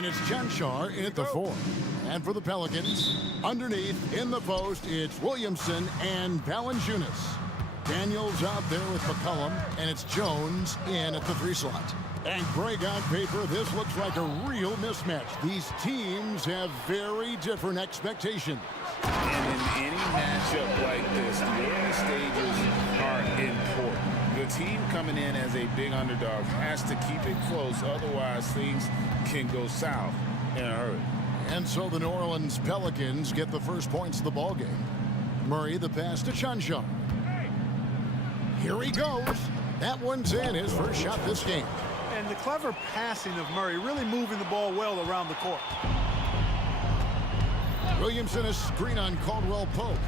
And it's Janchar in at the 4. And for the Pelicans, underneath in the post, it's Williamson and Valanciunas. Daniels out there with McCollum, and it's Jones in at the 3 slot. And Greg, on paper, this looks like a real mismatch. These teams have very different expectations. And in any matchup like this, the early stages are important. The team coming in as a big underdog has to keep it close, otherwise things can go south in a hurry. And so the New Orleans Pelicans get the first points of the ballgame. Murray the pass to Janchar. Here he goes. That one's in, his first shot this game. And the clever passing of Murray, really moving the ball well around the court. Williamson a screen on Caldwell Pope.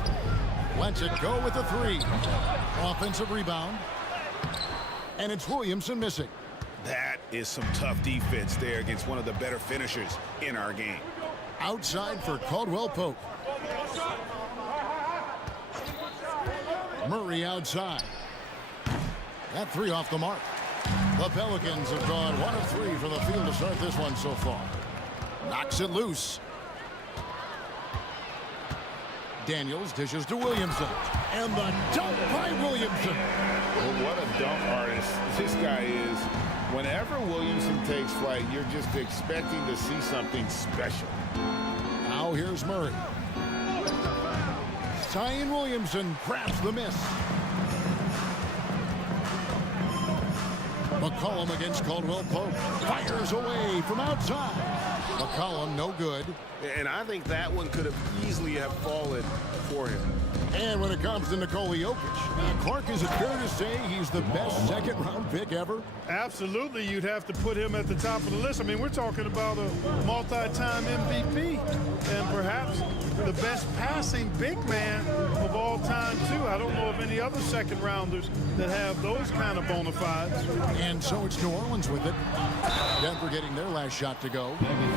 Lets it go with the 3. Offensive rebound. And it's Williamson missing. That is some tough defense there against one of the better finishers in our game. Outside for Caldwell Pope. Murray outside. That 3 off the mark. The Pelicans have gone 1 of 3 from the field to start this one so far. Knocks it loose. Daniels dishes to Williamson. And the dunk by Williamson. Well, what a dunk artist this guy is. Whenever Williamson takes flight, you're just expecting to see something special. Now here's Murray. Zion Williamson grabs the miss. McCollum against Caldwell Pope. Fires away from outside. McCollum no good. And I think that one could have easily have fallen for him. And when it comes to Nikola Jokic, Clark, is it fair to say he's the best second-round pick ever? Absolutely, you'd have to put him at the top of the list. I mean, we're talking about a multi-time MVP and perhaps the best passing big man of all time, too. I don't know of any other second-rounders that have those kind of bona fides. And so it's New Orleans with it. Denver getting their last shot to go.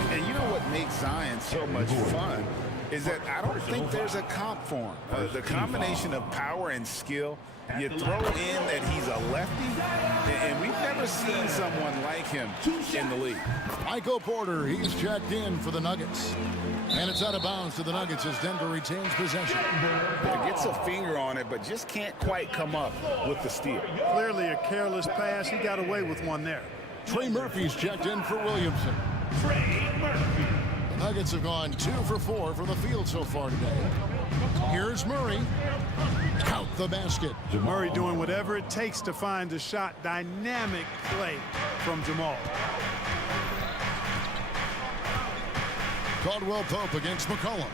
And you know what makes Zion so much fun is that I don't think there's a comp for him. The combination of power and skill, you throw in that he's a lefty, and we've never seen someone like him in the league. Michael Porter, he's checked in for the Nuggets. And it's out of bounds to the Nuggets as Denver retains possession. Gets a finger on it, but just can't quite come up with the steal. Clearly a careless pass. He got away with one there. Trey Murphy's checked in for Williamson. Trey Murphy. The Nuggets have gone 2 for 4 from the field so far today. Here's Murray. Count the basket. Murray doing whatever it takes to find a shot. Dynamic play from Jamal. Caldwell Pope against McCollum.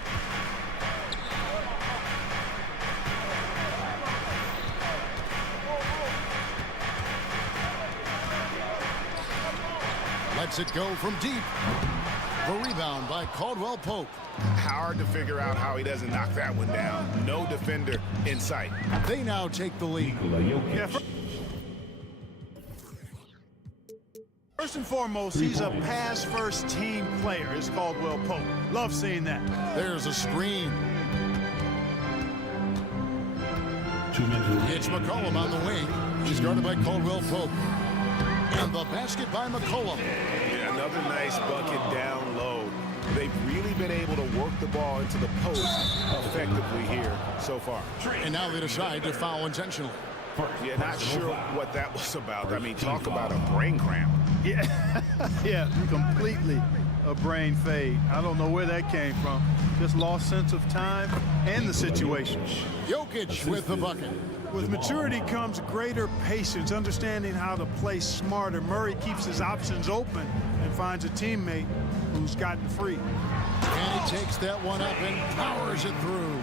Lets it go from deep. The rebound by Caldwell Pope. Hard to figure out how he doesn't knock that one down. No defender in sight. They now take the lead. Yeah, first and foremost, he's a pass-first team player, is Caldwell Pope. Love seeing that. There's a screen. It's McCollum on the wing. He's guarded by Caldwell Pope. And the basket by McCollum. Yeah, another nice bucket down low. They've really been able to work the ball into the post effectively here so far. And now they decide to foul intentionally. Yeah, not sure what that was about. I mean, talk about a brain cramp. Yeah, yeah, completely a brain fade. I don't know where that came from. Just lost sense of time and the situation. Jokic with the bucket. With maturity comes greater patience, understanding how to play smarter. Murray keeps his options open and finds a teammate who's gotten free. And he takes that one up and powers it through.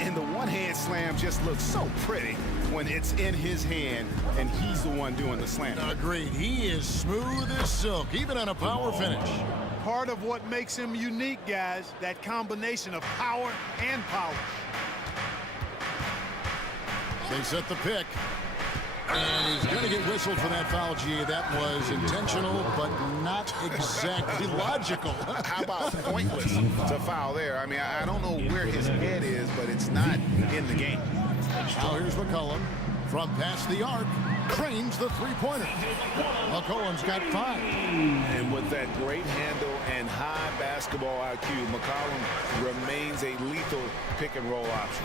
And the one-hand slam just looks so pretty when it's in his hand and he's the one doing the slam. Agreed. He is smooth as silk, even on a power finish. Part of what makes him unique, guys, that combination of power and power. They set the pick. And he's going to get whistled for that foul, G. That was intentional, but not exactly logical. How about pointless to foul there? I mean, I don't know where his head is, but but it's not in the game. Now here's McCollum from past the arc. Trains the three-pointer. McCollum's got 5. And with that great handle and high basketball IQ, McCollum remains a lethal pick-and-roll option.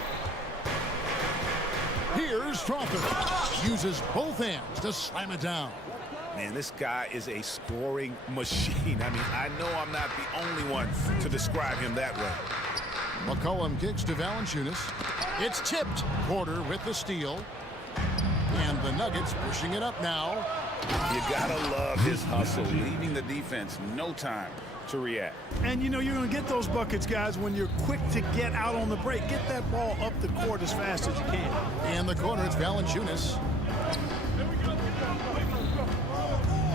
Here's Strawther. Uses both hands to slam it down. Man, this guy is a scoring machine. I mean, I know I'm not the only one to describe him that way. McCollum kicks to Valanciunas. It's tipped. Porter with the steal. And the Nuggets pushing it up now. You gotta love his hustle, leaving the defense no time to react. And you know you're going to get those buckets, guys, when you're quick to get out on the break. Get that ball up the court as fast as you can. In the corner, it's Valanciunas.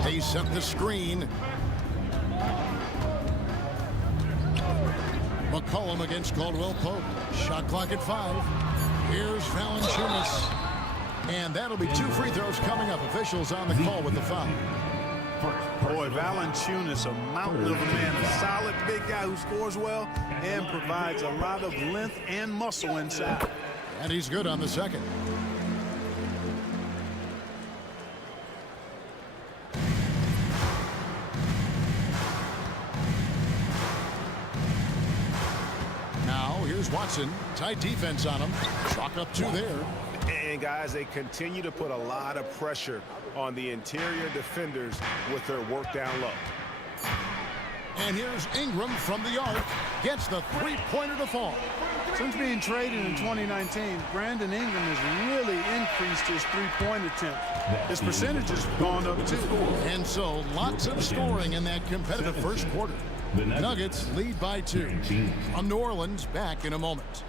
They set the screen. McCollum against Caldwell Pope. Shot clock at 5. Here's Valanciunas. And that'll be 2 free throws coming up. Officials on the call with the foul. Boy, Valanciunas, a mountain of a man, a solid big guy who scores well and provides a lot of length and muscle inside. And he's good on the second. Now, here's Watson. Tight defense on him. Chalk up 2 there. And guys, they continue to put a lot of pressure on the interior defenders with their work down low. And here's Ingram from the arc. Gets the three-pointer to fall. Since being traded in 2019, Brandon Ingram has really increased his three-point attempt. His percentage has gone up too. And so lots of scoring in that competitive first quarter. The Nuggets lead by 2. From New Orleans, back in a moment.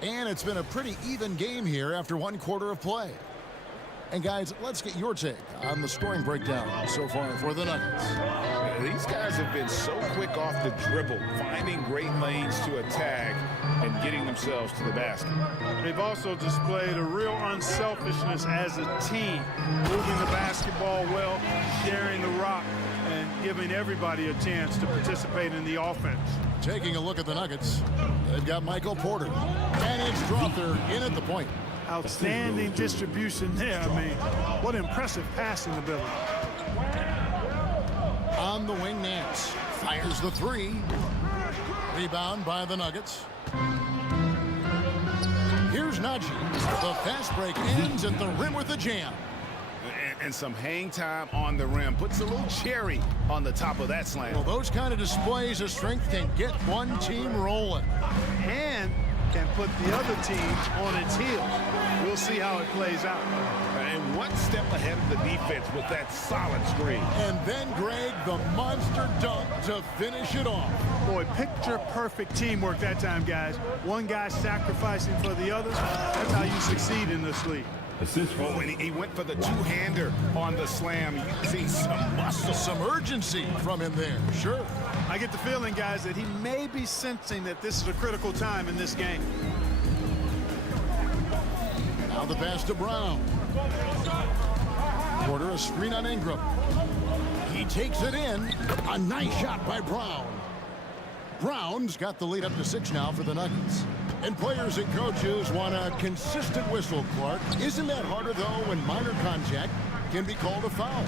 And it's been a pretty even game here after 1 quarter of play. And guys, let's get your take on the scoring breakdown so far for the Nuggets. These guys have been so quick off the dribble, finding great lanes to attack and getting themselves to the basket. They've also displayed a real unselfishness as a team, moving the basketball well, sharing the rock, and giving everybody a chance to participate in the offense. Taking a look at the Nuggets, they've got Michael Porter, and it's Strawther in at the point. Outstanding distribution there. I mean, what impressive passing ability. On the wing, Nance fires the 3. Rebound by the Nuggets. Here's Najee. The fast break ends at the rim with a jam. And some hang time on the rim. Puts a little cherry on the top of that slam. Well, those kind of displays of strength can get one team rolling. And can put the other team on its heels. We'll see how it plays out. And one step ahead of the defense with that solid screen. And then, Greg, the monster dunk to finish it off. Boy, picture-perfect teamwork that time, guys. One guy sacrificing for the others. That's how you succeed in this league. Oh, and he went for the two-hander on the slam. You can see some muscle, some urgency from him there. Sure. I get the feeling, guys, that he may be sensing that this is a critical time in this game. Now the pass to Brown. Porter a screen on Ingram. He takes it in. A nice shot by Brown. Brown's got the lead up to 6 now for the Nuggets. And players and coaches want a consistent whistle, Clark. Isn't that harder, though, when minor contact can be called a foul?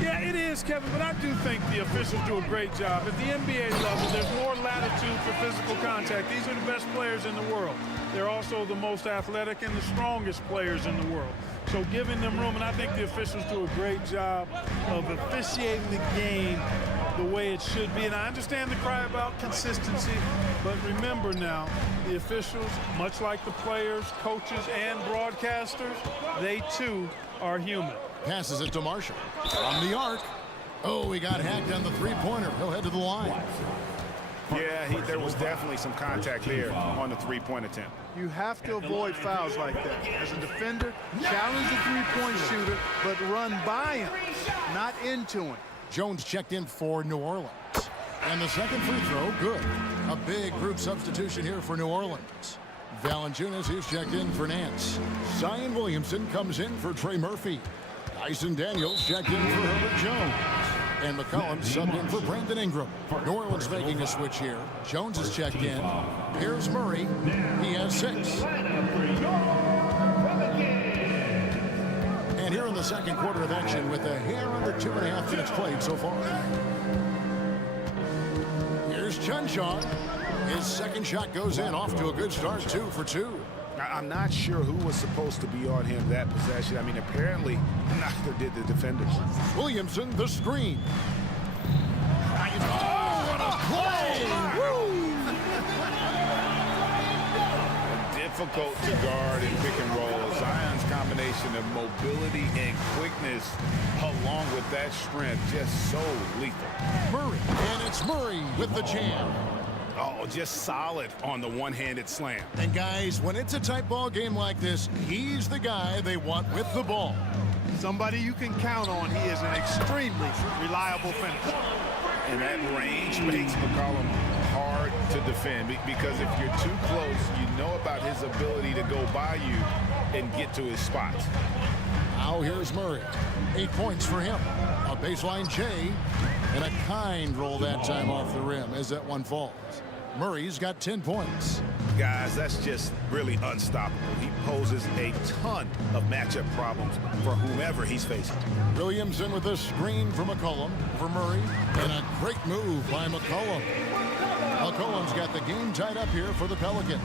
Yeah, it is, Kevin, but I do think the officials do a great job. At the NBA level, there's more latitude for physical contact. These are the best players in the world. They're also the most athletic and the strongest players in the world. So giving them room, and I think the officials do a great job of officiating the game the way it should be. And I understand the cry about consistency, but remember now, the officials, much like the players, coaches, and broadcasters, they too are human. Passes it to Marshall. On the arc. Oh, he got hacked on the three-pointer. He'll head to the line. Yeah, there was definitely some contact there on the three-point attempt. You have to avoid fouls like that. As a defender, challenge the three-point shooter, but run by him, not into him. Jones checked in for New Orleans. And the second free throw, good. A big group substitution here for New Orleans. Valanciunas is checked in for Nance. Zion Williamson comes in for Trey Murphy. Dyson Daniels checked in for Herbert Jones. And McCollum subbed in for Brandon Ingram. New Orleans making a switch here. Jones is checked in. Here's Murray. He has 6. And here in the second quarter of action with a hair under 2.5 minutes played so far. Here's Chunchon. His second shot goes in, off to a good start, 2 for 2. I'm not sure who was supposed to be on him that possession. I mean, apparently neither did the defenders. Williamson, the screen. Oh, what a play! Difficult to guard in pick and roll. Zion's combination of mobility and quickness, along with that strength, just so lethal. Murray, and it's Murray with the jam. Oh, just solid on the one-handed slam. And guys, when it's a tight ball game like this, he's the guy they want with the ball. Somebody you can count on. He is an extremely reliable finisher. And that range makes McCollum hard to defend because if you're too close, you know about his ability to go by you and get to his spots. Now here's Murray. 8 points for him. A baseline J, and a kind roll that time off the rim as that one falls. Murray's got 10 points. Guys, that's just really unstoppable. He poses a ton of matchup problems for whomever he's facing. Williamson with a screen for McCollum for Murray, and a great move by McCollum. McCollum's got the game tied up here for the Pelicans.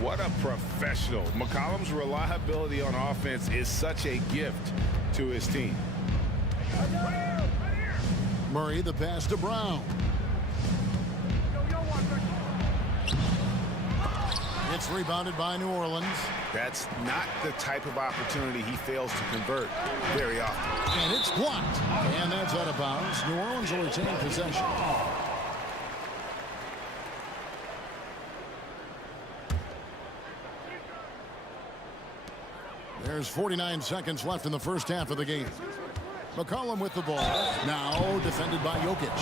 What a professional. McCollum's reliability on offense is such a gift to his team. Murray, the pass to Brown. It's rebounded by New Orleans. That's not the type of opportunity he fails to convert very often. And it's blocked. And that's out of bounds. New Orleans will retain possession. There's 49 seconds left in the first half of the game. McCollum with the ball. Now defended by Jokic.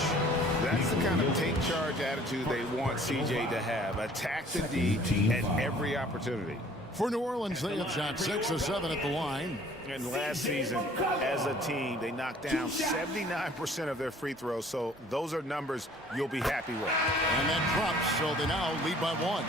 That's the kind of take charge attitude they want CJ to have. Attack the D at every opportunity. For New Orleans, they have shot 6 of 7 at the line. And last season, as a team, they knocked down 79% of their free throws. So those are numbers you'll be happy with. And that drops, so they now lead by 1.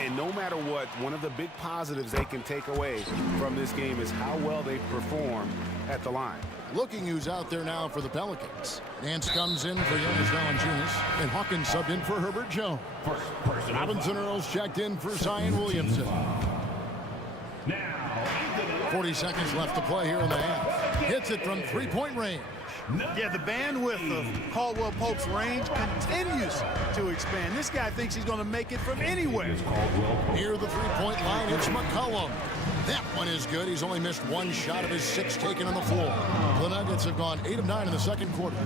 And no matter what, one of the big positives they can take away from this game is how well they perform at the line. Looking who's out there now for the Pelicans. Nance comes in for Jonas Valanciunas, and Hawkins subbed in for Herbert Jones. Robinson Earls checked in for Zion Williamson. 40 seconds left to play here in the half. Hits it from three-point range. Yeah, the bandwidth of Caldwell Pope's range continues to expand. This guy thinks he's going to make it from anywhere. Near the three-point line, it's McCollum. That one is good. He's only missed 1 shot of his 6 taken on the floor. The Nuggets have gone 8 of 9 in the second quarter.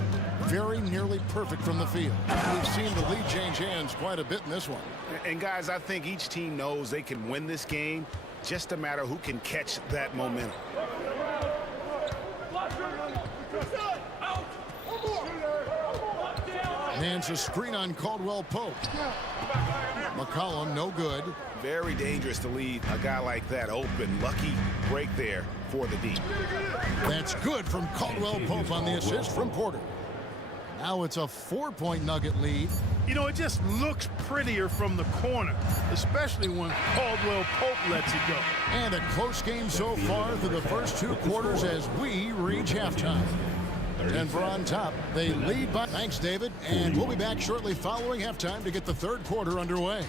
Very nearly perfect from the field. We've seen the lead change hands quite a bit in this one. And guys, I think each team knows they can win this game. Just a matter who can catch that momentum. Nance a screen on Caldwell Pope. McCollum, no good. Very dangerous to leave a guy like that open. Lucky break there for the D. That's good from Caldwell Pope on the assist from Porter. Now it's a 4-point Nugget lead. You know, it just looks prettier from the corner, especially when Caldwell Pope lets it go. And a close game so far through the first 2 quarters as we reach halftime. Denver on top. They lead by... Thanks, David. And we'll be back shortly following halftime to get the third quarter underway.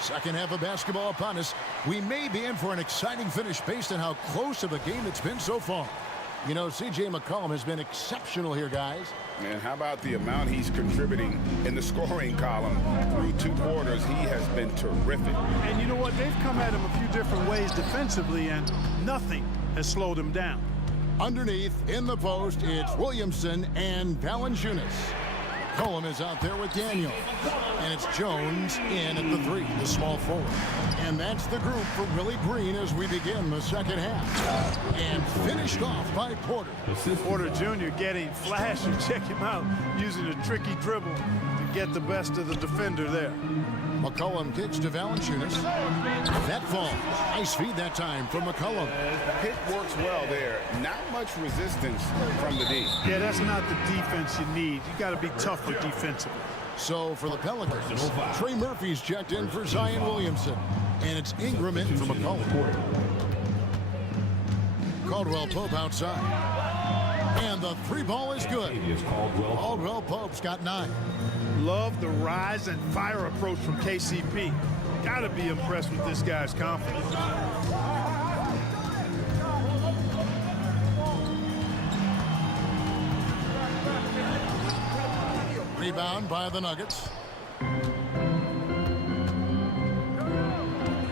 Second half of basketball upon us. We may be in for an exciting finish based on how close of a game it's been so far. You know, C.J. McCollum has been exceptional here, guys. And how about the amount he's contributing in the scoring column through 2 quarters? He has been terrific. And you know what? They've come at him a few different ways defensively, and nothing has slowed him down. Underneath, in the post, it's Williamson and Valanciunas. McCollum is out there with Daniel. And it's Jones in at the 3, the small forward. And that's the group for Willie Green as we begin the second half. And finished off by Porter. Porter Jr. getting flash. You check him out using a tricky dribble to get the best of the defender there. McCollum kicks to Valanciunas. That falls. Nice feed that time from McCollum. Pick works well there. Not much resistance from the D. Yeah, that's not the defense you need. You got to be tougher defensively. So for the Pelicans, Trey Murphy's checked in for Zion Williamson. And it's Ingram in for McCollum. Caldwell Pope outside. And the 3 ball is good. Caldwell Pope's got 9. Love the rise and fire approach from KCP. Got to be impressed with this guy's confidence. Rebound by the Nuggets.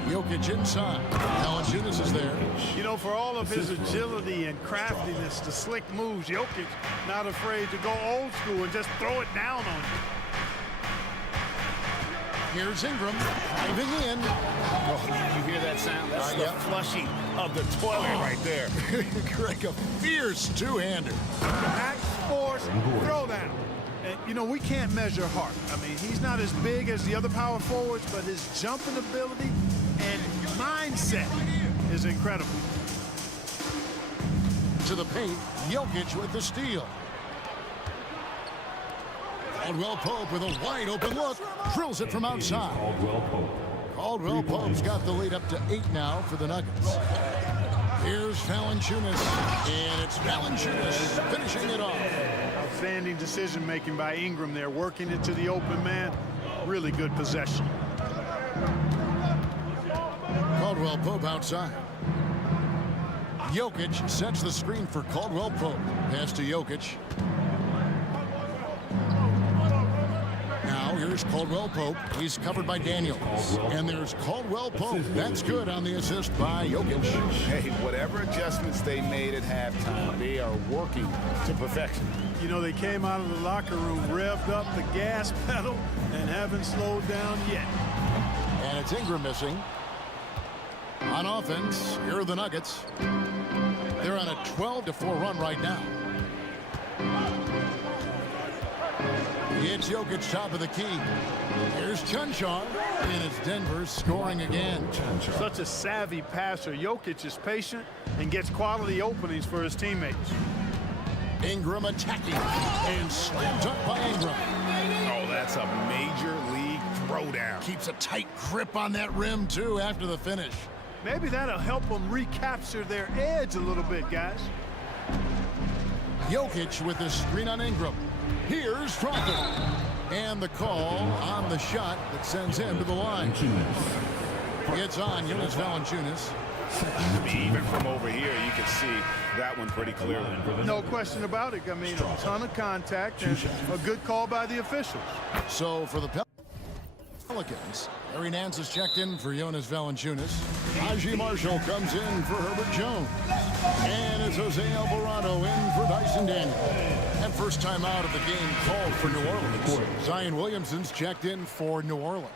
Jokic inside. Valanciunas is there. You know, for all of his agility and craftiness, the slick moves, Jokic not afraid to go old school and just throw it down on you. Here's Ingram diving in. Oh, you hear that sound? That's the flushing of the toilet right there. Greg, a fierce two-hander. Max Force throwdown. And, you know, we can't measure Hart. I mean, he's not as big as the other power forwards, but his jumping ability and mindset is incredible. To the paint, Jokic with the steal. Caldwell Pope with a wide open look, drills it from outside. Caldwell Pope's got the lead up to 8 now for the Nuggets. Here's Valanciunas, and it's Valanciunas finishing it off. Outstanding decision making by Ingram there, working it to the open man. Really good possession. Caldwell Pope outside. Jokic sets the screen for Caldwell Pope. Pass to Jokic. Now here's Caldwell Pope. He's covered by Daniels. And there's Caldwell Pope. That's good on the assist by Jokic. Hey, whatever adjustments they made at halftime, they are working to perfection. You know, they came out of the locker room, revved up the gas pedal, and haven't slowed down yet. And it's Ingram missing. On offense, here are the Nuggets. They're on a 12-4 run right now. It's Jokic top of the key. Here's Chunchar, and it's Denver scoring again. Such a savvy passer. Jokic is patient and gets quality openings for his teammates. Ingram attacking, and slammed up by Ingram. Oh, that's a major league throwdown. Keeps a tight grip on that rim, too, after the finish. Maybe that'll help them recapture their edge a little bit, guys. Jokic with the screen on Ingram. Here's Crawford. And the call on the shot that sends him to the line. It's on Jonas Valanciunas. Even from over here, you can see that one pretty clearly. No question about it. I mean, a ton of contact and a good call by the officials. So for the Pelicans, Larry Nance is checked in for Jonas Valanciunas. Najee Marshall comes in for Herbert Jones. And it's Jose Alvarado in for Dyson Daniel. And first time out of the game called for New Orleans. Zion Williamson's checked in for New Orleans.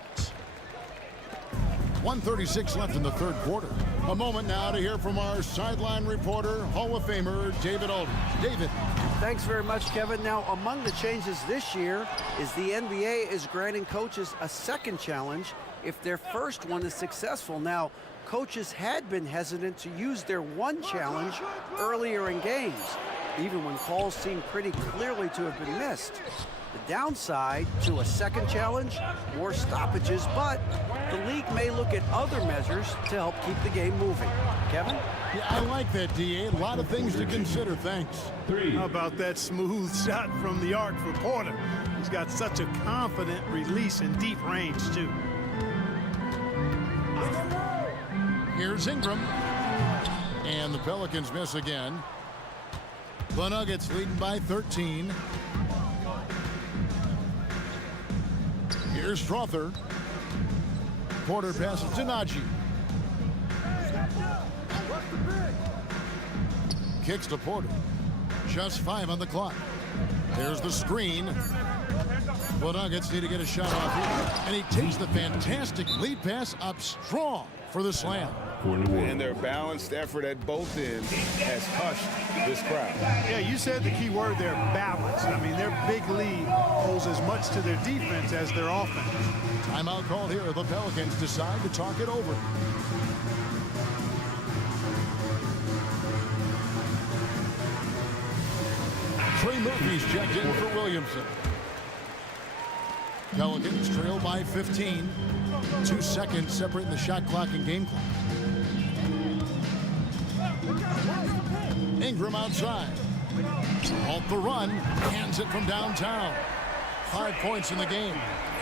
1:36 left in the third quarter. A moment now to hear from our sideline reporter, Hall of Famer David Aldridge. David. Thanks very much, Kevin. Now, among the changes this year is the NBA is granting coaches a second challenge if their first one is successful. Now, coaches had been hesitant to use their one challenge earlier in games, even when calls seemed pretty clearly to have been missed. The downside to a second challenge, more stoppages, but the league may look at other measures to help keep the game moving. Kevin? Yeah, I like that, D.A. A lot of things to consider. Thanks. How about that smooth shot from the arc for Porter? He's got such a confident release in deep range, too. Here's Ingram. And the Pelicans miss again. The Nuggets leading by 13. Here's Strother. Porter passes to Najee. Kicks to Porter. Just 5 on the clock. There's the screen. Well, Nuggets need to get a shot off here. And he takes the fantastic lead pass up strong for the slam. And their balanced effort at both ends has hushed this crowd. Yeah, you said the key word there, balance. I mean, their big lead owes as much to their defense as their offense. Timeout called here. The Pelicans decide to talk it over. Trey Murphy's checked in for Williamson. Pelicans trail by 15. 2 seconds separating the shot clock and game clock. Ingram outside. Off the run. Hands it from downtown. 5 points in the game.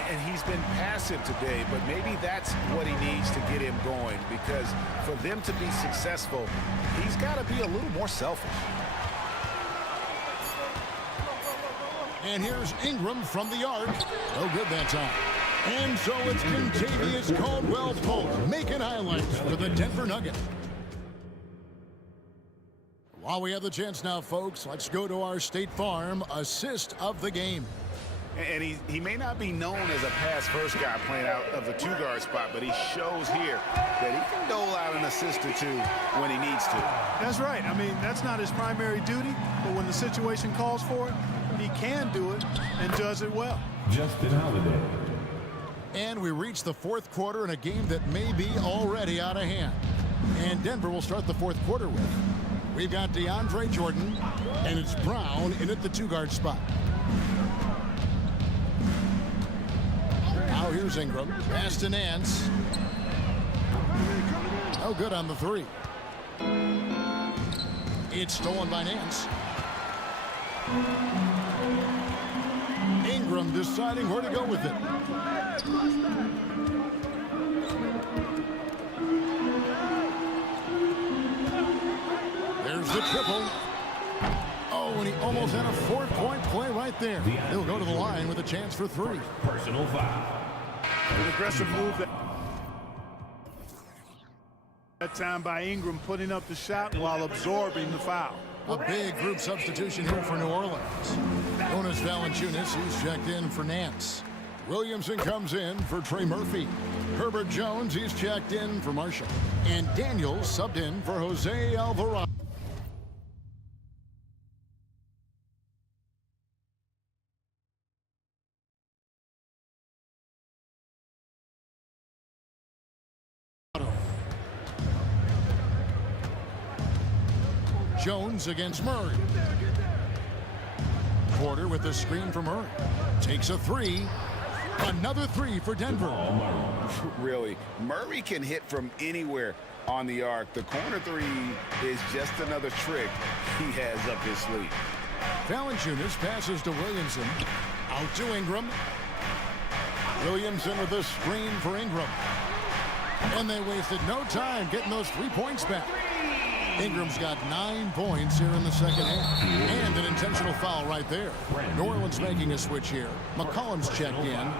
And he's been passive today, but maybe that's what he needs to get him going, because for them to be successful, he's got to be a little more selfish. And here's Ingram from the arc. No good that time. And so it's Contavious Caldwell-Pope making highlights for the Denver Nuggets. While we have the chance now, folks, let's go to our State Farm assist of the game. And he may not be known as a pass-first guy playing out of the two-guard spot, but he shows here that he can dole out an assist or two when he needs to. That's right. I mean, that's not his primary duty, but when the situation calls for it, he can do it and does it well. Justin Holiday. And we reach the fourth quarter in a game that may be already out of hand. And Denver will start the fourth quarter with. We've got DeAndre Jordan, and it's Brown in at the two-guard spot. Now here's Ingram. Pass to Nance. No good on the three. It's stolen by Nance. Ingram deciding where to go with it. There's the triple. Oh, and he almost had a 4-point play right there. He'll go to the line with a chance for three. Personal foul. An aggressive move that time by Ingram, putting up the shot while absorbing the foul. A big group substitution here for New Orleans. Jonas Valanciunas, he's checked in for Nance. Williamson comes in for Trey Murphy. Herbert Jones, he's checked in for Marshall. And Daniels subbed in for Jose Alvarado. Jones against Murray. Porter with the screen from Murray. Takes a three. Another three for Denver. Really, Murray can hit from anywhere on the arc. The corner three is just another trick he has up his sleeve. Valanciunas passes to Williamson. Out to Ingram. Williamson with a screen for Ingram. And they wasted no time getting those 3 points back. Ingram's got 9 points here in the second half. And an intentional foul right there. New Orleans making a switch here. McCollum's checked in.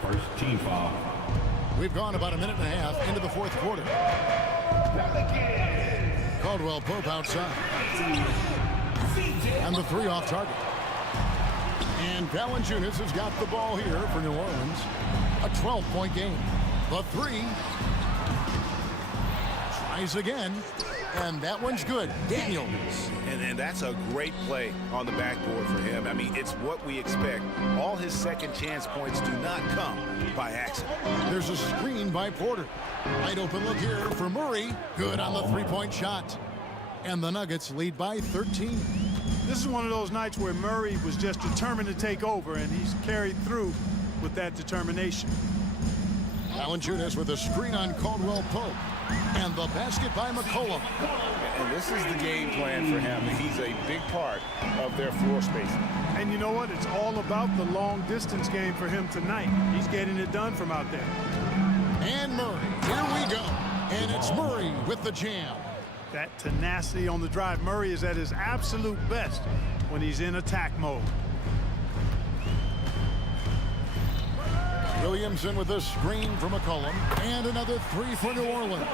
First team foul. We've gone about a minute and a half into the fourth quarter. Caldwell-Pope outside. And the three off target. And Valanciunas has got the ball here for New Orleans. A 12-point game. The three. Tries again. And that one's good. Daniels. And that's a great play on the backboard for him. I mean, it's what we expect. All his second chance points do not come by accident. There's a screen by Porter. Wide open look here for Murray. Good on the three-point shot. And the Nuggets lead by 13. This is one of those nights where Murray was just determined to take over, and he's carried through with that determination. Valanciunas with a screen on Caldwell-Pope. And the basket by McCollum. And this is the game plan for him. He's a big part of their floor spacing. And you know what? It's all about the long distance game for him tonight. He's getting it done from out there. And Murray, here we go. And it's Murray with the jam. That tenacity on the drive. Murray is at his absolute best when he's in attack mode. Williamson with a screen for McCollum. And another three for New Orleans.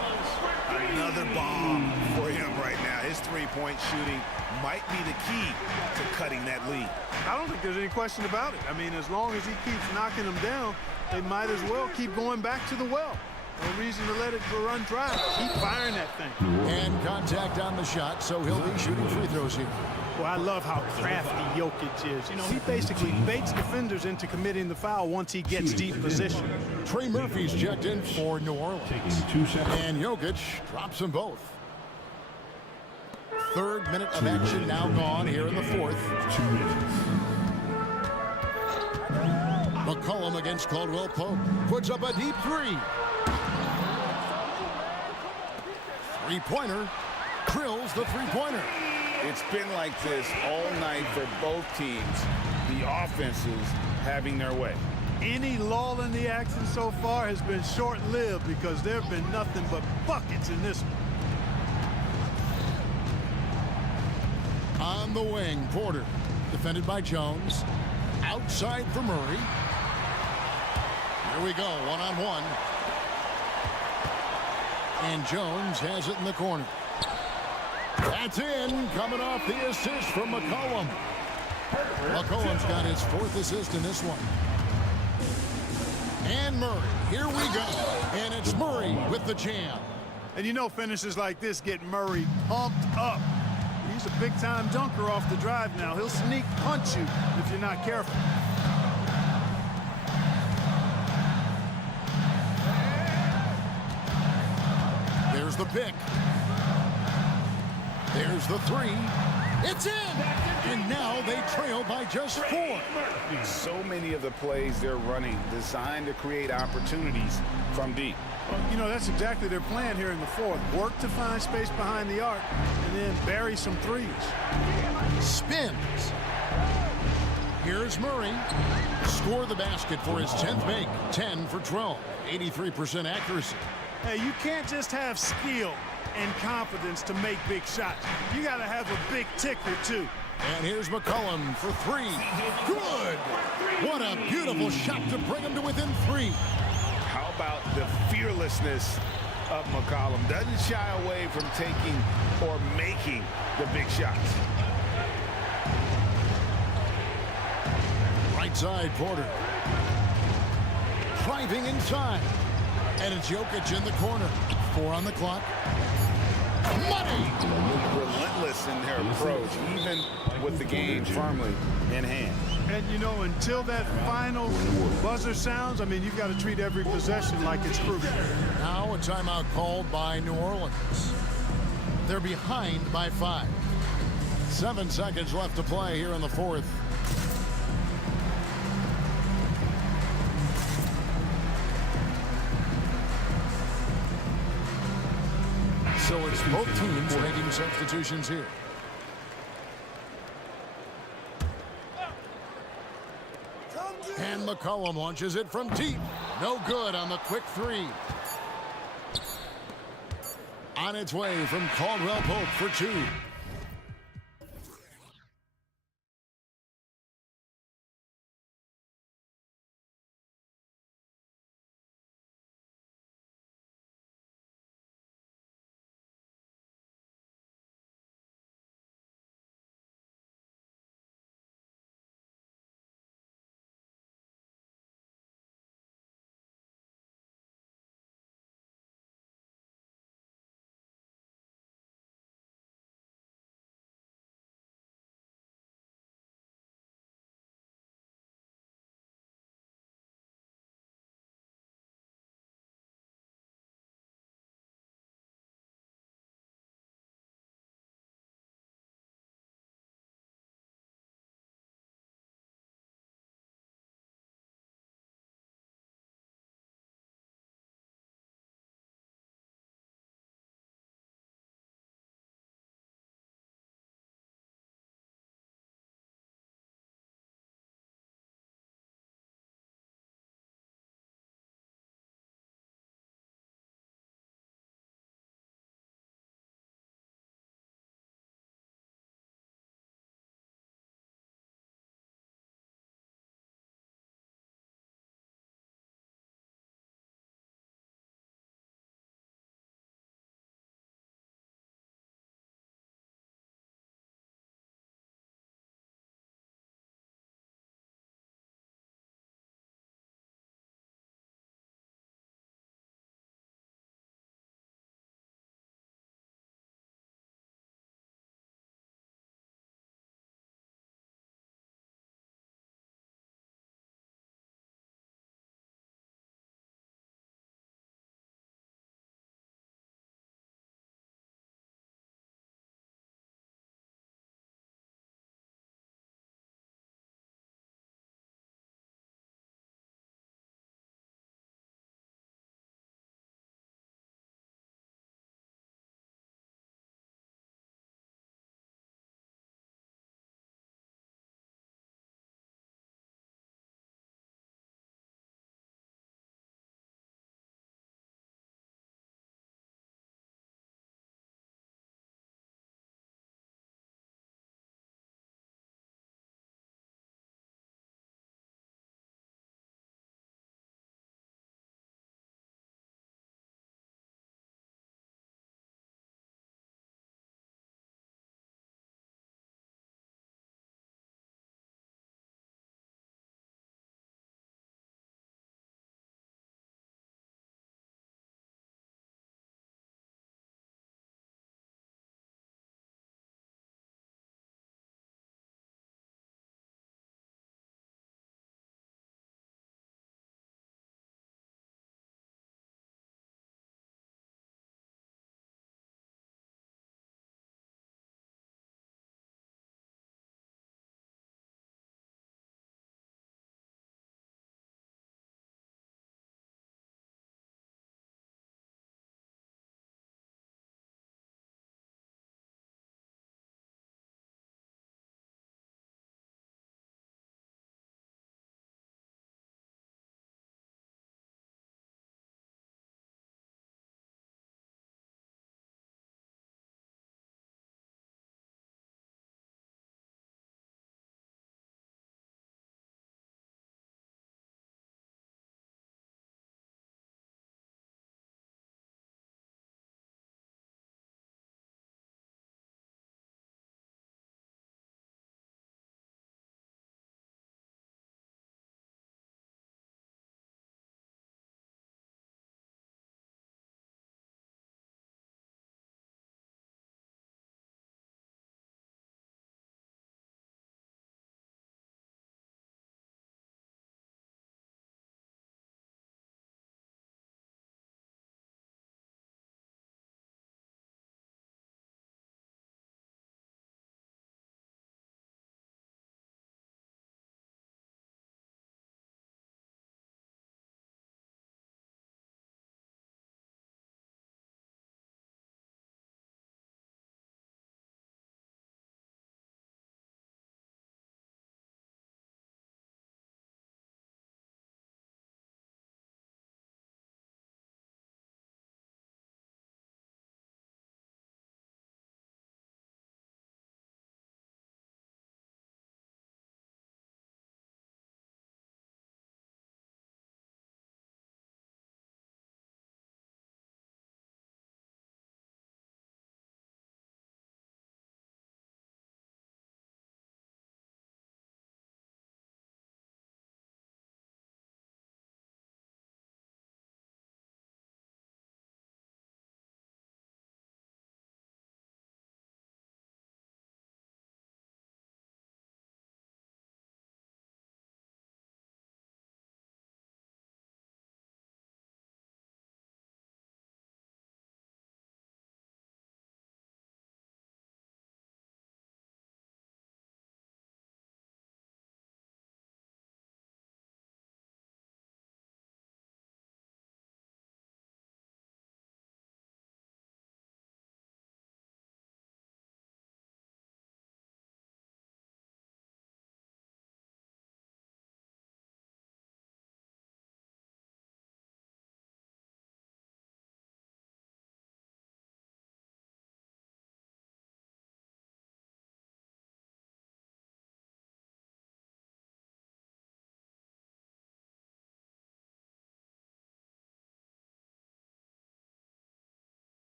Another bomb for him right now. His three-point shooting might be the key to cutting that lead. I don't think there's any question about it. I mean, as long as he keeps knocking them down, they might as well keep going back to the well. No reason to let it run dry. Keep firing that thing. And contact on the shot, so he'll be shooting free throws here. Well, I love how crafty Jokic is. You know, he basically baits defenders into committing the foul once he gets deep position. Trey Murphy's checked in for New Orleans. Taking 2 seconds. And Jokic drops them both. Third minute of action now gone here in the fourth. 2 minutes. McCollum against Caldwell Pope. Puts up a deep three. Three-pointer. Drills the three-pointer. It's been like this all night for both teams. The offenses having their way. Any lull in the action so far has been short-lived because there have been nothing but buckets in this one. On the wing, Porter. Defended by Jones. Outside for Murray. Here we go, one-on-one. And Jones has it in the corner. That's in, coming off the assist from McCollum. McCollum's got his fourth assist in this one. And Murray, here we go. And it's Murray with the jam. And you know finishes like this get Murray pumped up. He's a big-time dunker off the drive now. He'll sneak punch you if you're not careful. There's the pick. There's the three. It's in! And now they trail by just 4. So many of the plays they're running designed to create opportunities from deep. Well, you know, that's exactly their plan here in the fourth. Work to find space behind the arc and then bury some threes. Spins. Here's Murray. Score the basket for his 10th make. 10 for 12. 83% accuracy. Hey, you can't just have skill and confidence to make big shots. You got to have a big ticker, too. And here's McCollum for 3. Good! What a beautiful shot to bring him to within 3. How about the fearlessness of McCollum? Doesn't shy away from taking or making the big shots. Right side, Porter. Driving inside. And it's Jokic in the corner. 4 on the clock. Money! Relentless in their approach, even with the game firmly in hand. And, you know, until that final buzzer sounds, I mean, you've got to treat every possession like it's crucial. Now a timeout called by New Orleans. They're behind by 5. 7 seconds left to play here in the fourth. So it's both teams making substitutions here. And McCollum launches it from deep. No good on the quick 3. On its way from Caldwell Pope for 2.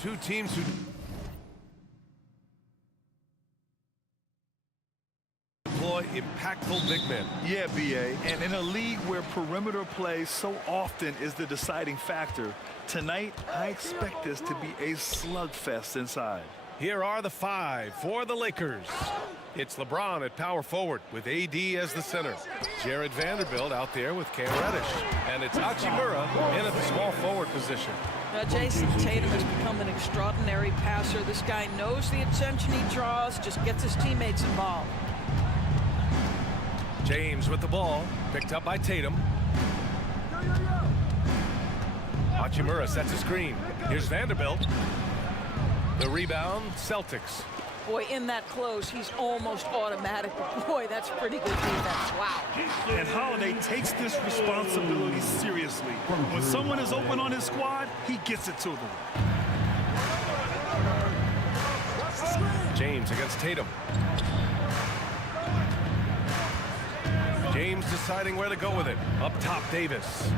Two teams who deploy impactful big men. Yeah, BA, and in a league where perimeter play so often is the deciding factor, tonight I expect this to be a slugfest inside. Here are the five for the Lakers. It's LeBron at power forward with AD as the center. Jared Vanderbilt out there with Cam Reddish. And it's Hachimura in at the small forward position. Jason Tatum has become an extraordinary passer. This guy knows the attention he draws, just gets his teammates involved. James with the ball, picked up by Tatum. Hachimura sets a screen. Here's Vanderbilt. The rebound, Celtics. Boy, in that close, he's almost automatic. Boy, that's pretty good defense. Wow. And Holiday takes this responsibility seriously. When someone is open on his squad, he gets it to them. James against Tatum. James deciding where to go with it. Up top, Davis.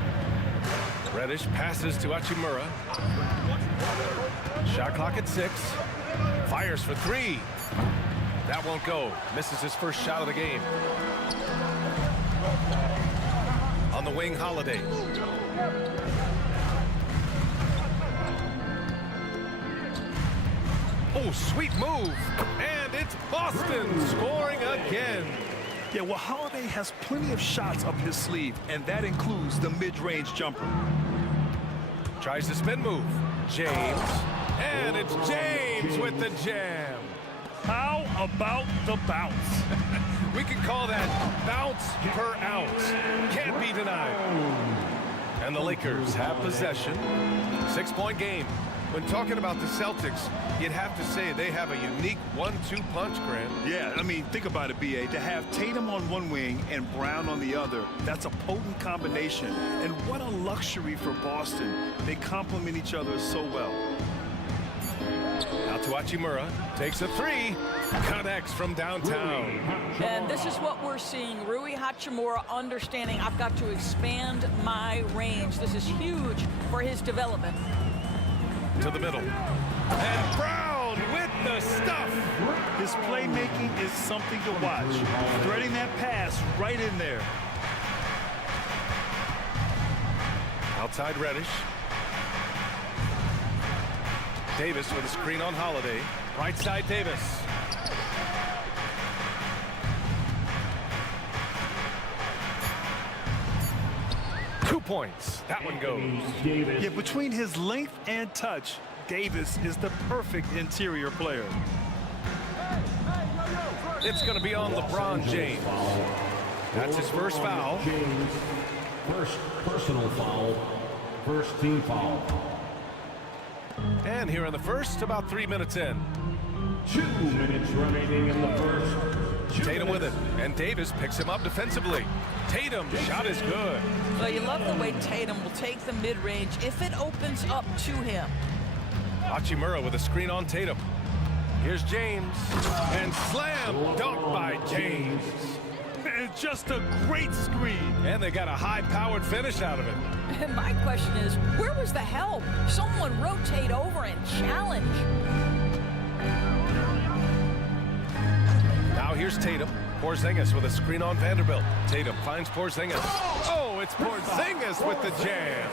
Reddish passes to Hachimura. Shot clock at 6. Fires for 3. That won't go. Misses his first shot of the game. On the wing, Holiday. Oh, sweet move. And it's Boston scoring again. Yeah, well, Holiday has plenty of shots up his sleeve, and that includes the mid-range jumper. Tries the spin move. James. And it's James with the jam. How about the bounce? We can call that bounce per ounce. Can't be denied. And the Lakers have possession. 6-point game. When talking about the Celtics, you'd have to say they have a unique 1-2 punch, Grant. Yeah, I mean, think about it, B.A. To have Tatum on one wing and Brown on the other, that's a potent combination. And what a luxury for Boston. They complement each other so well. Out to Hachimura, takes a 3, connects from downtown. And this is what we're seeing. Rui Hachimura understanding I've got to expand my range. This is huge for his development. To the middle. And Brown with the stuff. His playmaking is something to watch. Threading that pass right in there. Outside Reddish. Davis with a screen on Holiday. Right side Davis. Points. That one goes. Yeah, between his length and touch, Davis is the perfect interior player. It's going to be on LeBron James. That's his first foul. James, first personal foul, first team foul. And here in the first, about 3 minutes in. 2 minutes remaining in the first. Tatum with it, and Davis picks him up defensively. Tatum, shot is good. So you love the way Tatum will take the mid-range if it opens up to him. Hachimura with a screen on Tatum. Here's James, and slam dunk by James. It's just a great screen. And they got a high-powered finish out of it. And my question is, where was the help? Someone rotate over and challenge. Now here's Tatum. Porzingis with a screen on Vanderbilt. Tatum finds Porzingis. Oh, it's Porzingis with the jam.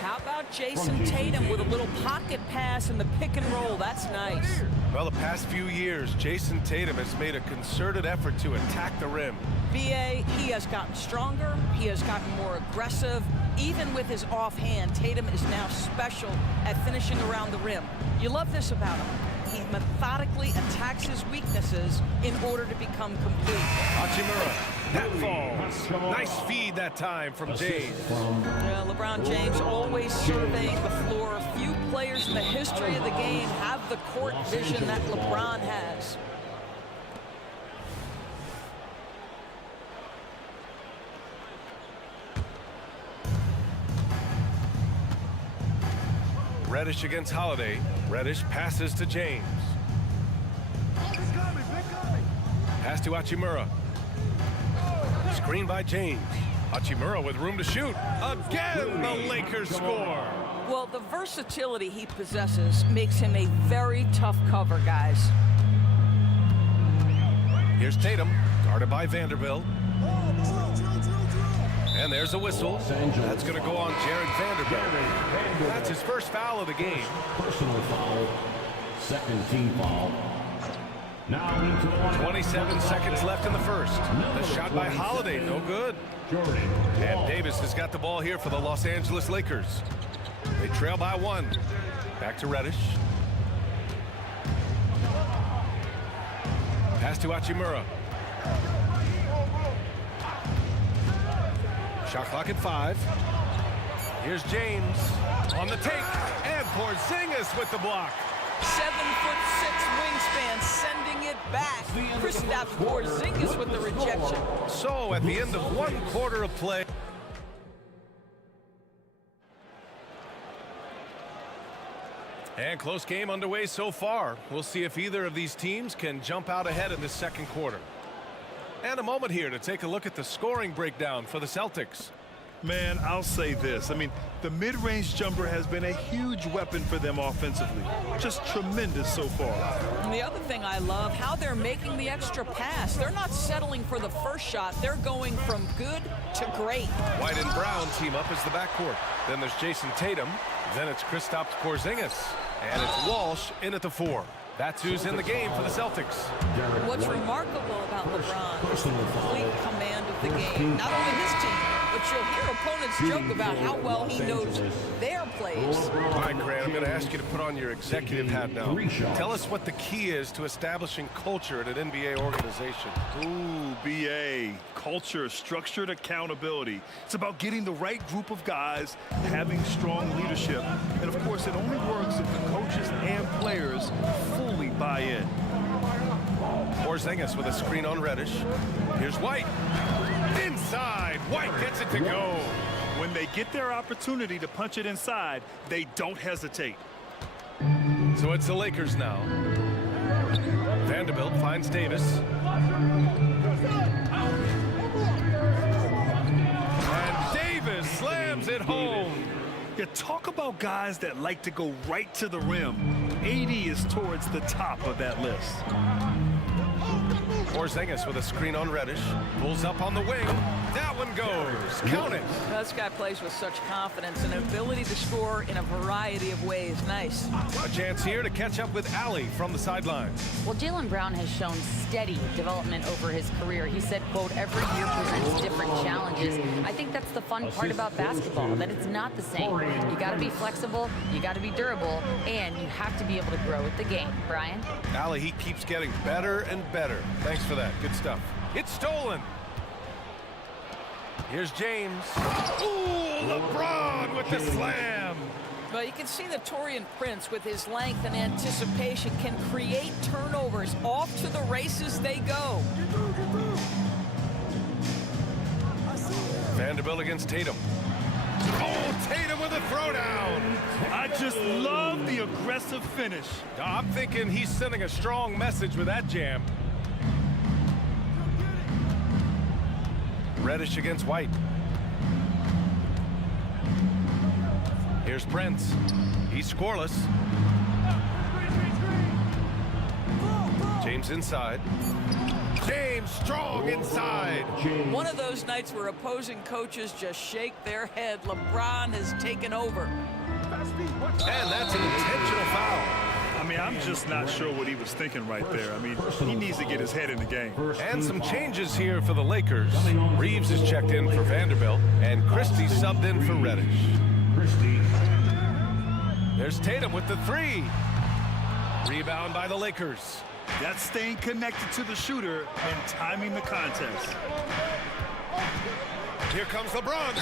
How about Jason Tatum with a little pocket pass in the pick and roll? That's nice. Well, the past few years, Jason Tatum has made a concerted effort to attack the rim. BA, he has gotten stronger. He has gotten more aggressive. Even with his offhand, Tatum is now special at finishing around the rim. You love this about him. He methodically attacks his weaknesses in order to become complete. Hachimura, that falls. Nice feed that time from James. LeBron James always surveying the floor. Few players in the history of the game have the court vision that LeBron has. Reddish against Holiday. Reddish passes to James. Pass to Hachimura. Screen by James. Hachimura with room to shoot. Again, the Lakers score. Well, the versatility he possesses makes him a very tough cover, guys. Here's Tatum, guarded by Vanderbilt. And there's a whistle. That's going to go on Jared Vanderbilt. That's his first foul of the game. Personal foul. Second team foul. Now into 27 seconds left in the first. The shot by Holiday, no good. And Davis has got the ball here for the Los Angeles Lakers. They trail by 1. Back to Reddish. Pass to Hachimura. Shot clock at 5. Here's James on the take, and Porzingis with the block. 7'6" wingspan, sending it back. Kristaps Porzingis with the rejection. So at the end of 1 quarter of play. And close game underway so far. We'll see if either of these teams can jump out ahead in this second quarter. And a moment here to take a look at the scoring breakdown for the Celtics. Man, I'll say this. I mean, the mid-range jumper has been a huge weapon for them offensively. Just tremendous so far. And the other thing I love, how they're making the extra pass. They're not settling for the first shot. They're going from good to great. White and Brown team up as the backcourt. Then there's Jason Tatum. Then it's Kristaps Porzingis. And it's Walsh in at the 4. That's who's in the game for the Celtics. What's remarkable about LeBron is the complete command of the game. Not only his team, but you'll hear opponents joke about how well he knows their plays. All right, Grant, I'm going to ask you to put on your executive hat now. Tell us what the key is to establishing culture at an NBA organization. Ooh, BA. Culture, structured accountability. It's about getting the right group of guys, having strong leadership. And of course, it only works if the coaches and players fully buy in. Porzingis with a screen on Reddish. Here's White. Inside. White gets it to go. When they get their opportunity to punch it inside, they don't hesitate. So it's the Lakers now. Vanderbilt finds Davis. And Davis slams it home. You talk about guys that like to go right to the rim. 80 is towards the top of that list. Porzingis with a screen on Reddish. Pulls up on the wing. That one goes. Count it. This guy plays with such confidence and ability to score in a variety of ways. Nice. A chance here to catch up with Allie from the sideline. Well, Jaylen Brown has shown steady development over his career. He said, quote, every year presents different challenges. I think that's the fun part about basketball, that it's not the same. You got to be flexible, you got to be durable, and you have to be able to grow with the game. Brian? Allie, he keeps getting better and better. Thanks for that. Good stuff. It's stolen. Here's James. Ooh, LeBron with the slam. Well, you can see that Taurean Prince, with his length and anticipation, can create turnovers. Off to the races they go. Vanderbilt against Tatum. Oh, Tatum with a throwdown. I just love the aggressive finish. I'm thinking he's sending a strong message with that jam. Reddish against White. Here's Prince. He's scoreless. James inside. James strong inside. One of those nights where opposing coaches just shake their head. LeBron has taken over. And that's an intentional foul. I mean, I'm just not sure what he was thinking right there. I mean, he needs to get his head in the game. And some changes here for the Lakers. Reeves is checked in for Vanderbilt, and Christie subbed in for Reddish. There's Tatum with the 3. Rebound by the Lakers. That's staying connected to the shooter and timing the contest. Here comes LeBron.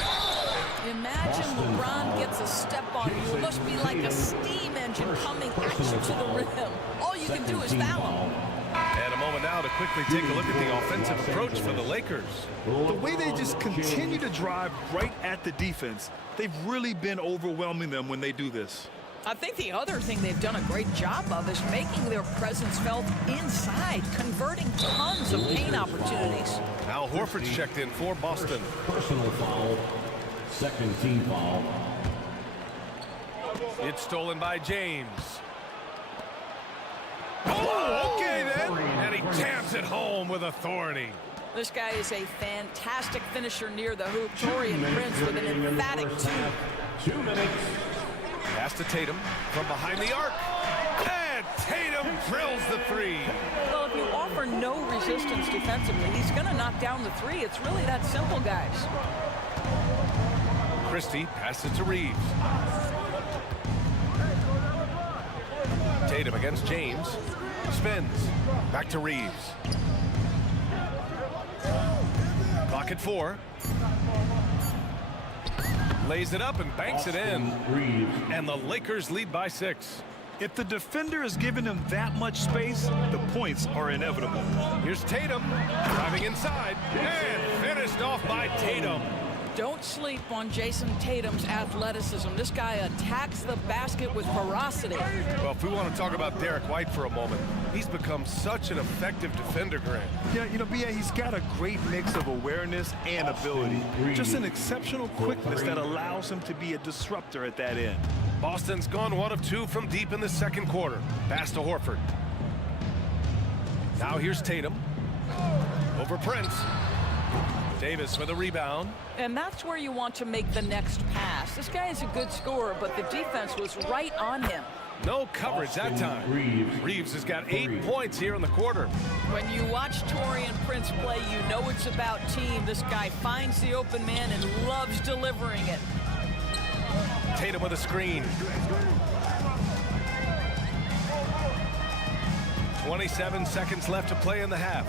Imagine LeBron gets a step on you. It must be like a steam engine coming at you to the rim. All you can do is foul him. And a moment now to quickly take a look at the offensive approach for the Lakers. The way they just continue to drive right at the defense, they've really been overwhelming them when they do this. I think the other thing they've done a great job of is making their presence felt inside, converting tons of paint opportunities. Al Horford's checked in for Boston. Personal foul. Second team foul. It's stolen by James. Oh, okay then. And he jams it home with authority. This guy is a fantastic finisher near the hoop. Torian Prince with an emphatic 2. 2 minutes. Pass to Tatum from behind the arc. And Tatum drills the 3. Well, if you offer no resistance defensively, he's going to knock down the 3. It's really that simple, guys. Christie passes to Reeves. Tatum against James. Spins. Back to Reeves. Clock at 4. Lays it up and banks it in. And the Lakers lead by 6. If the defender is giving him that much space, the points are inevitable. Here's Tatum driving inside and finished off by Tatum. Don't sleep on Jason Tatum's athleticism. This guy attacks the basket with ferocity. Well, if we want to talk about Derek White for a moment, he's become such an effective defender, Grant. Yeah, you know, B.A., he's got a great mix of awareness and ability. Just an exceptional quickness that allows him to be a disruptor at that end. Boston's gone 1 of 2 from deep in the second quarter. Pass to Horford. Now here's Tatum. Over Prince. Davis with a rebound. And that's where you want to make the next pass. This guy is a good scorer, but the defense was right on him. No coverage that time. Reeves has got 8 points here in the quarter. When you watch Torian Prince play, you know it's about team. This guy finds the open man and loves delivering it. Tatum with a screen. 27 seconds left to play in the half.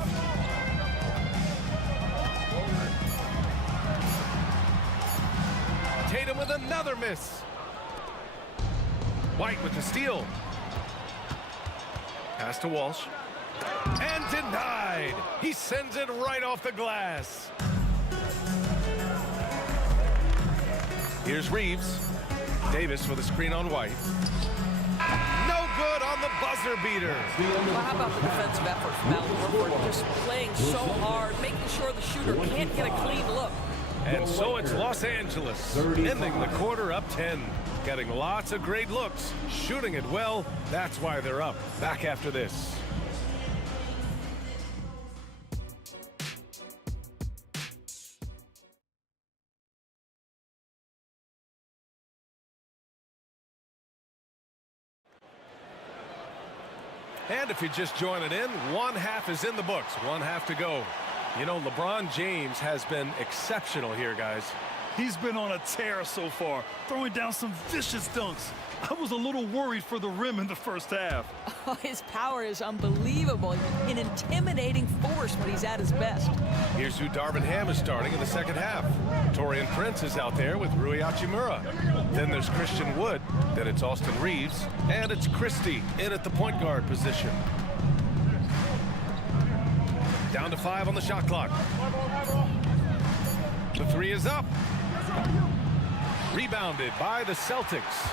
Tatum with another miss. White with the steal. Pass to Walsh. And denied. He sends it right off the glass. Here's Reeves. Davis with a screen on White. No good on the buzzer beater. Well, how about the defensive effort from Al Horford? Just playing so hard, making sure the shooter can't get a clean look. And so it's Los Angeles, ending the quarter up 10. Getting lots of great looks, shooting it well. That's why they're up. Back after this. And if you're just joining in, one half is in the books. One half to go. You know, LeBron James has been exceptional here, guys. He's been on a tear so far, throwing down some vicious dunks. I was a little worried for the rim in the first half. Oh, his power is unbelievable. An intimidating force when he's at his best. Here's who Darvin Ham is starting in the second half. Torian Prince is out there with Rui Hachimura. Then there's Christian Wood. Then it's Austin Reeves. And it's Christie in at the point guard position. Down to 5 on the shot clock. The 3 is up. Rebounded by the Celtics.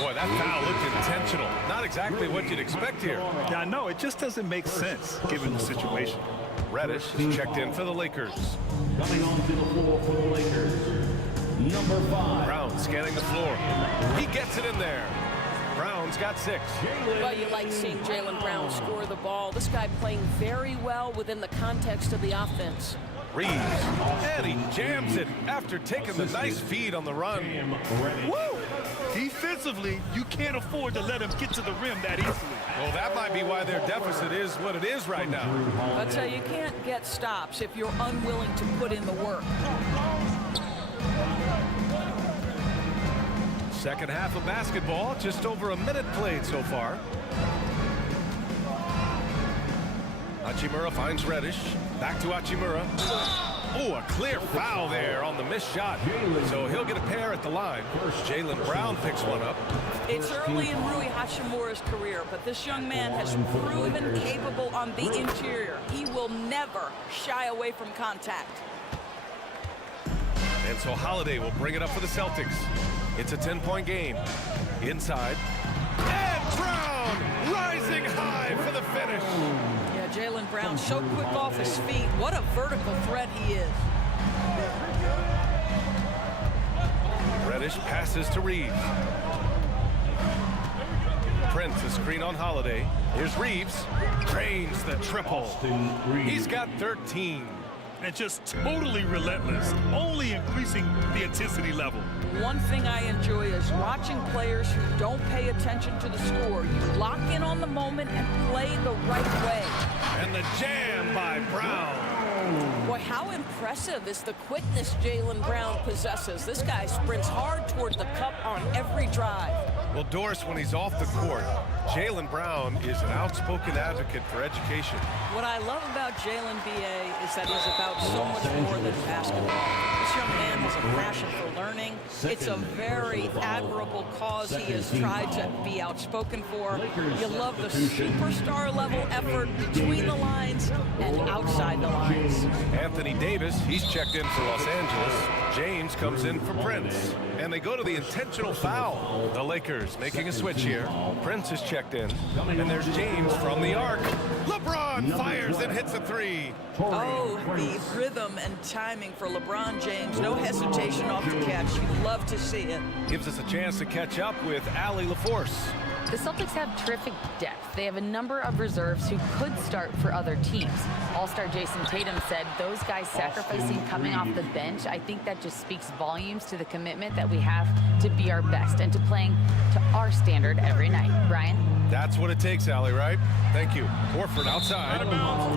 Boy, that foul looked intentional. Not exactly what you'd expect here. Yeah, I know. It just doesn't make sense given the situation. Reddish is checked in for the Lakers. Coming onto the floor for the Lakers, number 5. Brown scanning the floor. He gets it in there. Brown's got 6. Well, you like seeing Jaylen Brown score the ball. This guy playing very well within the context of the offense. Reeves, and he jams it after taking the nice feed on the run. Woo! Defensively, you can't afford to let him get to the rim that easily. Well, that might be why their deficit is what it is right now. I'd say you can't get stops if you're unwilling to put in the work. Second half of basketball, just over a minute played so far. Hachimura finds Reddish. Back to Hachimura. Oh, a clear foul there on the missed shot. So he'll get a pair at the line. Jaylen Brown picks one up. It's early in Rui Hachimura's career, but this young man has proven capable on the interior. He will never shy away from contact. And so Holiday will bring it up for the Celtics. It's a 10-point game. Inside. And Brown rising high for the finish. Yeah, Jaylen Brown so quick off his feet. What a vertical threat he is. Reddish passes to Reeves. Prince, a screen on Holiday. Here's Reeves. Drains the triple. He's got 13. And just totally relentless, only increasing the intensity level. One thing I enjoy is watching players who don't pay attention to the score. You lock in on the moment and play the right way. And the jam by Brown. Boy, how impressive is the quickness Jaylen Brown possesses. This guy sprints hard toward the cup on every drive. Well, Doris, when he's off the court, Jaylen Brown is an outspoken advocate for education. What I love about Jaylen B.A. is that he's about so much more than basketball. This young man has a passion for learning. It's a very admirable cause he has tried to be outspoken for. You love the superstar level effort between the lines and outside the lines. Anthony Davis, he's checked in for Los Angeles. James comes in for Prince. And they go to the intentional foul. The Lakers making a switch here. Prince is checked in. And there's James from the arc. LeBron fires and hits a three. Oh, the rhythm and timing for LeBron James. No hesitation off the catch. You love to see it. Gives us a chance to catch up with Allie LaForce. The Celtics have terrific depth. They have a number of reserves who could start for other teams. All-star Jason Tatum said those guys sacrificing coming off the bench, I think that just speaks volumes to the commitment that we have to be our best and to playing to our standard every night. Brian? That's what it takes, Allie, right? Thank you. Horford outside.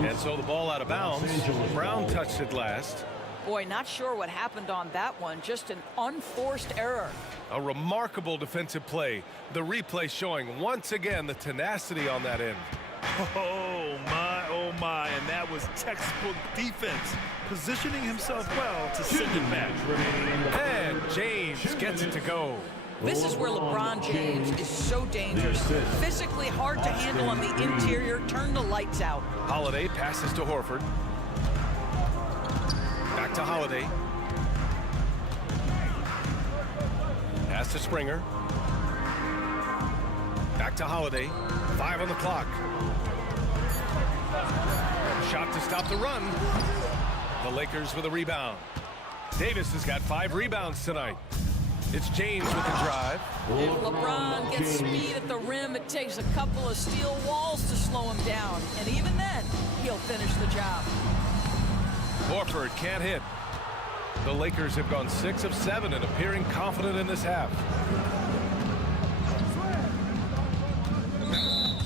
And so the ball out of bounds. Brown touched it last. Boy, not sure what happened on that one. Just an unforced error. A remarkable defensive play. The replay showing once again the tenacity on that end. Oh my, and that was textbook defense, positioning himself well to send it back. And James gets it to go. This is where LeBron James is so dangerous. Physically hard to handle on the interior. Turn the lights out. Holiday passes to Horford. Back to Holiday. Pass to Springer. Back to Holiday. 5 on the clock. Shot to stop the run. The Lakers with a rebound. Davis has got 5 rebounds tonight. It's James with the drive. If LeBron gets speed at the rim, it takes a couple of steel walls to slow him down. And even then, he'll finish the job. Horford can't hit. The Lakers have gone 6 of 7 and appearing confident in this half.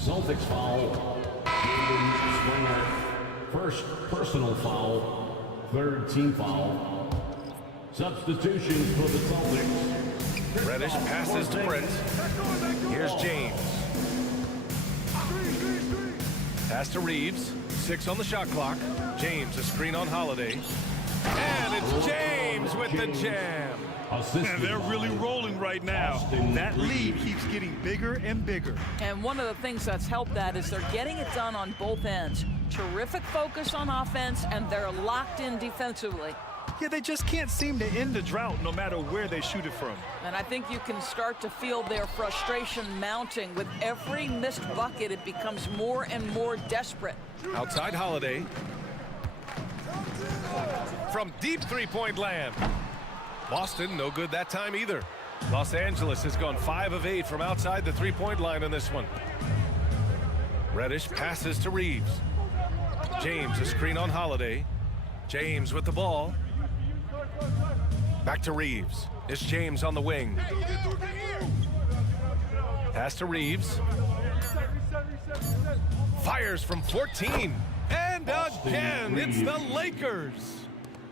Celtics foul. Springer. First personal foul. Third team foul. Substitutions for the Celtics. Reddish passes to Prince. Here's James. Pass to Reeves. 6 on the shot clock. James, a screen on Holiday. And it's James with the jam. And they're really rolling right now. That lead keeps getting bigger and bigger. And one of the things that's helped that is they're getting it done on both ends. Terrific focus on offense, and they're locked in defensively. Yeah, they just can't seem to end the drought no matter where they shoot it from. And I think you can start to feel their frustration mounting. With every missed bucket, it becomes more and more desperate. Outside Holiday. From deep three-point land. Boston, no good that time either. Los Angeles has gone 5 of 8 from outside the three-point line in this one. Reddish passes to Reeves. James, a screen on Holiday. James with the ball. Back to Reeves. It's James on the wing. Pass to Reeves. Fires from 14. And again, it's the Lakers.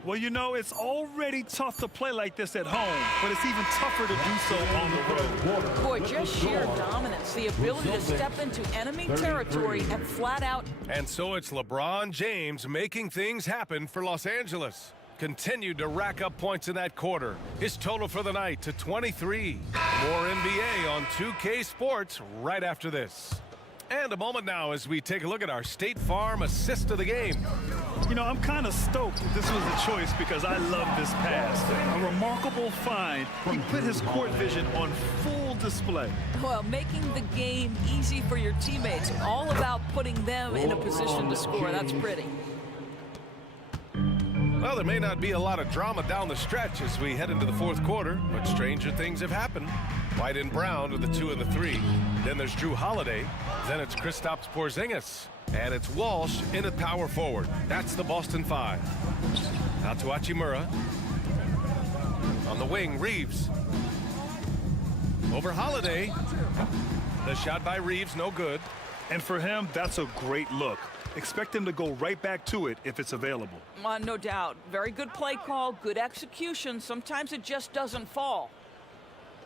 Well, you know, it's already tough to play like this at home, but it's even tougher to do so on the road. Boy, just sheer dominance, the ability to step into enemy territory and flat out. And so it's LeBron James making things happen for Los Angeles. Continued to rack up points in that quarter. His total for the night to 23. More NBA on 2K Sports right after this. And a moment now as we take a look at our State Farm assist of the game. You know, I'm kind of stoked this was a choice because I love this pass. A remarkable find. He put his court vision on full display. Well, making the game easy for your teammates. All about putting them in a position to score. That's pretty. Well, there may not be a lot of drama down the stretch as we head into the fourth quarter, but stranger things have happened. White and Brown with the 2 and the 3. Then there's Drew Holiday. Then it's Kristaps Porzingis. And it's Walsh in at power forward. That's the Boston 5. Now to Hachimura. On the wing, Reeves. Over Holiday. The shot by Reeves, no good. And for him, that's a great look. Expect him to go right back to it if it's available. No doubt. Very good play call, good execution. Sometimes it just doesn't fall.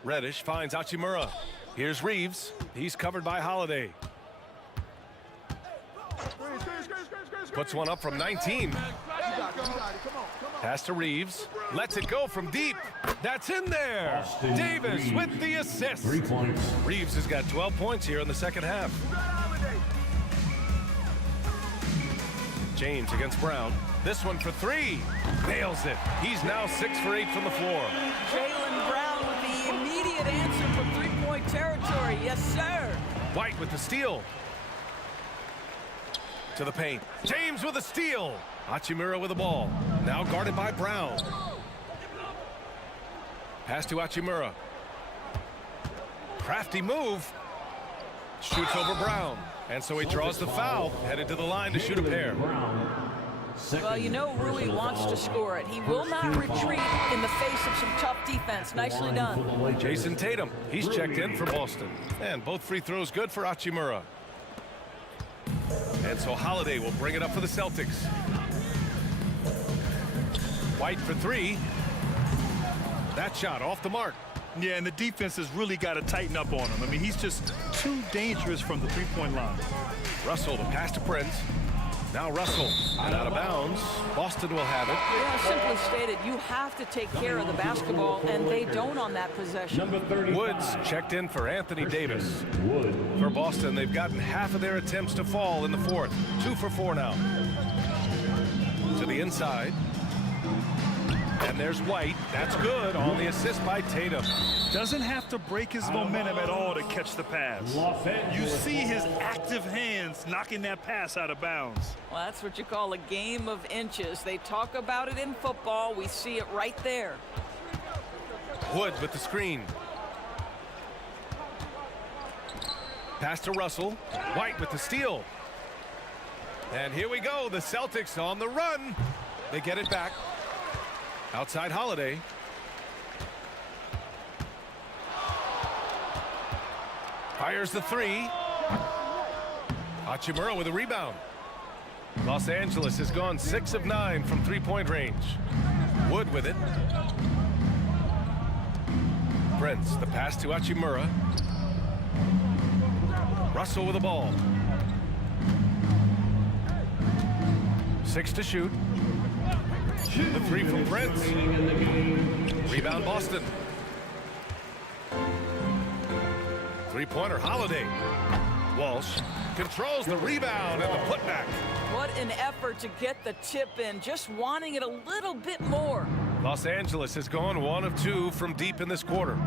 Reddish finds Hachimura. Here's Reeves. He's covered by Holiday. Puts one up from 19. Pass to Reeves. Lets it go from deep. That's in there. Davis with the assist. 3 points. Reeves has got 12 points here in the second half. James against Brown. This one for 3. Nails it. He's now 6 for 8 from the floor. Jaylen Brown with the immediate answer from three-point territory. Yes, sir. White with the steal. To the paint. James with a steal. Hachimura with the ball. Now guarded by Brown. Pass to Hachimura. Crafty move. Shoots over Brown. And so he draws the foul. Headed to the line to shoot a pair. Well, you know Rui wants to score it. He will not retreat in the face of some tough defense. Nicely done. Jason Tatum. He's checked in for Boston. And both free throws good for Hachimura. And so Holiday will bring it up for the Celtics. White for 3. That shot off the mark. Yeah, and the defense has really got to tighten up on him. I mean, he's just too dangerous from the three-point line. Russell to pass to Prince. Now Russell and out of bounds. Boston will have it. Yeah, simply stated, you have to take care of the basketball, and they don't on that possession. Woods checked in for Anthony Davis. For Boston, they've gotten half of their attempts to fall in the fourth. 2 for 4 now. To the inside. And there's White. That's good on the assist by Tatum. Doesn't have to break his momentum at all to catch the pass. You see his active hands knocking that pass out of bounds. Well, that's what you call a game of inches. They talk about it in football. We see it right there. Wood with the screen. Pass to Russell. White with the steal. And here we go. The Celtics on the run. They get it back. Outside Holiday. Fires the 3. Hachimura with a rebound. Los Angeles has gone 6 of 9 from three-point range. Wood with it. Prince, the pass to Hachimura. Russell with the ball. 6 to shoot. The 3 from Prince. Rebound Boston. Three-pointer Holiday. Walsh controls the rebound and the putback. What an effort to get the tip in, just wanting it a little bit more. Los Angeles has gone 1 of 2 from deep in this quarter.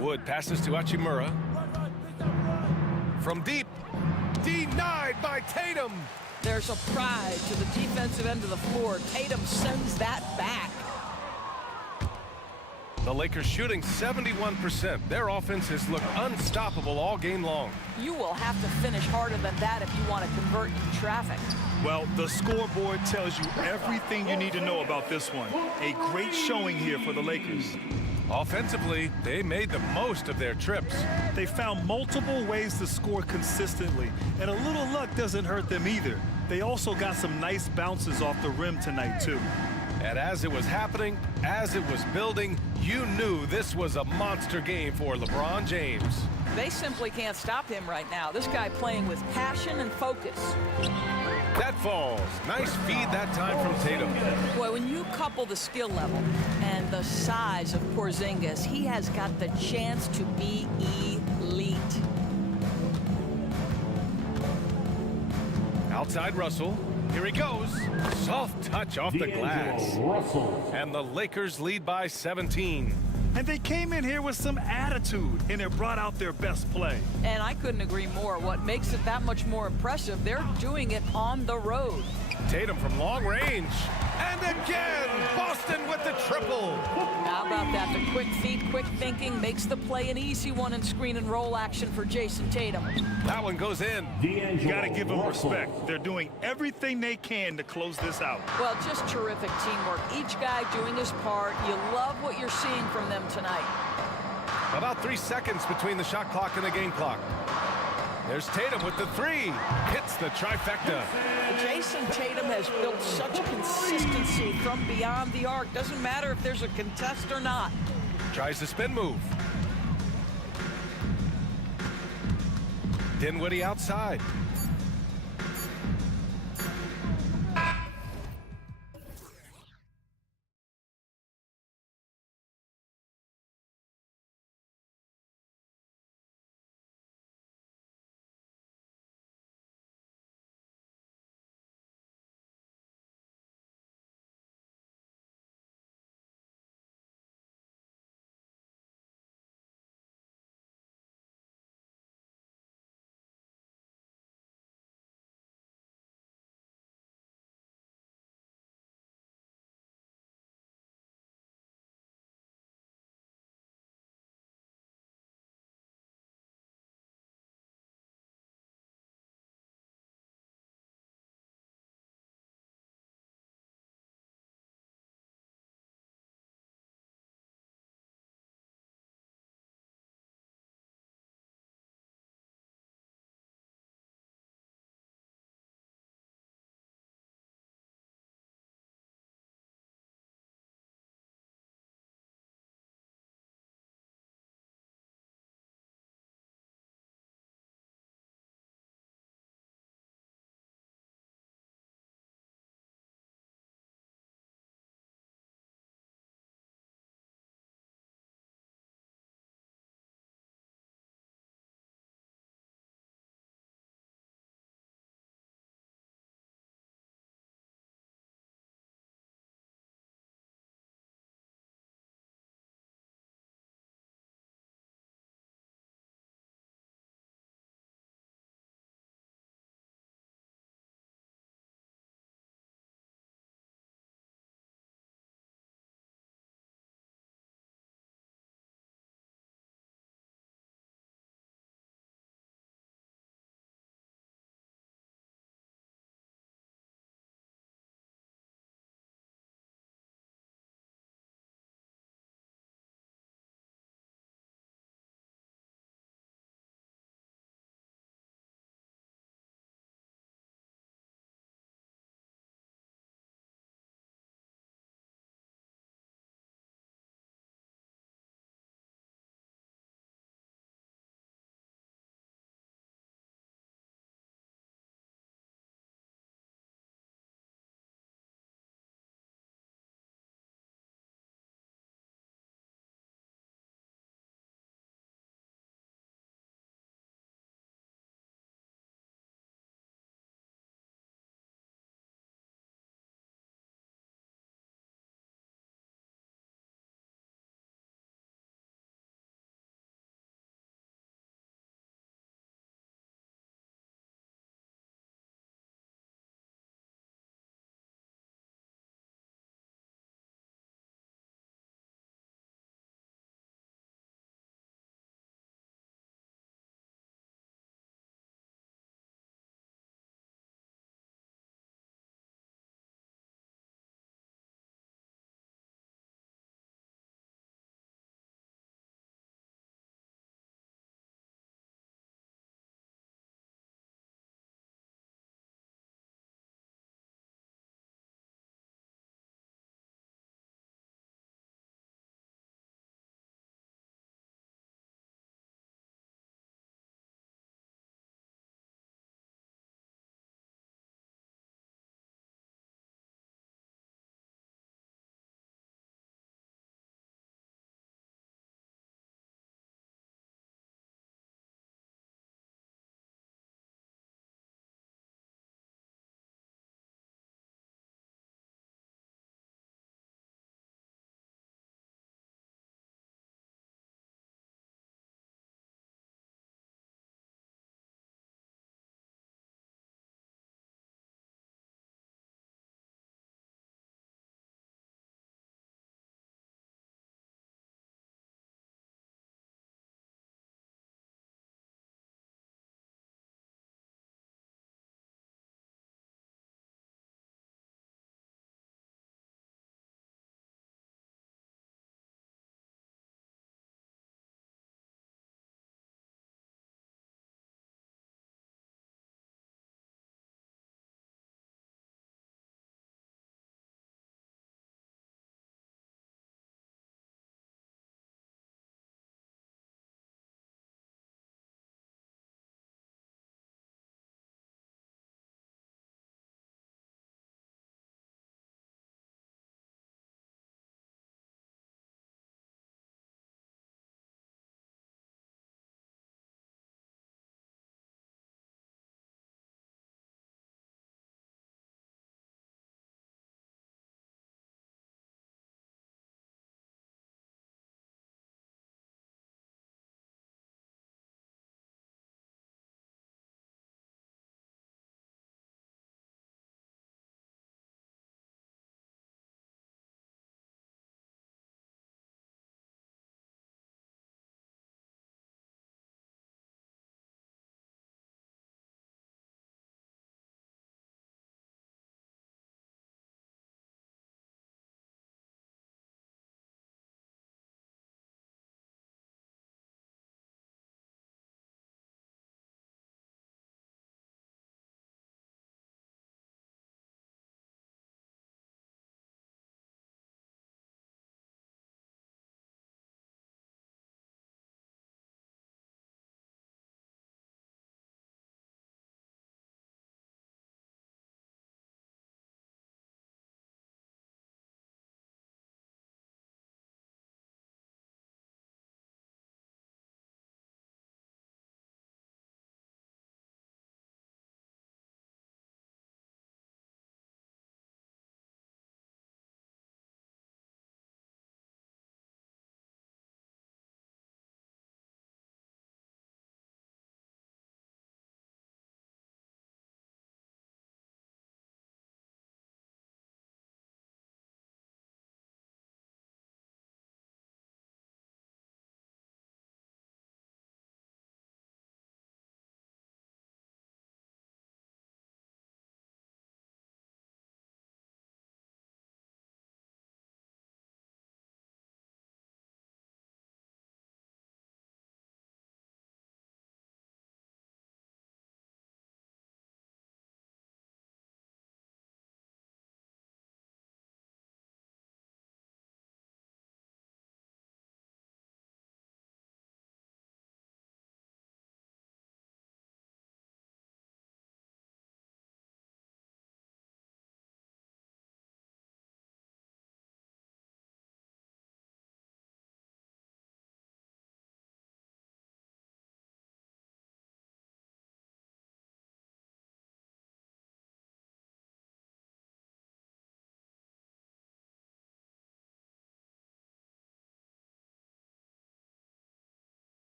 Wood passes to Hachimura. From deep. Denied by Tatum. There's a pride to the defensive end of the floor. Tatum sends that back. The Lakers shooting 71%. Their offense has looked unstoppable all game long. You will have to finish harder than that if you want to convert in traffic. Well, the scoreboard tells you everything you need to know about this one. A great showing here for the Lakers. Offensively, they made the most of their trips. They found multiple ways to score consistently, and a little luck doesn't hurt them either. They also got some nice bounces off the rim tonight, too. And as it was happening, as it was building, you knew this was a monster game for LeBron James. They simply can't stop him right now. This guy playing with passion and focus. That falls. Nice feed that time from Tatum. Boy, when you couple the skill level and the size of Porzingis, he has got the chance to be elite. Outside Russell. Here he goes. Soft touch off the glass. And the Lakers lead by 17. And they came in here with some attitude, and it brought out their best play. And I couldn't agree more. What makes it that much more impressive, they're doing it on the road. Tatum from long range. And again, Boston with the triple. How about that? The quick feet, quick thinking makes the play an easy one in screen and roll action for Jason Tatum. That one goes in. You got to give them respect. They're doing everything they can to close this out. Well, just terrific teamwork. Each guy doing his part. You love what you're seeing from them tonight. About 3 seconds between the shot clock and the game clock. There's Tatum with the three. Hits the trifecta. Jason Tatum has built such consistency from beyond the arc. Doesn't matter if there's a contest or not. Tries the spin move. Dinwiddie outside.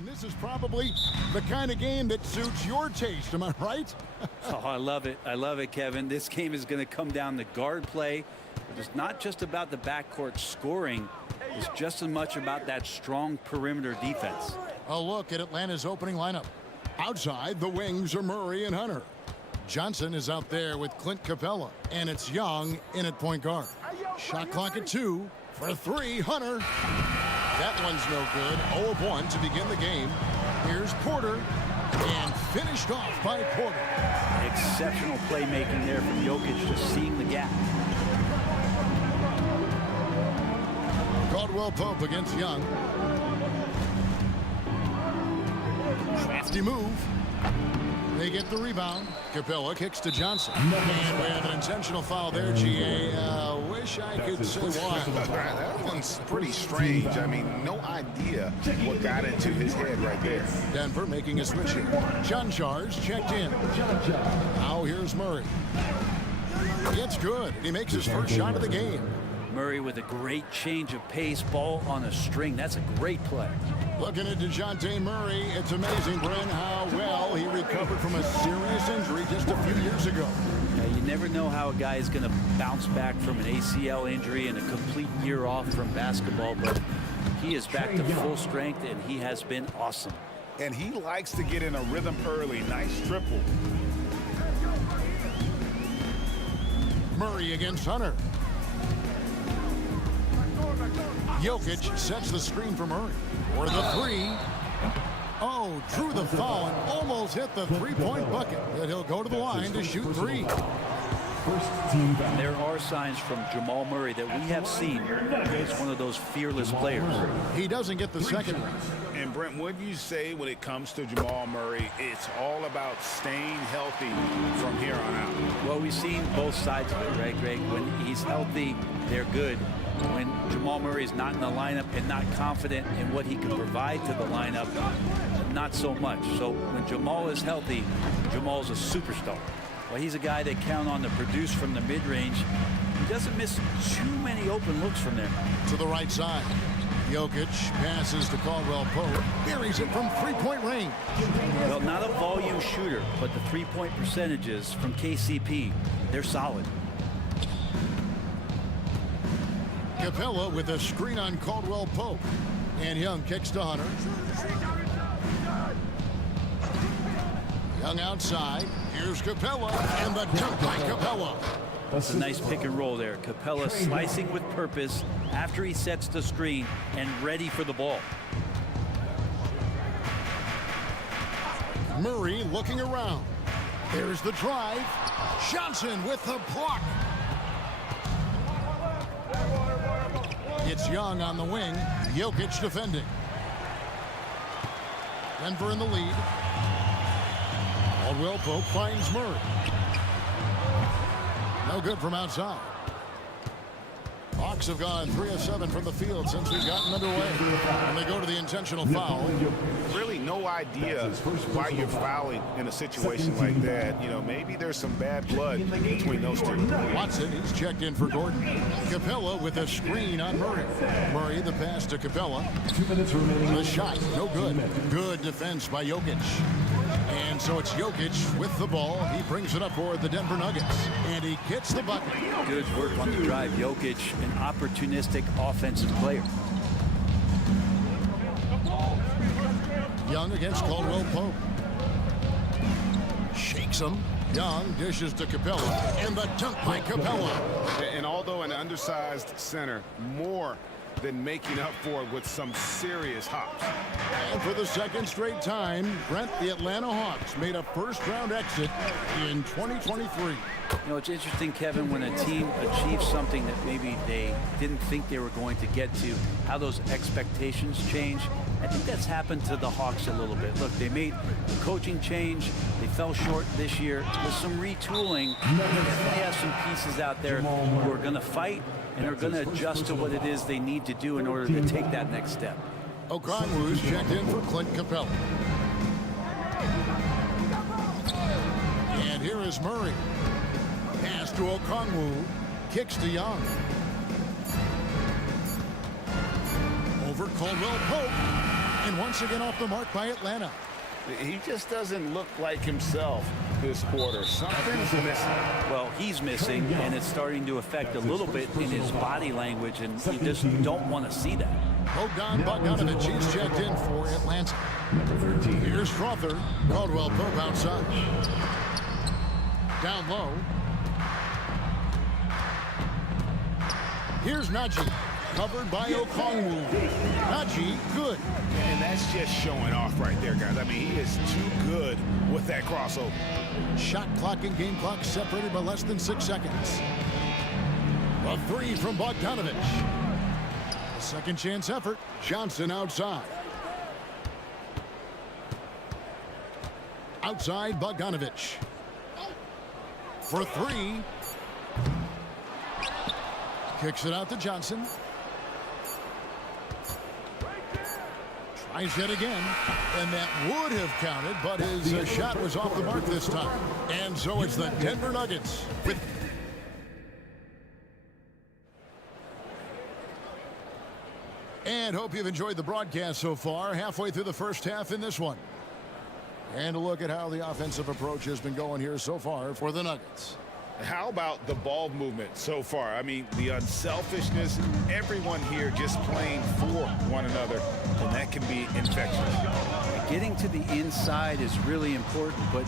And this is probably the kind of game that suits your taste, am I right? Oh, I love it. I love it, Kevin. This game is going to come down to guard play. But it's not just about the backcourt scoring. It's just as much about that strong perimeter defense. A look at Atlanta's opening lineup. Outside, the wings are Murray and Hunter. Johnson is out there with Clint Capella, and it's Young in at point guard. Shot clock at 2 for 3. Hunter. That one's no good. 0 of 1 to begin the game. Here's Porter, and finished off by Porter. Exceptional playmaking there from Jokic, just seeing the gap. Caldwell Pope against Young. Crafty move. They get the rebound. Capella kicks to Johnson. And we have an intentional foul there, GA. Wish I could say why. That one's pretty strange. I mean, no idea what got into his head right there. Denver making a switch here. Chanchars checked in. Now here's Murray. It's good. He makes his first shot of the game. Murray with a great change of pace, ball on a string. That's a great play. Looking at DeJounte Murray, it's amazing, Bryn, how well he recovered from a serious injury just a few years ago. You never know how a guy is going to bounce back from an ACL injury and a complete year off from basketball, but he is back to full strength, and he has been awesome. And he likes to get in a rhythm early. Nice triple. Murray against Hunter. Jokic sets the screen for Murray. For the 3. Oh, drew the foul and almost hit the three-point bucket. But he'll go to the line to shoot 3. There are signs from Jamal Murray that we have seen. He's one of those fearless players. He doesn't get the second round. And Brent, what do you say when it comes to Jamal Murray? It's all about staying healthy from here on out. Well, we've seen both sides of it, right, Greg? When he's healthy, they're good. When Jamal Murray is not in the lineup and not confident in what he can provide to the lineup, not so much. So when Jamal is healthy, Jamal's a superstar. Well, he's a guy they count on to produce from the mid-range. He doesn't miss too many open looks from there. To the right side. Jokic passes to Caldwell Pope. Buries it from three-point range. Well, not a volume shooter, but the three-point percentages from KCP, they're solid. Capella with a screen on Caldwell Pope. And Young kicks to Hunter. Young outside. Here's Capella, and the dunk by Capella. That's a nice pick and roll there. Capella slicing with purpose after he sets the screen and ready for the ball. Murray looking around. There's the drive. Johnson with the block. It's Young on the wing. Jokic defending. Denver in the lead. Caldwell Pope finds Murray. No good from outside. Hawks have gone 3 of 7 from the field since we've gotten underway. And they go to the intentional foul. Really no idea why you're fouling in a situation like that. You know, maybe there's some bad blood between those two. Watson, he's checked in for Gordon. Capella with a screen on Murray. Murray, the pass to Capella. 2 minutes remaining. The shot, no good. Good defense by Jokic. And so it's Jokic with the ball. He brings it up for the Denver Nuggets. And he gets the bucket. Good work on the drive. Jokic, an opportunistic offensive player. Young against Caldwell Pope. Shakes him. Young dishes to Capella. And the dunk by Capella. And although an undersized center, more than making up for it with some serious hops. And for the second straight time, Brent, the Atlanta Hawks made a first-round exit in 2023. You know, it's interesting, Kevin, when a team achieves something that maybe they didn't think they were going to get to, how those expectations change. I think that's happened to the Hawks a little bit. Look, they made a coaching change. They fell short this year. With some retooling, they have some pieces out there who are going to fight and are going to adjust to what it is they need to do in order to take that next step. Okongwu's checked in for Clint Capella. And here is Murray. Pass to Okongwu. Kicks to Young. Over Caldwell Pope. And once again off the mark by Atlanta. He just doesn't look like himself this quarter. Something's missing. Well, he's missing, and it's starting to affect a little bit in his body language, and you just don't want to see that. Bogdan Bogdanovic, he's checked in for Atlanta. Here's Crowther. Caldwell Pope outside. Down low. Here's Najee. Covered by Okongwu. Najee, good. And that's just showing off right there, guys. I mean, he is too good with that crossover. Shot clock and game clock separated by less than 6 seconds. A three from Bogdanovic. A second chance effort. Johnson outside. Outside Bogdanovic. For three. Kicks it out to Johnson. Tries it again, and that would have counted, but his shot was off the mark this time. And so it's the Denver Nuggets with... And hope you've enjoyed the broadcast so far. Halfway through the first half in this one. And a look at how the offensive approach has been going here so far for the Nuggets. How about the ball movement so far? I mean, the unselfishness, everyone here just playing for one another, and that can be infectious. Getting to the inside is really important, but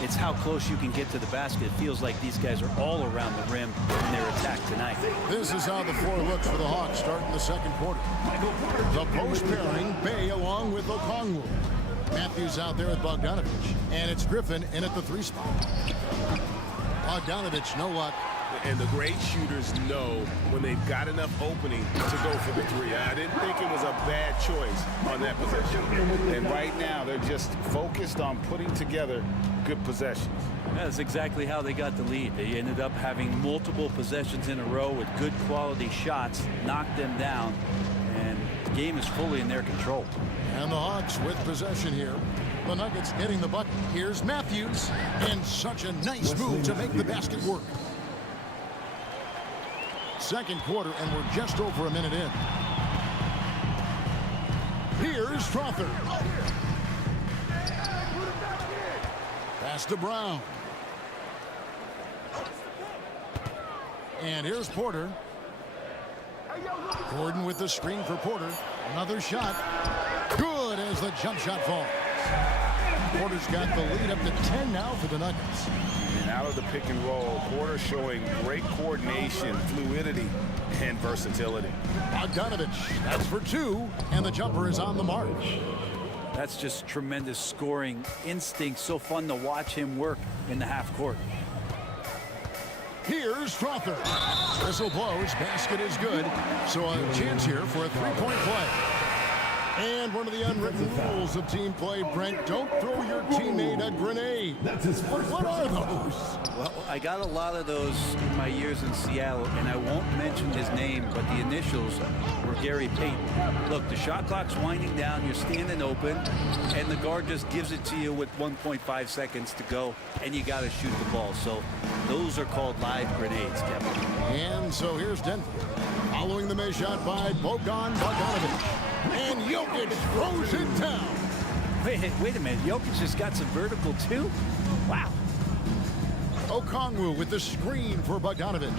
it's how close you can get to the basket. It feels like these guys are all around the rim in their attack tonight. This is how the floor looks for the Hawks starting the second quarter. The post pairing, Bay along with Okongwu. Matthews out there with Bogdanovic, and it's Griffin in at the three spot. Bogdanovic, no luck. And the great shooters know when they've got enough opening to go for the three. I didn't think it was a bad choice on that possession. And right now, they're just focused on putting together good possessions. That's exactly how they got the lead. They ended up having multiple possessions in a row with good quality shots, knocked them down, and the game is fully in their control. And the Hawks with possession here. The Nuggets getting the bucket. Here's Matthews, and such a nice move to make the basket work. Second quarter, and we're just over a minute in. Here's Crowther. Pass to Brown. And here's Porter. Gordon with the screen for Porter. Another shot. Good as the jump shot falls. Porter's got the lead up to 10 now for the Nuggets. And out of the pick and roll, Porter showing great coordination, fluidity, and versatility. Bogdanovic, that's for two, and the jumper is on the mark. That's just tremendous scoring instinct. So fun to watch him work in the half court. Here's Crowther. Whistle blows, basket is good. So a chance here for a three-point play. And one of the unwritten rules of team play, Brent, don't throw your teammate a grenade. What are those? Well, I got a lot of those in my years in Seattle, and I won't mention his name, but the initials were Gary Payton. Look, the shot clock's winding down, you're standing open, and the guard just gives it to you with 1.5 seconds to go, and you got to shoot the ball. So those are called live grenades, Kevin. And so here's Denver. Following the missed shot by Bogdan Bogdanovic. And Jokic throws it down. Wait a minute. Jokic has got some vertical, too? Wow. Okongwu with the screen for Bogdanovic.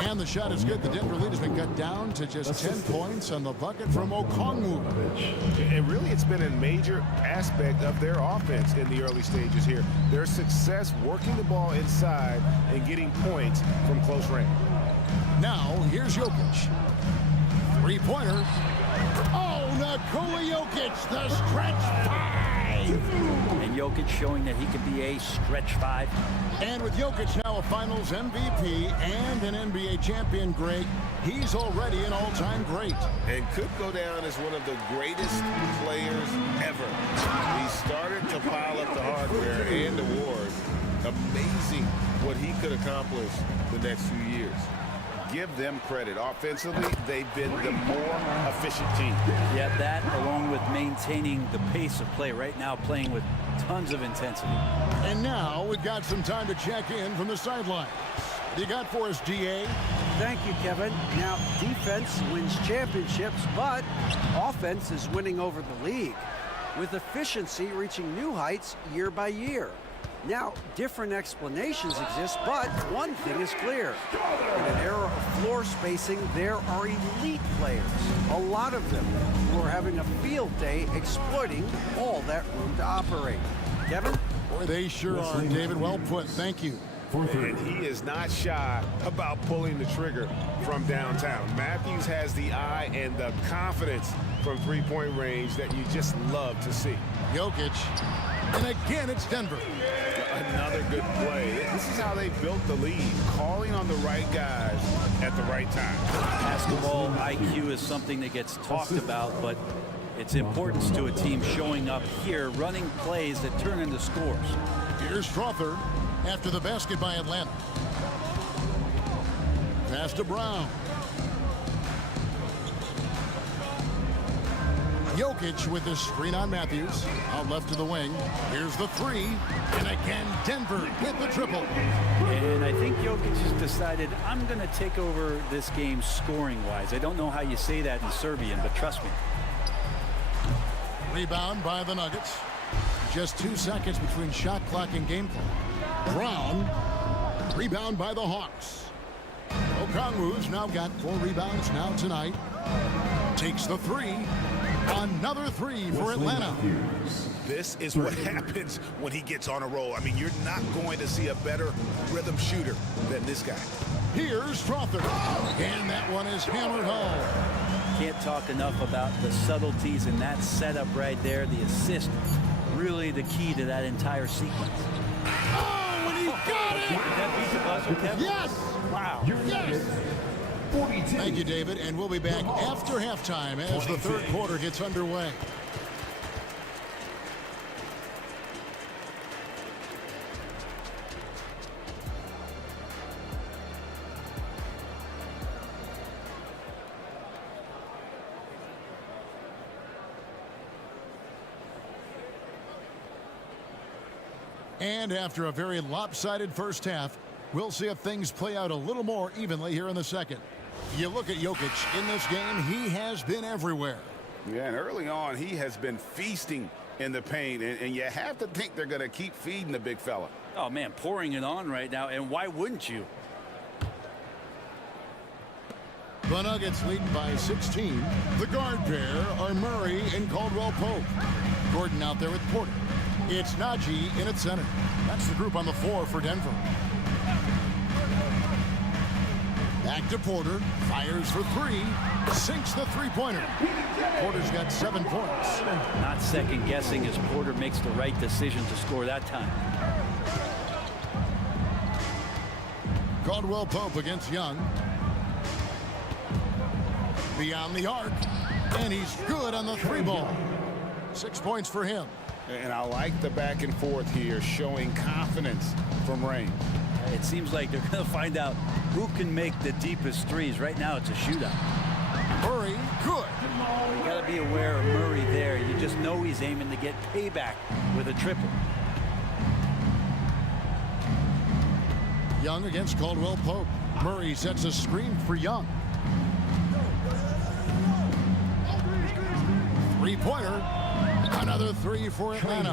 And the shot is good. The Denver lead has been cut down to just 10 points on the bucket from Okongwu. And really, it's been a major aspect of their offense in the early stages here. Their success working the ball inside and getting points from close range. Now, here's Jokic. Three-pointer. Oh, Nikola Jokic, the stretch five. And Jokic showing that he can be a stretch five. And with Jokic now a Finals MVP and an NBA champion, Greg, he's already an all-time great. And could go down as one of the greatest players ever. He started to pile up the hardware and awards. Amazing what he could accomplish the next few years. Give them credit. Offensively, they've been the more efficient team. Yeah, that along with maintaining the pace of play right now, playing with tons of intensity. And now we've got some time to check in from the sidelines. You got for us, DA? Thank you, Kevin. Now, defense wins championships, but offense is winning over the league, with efficiency reaching new heights year by year. Now, different explanations exist, but one thing is clear. In an era of floor spacing, there are elite players, a lot of them, who are having a field day exploiting all that room to operate. Kevin? Boy, they sure are, David. Well put. Thank you. And he is not shy about pulling the trigger from downtown. Matthews has the eye and the confidence from three-point range that you just love to see. Jokic. And again, it's Denver. Another good play. This is how they built the lead, calling on the right guys at the right time. Basketball IQ is something that gets talked about, but its importance to a team showing up here, running plays that turn into scores. Here's Strother after the basket by Atlanta. Pass to Brown. Jokic with this screen on Matthews. Out left to the wing. Here's the three. And again, Denver with the triple. And I think Jokic has decided, I'm going to take over this game scoring-wise. I don't know how you say that in Serbian, but trust me. Rebound by the Nuggets. Just 2 seconds between shot clock and game clock. Brown. Rebound by the Hawks. Okongwu's now got 4 rebounds now tonight. Takes the three. Another three for Atlanta. This is what happens when he gets on a roll. I mean, you're not going to see a better rhythm shooter than this guy. Here's Strother. And that one is hammered home. Can't talk enough about the subtleties in that setup right there. The assist, really the key to that entire sequence. Oh, and he got it! Did that beat the buzzer, Kevin? Yes! Wow. Yes! 42. Thank you, David, and we'll be back after halftime as the third quarter gets underway. And after a very lopsided first half, we'll see if things play out a little more evenly here in the second. You look at Jokic in this game, he has been everywhere. Yeah, and early on, he has been feasting in the paint, and you have to think they're going to keep feeding the big fella. Oh, man, pouring it on right now, and why wouldn't you? The Nuggets leading by 16. The guard pair are Murray and Caldwell Pope. Gordon out there with Porter. It's Najee in at center. That's the group on the floor for Denver. Back to Porter, fires for three, sinks the three-pointer. Porter's got 7 points. Not second-guessing as Porter makes the right decision to score that time. Caldwell Pope against Young. Beyond the arc, and he's good on the three ball. 6 points for him. And I like the back and forth here, showing confidence from range. It seems like they're going to find out who can make the deepest threes. Right now, it's a shootout. Murray, good. You got to be aware of Murray there. You just know he's aiming to get payback with a triple. Young against Caldwell Pope. Murray sets a screen for Young. Three-pointer. Another three for Atlanta.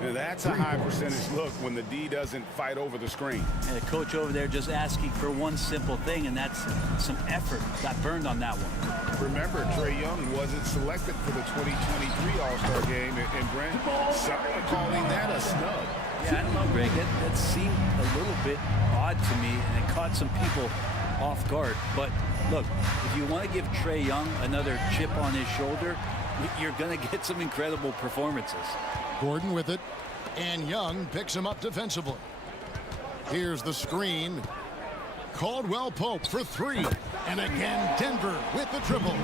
Now that's a high percentage look when the D doesn't fight over the screen. And the coach over there just asking for one simple thing, and that's some effort. Got burned on that one. Remember, Trae Young wasn't selected for the 2023 All-Star game, and Brent, some are calling that a snub. Yeah, I don't know, Greg. That seemed a little bit odd to me, and it caught some people off guard. But look, if you want to give Trae Young another chip on his shoulder, you're going to get some incredible performances. Gordon with it, and Young picks him up defensively. Here's the screen. Caldwell Pope for three, and again Denver with the triple.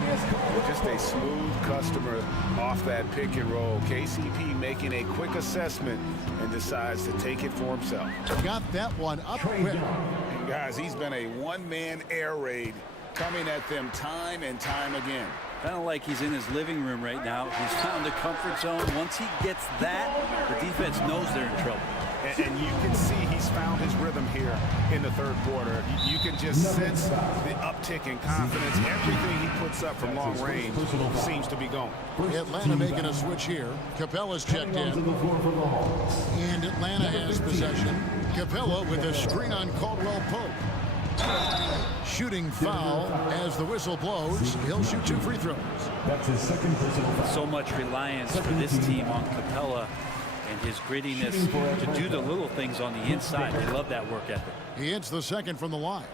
Just a smooth customer off that pick and roll. KCP making a quick assessment and decides to take it for himself. Got that one up quick. And guys, he's been a one-man air raid coming at them time and time again. Kind of like he's in his living room right now. He's found the comfort zone. Once he gets that, the defense knows they're in trouble. And you can see he's found his rhythm here in the third quarter. You can just sense the uptick in confidence. Everything he puts up from long range seems to be going. Atlanta making a switch here. Capella's checked in. And Atlanta has possession. Capella with a screen on Caldwell Pope. Shooting foul as the whistle blows. He'll shoot 2 free throws. That's his second personal foul. So much reliance for this team on Capella and his grittiness to do the little things on the inside. They love that work ethic. He hits the second from the line.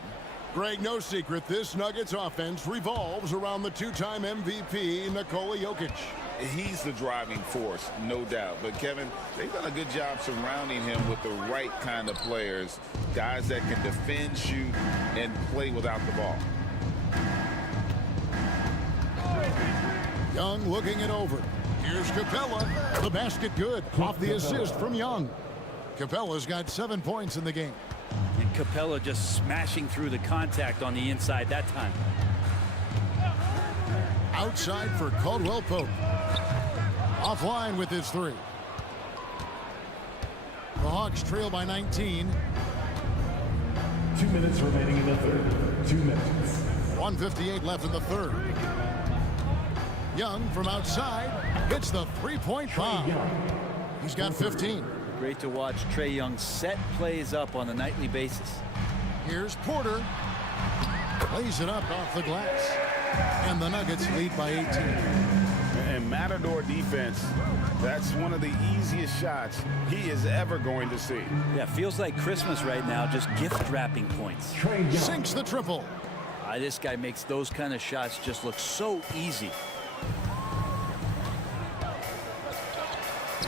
Greg, no secret, this Nuggets offense revolves around the 2-time MVP, Nikola Jokic. He's the driving force, no doubt. But, Kevin, they've done a good job surrounding him with the right kind of players, guys that can defend, shoot, and play without the ball. Young looking it over. Here's Capella. The basket good. Off the assist from Young. Capella's got 7 points in the game. And Capella just smashing through the contact on the inside that time. Outside for Caldwell Pope. Offline with his 3. The Hawks trail by 19. 2 minutes remaining in the third. 2 minutes. 1:58 left in the third. Young from outside hits the 3-point bomb. He's got 15. Great to watch Trae Young set plays up on a nightly basis. Here's Porter. Plays it up off the glass. And the Nuggets lead by 18. And Matador defense, that's one of the easiest shots he is ever going to see. Yeah, feels like Christmas right now, just gift wrapping points. Sinks the triple. This guy makes those kind of shots just look so easy.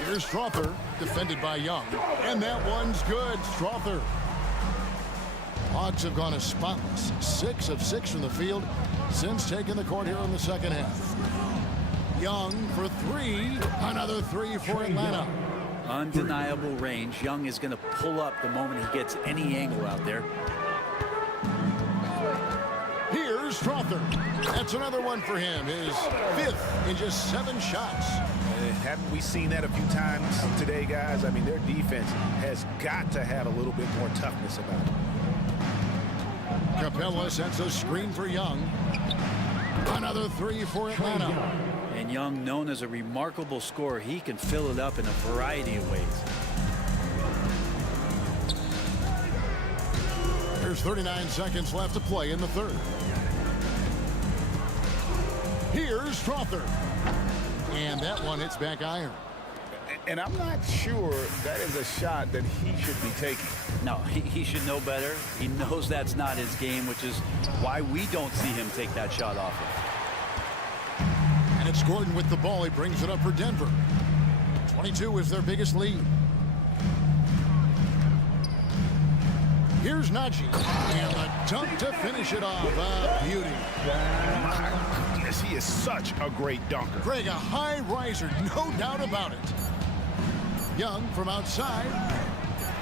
Here's Strother, defended by Young. And that one's good. Strother. Hawks have gone as spotless. 6 of 6 from the field since taking the court here in the second half. Young for 3. Another 3 for Atlanta. Undeniable range. Young is going to pull up the moment he gets any angle out there. Here's Strother. That's another one for him. His 5th in just 7 shots. Haven't we seen that a few times today, guys? I mean, their defense has got to have a little bit more toughness about it. Capella sets a screen for Young. Another 3 for Atlanta. And Young, known as a remarkable scorer, he can fill it up in a variety of ways. There's 39 seconds left to play in the third. Here's Strother. And that one hits back iron. And I'm not sure that is a shot that he should be taking. No, he should know better. He knows that's not his game, which is why we don't see him take that shot off him. And it's Gordon with the ball. He brings it up for Denver. 22 is their biggest lead. Here's Najee. And the dunk to finish it off. A beauty. My goodness, he is such a great dunker. Greg, a high riser, no doubt about it. Young from outside.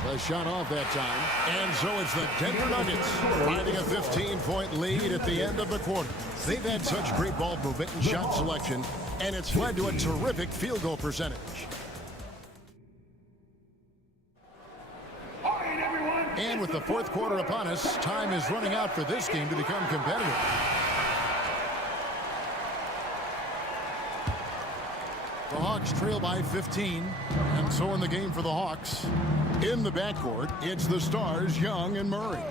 The shot off that time. And so it's the Denver Nuggets finding a 15-point lead at the end of the quarter. They've had such great ball movement and shot selection, and it's led to a terrific field goal percentage. And with the fourth quarter upon us, time is running out for this game to become competitive. The Hawks trail by 15, and so in the game for the Hawks. In the backcourt, it's the stars, Young and Murray.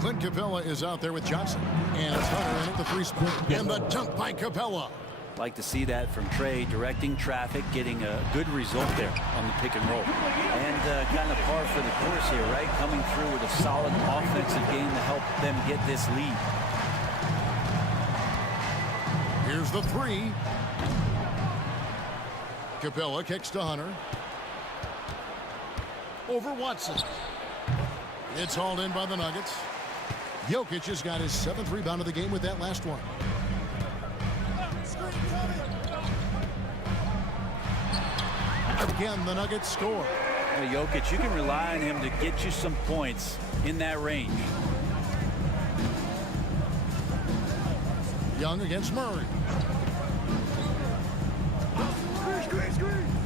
Clint Capella is out there with Johnson. And it's Hunter in at the 3 spot. And the dunk by Capella. Like to see that from Trae, directing traffic, getting a good result there on the pick and roll. And kind of par for the course here, right? Coming through with a solid offensive game to help them get this lead. Here's the 3. Capella kicks to Hunter. Over Watson. It's hauled in by the Nuggets. Jokic has got his 7th rebound of the game with that last one. Again, the Nuggets score. Well, Jokic, you can rely on him to get you some points in that range. Young against Murray.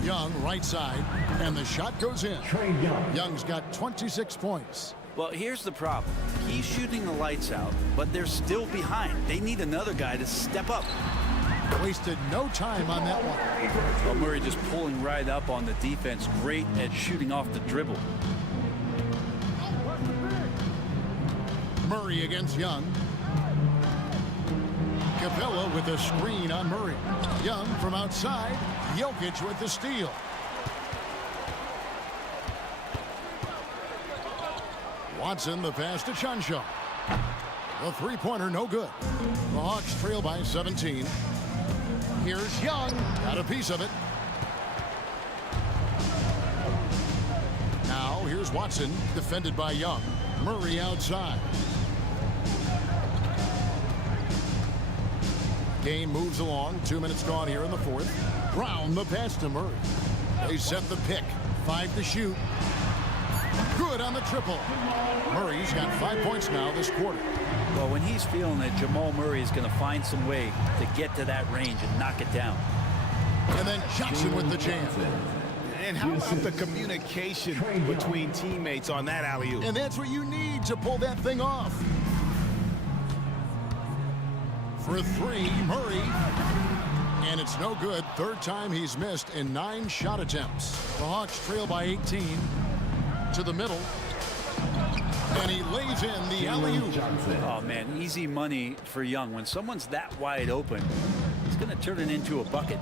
Young, right side, and the shot goes in. Trey Young. Young's got 26 points. Well, here's the problem. He's shooting the lights out, but they're still behind. They need another guy to step up. Wasted no time on that one. Well, Murray just pulling right up on the defense. Great at shooting off the dribble. Murray against Young. Capella with a screen on Murray. Young from outside. Jokic with the steal. Watson the pass to Chanshaw. The three-pointer no good. The Hawks trail by 17. Here's Young. Got a piece of it. Now here's Watson, defended by Young. Murray outside. Game moves along. 2 minutes gone here in the fourth. Brown the pass to Murray. They set the pick. 5 to shoot. Good on the triple. Murray's got 5 points now this quarter. Well, when he's feeling it, Jamal Murray is going to find some way to get to that range and knock it down. And then Johnson with the jam. And how about the communication between teammates on that alley-oop? And that's what you need to pull that thing off. For three, Murray. And it's no good. Third time he's missed in 9 shot attempts. The Hawks trail by 18. To the middle. And he lays in the alley-oop. Oh, man, easy money for Young. When someone's that wide open, he's going to turn it into a bucket.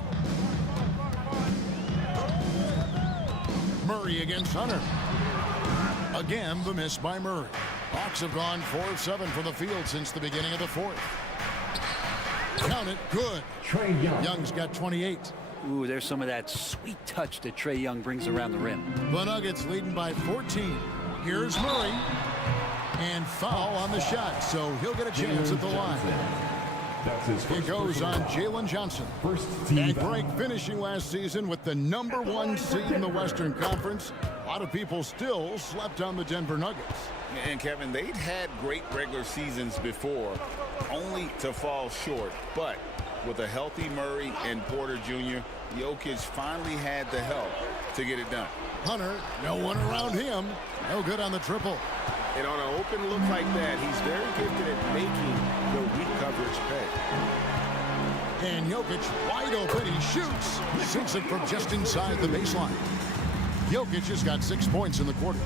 Murray against Hunter. Again, the miss by Murray. Hawks have gone 4 of 7 from the field since the beginning of the fourth. Count it, good. Trey Young. Young's got 28. Ooh, there's some of that sweet touch that Trey Young brings around the rim. The Nuggets leading by 14. Here's Murray. And foul on the shot, so he'll get a chance at the line. It goes on Jalen Johnson. And Greg finishing last season with the #1 seed in the Western Conference. A lot of people still slept on the Denver Nuggets. And Kevin, they'd had great regular seasons before, only to fall short. But with a healthy Murray and Porter Jr., Jokic finally had the help to get it done. Hunter, no one around him. No good on the triple. And on an open look like that, he's very gifted at making the weak coverage pay. And Jokic wide open. He shoots. Sinks it from just inside the baseline. Jokic has got 6 points in the quarter.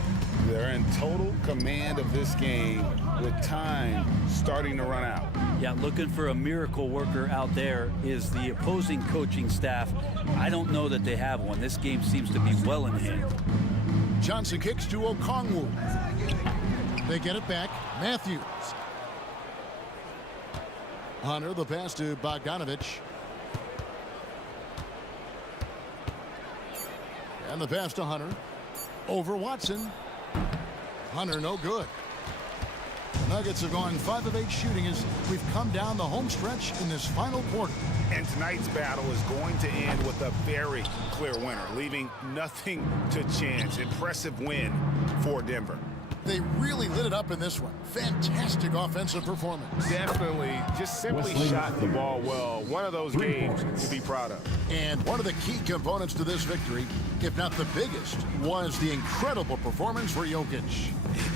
They're in total command of this game with time starting to run out. Yeah, looking for a miracle worker out there is the opposing coaching staff. I don't know that they have one. This game seems to be well in hand. Johnson kicks to Okongwu. They get it back. Matthews. Hunter, the pass to Bogdanovich. And the pass to Hunter. Over Watson. Hunter, no good. Nuggets have gone 5 of 8 shooting as we've come down the home stretch in this final quarter. And tonight's battle is going to end with a very clear winner, leaving nothing to chance. Impressive win for Denver. They really lit it up in this one. Fantastic offensive performance. Definitely just simply shot the ball well. One of those games to be proud of. And one of the key components to this victory, if not the biggest, was the incredible performance for Jokic.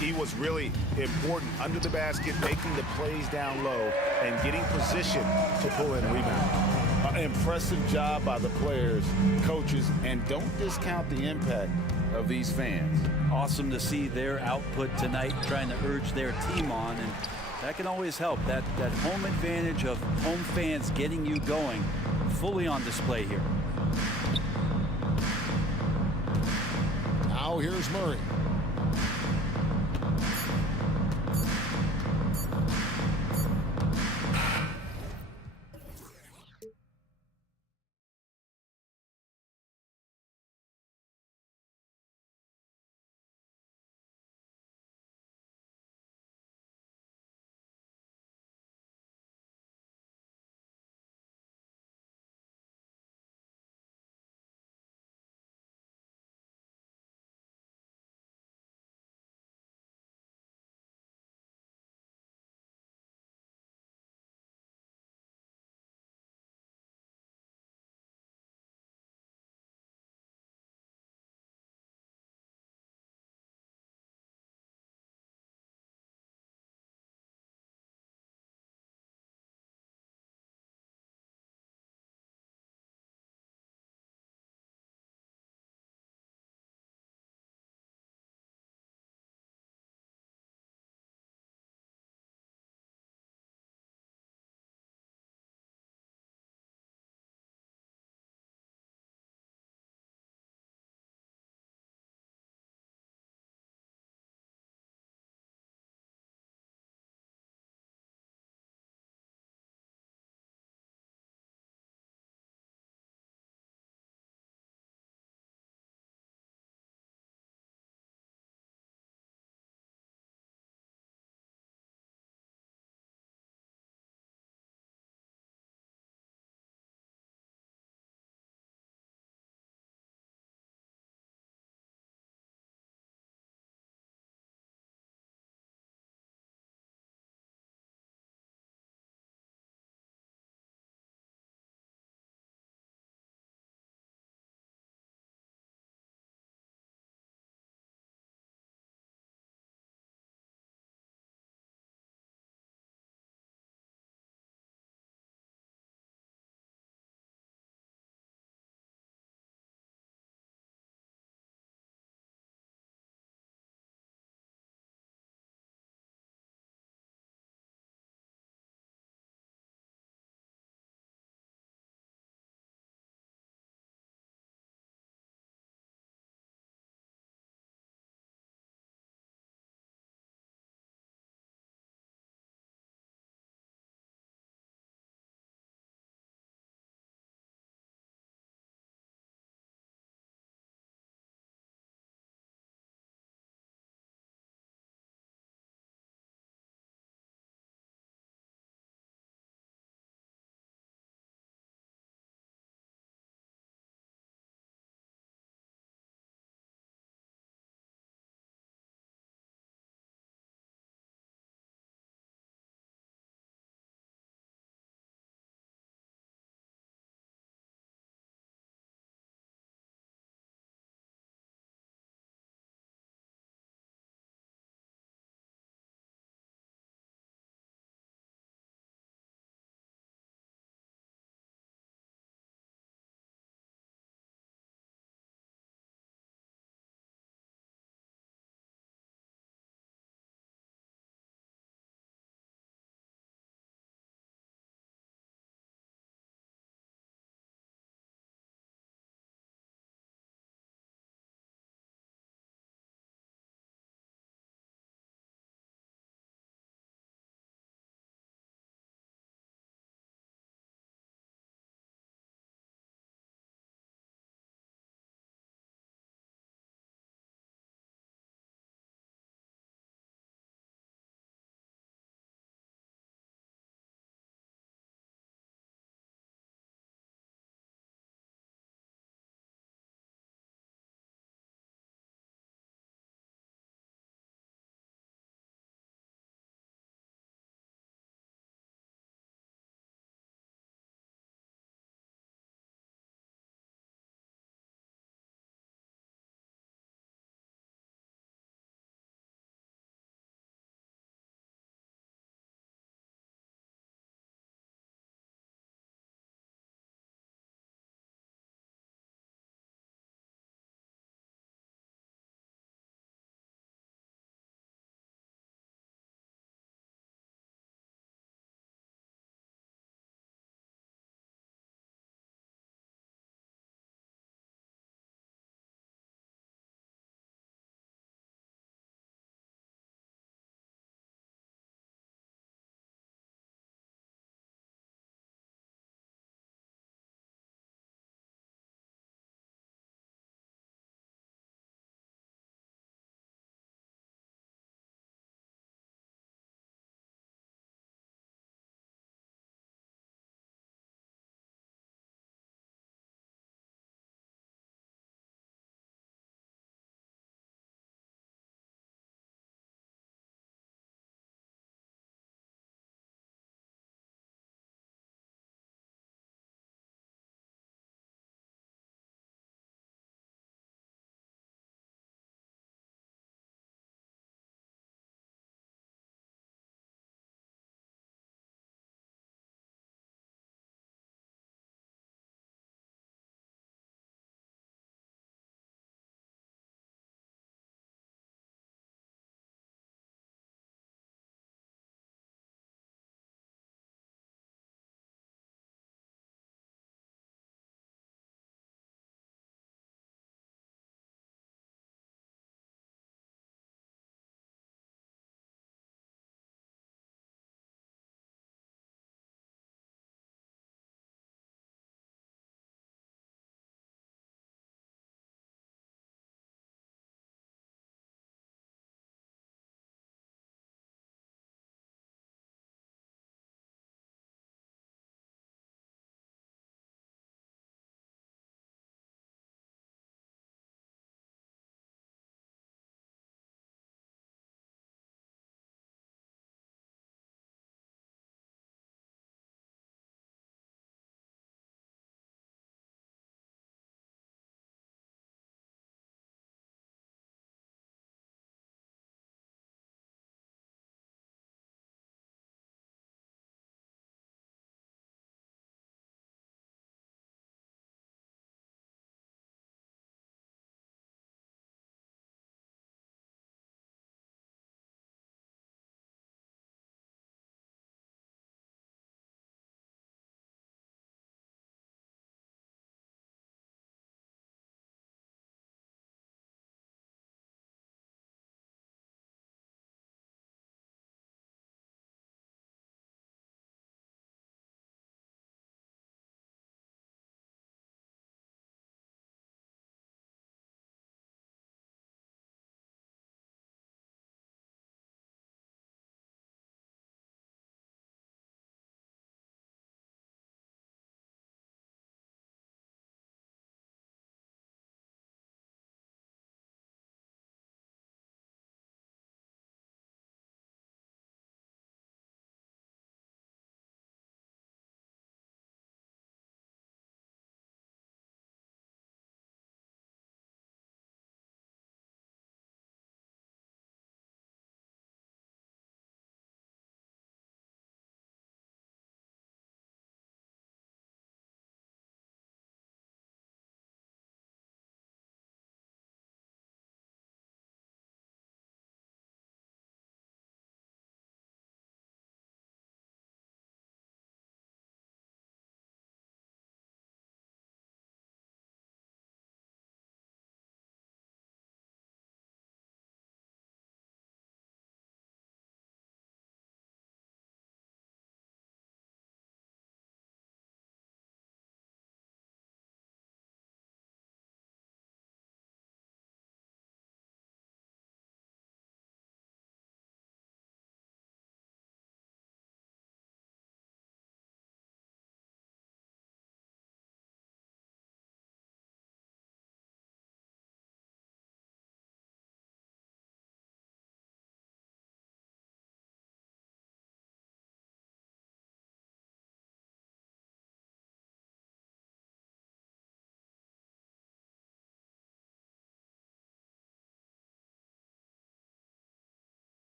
He was really important under the basket, making the plays down low and getting position to pull in rebound. An impressive job by the players, coaches, and don't discount the impact of these fans. Awesome to see their output tonight, trying to urge their team on, and that can always help. That home advantage of home fans getting you going, fully on display here. Now here's Murray.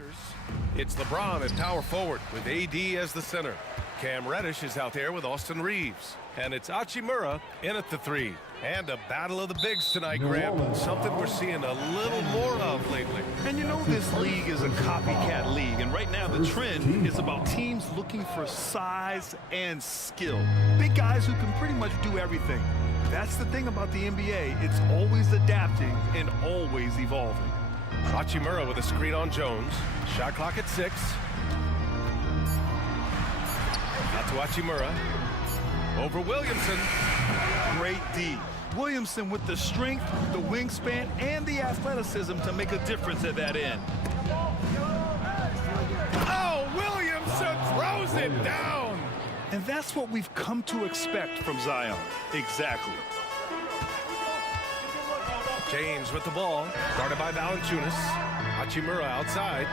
Lakers. It's LeBron at power forward with AD as the center. Cam Reddish is out there with Austin Reeves. And it's Hachimura in at the three. And a battle of the bigs tonight, Graham. Something we're seeing a little more of lately. And you know this league is a copycat league, and right now the trend is about teams looking for size and skill. Big guys who can pretty much do everything. That's the thing about the NBA. It's always adapting and always evolving. Hachimura with a screen on Jones. Shot clock at 6. Out to Hachimura. Over Williamson. Great D. Williamson with the strength, the wingspan, and the athleticism to make a difference at that end. Oh, Williamson throws it down. And that's what we've come to expect from Zion. Exactly. James with the ball, guarded by Valanciunas. Hachimura outside.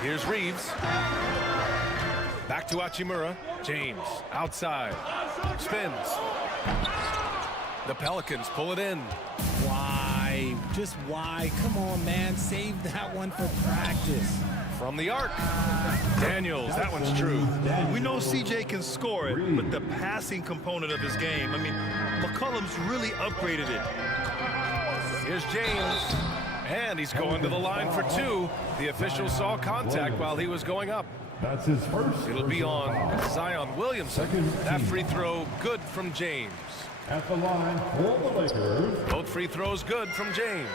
Here's Reeves. Back to Hachimura. James outside. Spins. The Pelicans pull it in. Why? Just why? Come on, man. Save that one for practice. From the arc. Daniels, that one's true. We know CJ can score it, but the passing component of his game, I mean, McCollum's really upgraded it. Here's James. And he's going to the line for 2. The official saw contact while he was going up. That's his first. It'll be on Zion Williamson. That free throw good from James. At the line for the Lakers. Both free throws good from James.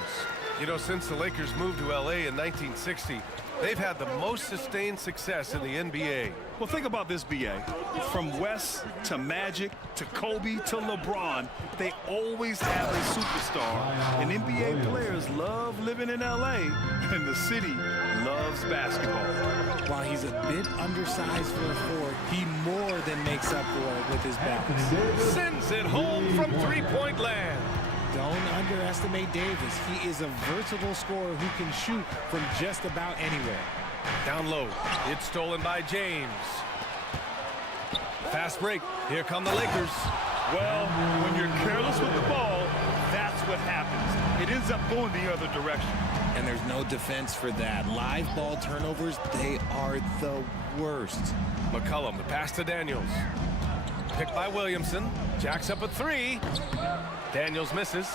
You know, since the Lakers moved to LA in 1960, they've had the most sustained success in the NBA. Well, think about this, B.A. From West to Magic to Kobe to LeBron, they always have a superstar. And NBA players love living in L.A., and the city loves basketball. While he's a bit undersized for a forward, he more than makes up for it with his bounce. Sends it home from three-point land. Don't underestimate Davis. He is a versatile scorer who can shoot from just about anywhere. Down low. It's stolen by James. Fast break. Here come the Lakers. Well, when you're careless with the ball, that's what happens. It ends up going the other direction. And there's no defense for that. Live ball turnovers, they are the worst. McCollum, the pass to Daniels. Picked by Williamson. Jacks up a 3. Daniels misses.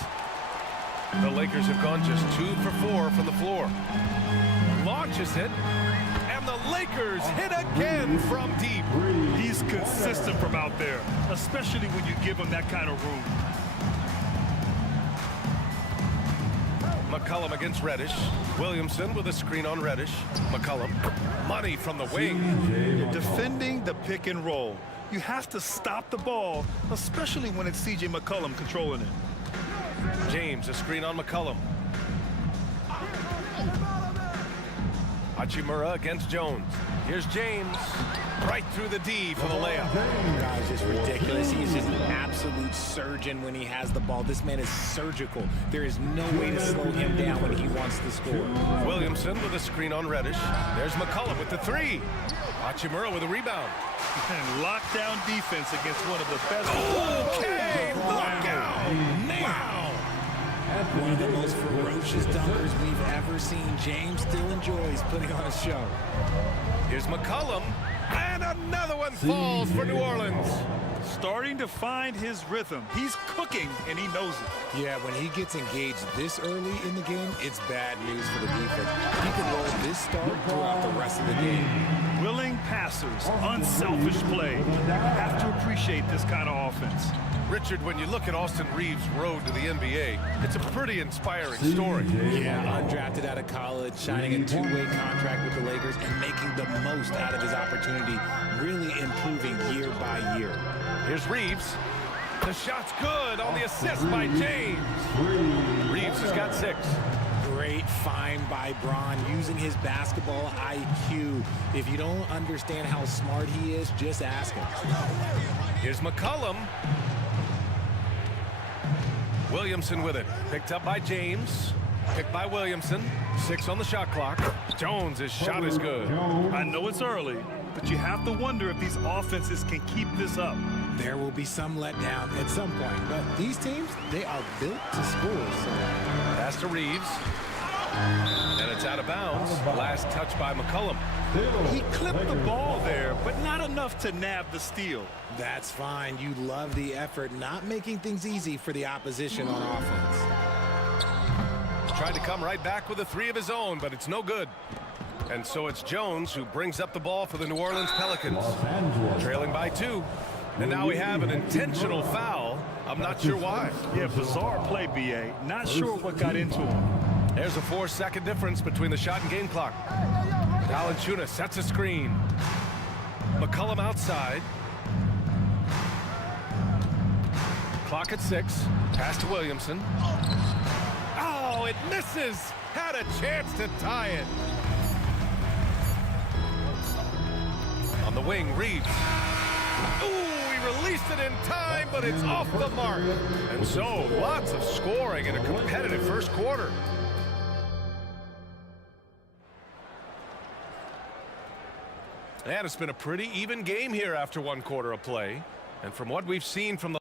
The Lakers have gone just 2 for 4 from the floor. Launches it. And the Lakers hit again from deep. He's consistent from out there, especially when you give him that kind of room. McCollum against Reddish. Williamson with a screen on Reddish. McCollum. Money from the wing. Defending the pick and roll. You have to stop the ball, especially when it's C.J. McCollum controlling it. James, a screen on McCollum. Hachimura against Jones. Here's James. Right through the D for the layup. God, it's just ridiculous. He is just an absolute surgeon when he has the ball. This man is surgical. There is no way to slow him down when he wants to score. Williamson with a screen on Reddish. There's McCollum with the 3. Hachimura with a rebound. And lockdown defense against one of the best. Okay, look out! Wow! One of the most ferocious dunkers we've ever seen. James still enjoys putting on a show. Here's McCollum, and another one falls for New Orleans. Starting to find his rhythm. He's cooking, and he knows it. Yeah, when he gets engaged this early in the game, it's bad news for the defense. He can roll this start throughout the rest of the game. Willing passers, unselfish play. You have to appreciate this kind of offense. Richard, when you look at Austin Reeves' road to the NBA, it's a pretty inspiring story. Yeah, undrafted out of college, signing a two-way contract with the Lakers and making the most out of his opportunity, really improving year by year. Here's Reeves. The shot's good on the assist by James. Reeves has got 6. Great find by Bron, using his basketball IQ. If you don't understand how smart he is, just ask him. Here's McCollum. Williamson with it. Picked up by James. Picked by Williamson. 6 on the shot clock. Jones' shot is good. I know it's early, but you have to wonder if these offenses can keep this up. There will be some letdown at some point, but these teams, they are built to score. So. Pass to Reeves. And it's out of bounds. Last touch by McCollum. He clipped the ball there, but not enough to nab the steal. That's fine. You love the effort, not making things easy for the opposition on offense. Tried to come right back with a three of his own, but it's no good. And so it's Jones who brings up the ball for the New Orleans Pelicans. Trailing by 2. And now we have an intentional foul. I'm not sure why. Yeah, bizarre play, B.A. Not sure what got into him. There's a 4-second difference between the shot and game clock. Valanciunas sets a screen. McCollum outside. Clock at 6. Pass to Williamson. Oh, it misses. Had a chance to tie it. On the wing, Reeves. Ooh, he released it in time, but it's off the mark. And so, lots of scoring in a competitive first quarter. And it's been a pretty even game here after one quarter of play. And from what we've seen from the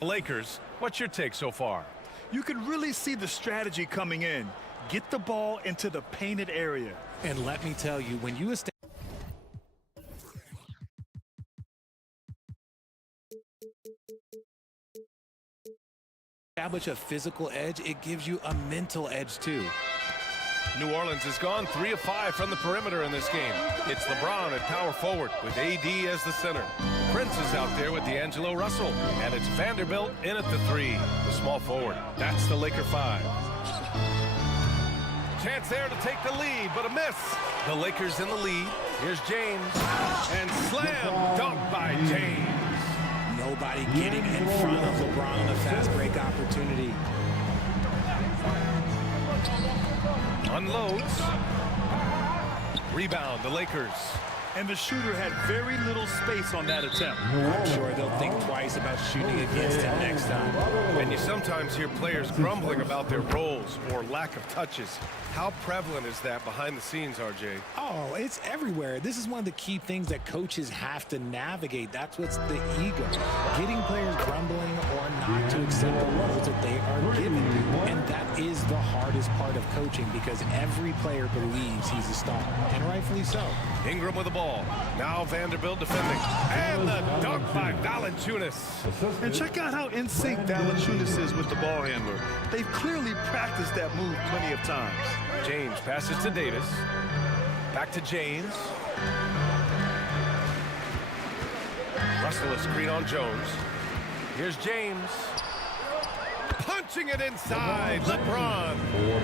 Lakers, what's your take so far? You can really see the strategy coming in. Get the ball into the painted area. And let me tell you, when you establish a physical edge, it gives you a mental edge too. New Orleans has gone 3 of 5 from the perimeter in this game. It's LeBron at power forward with AD as the center. Prince is out there with D'Angelo Russell. And it's Vanderbilt in at the 3, the small forward. That's the Laker 5. Chance there to take the lead, but a miss. The Lakers in the lead. Here's James. And slam dunk by James. Nobody getting in front of LeBron on a fast break opportunity. Unloads. Rebound, the Lakers. And the shooter had very little space on that attempt. I'm sure they'll think twice about shooting against him next time. And you sometimes hear players grumbling about their roles or lack of touches. How prevalent is that behind the scenes, RJ? Oh, it's everywhere. This is one of the key things that coaches have to navigate. That's what's the ego. Getting players grumbling or not to accept the roles that they are given. And that is the hardest part of coaching because every player believes he's a star. And rightfully so. Ingram with the ball. Now Vanderbilt defending. And the dunk by Valanciunas. And check out how in sync Valanciunas is with the ball handler. They've clearly practiced that move plenty of times. James passes to Davis. Back to James. Russell a screen on Jones. Here's James. Punching it inside. LeBron.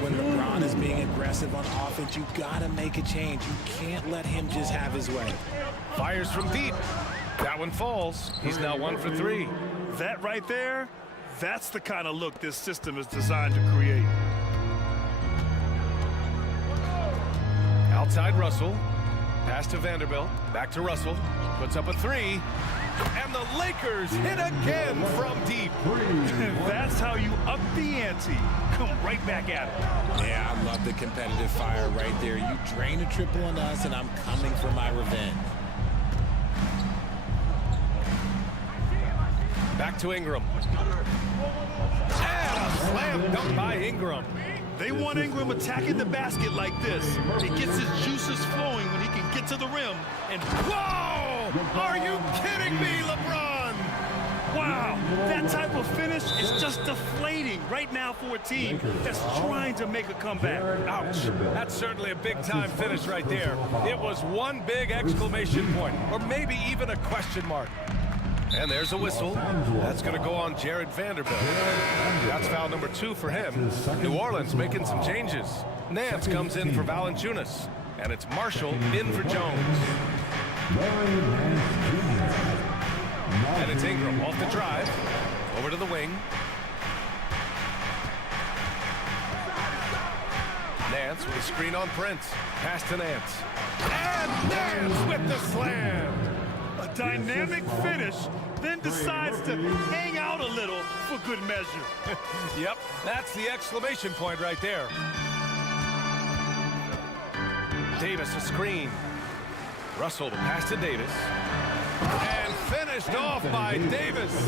When LeBron is being aggressive on offense, you gotta make a change. You can't let him just have his way. Fires from deep. That one falls. He's now 1 for 3. That right there, that's the kind of look this system is designed to create. Outside Russell. Pass to Vanderbilt. Back to Russell. Puts up a 3. And the Lakers hit again from deep. That's how you up the ante. Come right back at it. Yeah, I love the competitive fire right there. You drain a triple on us, and I'm coming for my revenge. Back to Ingram. And a slam dunk by Ingram. They want Ingram attacking the basket like this. He gets his juices flowing when he can get to the rim. And whoa! Are you kidding me, LeBron? Wow, that type of finish is just deflating right now for a team that's trying to make a comeback. Ouch. That's certainly a big-time finish right there. It was one big exclamation point, or maybe even a question mark. And there's a whistle. That's going to go on Jared Vanderbilt. That's foul number 2 for him. New Orleans making some changes. Nance comes in for Valanciunas. And it's Marshall in for Jones. And it's Ingram off the drive. Over to the wing. Nance with a screen on Prince. Pass to Nance. And Nance with the slam. A dynamic finish, then decides to hang out a little for good measure. Yep, that's the exclamation point right there. Davis a screen. Russell the pass to Davis. And Finished off by Davis.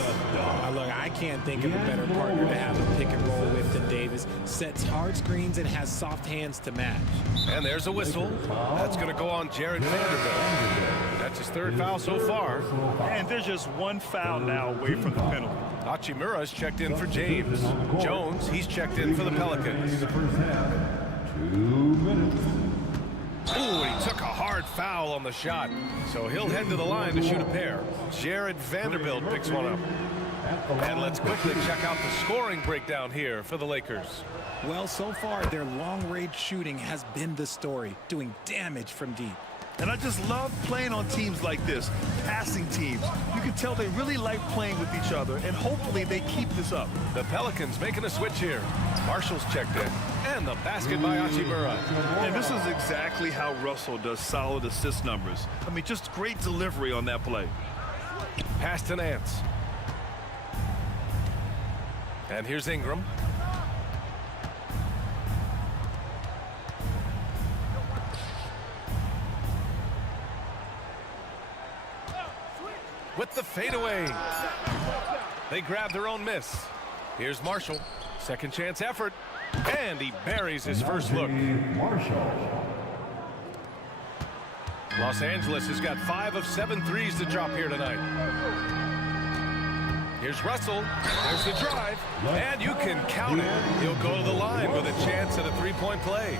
Look, I can't think of a better partner to have a pick and roll with than Davis. Sets hard screens and has soft hands to match. And there's a whistle. That's going to go on Jared Vanderbilt. That's his third foul so far. And there's just one foul now away from the penalty. Hachimura's checked in for James. Jones, he's checked in for the Pelicans. 2 minutes. Ooh, he took a hard foul on the shot. So he'll head to the line to shoot a pair. Jared Vanderbilt picks one up. And let's quickly check out the scoring breakdown here for the Lakers. Well, so far, their long-range shooting has been the story, doing damage from deep. And I just love playing on teams like this, passing teams. You can tell they really like playing with each other, and hopefully they keep this up. The Pelicans making a switch here. Marshall's checked in. And the basket by Hachimura. And this is exactly how Russell does solid assist numbers. I mean, just great delivery on that play. Pass to Nance. And here's Ingram. With the fadeaway. They grab their own miss. Here's Marshall. Second chance effort. And he buries his first look. Los Angeles has got 5 of 7 threes to drop here tonight. Here's Russell. There's the drive. And you can count it. He'll go to the line with a chance at a three-point play.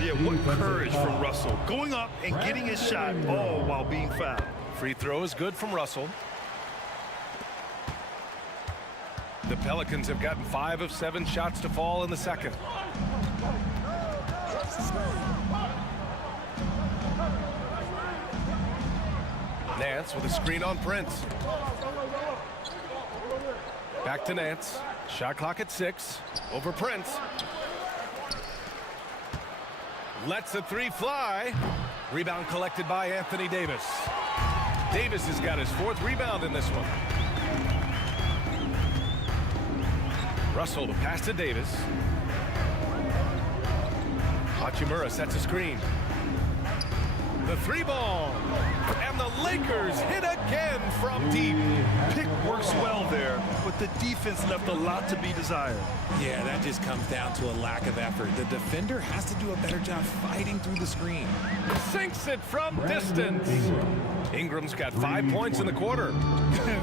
Yeah, what courage from Russell. Going up and getting his shot all while being fouled. Free throw is good from Russell. The Pelicans have gotten 5 of 7 shots to fall in the second. Nance with a screen on Prince. Back to Nance. Shot clock at 6. Over Prince. Lets the three fly. Rebound collected by Anthony Davis. Davis has got his 4th rebound in this one. Russell to pass to Davis. Hachimura sets a screen. The 3-ball. And the Lakers hit again from deep. Pick works well there, but the defense left a lot to be desired. Yeah, that just comes down to a lack of effort. The defender has to do a better job fighting through the screen. Sinks it from distance. Ingram's got 5 points in the quarter.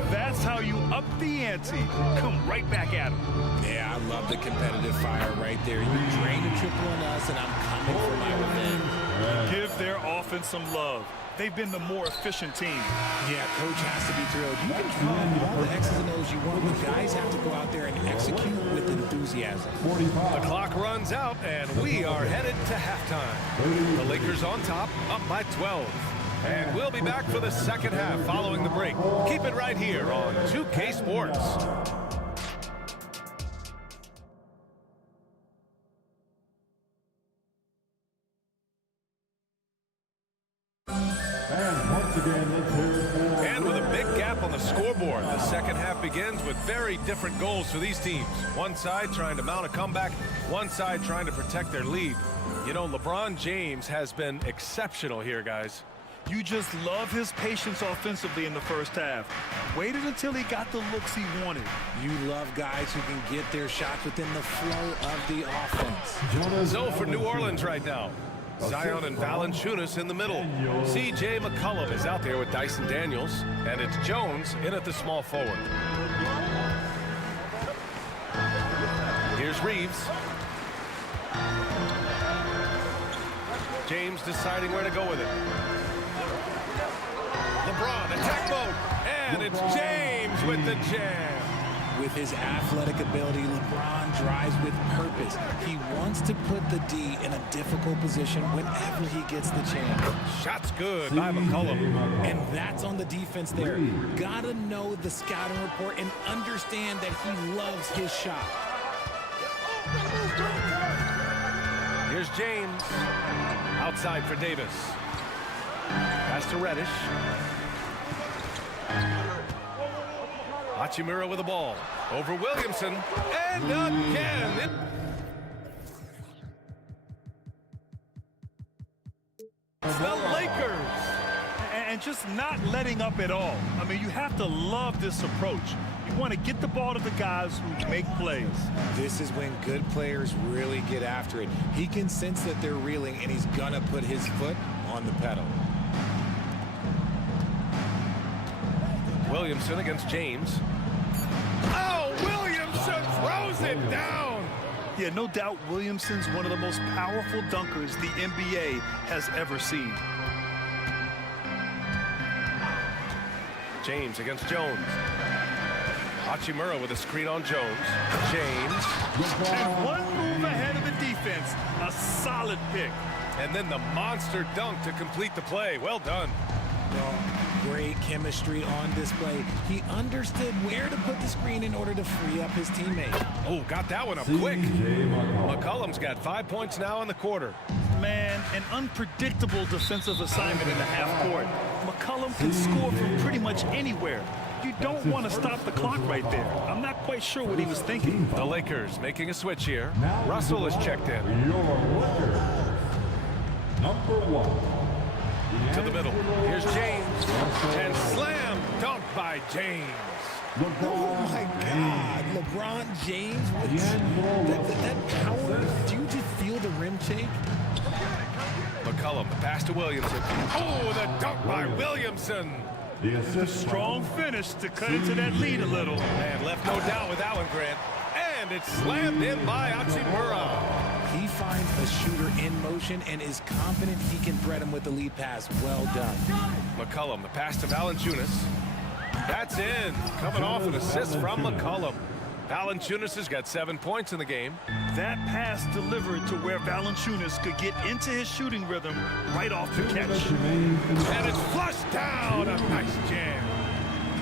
That's how you up the ante. Come right back at him. Yeah, I love the competitive fire right there. You drain a triple on us, and I'm coming for my revenge. Give their offense some love. They've been the more efficient team. Yeah, coach has to be thrilled. You can draw all the X's and O's you want, but guys have to go out there and execute with enthusiasm. The clock runs out, and we are headed to halftime. The Lakers on top, up by 12. And we'll be back for the second half following the break. Keep it right here on 2K Sports. And with a big gap on the scoreboard, the second half begins with very different goals for these teams. One side trying to mount a comeback, one side trying to protect their lead. You know, LeBron James has been exceptional here, guys. You just love his patience offensively in the first half. Waited until he got the looks he wanted. You love guys who can get their shots within the flow of the offense. So for New Orleans right now, Zion and Valanciunas in the middle. C.J. McCollum is out there with Dyson Daniels, and it's Jones in at the small forward. Here's Reeves. James deciding where to go with it. LeBron, attack mode, and it's James with the jam. With his athletic ability, LeBron drives with purpose. He wants to put the D in a difficult position whenever he gets the chance. Shot's good by McCollum. And that's on the defense there. Gotta know the scouting report and understand that he loves his shot. Here's James. Outside for Davis. Pass to Reddish. Hachimura with the ball. Over Williamson. And again. It's the Lakers. and just not letting up at all. I mean, you have to love this approach. You want to get the ball to the guys who make plays. This is when good players really get after it. He can sense that they're reeling, and he's gonna put his foot on the pedal. Williamson against James. Oh, Williamson throws it down. Yeah, no doubt Williamson's one of the most powerful dunkers the NBA has ever seen. James against Jones. Hachimura with a screen on Jones. James. And one move ahead of the defense. A solid pick. And then the monster dunk to complete the play. Well done. Well, great chemistry on display. He understood where to put the screen in order to free up his teammate. Oh, got that one up quick. McCollum's got 5 points now in the quarter. Man, an unpredictable defensive assignment in the half court. McCollum can score from pretty much anywhere. You don't want to stop the clock right there. I'm not quite sure what he was thinking. The Lakers making a switch here. Russell is checked in. Number 1. To the middle. Here's James. And slam dunk by James. Oh my God, LeBron James with that power. Do you just feel the rim shake? McCollum, the pass to Williamson. Oh, the dunk by Williamson. A strong finish to cut into that lead a little. And left no doubt with that one, Grant. And it's slammed in by Hachimura. He finds a shooter in motion and is confident he can thread him with the lead pass. Well done. McCollum, the pass to Valanciunas. That's in. Coming off an assist from McCollum. Valanciunas has got 7 points in the game. That pass delivered to where Valanciunas could get into his shooting rhythm right off the catch. And it's flushed down. A nice jam.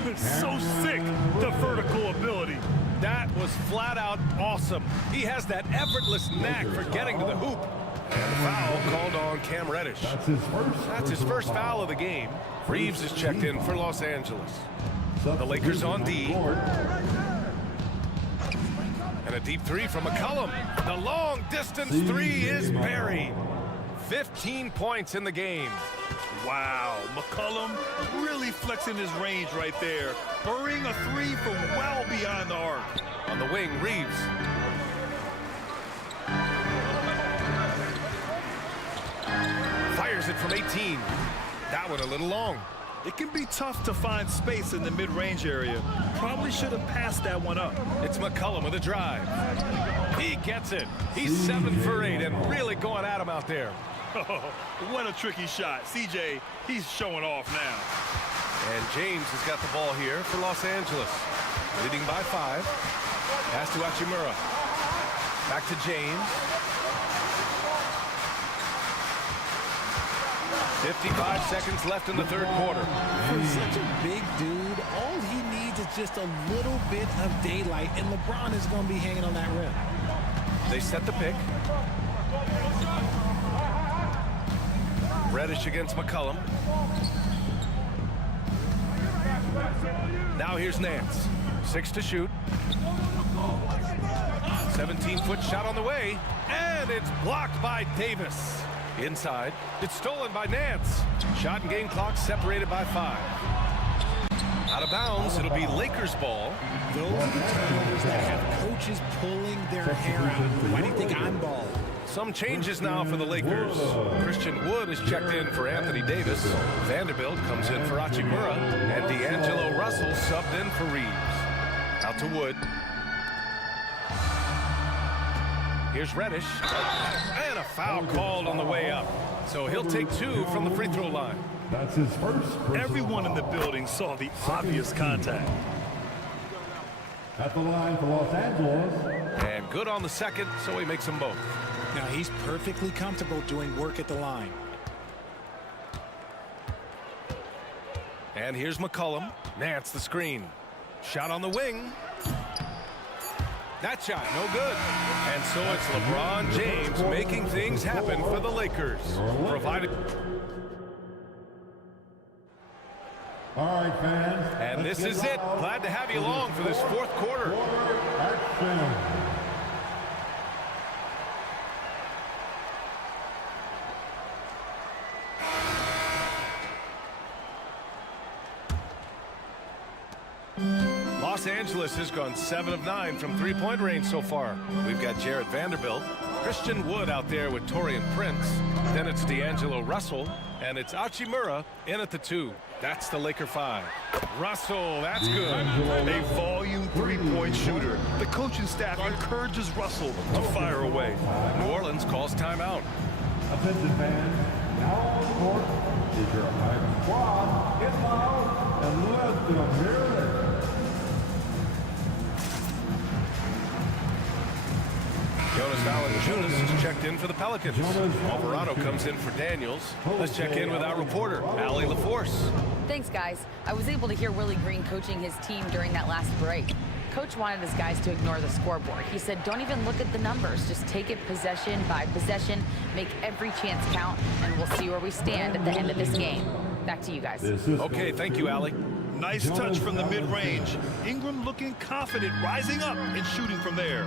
It's so sick, the vertical ability. That was flat out awesome. He has that effortless knack for getting to the hoop. And a foul called on Cam Reddish. That's his first foul of the game. Reeves is checked in for Los Angeles. The Lakers on D. And a deep three from McCollum. The long distance three is buried. 15 points in the game. Wow, McCollum really flexing his range right there. Burying a three from well beyond the arc. On the wing, Reeves. Fires it from 18. That one a little long. It can be tough to find space in the mid-range area. Probably should have passed that one up. It's McCollum with a drive. He gets it. He's 7 for 8 and really going at him out there. What a tricky shot. CJ, he's showing off now. And James has got the ball here for Los Angeles. Leading by 5. Pass to Hachimura. Back to James. 55 seconds left in the third quarter. For such a big dude, all he needs is just a little bit of daylight, and LeBron is going to be hanging on that rim. They set the pick. Reddish against McCollum. Now here's Nance. 6 to shoot. 17-foot shot on the way. And it's blocked by Davis. Inside. It's stolen by Nance. Shot and game clock separated by 5. Out of bounds. It'll be Lakers ball. Those are the turnovers that have coaches pulling their hair out. Why do you think I'm ball? Some changes now for the Lakers. Christian Wood is checked in for Anthony Davis. Vanderbilt comes in for Hachimura. And D'Angelo Russell subbed in for Reeves. Out to Wood. Here's Reddish. And a foul called on the way up. So he'll take 2 from the free throw line. That's his first. Everyone in the building saw the obvious contact. At the line for Los Angeles. And good on the second, so he makes them both. Now he's perfectly comfortable doing work at the line. And here's McCollum. Nance the screen. Shot on the wing. That shot, no good. And so it's LeBron James making things happen for the Lakers. Provided. All right, fans. And this is it. Glad to have you along for this fourth quarter. Action. Los Angeles has gone 7 of 9 from three-point range so far. We've got Jarrett Vanderbilt, Christian Wood out there with Torian Prince. Then it's D'Angelo Russell, and it's Hachimura in at the 2. That's the Laker 5. Russell, that's good. A volume three-point shooter. The coaching staff encourages Russell to fire away. New Orleans calls timeout. Attention fans, now on the court is your high squad. Get loud and let them hear it. Jonas Valanciunas is checked in for the Pelicans. Alvarado comes in for Daniels. Let's check in with our reporter, Allie LaForce. Thanks, guys. I was able to hear Willie Green coaching his team during that last break. Coach wanted his guys to ignore the scoreboard. He said, don't even look at the numbers. Just take it possession by possession, make every chance count, and we'll see where we stand at the end of this game. Back to you guys. Okay, thank you, Allie. Nice touch from the mid-range. Ingram looking confident, rising up and shooting from there.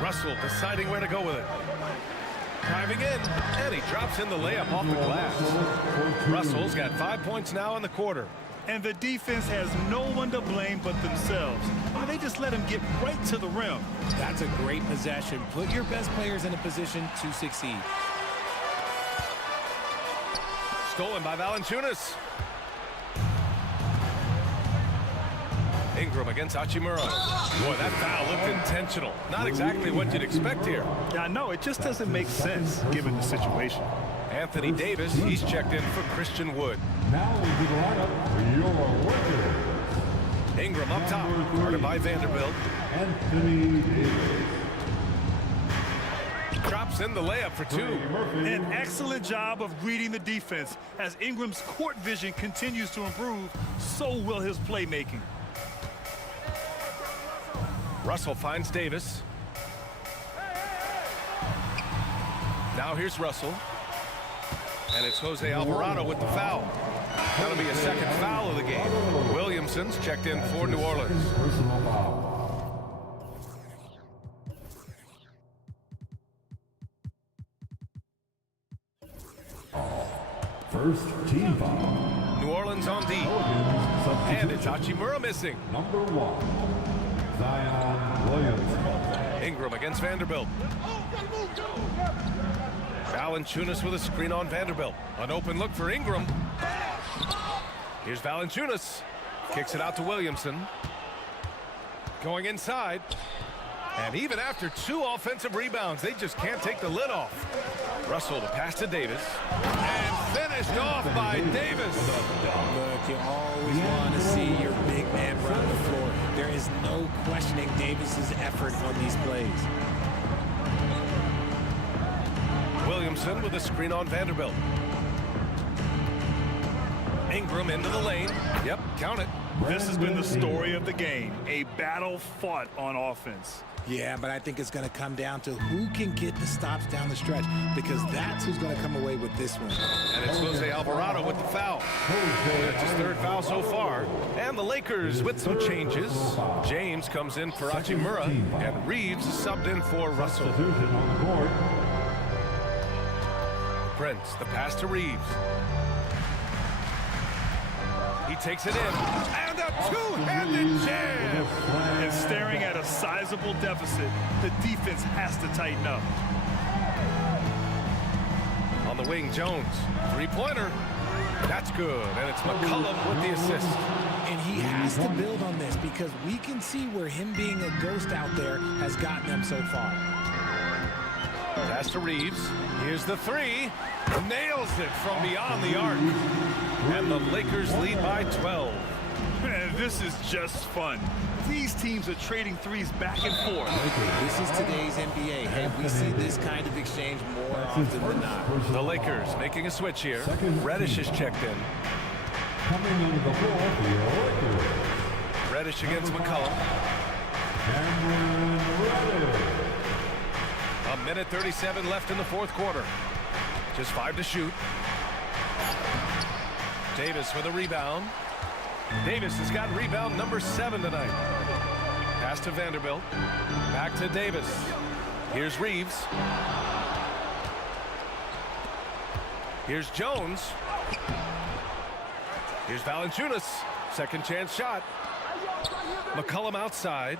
Russell deciding where to go with it. Driving in, and he drops in the layup off the glass. Russell's got 5 points now in the quarter. And the defense has no one to blame but themselves. They just let him get right to the rim. That's a great possession. Put your best players in a position to succeed. Stolen by Valanciunas. Ingram against Hachimura. Boy, that foul looked intentional. Not exactly what you'd expect here. Yeah, no, it just doesn't make sense given the situation. Anthony Davis, he's checked in for Christian Wood. Now into the lineup for your Lakers. Ingram up top, guarded by Vanderbilt. Anthony Davis. Drops in the layup for 2. An excellent job of reading the defense. As Ingram's court vision continues to improve, so will his playmaking. Russell finds Davis. Now here's Russell. And it's Jose Alvarado with the foul. That'll be a second foul of the game. Williamson's checked in for New Orleans. Personal foul. First team foul. New Orleans on D. And it's Hachimura missing. Number 1. Zion Williams. Ingram against Vanderbilt. Valanciunas with a screen on Vanderbilt. An open look for Ingram. Here's Valanciunas. Kicks it out to Williamson. Going inside. And even after 2 offensive rebounds, they just can't take the lid off. Russell the pass to Davis. And finished off by Davis. Look, you always want to see your big man run the floor. There is no questioning Davis's effort on these plays. Williamson with a screen on Vanderbilt. Ingram into the lane. Yep, count it. This has been the story of the game. A battle fought on offense. Yeah, but I think it's going to come down to who can get the stops down the stretch, because that's who's going to come away with this one. And it's Jose Alvarado with the foul. That's his 3rd foul so far. And the Lakers with some changes. James comes in for Hachimura, and Reeves is subbed in for Russell. Prince, the pass to Reeves. He takes it in, and a two-handed jam! And staring at a sizable deficit, the defense has to tighten up. On the wing, Jones. 3-pointer. That's good, and it's McCollum with the assist. And he has to build on this, because we can see where him being a ghost out there has gotten them so far. Pass to Reeves. Here's the 3. Nails it from beyond the arc. And the Lakers lead by 12. Man, this is just fun. These teams are trading threes back and forth. This is today's NBA. Hey, we see this kind of exchange more often than not. The Lakers making a switch here. Reddish is checked in. Coming into the floor for your Lakers. Reddish against McCollum. Cameron Reddish. A minute 37 left in the 4th quarter. Just 5 to shoot. Davis with a rebound. Davis has got rebound number 7 tonight. Pass to Vanderbilt. Back to Davis. Here's Reeves. Here's Jones. Here's Valanciunas. Second chance shot. McCollum outside.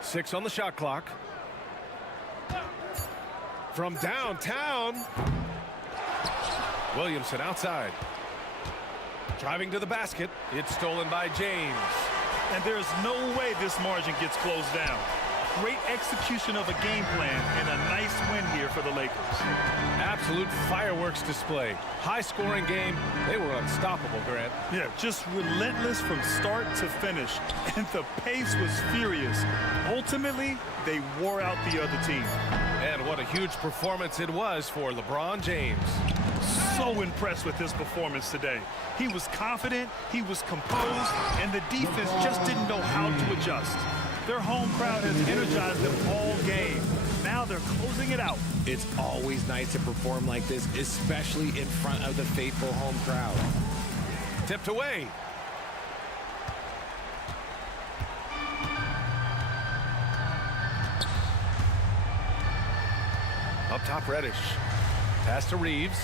6 on the shot clock. From downtown. Williamson outside. Driving to the basket. It's stolen by James. And there's no way this margin gets closed down. Great execution of a game plan and a nice win here for the Lakers. Absolute fireworks display. High-scoring game. They were unstoppable, Grant. Yeah, just relentless from start to finish. And the pace was furious. Ultimately, they wore out the other team. And what a huge performance it was for LeBron James. So impressed with his performance today. He was confident, he was composed, and the defense just didn't know how to adjust. Their home crowd has energized them all game. Now they're closing it out. It's always nice to perform like this, especially in front of the faithful home crowd. Tipped away. Up top, Reddish. Pass to Reeves.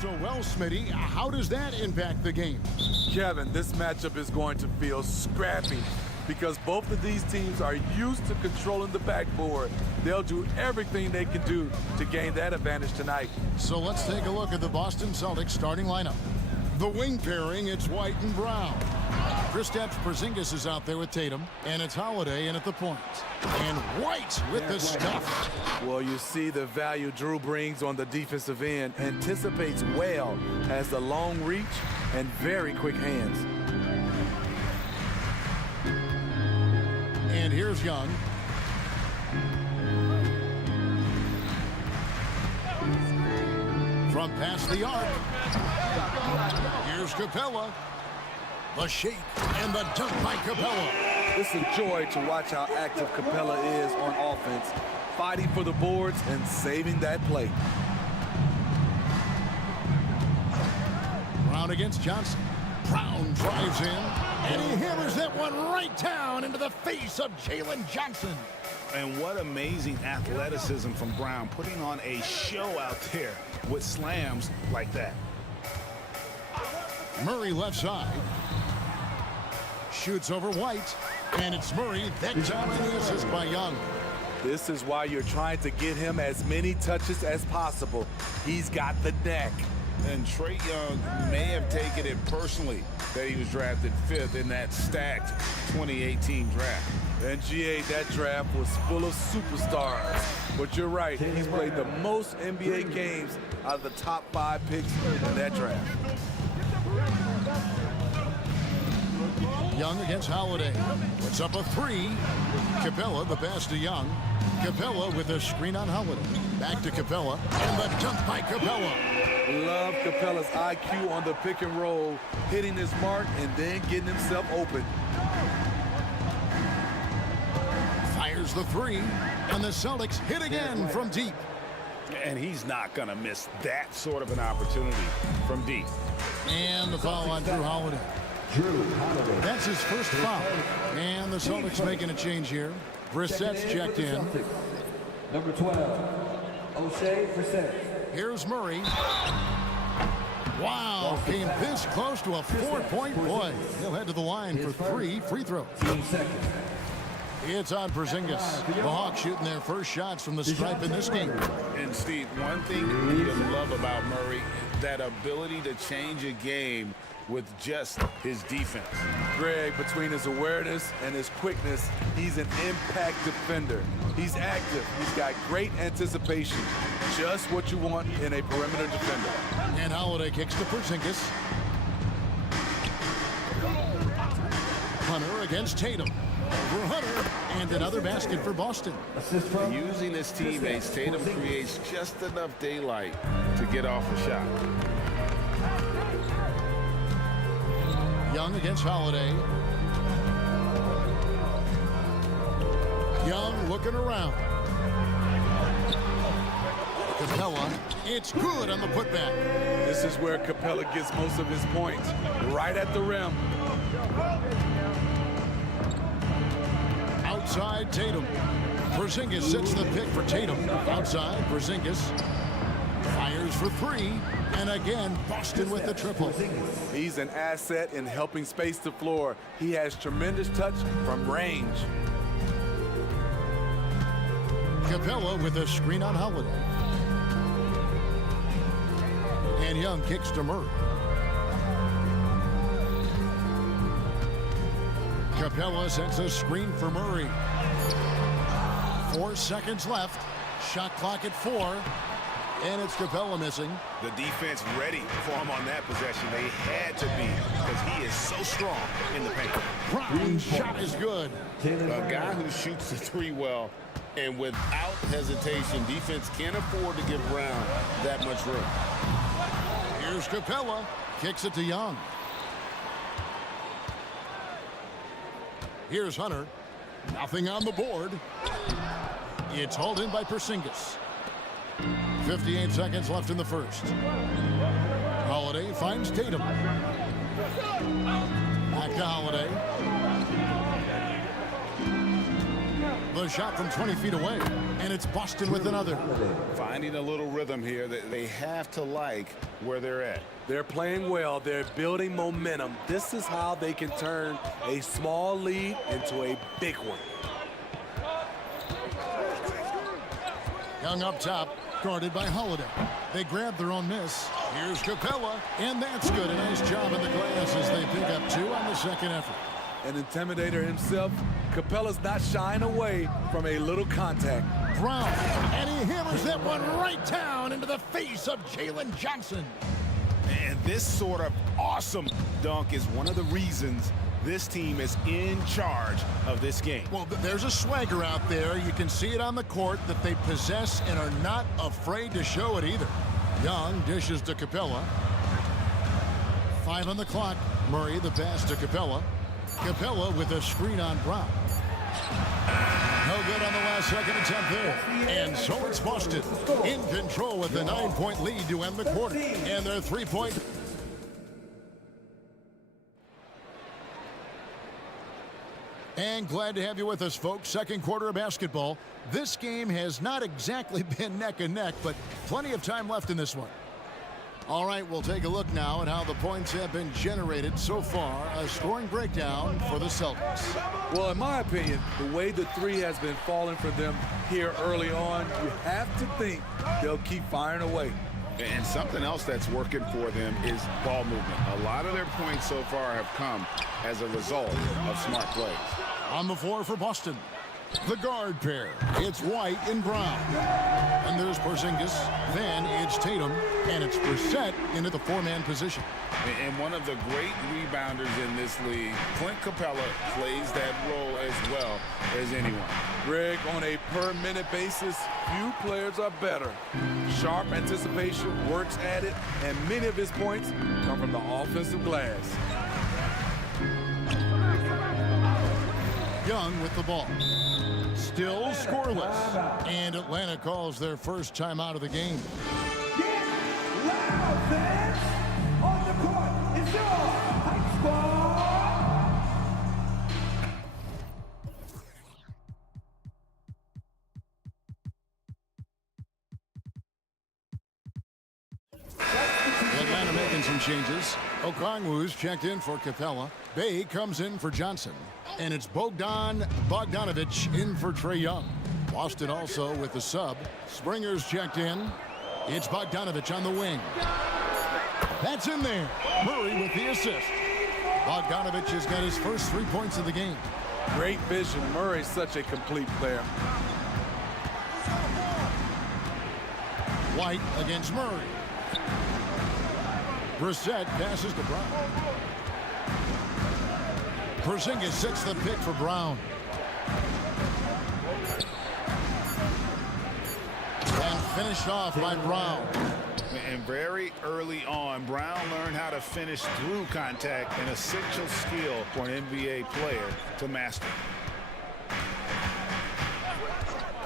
So well, Smitty, how does that impact the game? Kevin, this matchup is going to feel scrappy because both of these teams are used to controlling the backboard. They'll do everything they can do to gain that advantage tonight. So let's take a look at the Boston Celtics starting lineup. The wing pairing, it's White and Brown. Kristaps Porzingis is out there with Tatum, and it's Holiday in at the point. And White with the stuff. Well, you see the value Drew brings on the defensive end. Anticipates well, has the long reach and very quick hands. And here's Young. From past the arc. Here's Capella. The shake and the dunk by Capella. It's a joy to watch how active Capella is on offense, fighting for the boards and saving that play. Brown against Johnson. Brown drives in, and he hammers that one right down into the face of Jalen Johnson. And what amazing athleticism from Brown, putting on a show out there with slams like that. Murray left side. Shoots over White, and it's Murray. That time on the assist by Young. This is why you're trying to get him as many touches as possible. He's got the neck. And Trae Young may have taken it personally that he was drafted 5th in that stacked 2018 draft. And GA, that draft was full of superstars. But you're right, he's played the most NBA games out of the top 5 picks in that draft. Young against Holiday. Puts up a 3. Capella, the pass to Young. Capella with a screen on Holiday. Back to Capella, and the dunk by Capella. Love Capella's IQ on the pick and roll, hitting his mark and then getting himself open. Fires the 3, and the Celtics hit again from deep. And he's not going to miss that sort of an opportunity from deep. And the foul on Drew Holiday. That's his first foul. And the Celtics making a change here. Brissett's checked in. Number 12, O'Shea Brissett. Here's Murray. Wow, came this close to a 4-point play. He'll head to the line for 3 free throws. It's on Porzingis. The Hawks shooting their first shots from the stripe in this game. And Steve, one thing you love about Murray, that ability to change a game with just his defense. Greg, between his awareness and his quickness, he's an impact defender. He's active. He's got great anticipation. Just what you want in a perimeter defender. And Holiday kicks to Porzingis. Hunter against Tatum. Over Hunter, and another basket for Boston. Using his teammates, Tatum creates just enough daylight to get off a shot. Young against Holiday. Young looking around. Capella, it's good on the putback. This is where Capella gets most of his points, right at the rim. Outside Tatum. Porzingis sets the pick for Tatum. Outside, Porzingis fires for 3. And again, Boston with the triple. He's an asset in helping space the floor. He has tremendous touch from range. Capella with a screen on Holiday. And Young kicks to Murray. Capella sets a screen for Murray. 4 seconds left. Shot clock at 4. And it's Capella missing. The defense ready for him on that possession. They had to be, because he is so strong in the paint. Brown's shot is good. A guy who shoots the 3 well and without hesitation, defense can't afford to give Brown that much room. Here's Capella. Kicks it to Young. Here's Hunter. Nothing on the board. It's hauled in by Porzingis. 58 seconds left in the first. Holiday finds Tatum. Back to Holiday. The shot from 20 feet away, and it's Boston with another. Finding a little rhythm here that they have to like where they're at. They're playing well. They're building momentum. This is how they can turn a small lead into a big one. Young up top, guarded by Holiday. They grab their own miss. Here's Capella, and that's good. A nice job in the glass as they pick up 2 on the second effort. An intimidator himself, Capella's not shying away from a little contact. Brown, and he hammers that one right down into the face of Jalen Johnson. And this sort of awesome dunk is one of the reasons this team is in charge of this game. Well, there's a swagger out there. You can see it on the court that they possess and are not afraid to show it either. Young dishes to Capella. 5 on the clock. Murray the pass to Capella. Capella with a screen on Brown. No good on the last second attempt there. And so it's Boston in control with a 9-point lead to end the quarter. And their 3-point. And glad to have you with us, folks. Second quarter of basketball. This game has not exactly been neck and neck, but plenty of time left in this one. All right, we'll take a look now at how the points have been generated so far. A scoring breakdown for the Celtics. Well, in my opinion, the way the 3 has been falling for them here early on, you have to think they'll keep firing away. And something else that's working for them is ball movement. A lot of their points so far have come as a result of smart plays. On the floor for Boston, the guard pair. It's White and Brown. And there's Porzingis. Then it's Tatum. And it's Brissett into the 4-man position. And one of the great rebounders in this league, Clint Capella, plays that role as well as anyone. Greg, on a per-minute basis, few players are better. Sharp anticipation, works at it, and many of his points come from the offensive glass. Young with the ball. Still scoreless. And Atlanta calls their first timeout of the game. Get loud, fans! On the court is your Hype Squad! Atlanta making some changes. Okongwu's checked in for Capella. Bay comes in for Johnson. And it's Bogdanovic in for Trae Young. Boston also with the sub. Springer's checked in. It's Bogdanovic on the wing. That's in there. Murray with the assist. Bogdanovic has got his first 3 points of the game. Great vision. Murray's such a complete player. White against Murray. Brissett passes to Brown. Porzingis sets the pick for Brown. And finished off by Brown. And very early on, Brown learned how to finish through contact, an essential skill for an NBA player to master.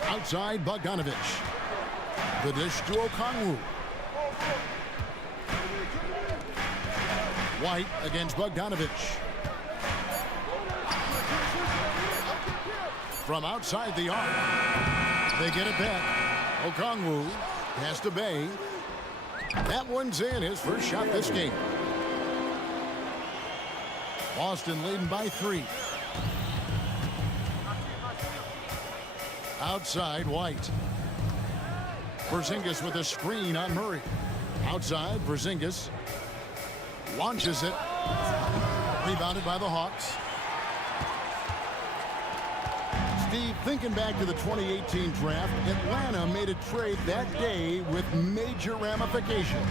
Outside, Bogdanovic. The dish to Okongwu. White against Bogdanovic. From outside the arc. They get it back. Okongwu pass to Bay. That one's in, his first shot this game. Boston leading by 3. Outside, White. Porzingis with a screen on Murray. Outside, Porzingis launches it. Rebounded by the Hawks. Steve, thinking back to the 2018 draft, Atlanta made a trade that day with major ramifications.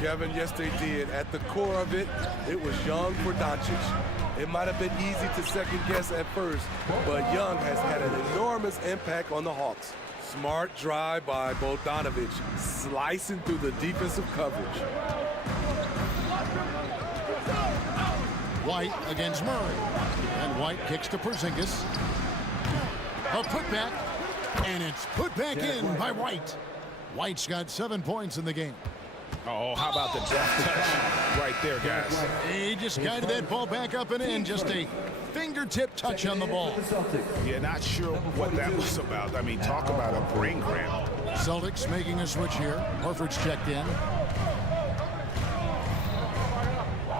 Kevin, yes, they did. At the core of it, it was Young for Doncic. It might have been easy to second guess at first, but Young has had an enormous impact on the Hawks. Smart drive by Bogdanovic, slicing through the defensive coverage. White against Murray. And White kicks to Porzingis. A putback. And it's put back in by White. White's got 7 points in the game. Oh, how about the deft touch right there, guys? He just guided that ball back up and in. Just a finger fingertip touch on the ball. Yeah, not sure what that was about. I mean, talk about a brain cramp. Celtics making a switch here. Horford's checked in.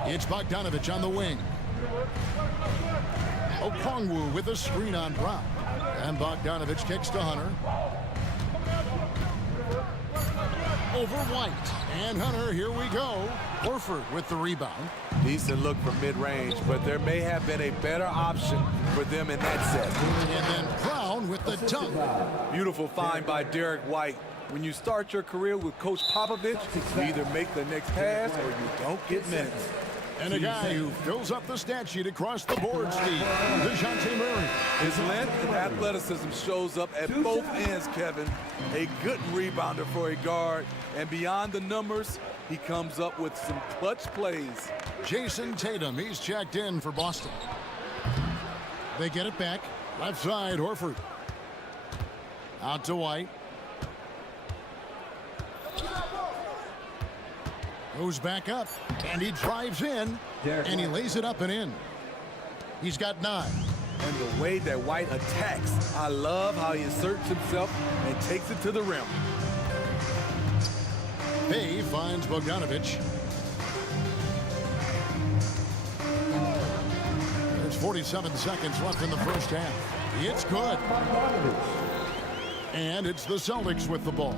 It's Bogdanović on the wing. Okongwu with a screen on Brown. And Bogdanović kicks to Hunter. Over White. And Hunter, here we go. Horford with the rebound. Decent look from mid-range, but there may have been a better option for them in that set. And then Brown with the dunk. Beautiful find by Derek White. When you start your career with Coach Popovich, you either make the next pass or you don't get minutes. And a guy who fills up the stat sheet across the board, Steve, DeJounte Murray. His length and athleticism shows up at both ends, Kevin. A good rebounder for a guard. And beyond the numbers, he comes up with some clutch plays. Jason Tatum, he's checked in for Boston. They get it back. Left side, Horford. Out to White. Goes back up, and he drives in, and he lays it up and in. He's got 9. And the way that White attacks, I love how he asserts himself and takes it to the rim. Bay finds Bogdanović. There's 47 seconds left in the first half. It's good. And it's the Celtics with the ball.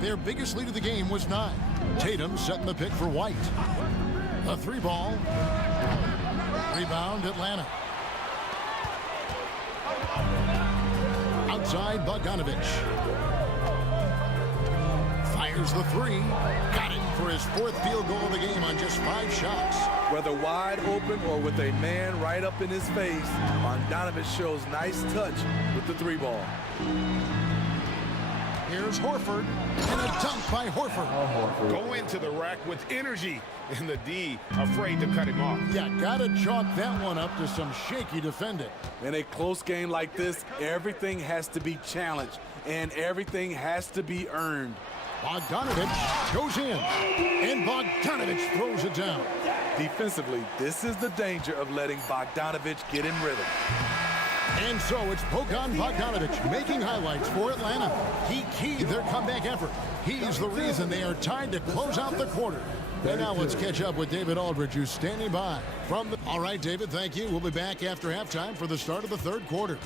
Their biggest lead of the game was 9. Tatum setting the pick for White. A 3-ball. Rebound, Atlanta. Outside, Bogdanović. Fires the 3. Got it for his 4th field goal of the game on just 5 shots. Whether wide open or with a man right up in his face, Bogdanović shows nice touch with the 3-ball. Here's Horford, and a dunk by Horford. Go into the rack with energy, and the D afraid to cut him off. Yeah, gotta chalk that one up to some shaky defending. In a close game like this, everything has to be challenged, and everything has to be earned. Bogdanović goes in, and Bogdanović throws it down. Defensively, this is the danger of letting Bogdanović get in rhythm. And so it's Bogdanović making highlights for Atlanta. He keyed their comeback effort. He's the reason they are tied to close out the quarter. And now let's catch up with David Aldridge, who's standing by from the... All right, David, thank you. We'll be back after halftime for the start of the 3rd quarter.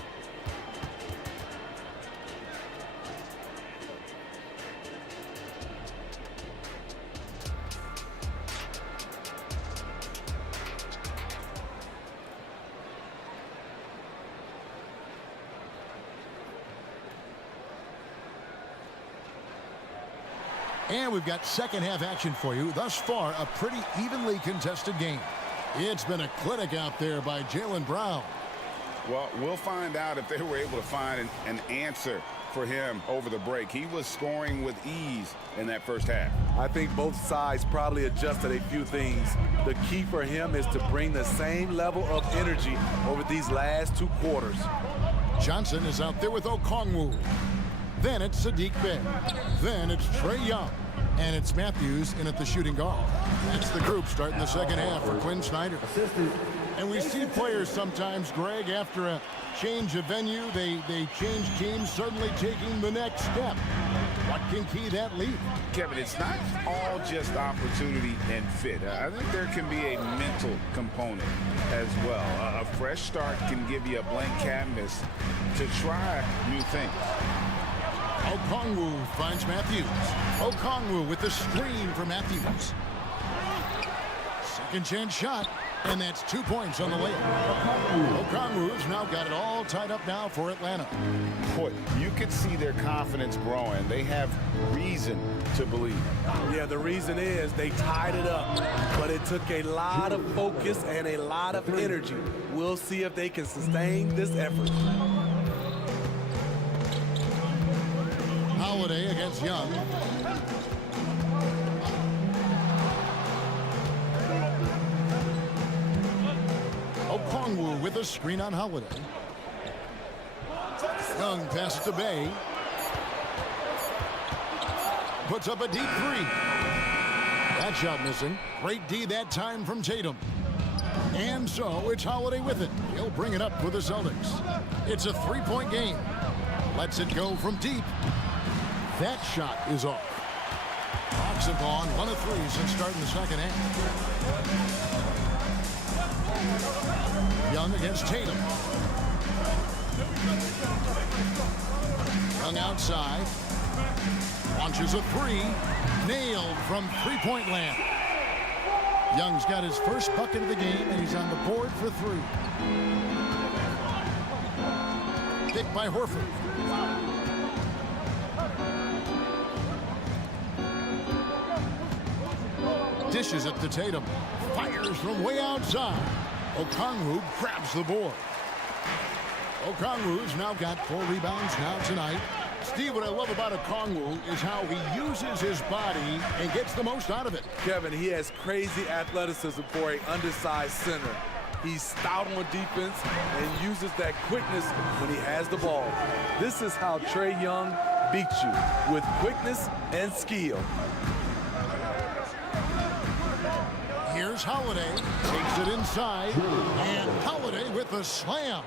And we've got second half action for you. Thus far, a pretty evenly contested game. It's been a clinic out there by Jaylen Brown. Well, we'll find out if they were able to find an answer for him over the break. He was scoring with ease in that first half. I think both sides probably adjusted a few things. The key for him is to bring the same level of energy over these last 2 quarters. Johnson is out there with Okongwu. Then it's Sadiq Bey. Then it's Trae Young. And it's Matthews in at the shooting guard. It's the group starting the second half for Quinn Snyder. And we see players sometimes, Greg, after a change of venue, they change teams, suddenly taking the next step. What can key that lead? Kevin, it's not all just opportunity and fit. I think there can be a mental component as well. A fresh start can give you a blank canvas to try new things. Okongwu finds Matthews. Okongwu with the screen for Matthews. Second chance shot, and that's 2 points on the layup. Okongwu's now got it all tied up now for Atlanta. Boy, you can see their confidence growing. They have reason to believe. Yeah, the reason is they tied it up, but it took a lot of focus and a lot of energy. We'll see if they can sustain this effort. Holiday against Young. Okongwu with a screen on Holiday. Young passes to Bay. Puts up a deep 3. That shot missing. Great D that time from Tatum. And so it's Holiday with it. He'll bring it up for the Celtics. It's a three-point game. Lets it go from deep. That shot is off. Hawks have gone 1 of 3 since starting the second half. Young against Tatum. Young outside. Launches a three. Nailed from three-point land. Young's got his first bucket of the game, and he's on the board for 3. Picked by Horford. Dishes it to Tatum. Fires from way outside. Okongwu grabs the board. Okongwu's now got 4 rebounds now tonight. Steve, what I love about Okongwu is how he uses his body and gets the most out of it. Kevin, he has crazy athleticism for an undersized center. He's stout on defense and uses that quickness when he has the ball. This is how Trae Young beats you, with quickness and skill. Here's Holiday. Takes it inside. And Holiday with the slam.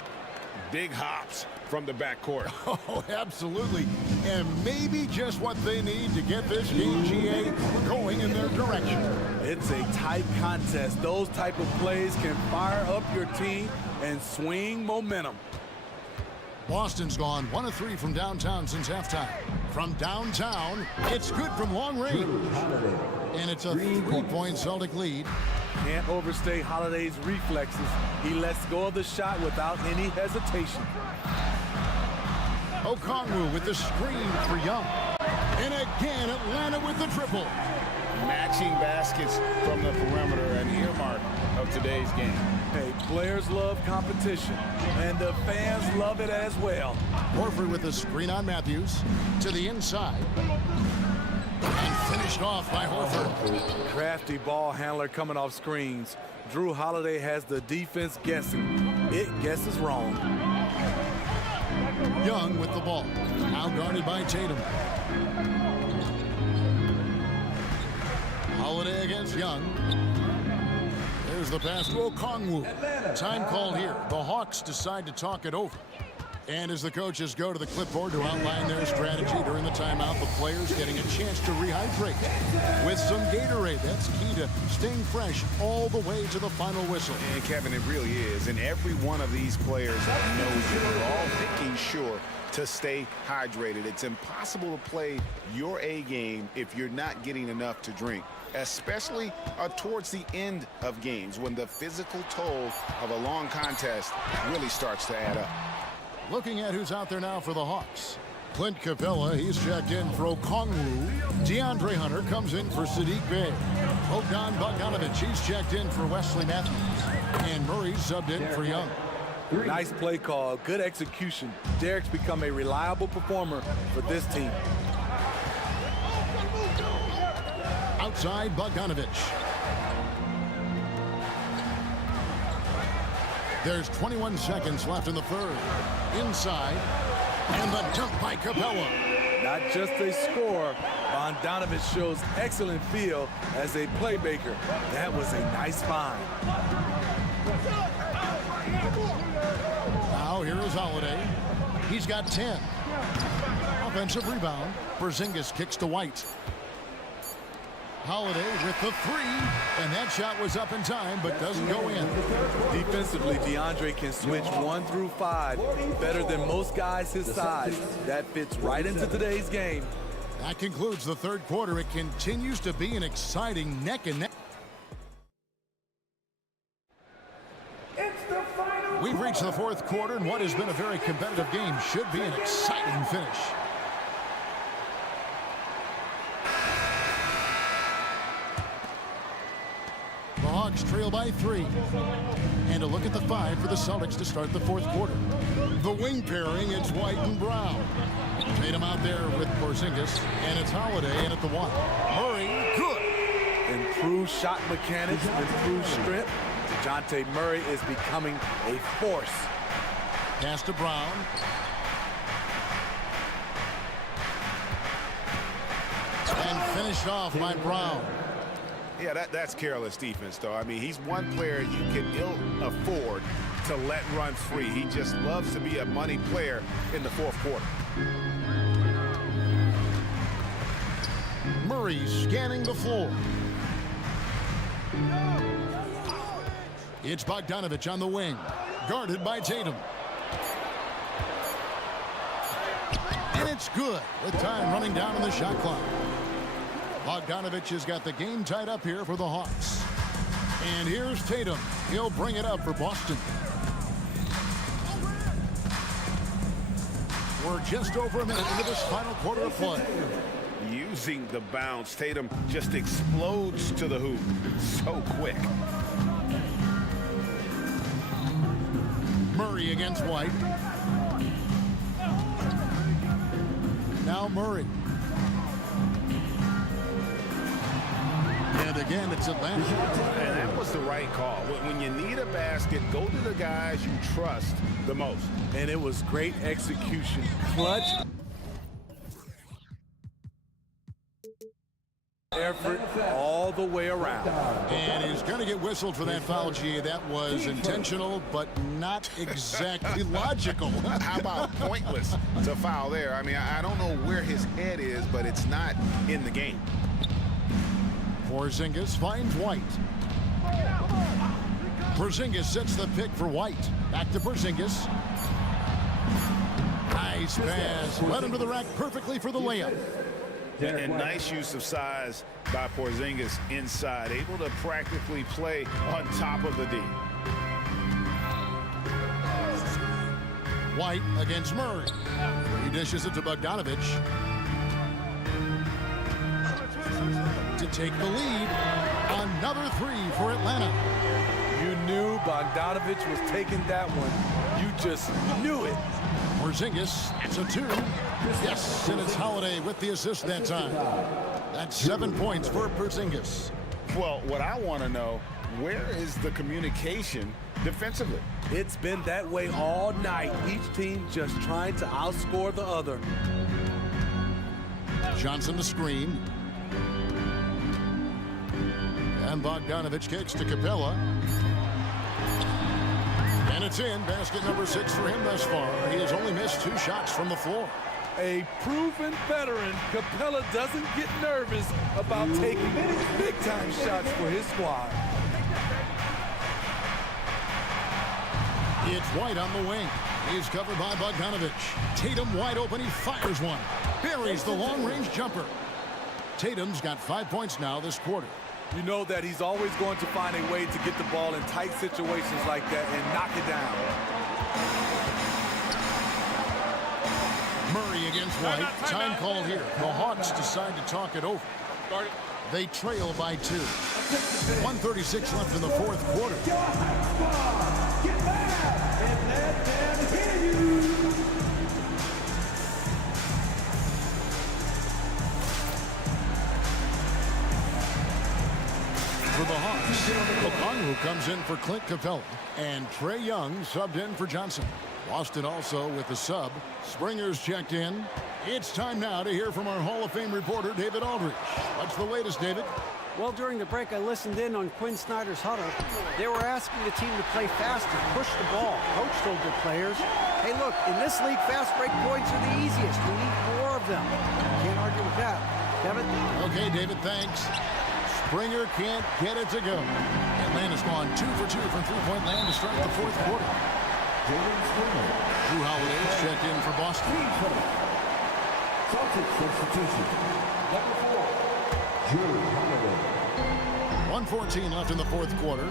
Big hops from the backcourt. Oh, absolutely. And maybe just what they need to get this game, GA, going in their direction. It's a tight contest. Those type of plays can fire up your team and swing momentum. Boston's gone 1 of 3 from downtown since halftime. From downtown, it's good from long range. And it's a 3-point Celtic lead. Can't overstate Holiday's reflexes. He lets go of the shot without any hesitation. Okongwu with the screen for Young. And again, Atlanta with the triple. Matching baskets from the perimeter, an earmark of today's game. Hey, players love competition, and the fans love it as well. Horford with the screen on Matthews. To the inside. And finished off by Horford. Crafty ball handler coming off screens. Drew Holiday has the defense guessing. It guesses wrong. Young with the ball. Now guarded by Tatum. Holiday against Young. There's the pass to Okongwu. Time called here. The Hawks decide to talk it over. And as the coaches go to the clipboard to outline their strategy during the timeout, the players getting a chance to rehydrate with some Gatorade. That's key to staying fresh all the way to the final whistle. And Kevin, it really is. And every one of these players knows that they're all making sure to stay hydrated. It's impossible to play your A game if you're not getting enough to drink, especially towards the end of games when the physical toll of a long contest really starts to add up. Looking at who's out there now for the Hawks. Clint Capella, he's checked in for Okongwu. DeAndre Hunter comes in for Sadiq Bey. Bogdan Bogdanovic, he's checked in for Wesley Matthews. And Murray's subbed in for Young. Nice play call, good execution. Derek's become a reliable performer for this team. Outside Bogdanovic. There's 21 seconds left in the third. Inside. And the dunk by Capella. Not just a score, Bogdanovic shows excellent feel as a playmaker. That was a nice find. Now here is Holiday. He's got 10. Offensive rebound. Porzingis kicks to White. Holiday with the three, and that shot was up in time, but doesn't go in. Defensively, DeAndre can switch 1 through 5 better than most guys his size. That fits right into today's game. That concludes the third quarter. It continues to be an exciting neck and neck. We've reached the fourth quarter, and what has been a very competitive game should be an exciting finish. The Hawks trail by 3. And a look at the 5 for the Celtics to start the fourth quarter. The wing pairing, it's White and Brown. Tatum out there with Porzingis, and it's Holiday in at the 1. Murray, good. Improved shot mechanics, improved strength. DeJounte Murray is becoming a force. Pass to Brown. And finished off by Brown. Yeah, that's careless defense, though. I mean, he's one player you can ill afford to let run free. He just loves to be a money player in the fourth quarter. Murray scanning the floor. It's Bogdanovich on the wing, guarded by Tatum. And it's good with time running down on the shot clock. Bogdanovich has got the game tied up here for the Hawks. And here's Tatum. He'll bring it up for Boston. We're just over a minute into this final quarter of play. Using the bounce, Tatum just explodes to the hoop so quick. Murray against White. Now Murray. And again, it's Atlanta. And that was the right call. When you need a basket, go to the guys you trust the most. And it was great execution. Clutch effort all the way around. And he's going to get whistled for that foul, G. That was intentional, but not exactly logical. How about pointless to foul there? I mean, I don't know where his head is, but it's not in the game. Porzingis finds White. Porzingis sets the pick for White. Back to Porzingis. Nice pass. Led him to the rack perfectly for the layup. And nice use of size by Porzingis inside, able to practically play on top of the D. White against Murray. He dishes it to Bogdanovich to take the lead. Another three for Atlanta. You knew Bogdanovich was taking that one. You just knew it. Porzingis, it's a two. Yes, and it's Holiday with the assist that time. That's 7 points for Porzingis. Well, what I want to know, where is the communication defensively? It's been that way all night. Each team just trying to outscore the other. Johnson the screen. And Bogdanovich kicks to Capella. And it's in. Basket number 6 for him thus far. He has only missed 2 shots from the floor. A proven veteran, Capella doesn't get nervous about taking big-time shots for his squad. It's White on the wing. He's covered by Bogdanovich. Tatum wide open. He fires one. Buries the long-range jumper. Tatum's got 5 points now this quarter. You know that he's always going to find a way to get the ball in tight situations like that and knock it down. Murray against White. Time call here. The Hawks decide to talk it over. They trail by 2. 1:36 left in the fourth quarter. For the Hawks, Okongwu comes in for Clint Capella, and Trae Young subbed in for Johnson. Boston also with the sub. Springer's checked in. It's time now to hear from our Hall of Fame reporter, David Aldridge. What's the latest, David? Well, during the break, I listened in on Quinn Snyder's huddle. They were asking the team to play faster, push the ball. Coach told their players, hey, look, in this league, fast break points are the easiest. We need more of them. Can't argue with that. Kevin? Okay, David, thanks. Springer can't get it to go. Atlanta's gone 2 for 2 from three-point land to start the fourth quarter. Drew Holiday's checked in for Boston. Celtics substitution. Number 4, Drew Holiday. 1:14 left in the fourth quarter.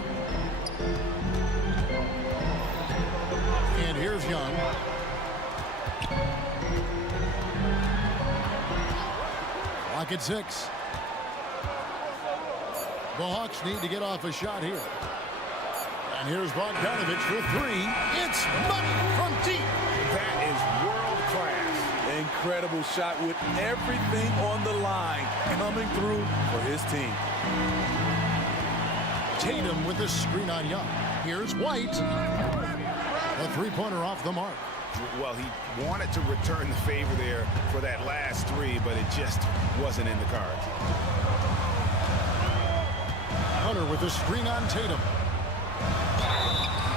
And here's Young. Clock at 6. The Hawks need to get off a shot here. And here's Bogdanovich for 3. It's money from deep. That is world class. Incredible shot with everything on the line coming through for his team. Tatum with the screen on Young. Here's White. A three-pointer off the mark. Well, he wanted to return the favor there for that last 3, but it just wasn't in the cards. Hunter with a screen on Tatum.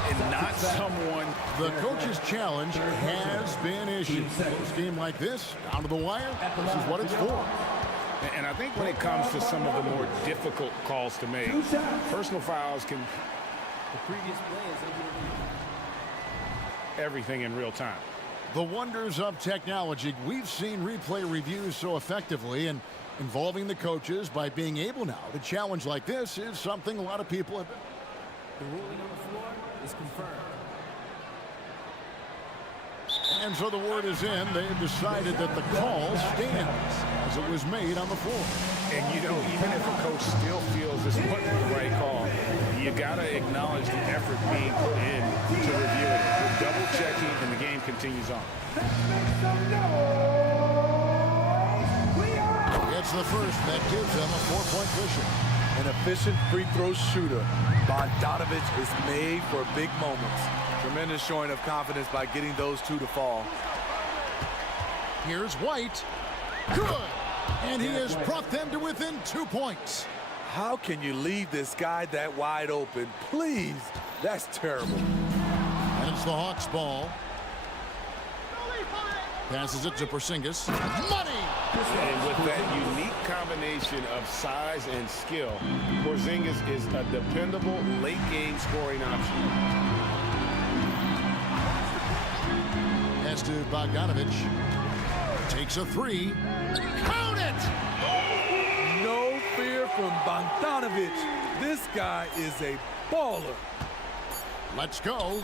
And not someone. The coach's challenge has been issued. Close game like this, down to the wire, this is what it's for. And I think when it comes to some of the more difficult calls to make, personal fouls can everything in real time. The wonders of technology. We've seen replay reviews so effectively, and involving the coaches by being able now to challenge like this is something a lot of people have been. The ruling on the floor is confirmed. And so the word is in. They've decided that the call stands as it was made on the floor. And, you know, even if a coach still feels this wasn't the right call, you got to acknowledge the effort being put in to review it. We're double-checking, and the game continues on. It's the first that gives them a 4-point cushion. An efficient free throw shooter. Bogdanovich is made for big moments. Tremendous showing of confidence by getting those two to fall. Here's White. Good. And he has brought them to within 2 points. How can you leave this guy that wide open? Please. That's terrible. And it's the Hawks' ball. Passes it to Porzingis. Money! And with that unique combination of size and skill, Porzingis is a dependable late-game scoring option. Pass to Bogdanovich. Takes a three. Count it! No fear from Bogdanovich. This guy is a baller. Let's go.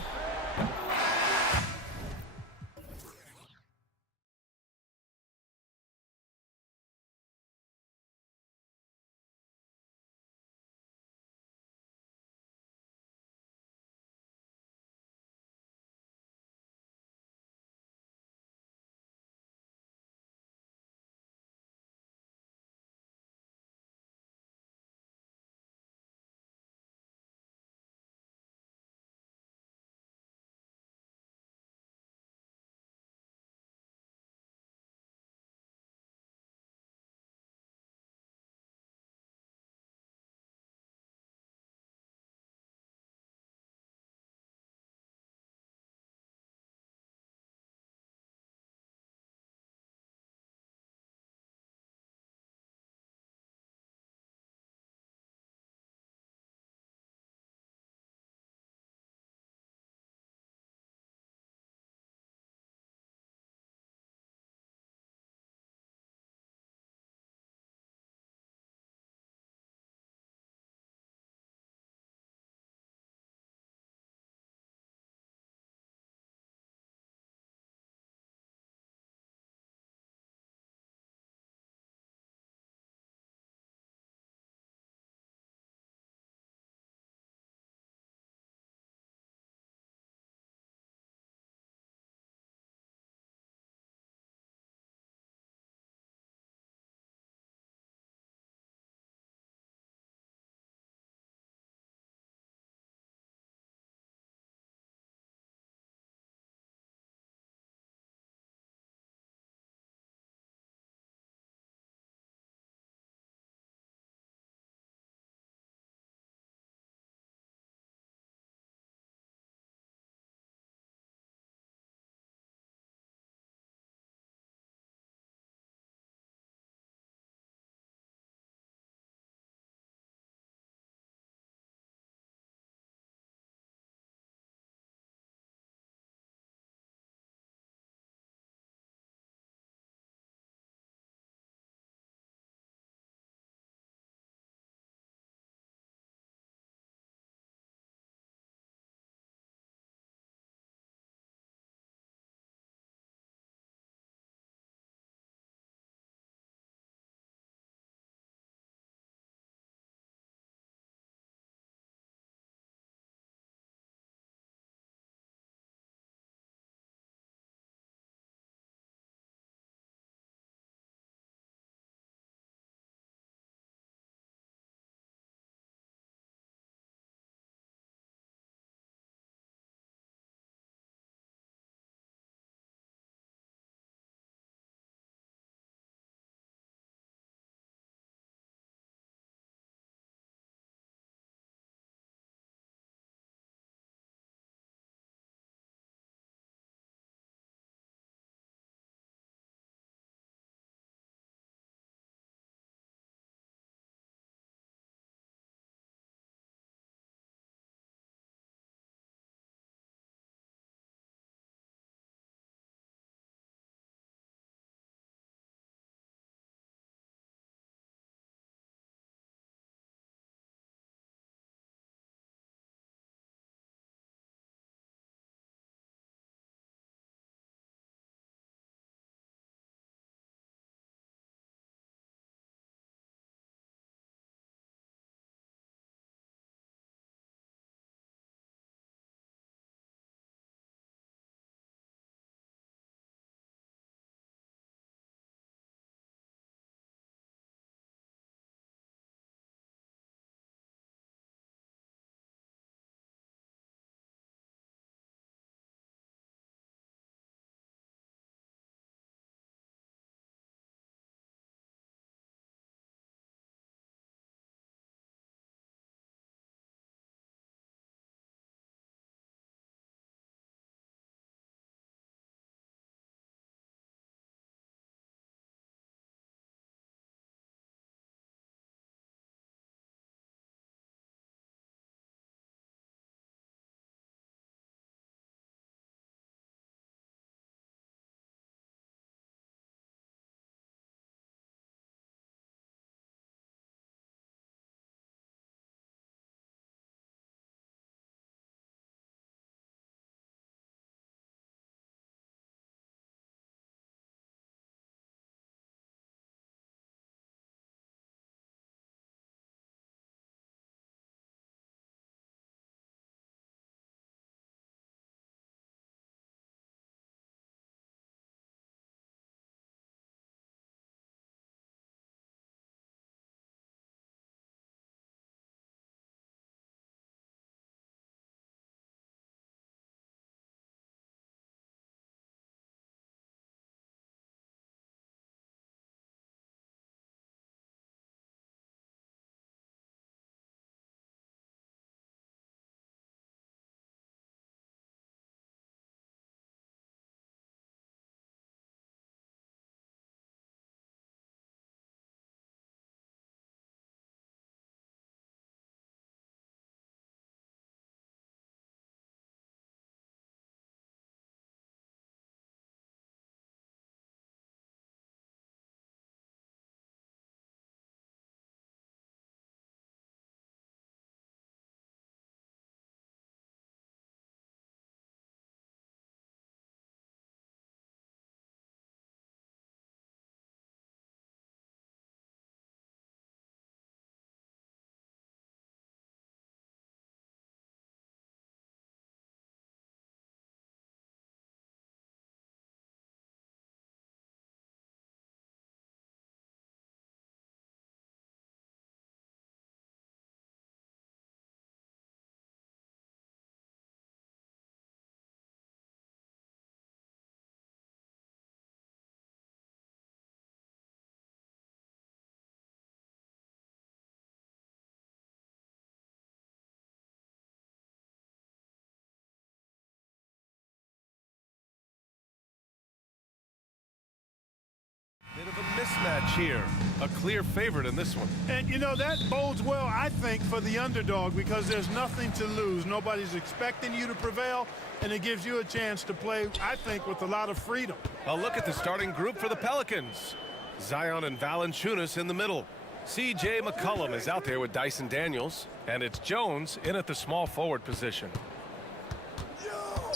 match here. A clear favorite in this one. And, you know, that bodes well, I think, for the underdog because there's nothing to lose. Nobody's expecting you to prevail, and it gives you a chance to play, I think, with a lot of freedom. A look at the starting group for the Pelicans. Zion and Valanciunas in the middle. C.J. McCollum is out there with Dyson Daniels, and it's Jones in at the small forward position.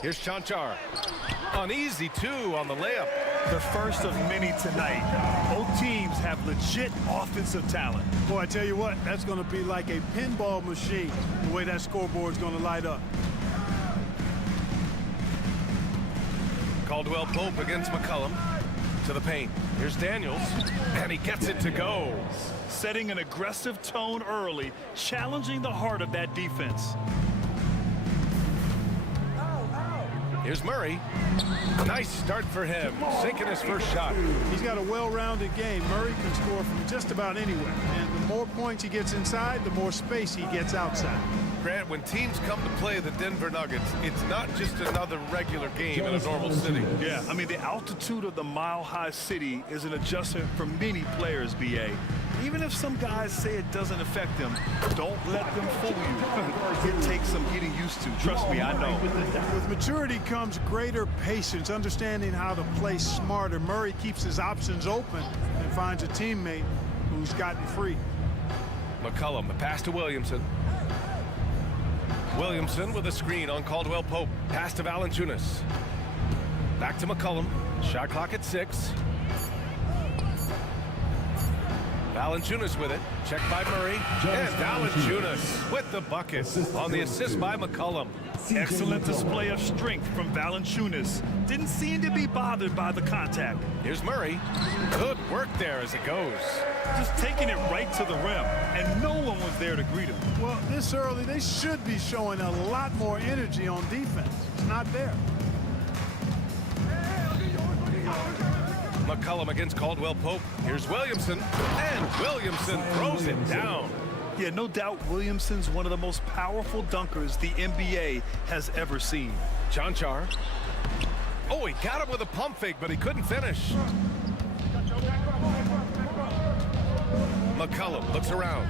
Here's Chanchar. An easy two on the layup. The first of many tonight. Both teams have legit offensive talent. Boy, I tell you what, that's going to be like a pinball machine, the way that scoreboard's going to light up. Caldwell Pope against McCollum. To the paint. Here's Daniels, and he gets it to go. Setting an aggressive tone early, challenging the heart of that defense. Here's Murray. Nice start for him, sinking his first shot. He's got a well-rounded game. Murray can score from just about anywhere. And the more points he gets inside, the more space he gets outside. Grant, when teams come to play the Denver Nuggets, it's not just another regular game in a normal city. Yeah, I mean, the altitude of the mile-high city is an adjustment for many players, B.A. Even if some guys say it doesn't affect them, don't let them fool you. It takes some getting used to. Trust me, I know. With maturity comes greater patience, understanding how to play smarter. Murray keeps his options open and finds a teammate who's gotten free. McCollum, the pass to Williamson. Williamson with a screen on Caldwell Pope. Pass to Valanciunas. Back to McCollum. Shot clock at 6. Valanciunas with it. Checked by Murray. And Valanciunas with the bucket on the assist by McCollum. Excellent display of strength from Valanciunas. Didn't seem to be bothered by the contact. Here's Murray. Good work there as it goes. Just taking it right to the rim, and no one was there to greet him. Well, this early, they should be showing a lot more energy on defense. It's not there. McCollum against Caldwell Pope. Here's Williamson, and Williamson throws it down. Yeah, no doubt Williamson's one of the most powerful dunkers the NBA has ever seen. Chanchar. Oh, he got him with a pump fake, but he couldn't finish. McCollum looks around.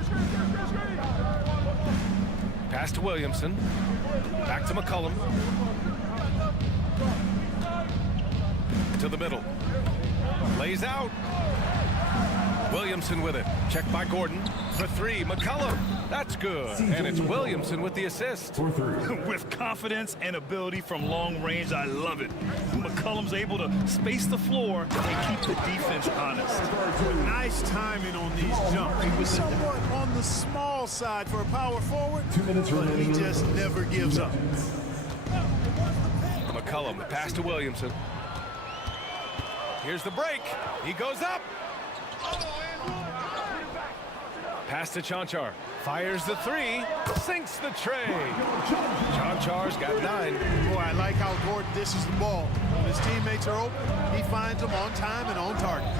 Pass to Williamson. Back to McCollum. To the middle. Lays out. Williamson with it. Checked by Gordon. For 3, McCollum. That's good. And it's Williamson with the assist. With confidence and ability from long range, I love it. McCollum's able to space the floor and keep the defense honest. Nice timing on these jumps. He was somewhat on the small side for a power forward, but he just never gives up. McCollum, the pass to Williamson. Here's the break. He goes up. Pass to Chanchar. Fires the 3. Sinks the tray. Chanchar's got 9. Boy, I like how Gordon dishes the ball. When his teammates are open, he finds them on time and on target.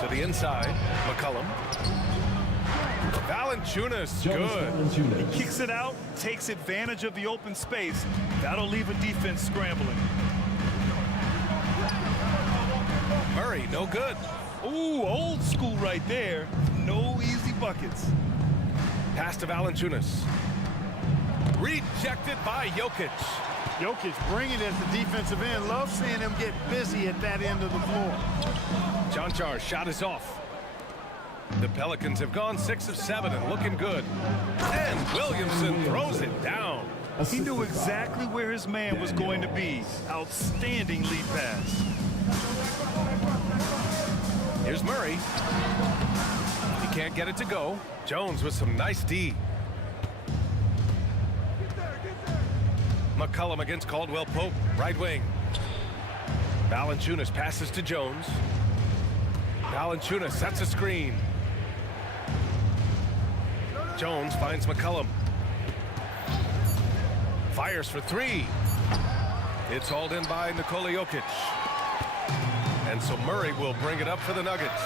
To the inside, McCollum. Valanciunas, good. He kicks it out, takes advantage of the open space. That'll leave a defense scrambling. Murray, no good. Ooh, old school right there. No easy buckets. Pass to Valanciunas. Rejected by Jokic. Jokic bringing it at the defensive end. Love seeing him get busy at that end of the floor. Chanchar's shot is off. The Pelicans have gone 6 of 7 and looking good. And Williamson throws it down. He knew exactly where his man was going to be. Outstanding lead pass. Here's Murray. He can't get it to go. Jones with some nice D. McCollum against Caldwell Pope, right wing. Valanciunas passes to Jones. Valanciunas sets a screen. Jones finds McCollum. Fires for 3. It's hauled in by Nikola Jokic. And so Murray will bring it up for the Nuggets.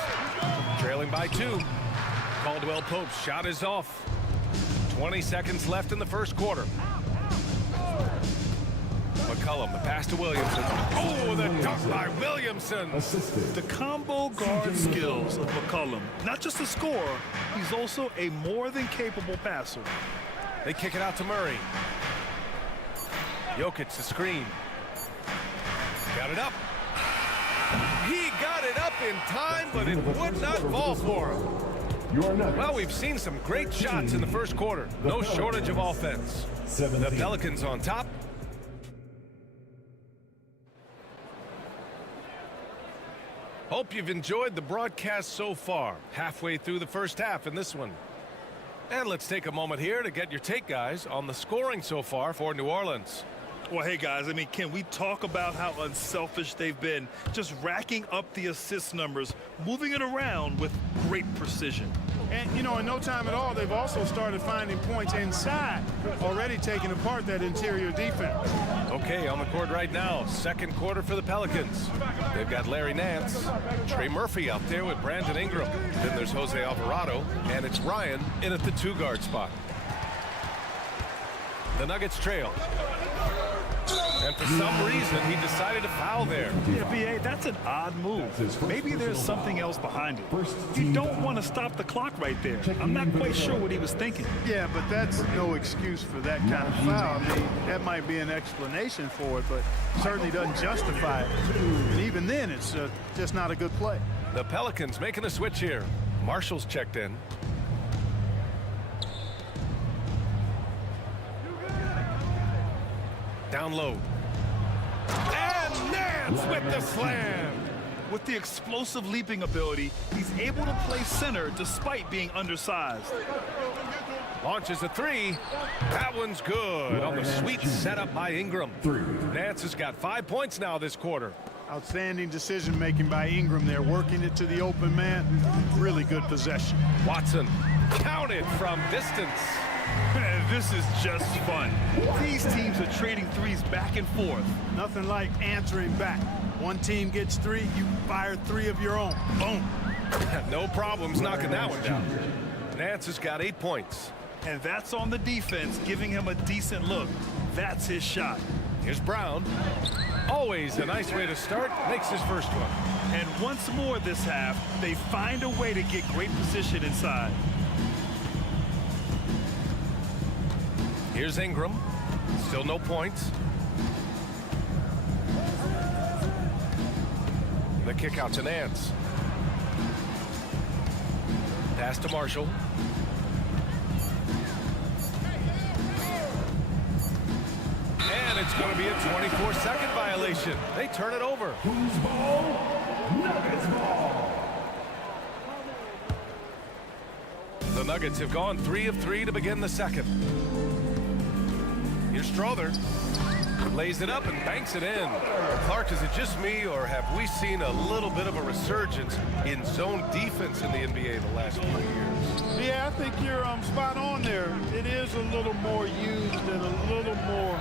Trailing by 2. Caldwell Pope's shot is off. 20 seconds left in the first quarter. McCollum, the pass to Williamson. Oh, the dunk by Williamson. The combo guard skills of McCollum. Not just a scorer, he's also a more than capable passer. They kick it out to Murray. Jokic, the screen. Got it up. He got it up in time, but it would not fall for him. Well, we've seen some great shots in the first quarter. No shortage of offense. The Pelicans on top. Hope you've enjoyed the broadcast so far. Halfway through the first half in this one. And let's take a moment here to get your take, guys, on the scoring so far for New Orleans. Well, hey, guys, I mean, can we talk about how unselfish they've been? Just racking up the assist numbers, moving it around with great precision. And, you know, in no time at all, they've also started finding points inside, already taking apart that interior defense. Okay, on the court right now, second quarter for the Pelicans. They've got Larry Nance, Trey Murphy out there with Brandon Ingram. Then there's Jose Alvarado, and it's Ryan in at the two-guard spot. The Nuggets trail. And for some reason, he decided to foul there. Yeah, B.A., that's an odd move. Maybe there's something else behind it. You don't want to stop the clock right there. I'm not quite sure what he was thinking. Yeah, but that's no excuse for that kind of foul. I mean, that might be an explanation for it, but certainly doesn't justify it. And even then, it's just not a good play. The Pelicans making a switch here. Marshall's checked in. Down low. And Nance with the slam. With the explosive leaping ability, he's able to play center despite being undersized. Launches a three. That one's good on the sweet setup by Ingram. Nance has got 5 points now this quarter. Outstanding decision-making by Ingram there, working it to the open man. Really good possession. Watson counted from distance. This is just fun. These teams are trading threes back and forth. Nothing like answering back. One team gets three, you fire three of your own. Boom. No problems knocking that one down. Nance has got 8 points. And that's on the defense, giving him a decent look. That's his shot. Here's Brown. Always a nice way to start. Makes his first one. And once more this half, they find a way to get great position inside. Here's Ingram. Still no points. The kick out to Nance. Pass to Marshall. And it's going to be a 24-second violation. They turn it over. Who's ball? Nuggets ball. The Nuggets have gone 3 of 3 to begin the second. Here's Strother. Lays it up and banks it in. Clark, is it just me, or have we seen a little bit of a resurgence in zone defense in the NBA the last few years? Yeah, I think you're spot on there. It is a little more used and a little more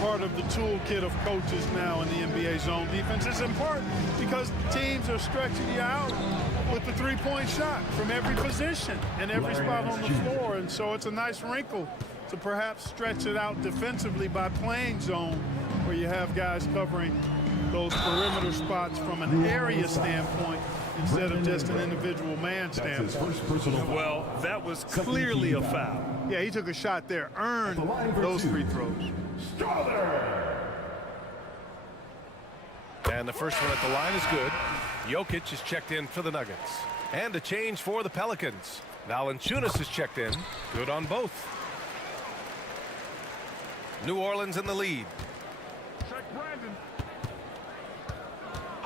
part of the toolkit of coaches now in the NBA zone defense. It's in part because teams are stretching you out with the three-point shot from every position and every spot on the floor. And so it's a nice wrinkle to perhaps stretch it out defensively by playing zone, where you have guys covering those perimeter spots from an area standpoint instead of just an individual man standpoint. Well, that was clearly a foul. Yeah, he took a shot there, earned those free throws. And the first one at the line is good. Jokic is checked in for the Nuggets. And a change for the Pelicans. Valanciunas is checked in. Good on both. New Orleans in the lead.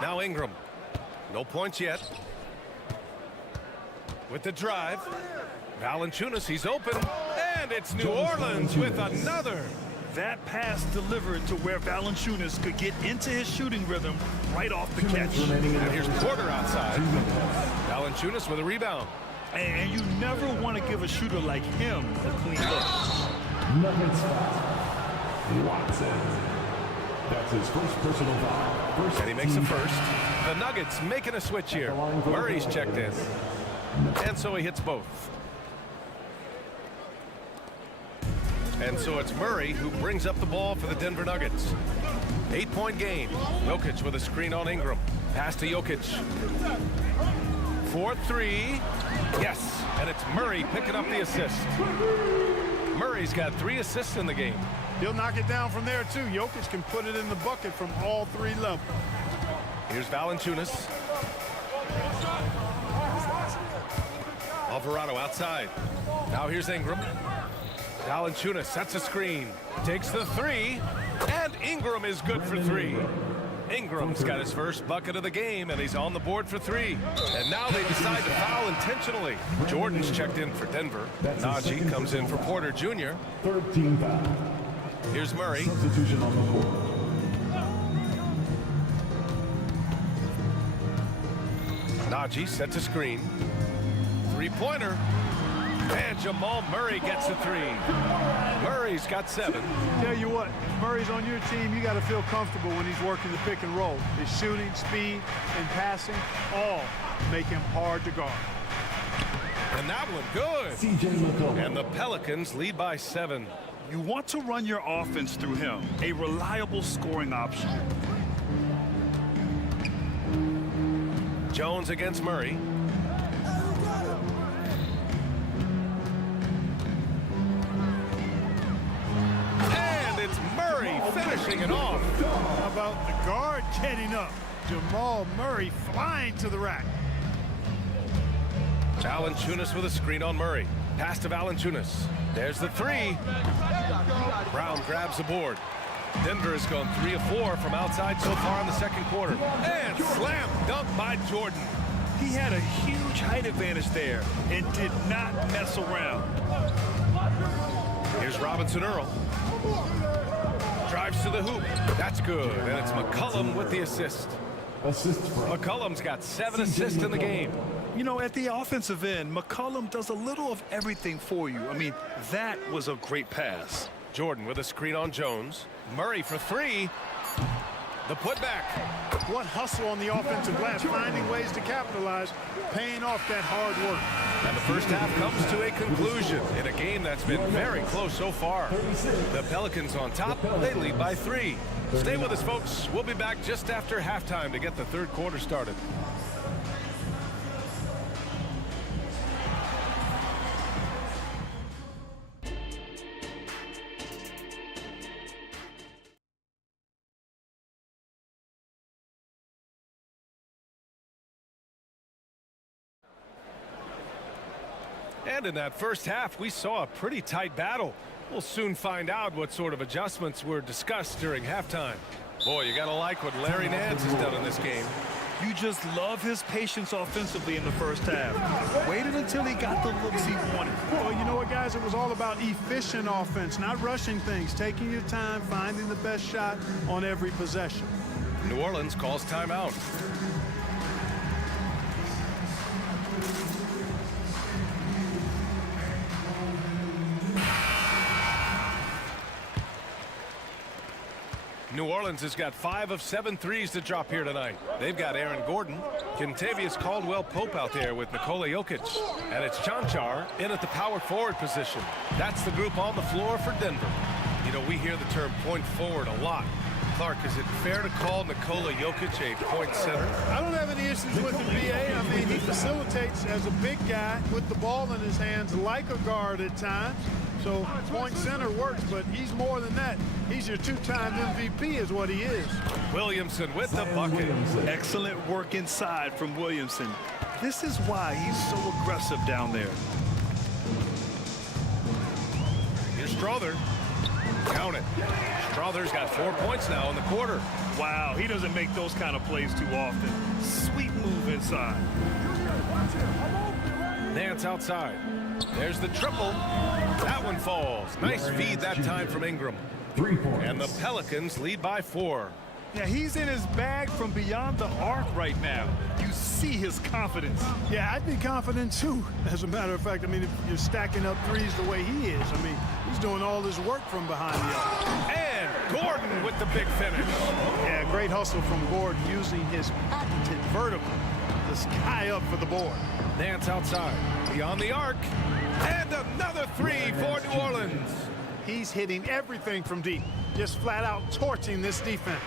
Now Ingram. No points yet. With the drive. Valanciunas, he's open. And it's New Orleans with another. That pass delivered to where Valanciunas could get into his shooting rhythm right off the catch. And here's Porter outside. Valanciunas with a rebound. And you never want to give a shooter like him a clean look. Nuggets foul. Watson. That's his first personal foul. And he makes the first. The Nuggets making a switch here. Murray's checked in. And so he hits both. And so it's Murray who brings up the ball for the Denver Nuggets. 8-point game. Jokic with a screen on Ingram. Pass to Jokic. 4-3. Yes, and it's Murray picking up the assist. Murray's got 3 assists in the game. He'll knock it down from there, too. Jokic can put it in the bucket from all 3 levels. Here's Valanciunas. Alvarado outside. Now here's Ingram. Valanciunas sets a screen. Takes the 3. And Ingram is good for 3. Ingram's got his first bucket of the game, and he's on the board for 3. And now they decide to foul intentionally. Jordan's checked in for Denver. Najee comes in for Porter Jr. 13 foul. Here's Murray. Substitution on the board. Najee sets a screen. 3-pointer. And Jamal Murray gets a 3. Murray's got 7. Tell you what, Murray's on your team, you got to feel comfortable when he's working the pick and roll. His shooting, speed, and passing all make him hard to guard. And that one good. And the Pelicans lead by 7. You want to run your offense through him, a reliable scoring option. Jones against Murray. Finishing it off. How about the guard getting up? Jamal Murray flying to the rack. Valanciunas with a screen on Murray. Pass to Valanciunas. There's the 3. Brown grabs the board. Denver has gone 3 of 4 from outside so far in the second quarter. And slam dunk by Jordan. He had a huge height advantage there and did not mess around. Here's Robinson Earl. Drives to the hoop. That's good. And it's McCollum with the assist. McCollum's got 7 assists in the game. You know, at the offensive end, McCollum does a little of everything for you. I mean, that was a great pass. Jordan with a screen on Jones. Murray for 3. The putback. What hustle on the offensive glass, finding ways to capitalize, paying off that hard work. And the first half comes to a conclusion in a game that's been very close so far. The Pelicans on top, they lead by 3. Stay with us, folks. We'll be back just after halftime to get the third quarter started. And in that first half, we saw a pretty tight battle. We'll soon find out what sort of adjustments were discussed during halftime. Boy, you gotta like what Larry Nance has done in this game. You just love his patience offensively in the first half. Waited until he got the looks he wanted. Well, you know what, guys? It was all about efficient offense, not rushing things, taking your time, finding the best shot on every possession. New Orleans calls timeout. New Orleans has got 5 of 7 threes to drop here tonight. They've got Aaron Gordon, Kentavious Caldwell-Pope out there with Nikola Jokic, and it's Chanchar in at the power forward position. That's the group on the floor for Denver. You know, we hear the term point forward a lot. Clark, is it fair to call Nikola Jokic a point center? I don't have any issues with the BA. I mean, he facilitates as a big guy with the ball in his hands like a guard at times. So point center works, but he's more than that. He's your 2-time MVP is what he is. Williamson with the bucket. Excellent work inside from Williamson. This is why he's so aggressive down there. Here's Strother. Count it. Strother's got 4 points now in the quarter. Wow, he doesn't make those kind of plays too often. Sweet move inside. Nance outside. There's the triple. That one falls. Nice feed that time from Ingram. 3 points. And the Pelicans lead by 4. Yeah, he's in his bag from beyond the arc right now. You see his confidence. Yeah, I'd be confident too. As a matter of fact, I mean, if you're stacking up threes the way he is, I mean, he's doing all his work from behind the arc. And Gordon with the big finish. Yeah, great hustle from Gordon using his patented vertical to sky up for the board. Nance outside. Beyond the arc. And another 3 for New Orleans. He's hitting everything from deep, just flat out torching this defense.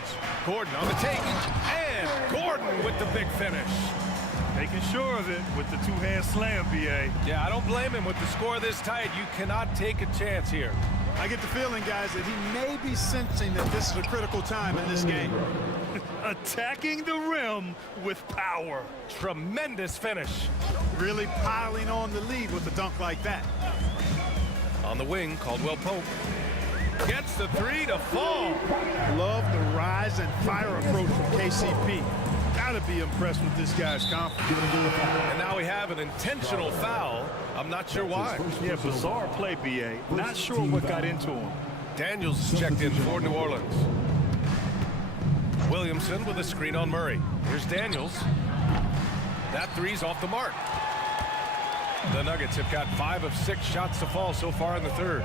Gordon on the take, and Gordon with the big finish. Making sure of it with the two-hand slam, BA. Yeah, I don't blame him. With the score this tight, you cannot take a chance here. I get the feeling, guys, that he may be sensing that this is a critical time in this game. Attacking the rim with power. Tremendous finish. Really piling on the lead with a dunk like that. On the wing, Caldwell Pope gets the three to fall. Love the rise and fire approach from KCP. Gotta be impressed with this guy's confidence. And now we have an intentional foul. I'm not sure why. Yeah, bizarre play, BA. Not sure what got into him. Daniels checked in for New Orleans. Williamson with a screen on Murray. Here's Daniels. That three's off the mark. The Nuggets have got 5 of 6 shots to fall so far in the third.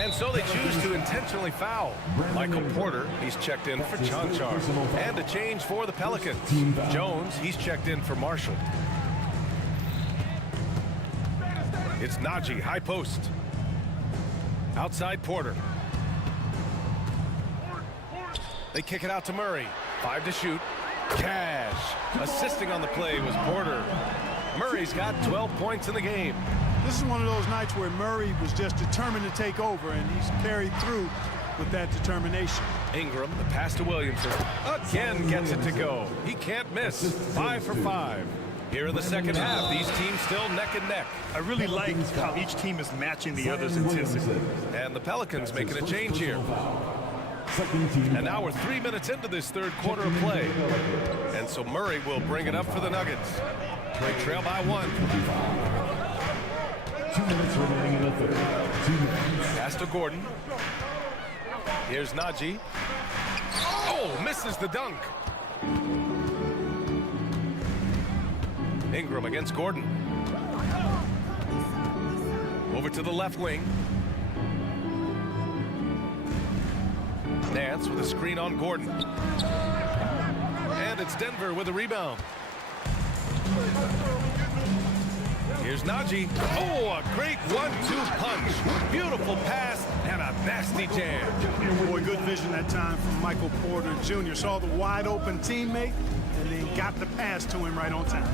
And so they choose to intentionally foul. Michael Porter, he's checked in for Chanchar. And a change for the Pelicans. Jones, he's checked in for Marshall. It's Najee, high post. Outside Porter. They kick it out to Murray. 5 to shoot. Cash. Assisting on the play was Porter. Murray's got 12 points in the game. This is one of those nights where Murray was just determined to take over, and he's carried through with that determination. Ingram, the pass to Williamson, again gets it to go. He can't miss. 5 for 5. Here in the second half, these teams still neck and neck. I really like how each team is matching the other's intensity. And the Pelicans making a change here. And now we're 3 minutes into this third quarter of play. And so Murray will bring it up for the Nuggets. They trail by 1. 2 minutes remaining in the third. 2 minutes. Pass to Gordon. Here's Najee. Oh, misses the dunk. Ingram against Gordon. Over to the left wing. Nance with a screen on Gordon. And it's Denver with a rebound. Here's Najee. Oh, a great 1-2 punch. Beautiful pass and a nasty jam. Boy, good vision that time from Michael Porter Jr. Saw the wide open teammate and then got the pass to him right on time.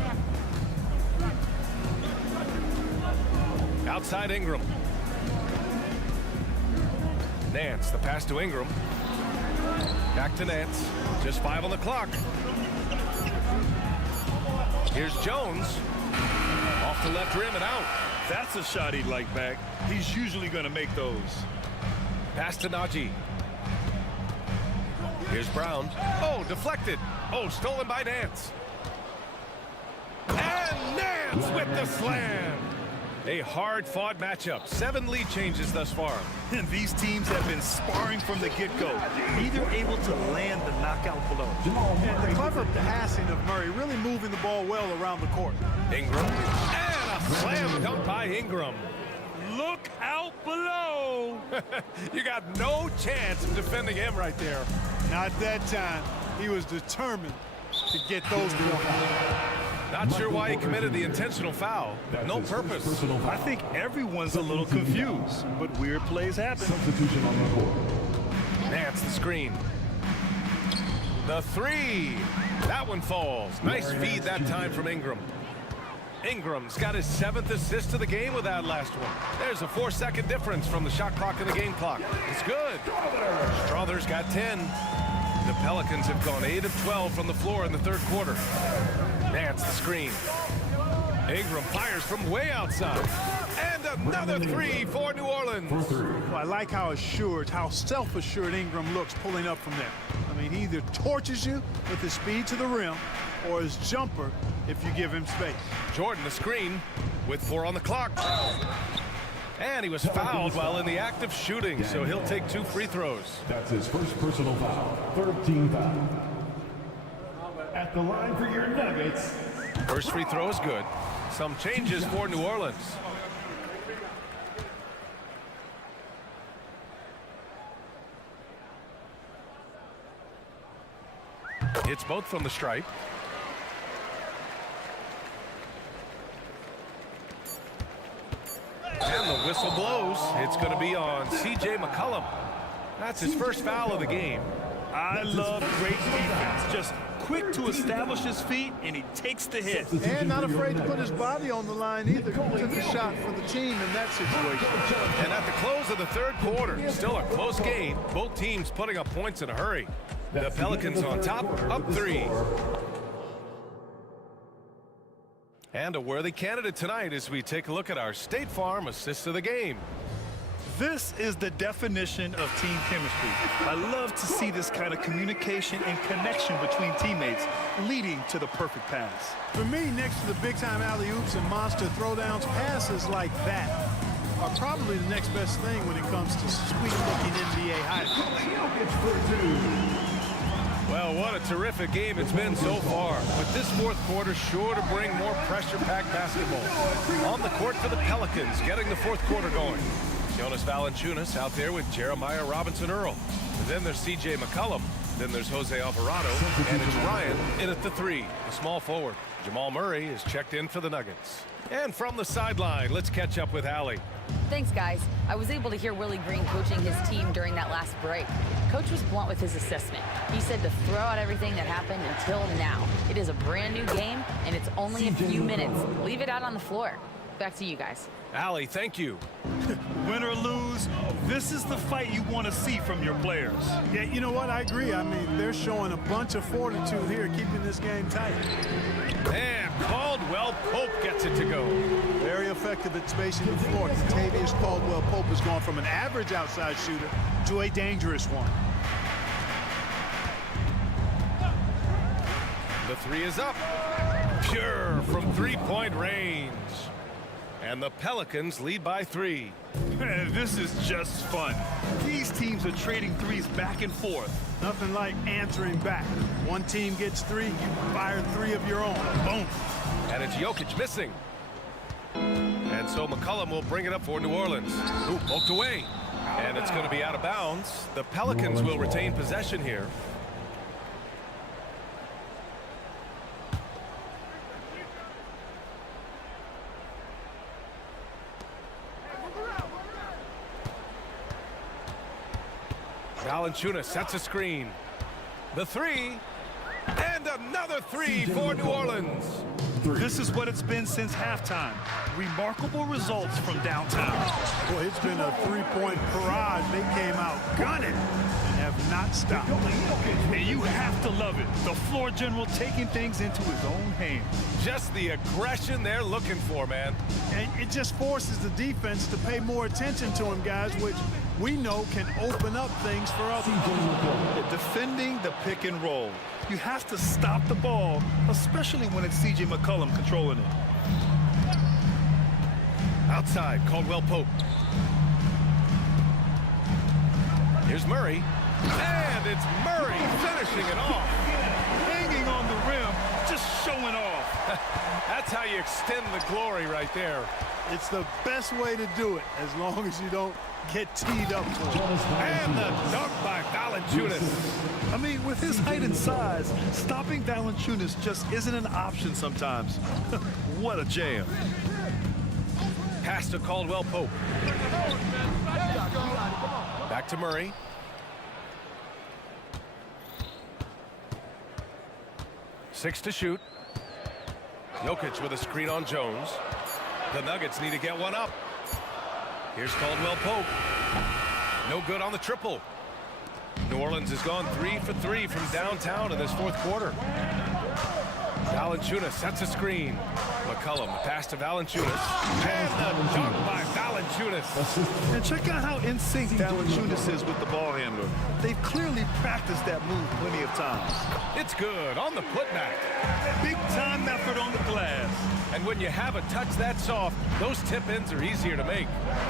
Outside Ingram. Nance, the pass to Ingram. Back to Nance. Just 5 on the clock. Here's Jones. Off the left rim and out. That's a shot he'd like back. He's usually going to make those. Pass to Najee. Here's Brown. Oh, deflected. Oh, stolen by Nance. And Nance with the slam. A hard-fought matchup. 7 lead changes thus far. And these teams have been sparring from the get-go. Neither able to land the knockout blow. And the clever passing of Murray, really moving the ball well around the court. Ingram. And a slam dunk by Ingram. Look out below. You got no chance of defending him right there. Not that time. He was determined to get those points. Not sure why he committed the intentional foul. No purpose. I think everyone's a little confused, but weird plays happen. Substitution on the court. Nance the screen. The three. That one falls. Nice feed that time from Ingram. Ingram's got his 7th assist of the game with that last one. There's a 4-second difference from the shot clock and the game clock. It's good. Strother's got 10. The Pelicans have gone 8 of 12 from the floor in the third quarter. Nance the screen. Ingram fires from way outside. And another 3 for New Orleans. Well, I like how assured, how self-assured Ingram looks pulling up from there. I mean, he either torches you with his speed to the rim or his jumper if you give him space. Jordan the screen with 4 on the clock. And he was fouled while in the act of shooting, so he'll take 2 free throws. That's his first personal foul. 3rd team foul. At the line for your Nuggets. First free throw is good. Some changes for New Orleans. It's both from the stripe. And the whistle blows. It's going to be on C.J. McCollum. That's his first foul of the game. I love great defense. Just quick to establish his feet, and he takes the hit. And not afraid to put his body on the line either. Took a shot for the team in that situation. And at the close of the third quarter, still a close game. Both teams putting up points in a hurry. The Pelicans on top, up 3. And a worthy candidate tonight as we take a look at our State Farm assist of the game. This is the definition of team chemistry. I love to see this kind of communication and connection between teammates leading to the perfect pass. For me, next to the big-time alley-oops and monster throwdowns, passes like that are probably the next best thing when it comes to sweet-looking NBA highlights. Well, what a terrific game it's been so far. But this fourth quarter sure to bring more pressure-packed basketball. On the court for the Pelicans, getting the fourth quarter going. Jonas Valanciunas out there with Jeremiah Robinson-Earl. And then there's C.J. McCollum. Then there's Jose Alvarado. And it's Ryan in at the 3, a small forward. Jamal Murray is checked in for the Nuggets. And from the sideline, let's catch up with Allie. Thanks, guys. I was able to hear Willie Green coaching his team during that last break. Coach was blunt with his assessment. He said to throw out everything that happened until now. It is a brand new game, and it's only a few minutes. Leave it out on the floor. Back to you guys. Allie, thank you. Win or lose, this is the fight you want to see from your players. Yeah, you know what? I agree. I mean, they're showing a bunch of fortitude here, keeping this game tight. And Caldwell Pope gets it to go. Very effective at spacing the floor. Tavius Caldwell Pope has gone from an average outside shooter to a dangerous one. The 3 is up. Pure from three-point range. And the Pelicans lead by 3. Man, this is just fun. These teams are trading threes back and forth. Nothing like answering back. One team gets 3, you fire 3 of your own. Boom. And it's Jokic missing. And so McCollum will bring it up for New Orleans. Ooh, poked away. And it's going to be out of bounds. The Pelicans will retain possession here. Valanciunas sets a screen. The 3. And another 3 for New Orleans. This is what it's been since halftime. Remarkable results from downtown. Boy, it's been a three-point barrage. They came out gunning and have not stopped. And you have to love it. The floor general taking things into his own hands. Just the aggression they're looking for, man. And it just forces the defense to pay more attention to him, guys, which we know can open up things for others. Defending the pick and roll. You have to stop the ball, especially when it's C.J. McCollum controlling it. Outside, Caldwell Pope. Here's Murray. And it's Murray finishing it off. Hanging on the rim, just showing off. That's how you extend the glory right there. It's the best way to do it, as long as you don't get teed up for it. And the dunk by Valanciunas. I mean, with his height and size, stopping Valanciunas just isn't an option sometimes. What a jam. Pass to Caldwell Pope. Back to Murray. Six to shoot. Jokic with a screen on Jones. The Nuggets need to get one up. Here's Caldwell Pope. No good on the triple. New Orleans has gone 3 for 3 from downtown in this fourth quarter. Valanciunas sets a screen. McCollum pass to Valanciunas. And the dunk by Valanciunas. And check out how in sync Valanciunas is with the ball handler. They've clearly practiced that move plenty of times. It's good on the putback. Big time effort on the glass. And when you have a touch that soft, those tip-ins are easier to make.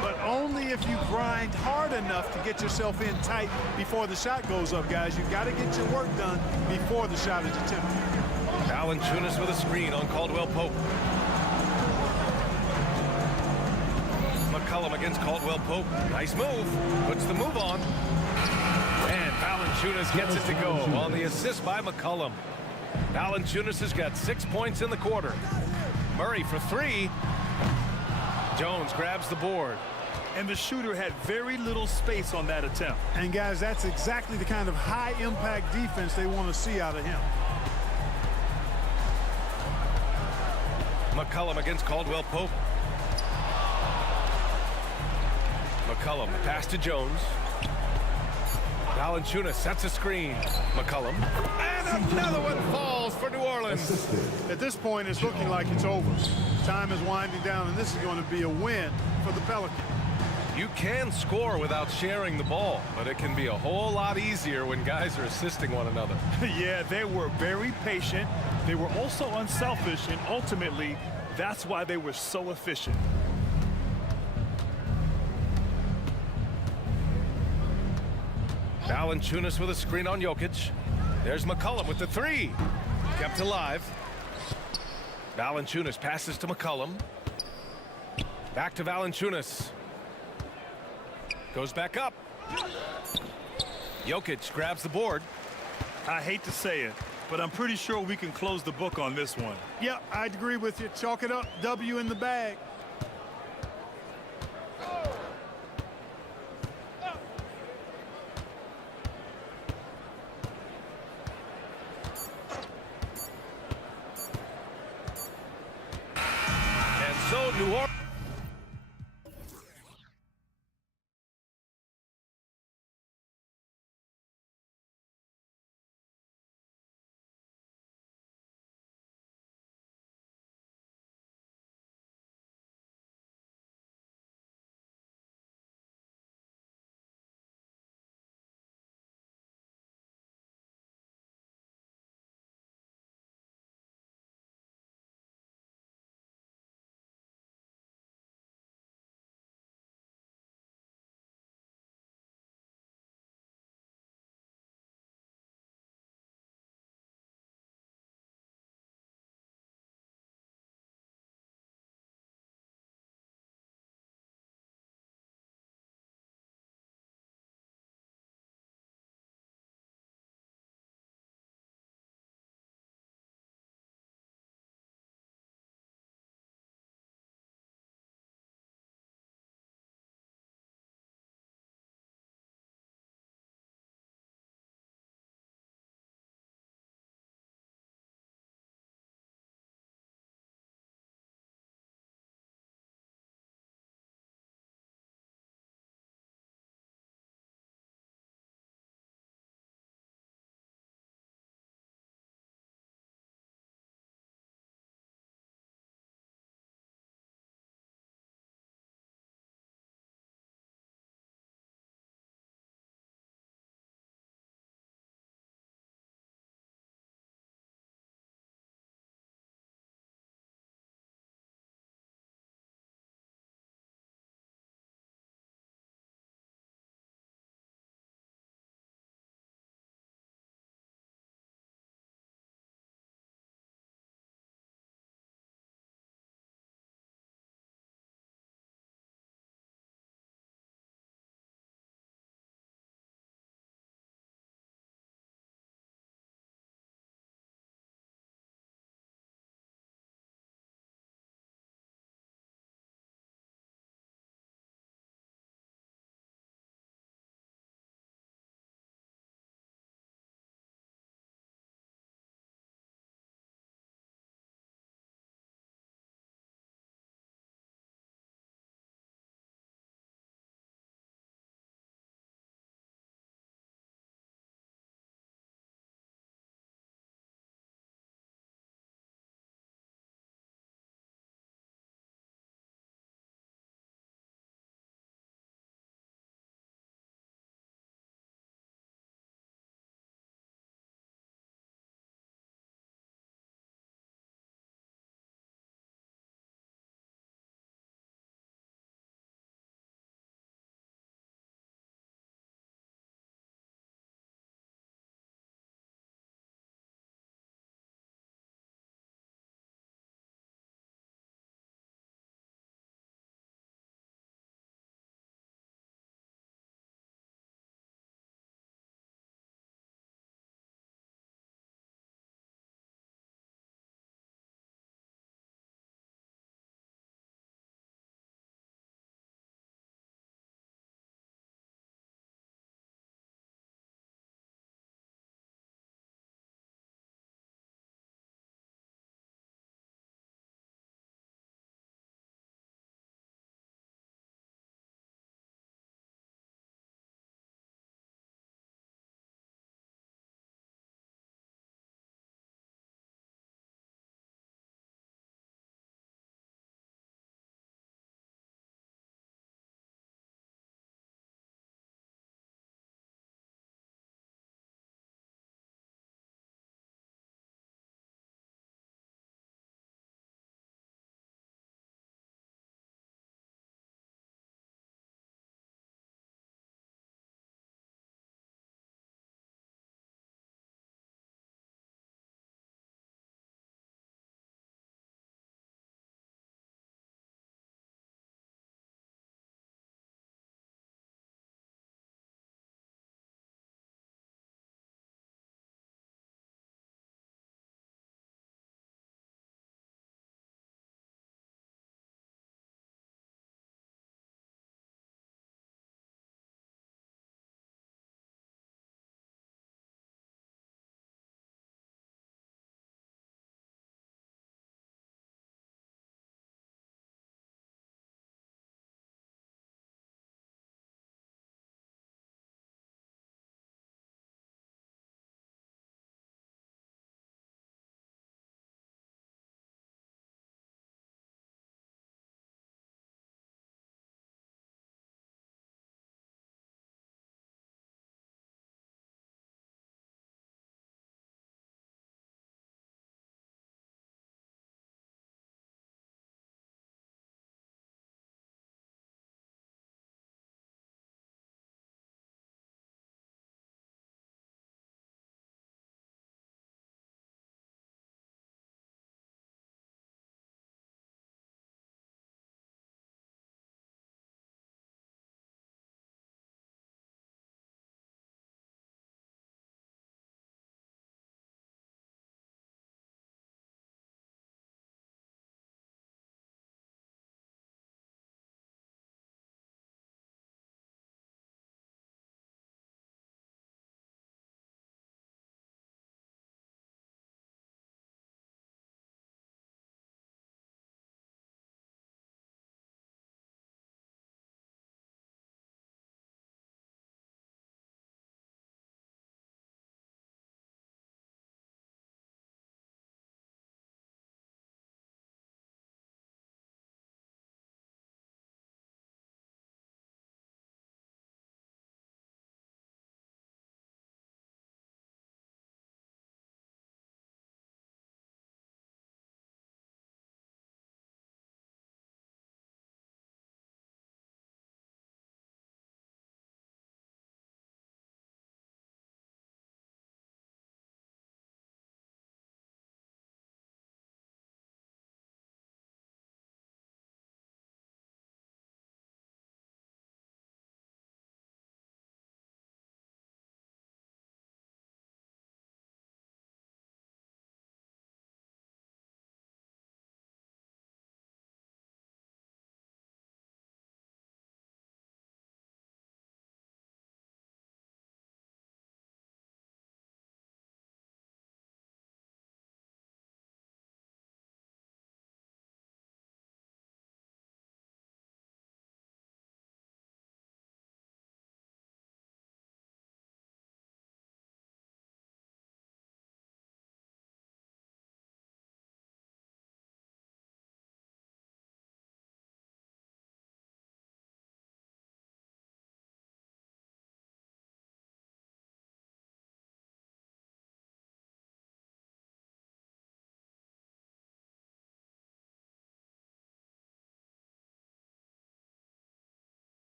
But only if you grind hard enough to get yourself in tight before the shot goes up, guys. You've got to get your work done before the shot is attempted. Valanciunas with a screen on Caldwell Pope. McCollum against Caldwell Pope. Nice move. Puts the move on. And Valanciunas gets it to go on the assist by McCollum. Valanciunas has got 6 points in the quarter. Murray for 3. Jones grabs the board. and the shooter had very little space on that attempt. And guys, that's exactly the kind of high-impact defense they want to see out of him. McCollum against Caldwell Pope. McCollum, pass to Jones. Valanciunas sets a screen. McCollum. And another one falls for New Orleans. At this point, it's looking like it's over. Time is winding down, and this is going to be a win for the Pelicans. You can score without sharing the ball, but it can be a whole lot easier when guys are assisting one another. Yeah, they were very patient. They were also unselfish, and ultimately, that's why they were so efficient. Valanciunas with a screen on Jokic. There's McCollum with the three. Kept alive. Valanciunas passes to McCollum. Back to Valanciunas. Goes back up. Jokic grabs the board. I hate to say it, but I'm pretty sure we can close the book on this one. Yeah, I'd agree with you. Chalk it up. W in the bag. And so New Orleans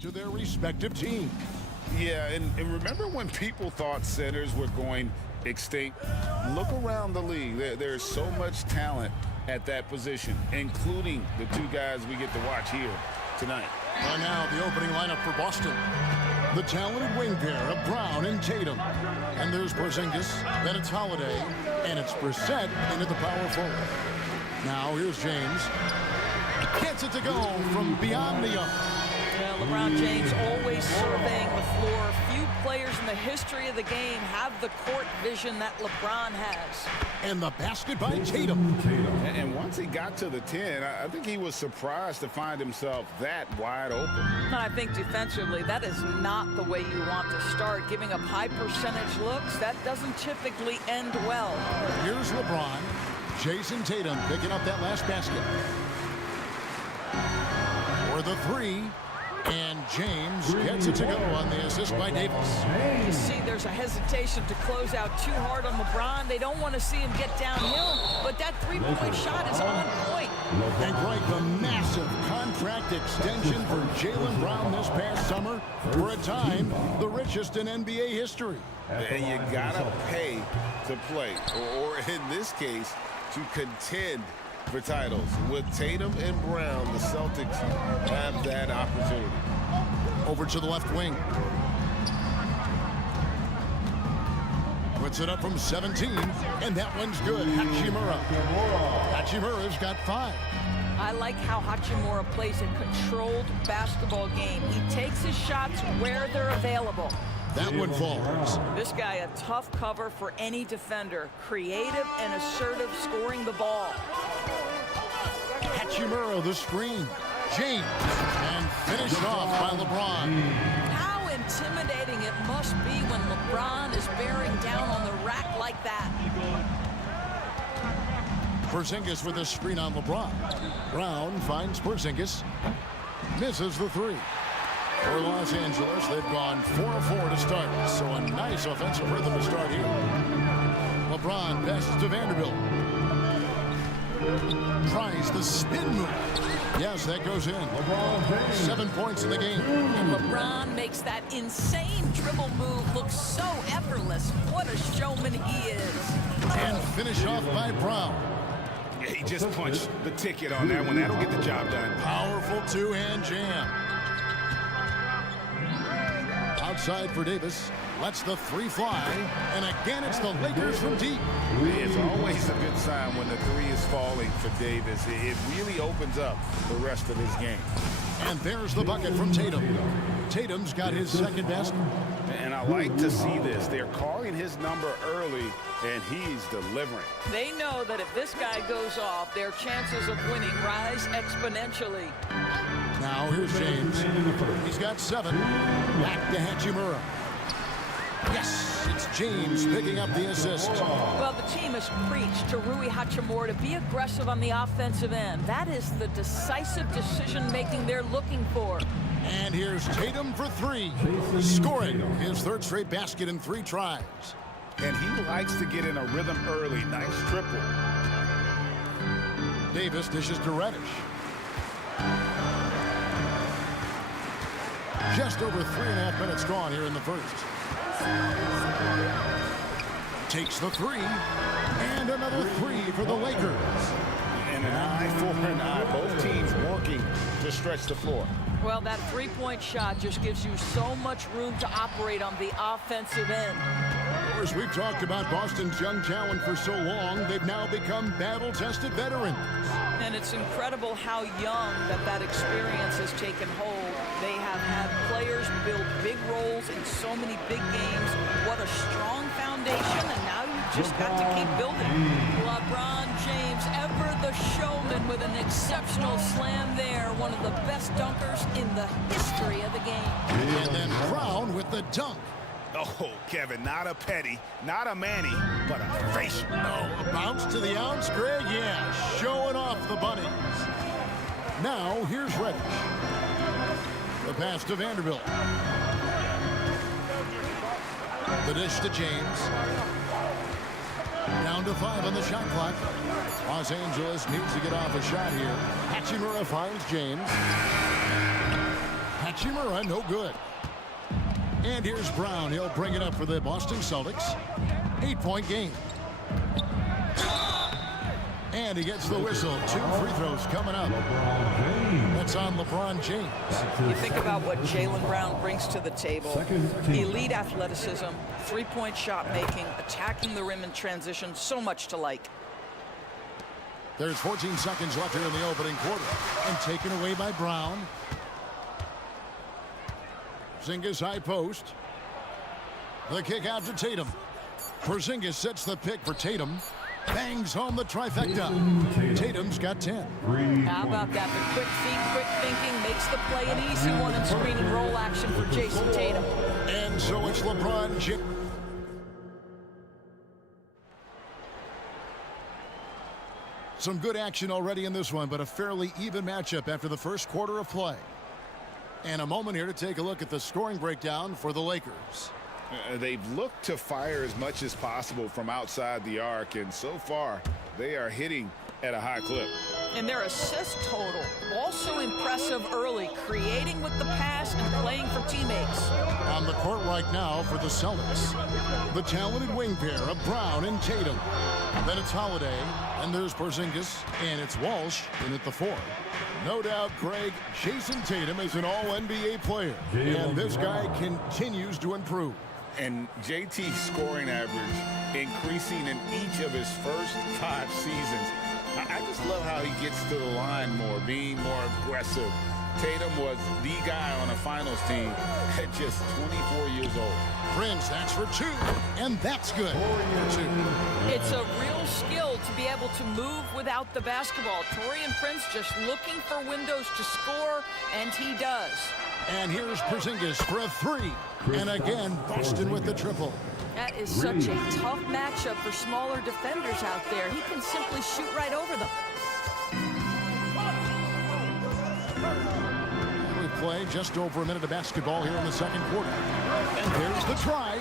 to their respective teams. Yeah, and remember when people thought centers were going extinct? Look around the league. There's so much talent at that position, including the two guys we get to watch here tonight. And now the opening lineup for Boston. The talented wing pair of Brown and Tatum. And there's Porzingis, then it's Holiday, and it's Brissett into the power forward. Now here's James. Gets it to go from beyond the arc. Yeah, LeBron James always surveying the floor. Few players in the history of the game have the court vision that LeBron has. And the basket by Tatum. And once he got to the 10, I think he was surprised to find himself that wide open. And I think defensively, that is not the way you want to start. Giving up high percentage looks, that doesn't typically end well. Here's LeBron. Jason Tatum picking up that last basket. For the three. And James gets it to go on the assist by Davis. You see there's a hesitation to close out too hard on LeBron. They don't want to see him get downhill, but that three-point shot is on point. And Greg, the massive contract extension for Jaylen Brown this past summer, for a time, the richest in NBA history. And you gotta pay to play, or in this case, to contend for titles. With Tatum and Brown, the Celtics have that opportunity. Over to the left wing. Puts it up from 17, and that one's good. Hachimura. Hachimura's got 5. I like how Hachimura plays a controlled basketball game. He takes his shots where they're available. That one falls. This guy a tough cover for any defender. Creative and assertive scoring the ball. Hachimura the screen. James. And finished off by LeBron. How intimidating it must be when LeBron is bearing down on the rack like that. Porzingis with a screen on LeBron. Brown finds Porzingis. Misses the 3. For Los Angeles, they've gone 4-4 to start, so a nice offensive rhythm to start here. LeBron passes to Vanderbilt. Tries the spin move. Yes, that goes in. 7 points in the game. And LeBron makes that insane dribble move look so effortless. What a showman he is. And finish off by Brown. Yeah, he just punched the ticket on that one. That'll get the job done. Powerful two-hand jam. Outside for Davis. Lets the 3 fly. And again, it's the Lakers from deep. It's always a good sign when the 3 is falling for Davis. It really opens up the rest of his game. And there's the bucket from Tatum. Tatum's got his second basket. And I like to see this. They're calling his number early, and he's delivering. They know that if this guy goes off, their chances of winning rise exponentially. Now here's James. He's got 7. Back to Hachimura. Yes, it's James picking up the assist. Well, the team has preached to Rui Hachimura to be aggressive on the offensive end. That is the decisive decision-making they're looking for. And here's Tatum for 3. Scoring his 3rd straight basket in 3 tries. And he likes to get in a rhythm early. Nice triple. Davis dishes to Reddish. Just over 3.5 minutes gone here in the first. Takes the 3. And another 3 for the Lakers. And an eye for an eye. Both teams working to stretch the floor. Well, that 3-point shot just gives you so much room to operate on the offensive end. Of course, we've talked about Boston's young talent for so long, they've now become battle-tested veterans. And it's incredible how young that experience has taken hold. They have had players build big roles in so many big games. What a strong foundation, and now you just got to keep building. LeBron James, ever the showman, with an exceptional slam there. One of the best dunkers in the history of the game. And then Brown with the dunk. Oh, Kevin, not a petty, not a Manny, but a facial. Oh, a bounce to the ounce, Greg? Yeah, showing off the bunnies. Now, here's Reddish. The pass to Vanderbilt. The dish to James. Down to 5 on the shot clock. Los Angeles needs to get off a shot here. Hachimura finds James. Hachimura, no good. And here's Brown. He'll bring it up for the Boston Celtics. 8-point game. And he gets the whistle. 2 free throws coming up. That's on LeBron James. You think about what Jaylen Brown brings to the table. Elite athleticism, three-point shot making, attacking the rim in transition, so much to like. There's 14 seconds left here in the opening quarter. And taken away by Brown. Porzingis high post. The kick out to Tatum. Porzingis sets the pick for Tatum. Bangs home the trifecta. Tatum's got 10. How about that? The quick feet, quick thinking makes the play an easy one in screen and roll action for Jason Tatum. And so it's LeBron James. Some good action already in this one, but a fairly even matchup after the first quarter of play. And a moment here to take a look at the scoring breakdown for the Lakers. They've looked to fire as much as possible from outside the arc, and so far they are hitting at a high clip. And their assist total also impressive early, creating with the pass and playing for teammates. On the court right now for the Celtics, the talented wing pair of Brown and Tatum. Then it's Holiday, and there's Porzingis, and it's Walsh in at the 4. No doubt, Greg, Jason Tatum is an all-NBA player, and this guy continues to improve. And JT's scoring average increasing in each of his first 5 seasons. I just love how he gets to the line more, being more aggressive. Tatum was the guy on a finals team at just 24 years old. Prince, that's for 2, and that's good for 2. It's a real skill to be able to move without the basketball. Taurean Prince just looking for windows to score, and he does. And here's Porzingis for a 3. And again, Boston with the triple. That is such a tough matchup for smaller defenders out there. He can simply shoot right over them. We play just over a minute of basketball here in the second quarter. And there's the drive.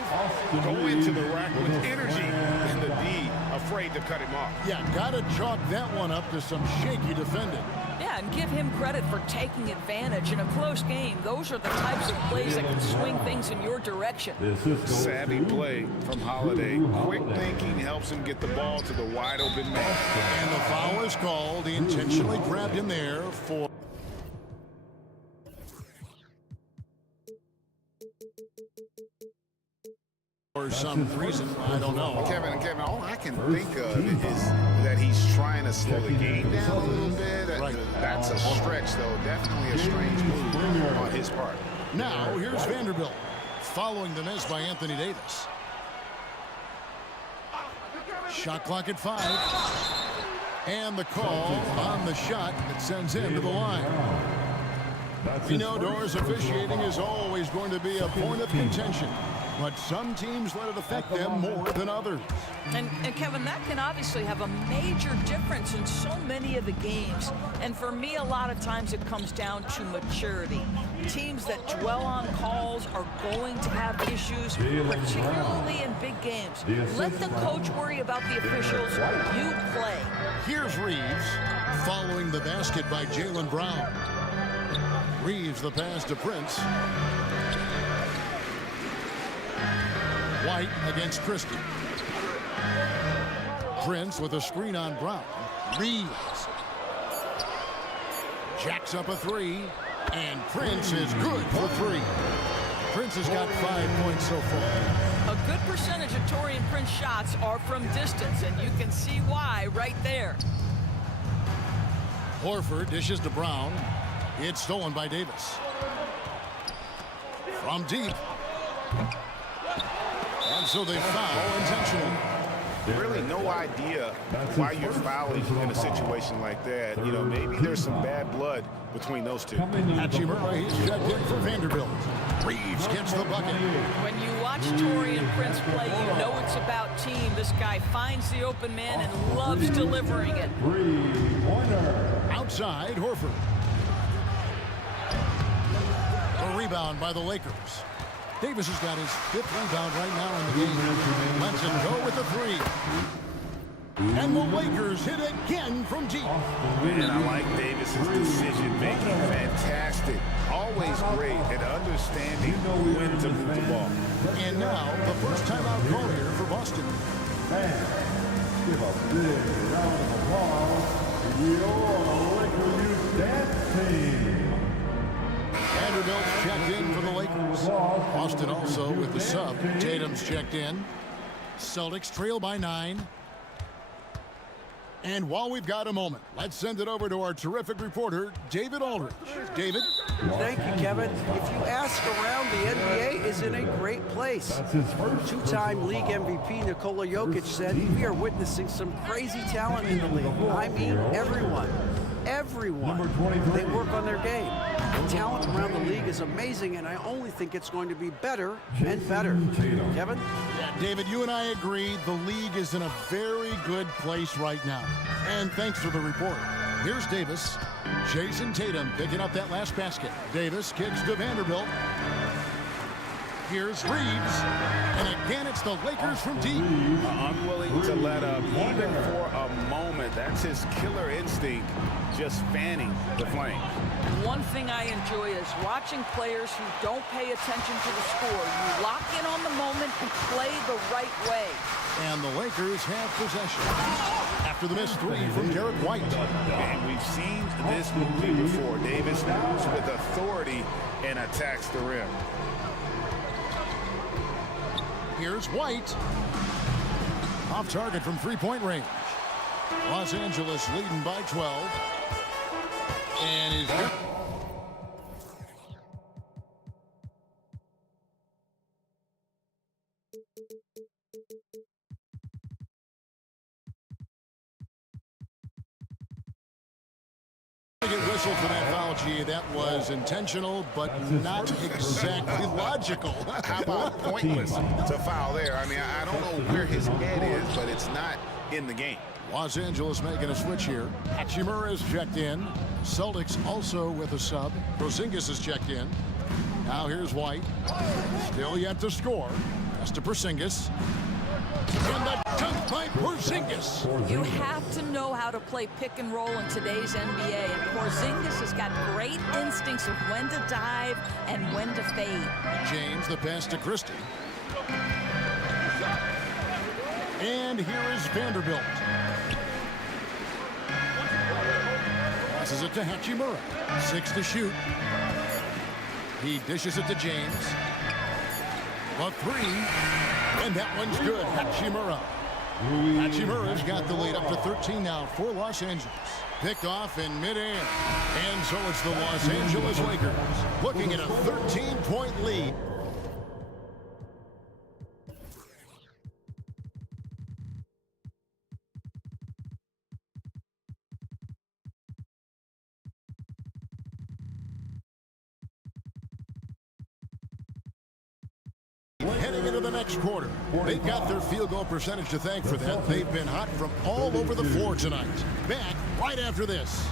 Go into the rack with energy, and the D afraid to cut him off. Yeah, gotta chalk that one up to some shaky defending. Yeah, and give him credit for taking advantage in a close game. Those are the types of plays that can swing things in your direction. Savvy play from Holiday. Quick thinking helps him get the ball to the wide open man. And the foul is called. He intentionally grabbed him there for some reason. I don't know. Kevin, all I can think of is that he's trying to slow the game down a little bit. That's a stretch, though. Definitely a strange move on his part. Now, here's Vanderbilt, following the miss by Anthony Davis. Shot clock at 5. And the call on the shot that sends him to the line. We know Doors officiating is always going to be a point of contention, but some teams let it affect them more than others. And Kevin, that can obviously have a major difference in so many of the games. And for me, a lot of times it comes down to maturity. Teams that dwell on calls are going to have issues, particularly in big games. Let the coach worry about the officials. You play. Here's Reeves, following the basket by Jaylen Brown. Reeves the pass to Prince. White against Christie. Prince with a screen on Brown. Reeves jacks up a 3, and Prince is good for 3. Prince has got 5 points so far. A good percentage of Taurean Prince shots are from distance, and you can see why right there. Horford dishes to Brown. It's stolen by Davis. From deep. And so they foul intentionally. Really no idea why you're fouling in a situation like that. You know, maybe there's some bad blood between those two. Hachimura, he's checked in for Vanderbilt. Reeves gets the bucket. When you watch Taurean Prince play, you know it's about team. This guy finds the open man and loves delivering it. Outside, Horford. A rebound by the Lakers. Davis has got his 5th rebound right now in the game. Lets him go with the 3. And And the Lakers hit again from deep. Man, I like Davis's decision-making. Fantastic. Always great at understanding when to move the ball. And now, the first timeout call here for Boston. Fans, give a big round of applause to your Laker Youth Dance Team. Vanderbilt checked in for the Lakers. Boston also with the sub. Tatum's checked in. Celtics trail by 9. And while we've got a moment, let's send it over to our terrific reporter, David Aldridge. David? Thank you, Kevin. If you ask around, the NBA is in a great place. Two-time league MVP Nikola Jokic said, "We are witnessing some crazy talent in the league. I mean, everyone. They work on their game. The talent around the league is amazing, and I only think it's going to be better and better." Kevin? Yeah, David, you and I agree the league is in a very good place right now. And thanks for the report. Here's Davis. Jason Tatum picking up that last basket. Davis kicks to Vanderbilt. Here's Reeves. And again, it's the Lakers from deep. Unwilling to let up even for a moment. That's his killer instinct, just fanning the flame. One thing I enjoy is watching players who don't pay attention to the score. You lock in on the moment and play the right way. And the Lakers have possession. After the missed three from Derek White. And we've seen this movie before. Davis moves with authority and attacks the rim. Here's White. Off target from three-point range. Los Angeles leading by 12. And is whistle for that foul, G. That was intentional, but not exactly logical. How about pointless to foul there? I mean, I don't know where his head is, but it's not in the game. Los Angeles making a switch here. Hachimura is checked in. Celtics also with a sub. Porzingis is checked in. Now here's White. Still yet to score. Pass to Porzingis. And the dunk by Porzingis. You have to know how to play pick and roll in today's NBA, and Porzingis has got great instincts of when to dive and when to fade. James, the pass to Christie. And here is Vanderbilt. Passes it to Hachimura. 6 to shoot. He dishes it to James. A three. And that one's good. Hachimura. Hachimura's got the lead up to 13 now for Los Angeles. Picked off in midair. And so it's the Los Angeles Lakers looking at a 13-point lead. Heading into the next quarter, they've got their field goal percentage to thank for that. They've been hot from all over the floor tonight. Back right after this.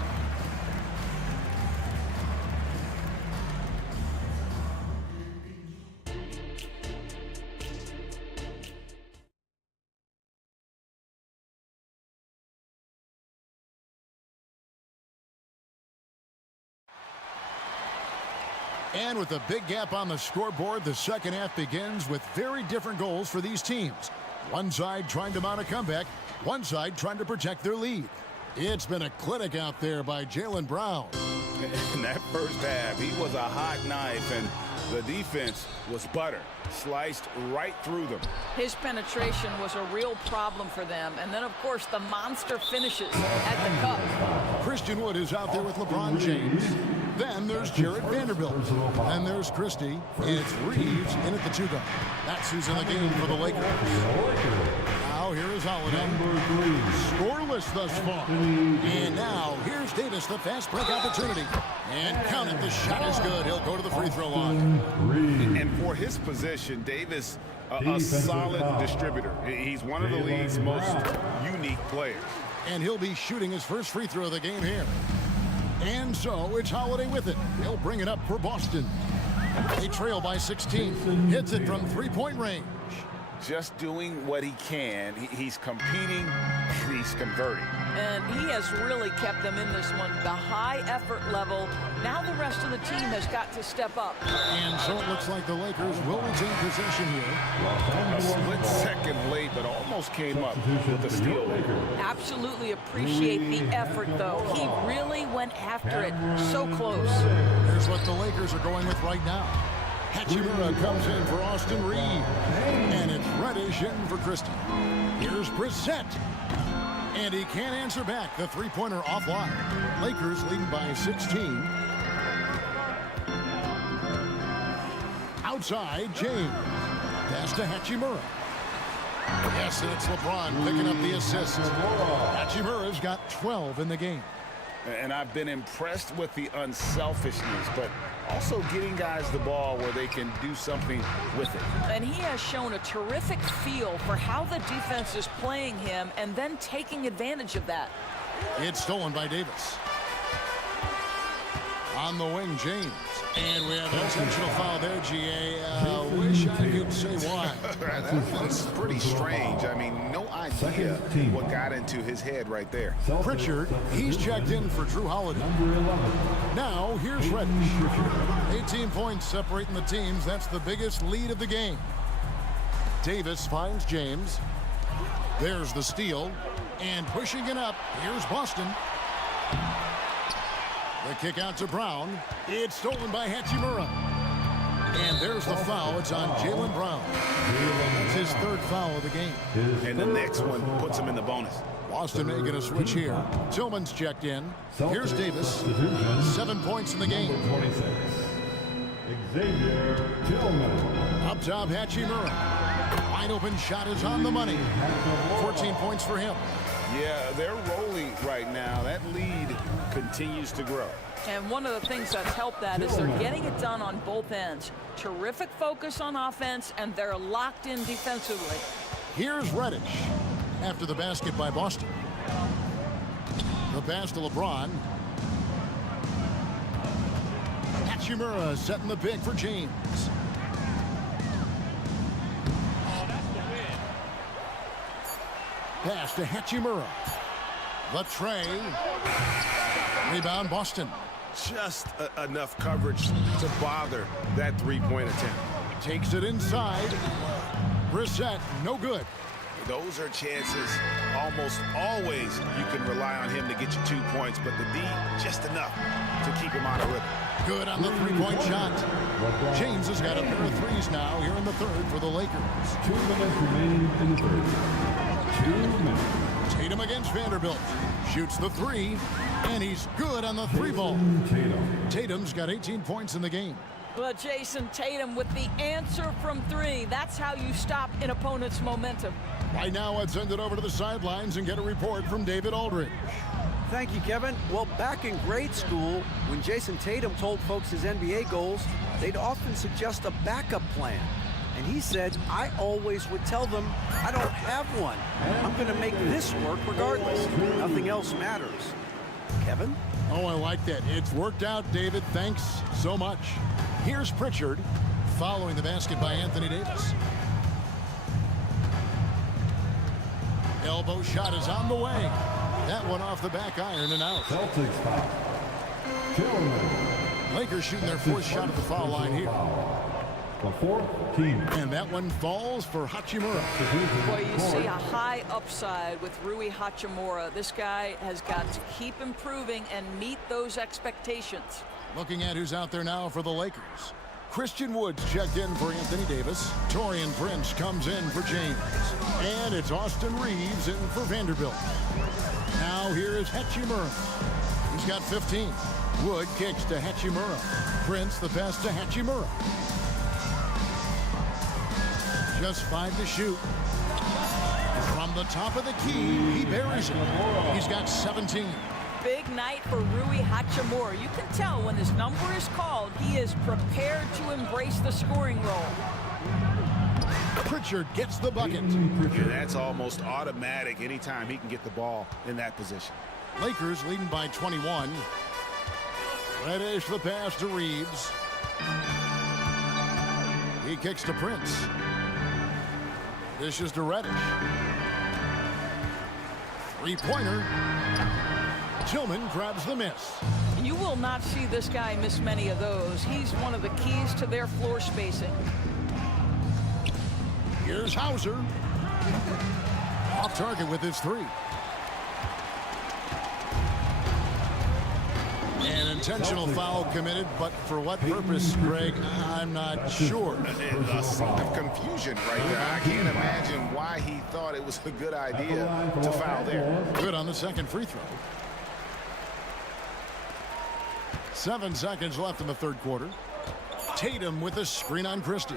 And with a big gap on the scoreboard, the second half begins with very different goals for these teams. One side trying to mount a comeback, one side trying to protect their lead. It's been a clinic out there by Jaylen Brown. In that first half, he was a hot knife, and the defense was butter. Sliced right through them. His penetration was a real problem for them. And then, of course, the monster finishes at the cup. Christian Wood is out there with LeBron James. Then there's Jarrett Vanderbilt. And there's Christie. It's Reeves in at the two-guard. That's who's in the game for the Lakers. Now here is Holiday. Scoreless thus far. And now here's Davis, the fast break opportunity. And count it, the shot is good. He'll go to the free throw line. And for his position, Davis, a solid distributor. He's one of the league's most unique players. And he'll be shooting his first free throw of the game here. And so it's Holiday with it. He'll bring it up for Boston. They trail by 16. Hits it from three-point range. just doing what he can. He's competing, and he's converting. And he has really kept them in this one. The high effort level. Now the rest of the team has got to step up. And so it looks like the Lakers will retain possession here. A split second late, but almost came up with the steal. Absolutely appreciate the effort, though. He really went after it. So close. Here's what the Lakers are going with right now. Hachimura comes in for Austin Reed. And it's Reddish in for Christie. Here's Brissett. And he can't answer back. The three-pointer offline. Lakers leading by 16. Outside, James. Pass to Hachimura. Yes, and it's LeBron picking up the assist. Hachimura's got 12 in the game. And I've been impressed with the unselfishness, but also getting guys the ball where they can do something with it. And he has shown a terrific feel for how the defense is playing him and then taking advantage of that. It's stolen by Davis. On the wing, James. And we have an intentional foul there, GA. Wish I could say why. That's pretty strange. I mean, no idea what got into his head right there. Pritchard, he's checked in for Drew Holiday. Now, here's Reddish. 18 points separating the teams. That's the biggest lead of the game. Davis finds James. There's the steal. And pushing it up, here's Boston. The kick out to Brown. It's stolen by Hachimura. And there's the foul. It's on Jaylen Brown. That's his third foul of the game. And the next one puts him in the bonus. Boston making a switch here. Tillman's checked in. Here's Davis. 7 points in the game. Xavier Tillman. Up top, Hachimura. Wide open shot is on the money. 14 points for him. Yeah, they're rolling right now. That lead continues to grow. And one of the things that's helped that is they're getting it done on both ends. Terrific focus on offense, and they're locked in defensively. Here's Reddish after the basket by Boston. The pass to LeBron. Hachimura setting the pick for James. Pass to Hachimura. The tray. Rebound Boston. Just enough coverage to bother that three-point attempt. Takes it inside. Brissett, no good. Those are chances almost always you can rely on him to get you 2 points, but the D, just enough to keep him on a rhythm. Good on the three-point shot. James has got a pair of threes now here in the third for the Lakers. 2 minutes remaining in the third. 2 minutes. Tatum against Vanderbilt. Shoots the three, and he's good on the three ball. Tatum's got 18 points in the game. Well, Jason Tatum with the answer from three. That's how you stop an opponent's momentum. Right now, let's send it over to the sidelines and get a report from David Aldridge. Thank you, Kevin. Well, back in grade school, when Jason Tatum told folks his NBA goals, they'd often suggest a backup plan. And he said, I always would tell them, I don't have one. I'm going to make this work regardless. Nothing else matters. Kevin? Oh, I like that. It's worked out, David. Thanks so much. Here's Pritchard following the basket by Anthony Davis. Elbow shot is on the way. That one off the back iron and out. Celtics foul. Tillman. Lakers shooting their fourth shot at the foul line here. The fourth team. And that one falls for Hachimura. Boy, you see a high upside with Rui Hachimura. This guy has got to keep improving and meet those expectations. Looking at who's out there now for the Lakers. Christian Woods checked in for Anthony Davis. Torian Prince comes in for James. And it's Austin Reeves in for Vanderbilt. Now here is Hachimura. He's got 15. Wood kicks to Hachimura. Prince the pass to Hachimura. Just 5 to shoot. From the top of the key, he buries it. He's got 17. Big night for Rui Hachimura. You can tell when his number is called, he is prepared to embrace the scoring role. Pritchard gets the bucket. Yeah, that's almost automatic anytime he can get the ball in that position. Lakers leading by 21. Reddish the pass to Reeves. He kicks to Prince. Dishes to Reddish. Three-pointer. Tillman grabs the miss. You will not see this guy miss many of those. He's one of the keys to their floor spacing. Here's Hauser. Off target with his three. An intentional foul committed, but for what purpose, Greg, I'm not sure. A scene of confusion right there. I can't imagine why he thought it was a good idea to foul there. Good on the second free throw. 7 seconds left in the third quarter. Tatum with a screen on Christie.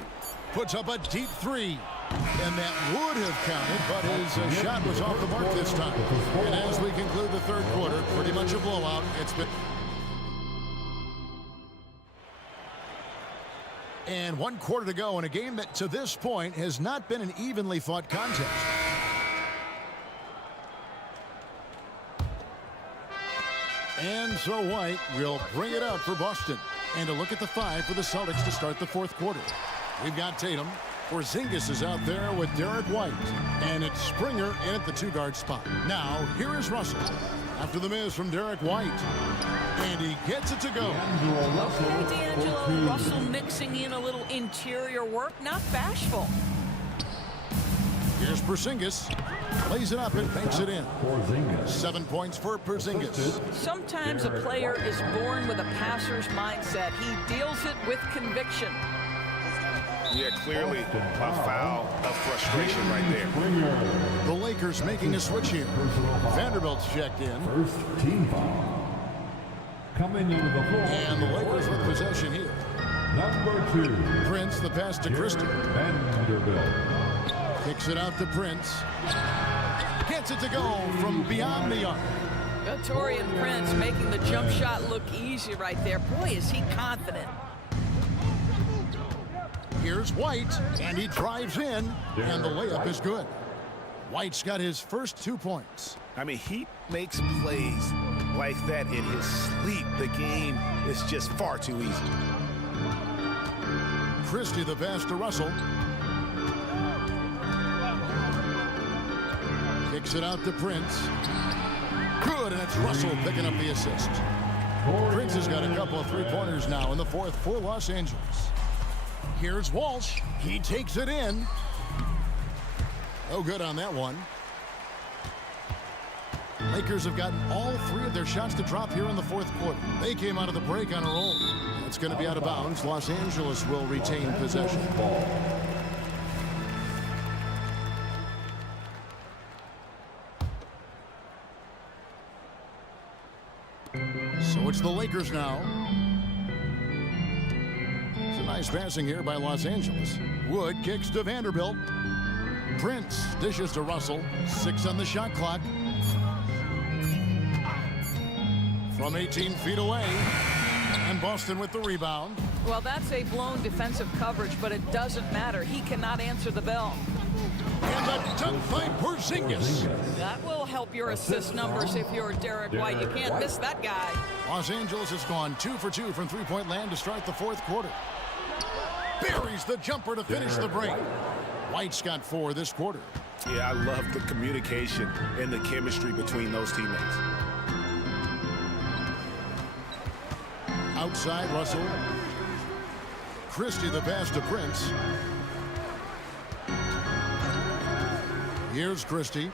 Puts up a deep three. And that would have counted, but his shot was off the mark this time. And as we conclude the third quarter, pretty much a blowout. It's been... And 1 quarter to go in a game that, to this point, has not been an evenly fought contest. And so White will bring it up for Boston. And a look at the 5 for the Celtics to start the fourth quarter. We've got Tatum. Porzingis is out there with Derek White. And it's Springer in at the 2-guard spot. Now, here is Russell. After the miss from Derek White. And he gets it to go. Okay, D'Angelo, Russell mixing in a little interior work, not bashful. Here's Porzingis. Lays it up and banks it in. 7 points for Porzingis. Sometimes a player is born with a passer's mindset. He deals it with conviction. Yeah, clearly a foul of frustration right there. The Lakers making a switch here. Vanderbilt's checked in. First team foul. Coming into the floor. And the Lakers with possession here. Number 2. Prince, the pass to Christie. Vanderbilt. Kicks it out to Prince. Gets it to go from beyond the arc. Torian Prince making the jump shot look easy right there. Boy, is he confident. Here's White, and he drives in, and the layup is good. White's got his first 2 points. I mean, he makes plays like that in his sleep. The game is just far too easy. Christie the pass to Russell. Kicks it out to Prince. Good, and it's Russell picking up the assist. Prince has got a couple of three-pointers now in the fourth for Los Angeles. Here's Walsh. He takes it in. No good on that one. Lakers have gotten all 3 of their shots to drop here in the fourth quarter. They came out of the break on a roll. It's going to be out of bounds. Los Angeles will retain possession. So it's the Lakers now. Nice passing here by Los Angeles. Wood kicks to Vanderbilt. Prince dishes to Russell. 6 on the shot clock. From 18 feet away. And Boston with the rebound. Well, that's a blown defensive coverage, but it doesn't matter. He cannot answer the bell. And a dunk by Porzingis. That will help your assist numbers if you're Derek White. You can't miss that guy. Los Angeles has gone 2 for 2 from three-point land to start the fourth quarter. Buries the jumper to finish the break. White's got 4 this quarter. Yeah, I love the communication and the chemistry between those teammates. Outside Russell. Christie the pass to Prince. Here's Christie.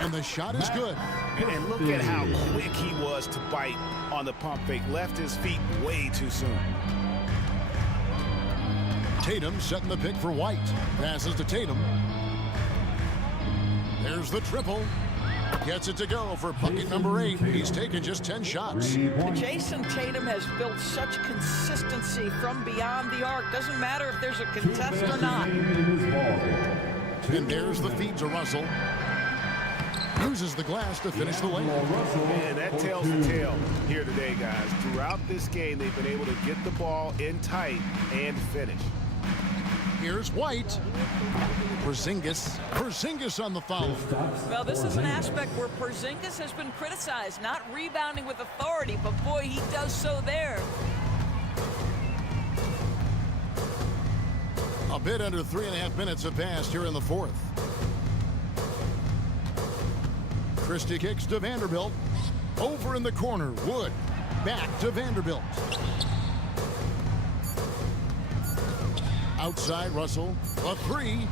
And the shot is good. And look at how quick he was to bite on the pump fake. Left his feet way too soon. Tatum setting the pick for White. Passes to Tatum. There's the triple. Gets it to go for bucket number 8. He's taken just 10 shots. Jason Tatum has built such consistency from beyond the arc. Doesn't matter if there's a contest or not. And there's the feed to Russell. Uses the glass to finish the lane. And that tells the tale here today, guys. Throughout this game, they've been able to get the ball in tight and finish. Here's White. Porzingis on the foul. Well, this is an aspect where Porzingis has been criticized, not rebounding with authority, but boy, he does so there. A A bit under 3.5 minutes have passed here in the fourth. Christie kicks to Vanderbilt. Over in the corner, Wood. Back to Vanderbilt. Outside, Russell. A three.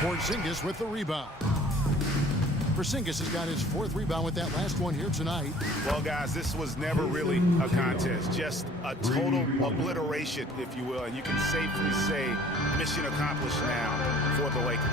Porzingis with the rebound. Porzingis has got his fourth rebound with that last one here tonight. Well, guys, this was never really a contest. Just a total obliteration, if you will. And you can safely say mission accomplished now for the Lakers.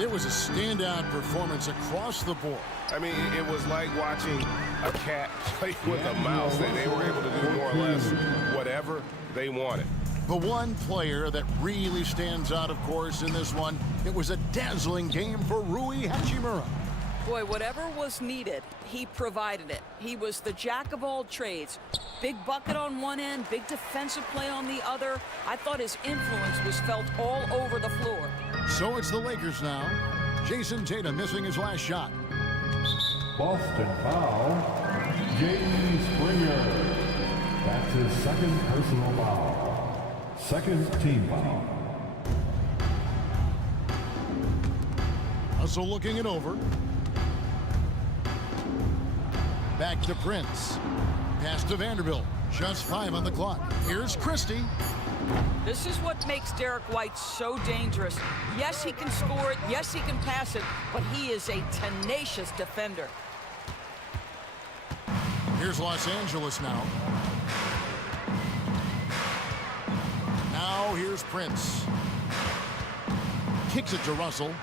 It was a standout performance across the board. I mean, it was like watching a cat play with a mouse. They were able to do more or less whatever they wanted. The one player that really stands out, of course, in this one, it was a dazzling game for Rui Hachimura. Boy, whatever was needed, he provided it. He was the jack of all trades. Big bucket on one end, big defensive play on the other. I thought his influence was felt all over the floor. So it's the Lakers now. Jason Tatum missing his last shot. Boston foul, Jaden Springer. That's his second personal foul. Second team foul. Russell looking it over. Back to Prince. Pass to Vanderbilt. Just 5 on the clock. Here's Christie. This is what makes Derek White so dangerous. Yes, he can score it. Yes, he can pass it. But he is a tenacious defender. Here's Los Angeles now. Now here's Prince. Kicks it to Russell.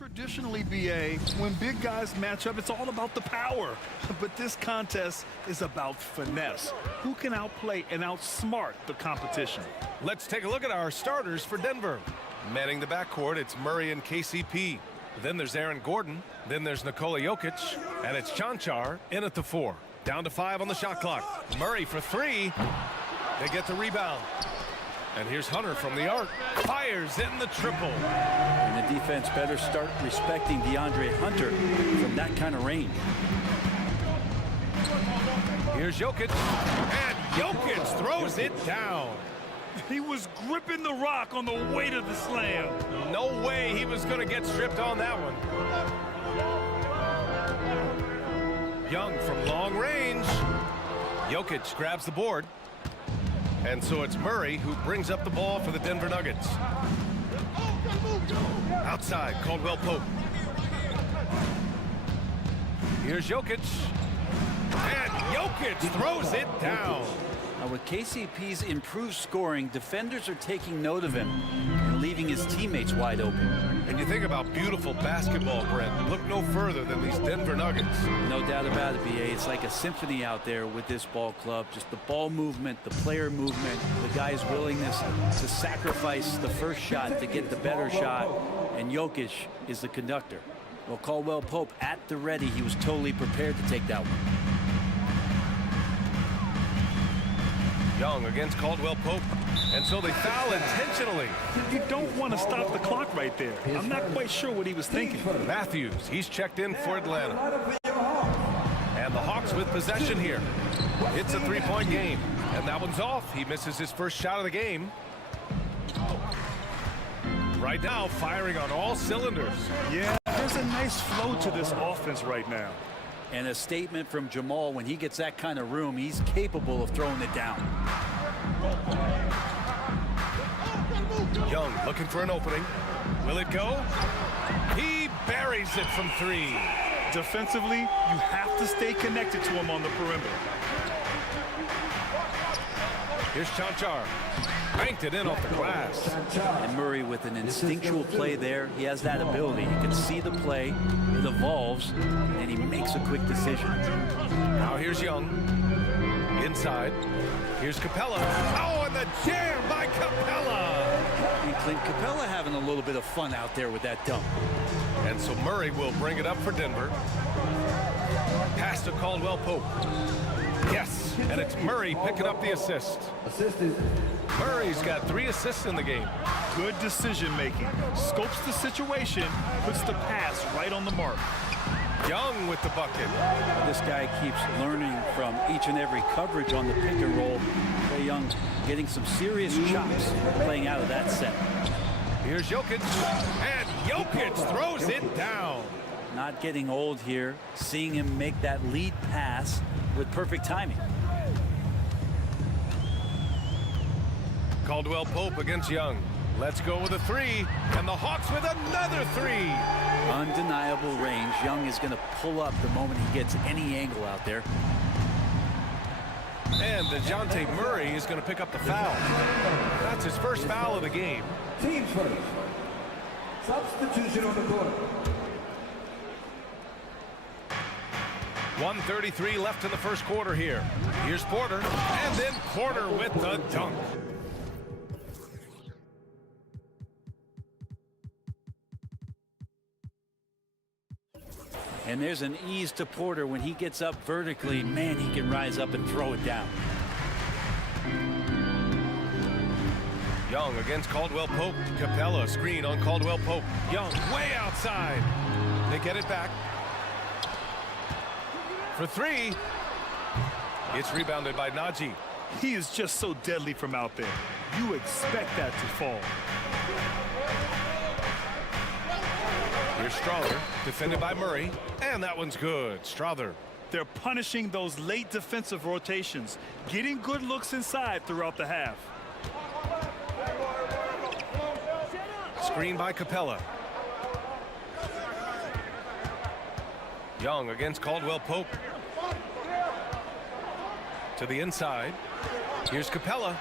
Traditionally, BA, when big guys match up, it's all about the power. But this contest is about finesse. Who can outplay and outsmart the competition? Let's take a look at our starters for Denver. Manning the backcourt, it's Murray and KCP. Then there's Aaron Gordon. Then there's Nikola Jokic. And it's Chanchar in at the 4. Down to 5 on the shot clock. Murray for 3. They get the rebound. And here's Hunter from the arc. Fires in the triple. And the defense better start respecting DeAndre Hunter from that kind of range. Here's Jokic. And Jokic throws it down. He was gripping the rock on the weight of the slam. No way he was going to get stripped on that one. Young from long range. Jokic grabs the board. And so it's Murray who brings up the ball for the Denver Nuggets. Outside, Caldwell Pope. Here's Jokic. And Jokic throws it down. Now with KCP's improved scoring, defenders are taking note of him and leaving his teammates wide open. And you think about beautiful basketball, Brent. Look no further than these Denver Nuggets. No doubt about it, BA. It's like a symphony out there with this ball club. Just the ball movement, the player movement, the guy's willingness to sacrifice the first shot to get the better shot. And Jokic is the conductor. Well, Caldwell Pope at the ready. He was totally prepared to take that one. Young against Caldwell Pope. And so they foul intentionally. You don't want to stop the clock right there. I'm not quite sure what he was thinking. Matthews, he's checked in for Atlanta. And the Hawks with possession here. It's a three-point game. And that one's off. He misses his first shot of the game. Right now, firing on all cylinders. Yeah, there's a nice flow to this offense right now. And a statement from Jamal, when he gets that kind of room, he's capable of throwing it down. Young looking for an opening. Will it go? He buries it from 3. Defensively, you have to stay connected to him on the perimeter. Here's Chanchar. Banked it in off the glass. And Murray with an instinctual play there. He has that ability. He can see the play, it evolves, and he makes a quick decision. Now here's Young. Inside. Here's Capella. Oh, and the jam by Capella. And Clint Capella having a little bit of fun out there with that dunk. And so Murray will bring it up for Denver. Pass to Caldwell Pope. Yes, and it's Murray picking up the assist. Murray's got 3 assists in the game. Good decision making. Scopes the situation, puts the pass right on the mark. Young with the bucket. This guy keeps learning from each and every coverage on the pick and roll. Trae Young getting some serious chops playing out of that set. Here's Jokic, and Jokic throws it down. Not getting old here, seeing him make that lead pass with perfect timing. Caldwell Pope against Young. Let's go with a 3, and the Hawks with another 3. Undeniable range. Young is going to pull up the moment he gets any angle out there. And DeJounte Murray is going to pick up the foul. That's his first foul of the game. Team first. Substitution on the court. 1:33 left in the first quarter here. Here's Porter, and then Porter with the dunk. And there's an ease to Porter when he gets up vertically. Man, he can rise up and throw it down. Young against Caldwell Pope. Capella screen on Caldwell Pope. Young way outside. They get it back. For 3. It's rebounded by Najee. He is just so deadly from out there. You expect that to fall. Here's Strother, defended by Murray, and that one's good. Strother. They're punishing those late defensive rotations, getting good looks inside throughout the half. Screen by Capella. Young against Caldwell Pope. To the inside. Here's Capella.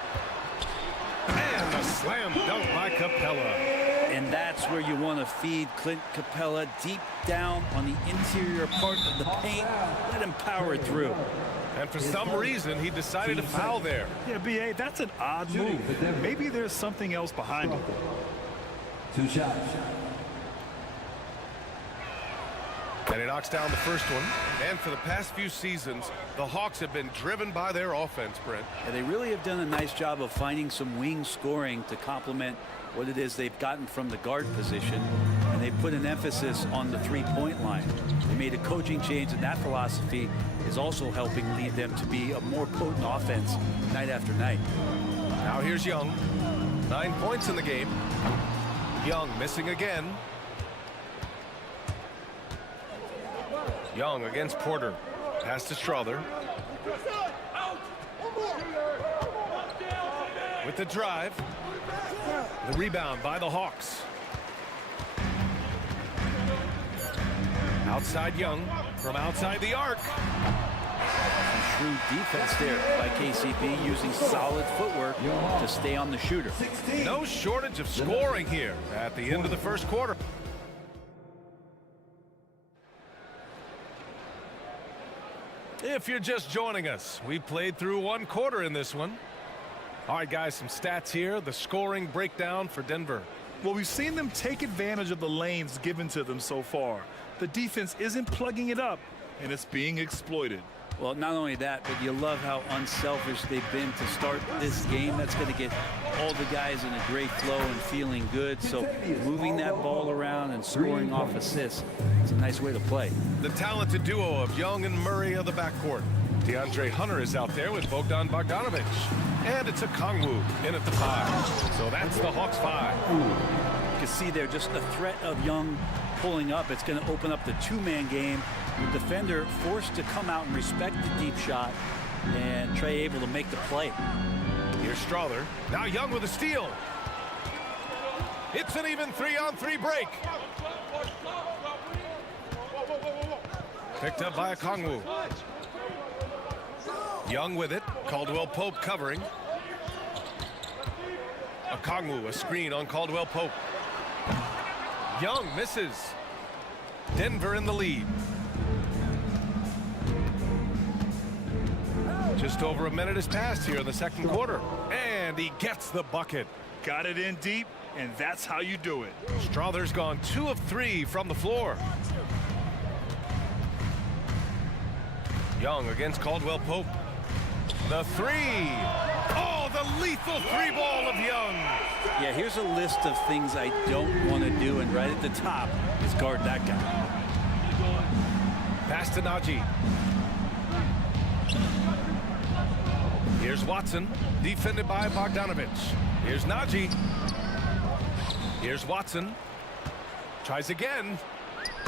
And a slam dunk by Capella. And that's where you want to feed Clint Capella deep down on the interior part of the paint. Let him power it through. And for some reason, he decided to foul there. Yeah, B.A., that's an odd move. Maybe there's something else behind it. 2 shots. And he knocks down the first one. And for the past few seasons, the Hawks have been driven by their offense, Brent. And they really have done a nice job of finding some wing scoring to complement what it is they've gotten from the guard position. And they put an emphasis on the three-point line. They made a coaching change, and that philosophy is also helping lead them to be a more potent offense night after night. Now here's Young. 9 points in the game. Young missing again. Young against Porter. Pass to Strother. With the drive. The rebound by the Hawks. Outside Young from outside the arc. Shrewd defense there by KCP, using solid footwork to stay on the shooter. No shortage of scoring here at the end of the first quarter. If you're just joining us, we played through 1 quarter in this one. All right, guys, some stats here. The scoring breakdown for Denver. Well, we've seen them take advantage of the lanes given to them so far. The defense isn't plugging it up, and it's being exploited. Well, not only that, but you love how unselfish they've been to start this game. That's going to get all the guys in a great flow and feeling good. So moving that ball around and scoring off assists is a nice way to play. The talented duo of Young and Murray of the backcourt. DeAndre Hunter is out there with Bogdan Bogdanovic. And it's a Kongwu in at the 5. So that's the Hawks 5. You can see there just the threat of Young pulling up. It's going to open up the two-man game. The defender forced to come out and respect the deep shot, and Trey able to make the play. Here's Strother. Now Young with a steal. It's an even 3-on-3 break. Picked up by a Kongwu. Young with it. Caldwell Pope covering. A Kongwu, a screen on Caldwell Pope. Young misses. Denver in the lead. Just over a minute has passed here in the second quarter. And he gets the bucket. Got it in deep, and that's how you do it. Strother's gone 2 of 3 from the floor. Young against Caldwell Pope. The 3. Oh, the lethal 3-ball of Young. Yeah, here's a list of things I don't want to do, and right at the top is guard that guy. Pass to Najee. Here's Watson, defended by Bogdanovic. Here's Najee. Here's Watson. Tries again.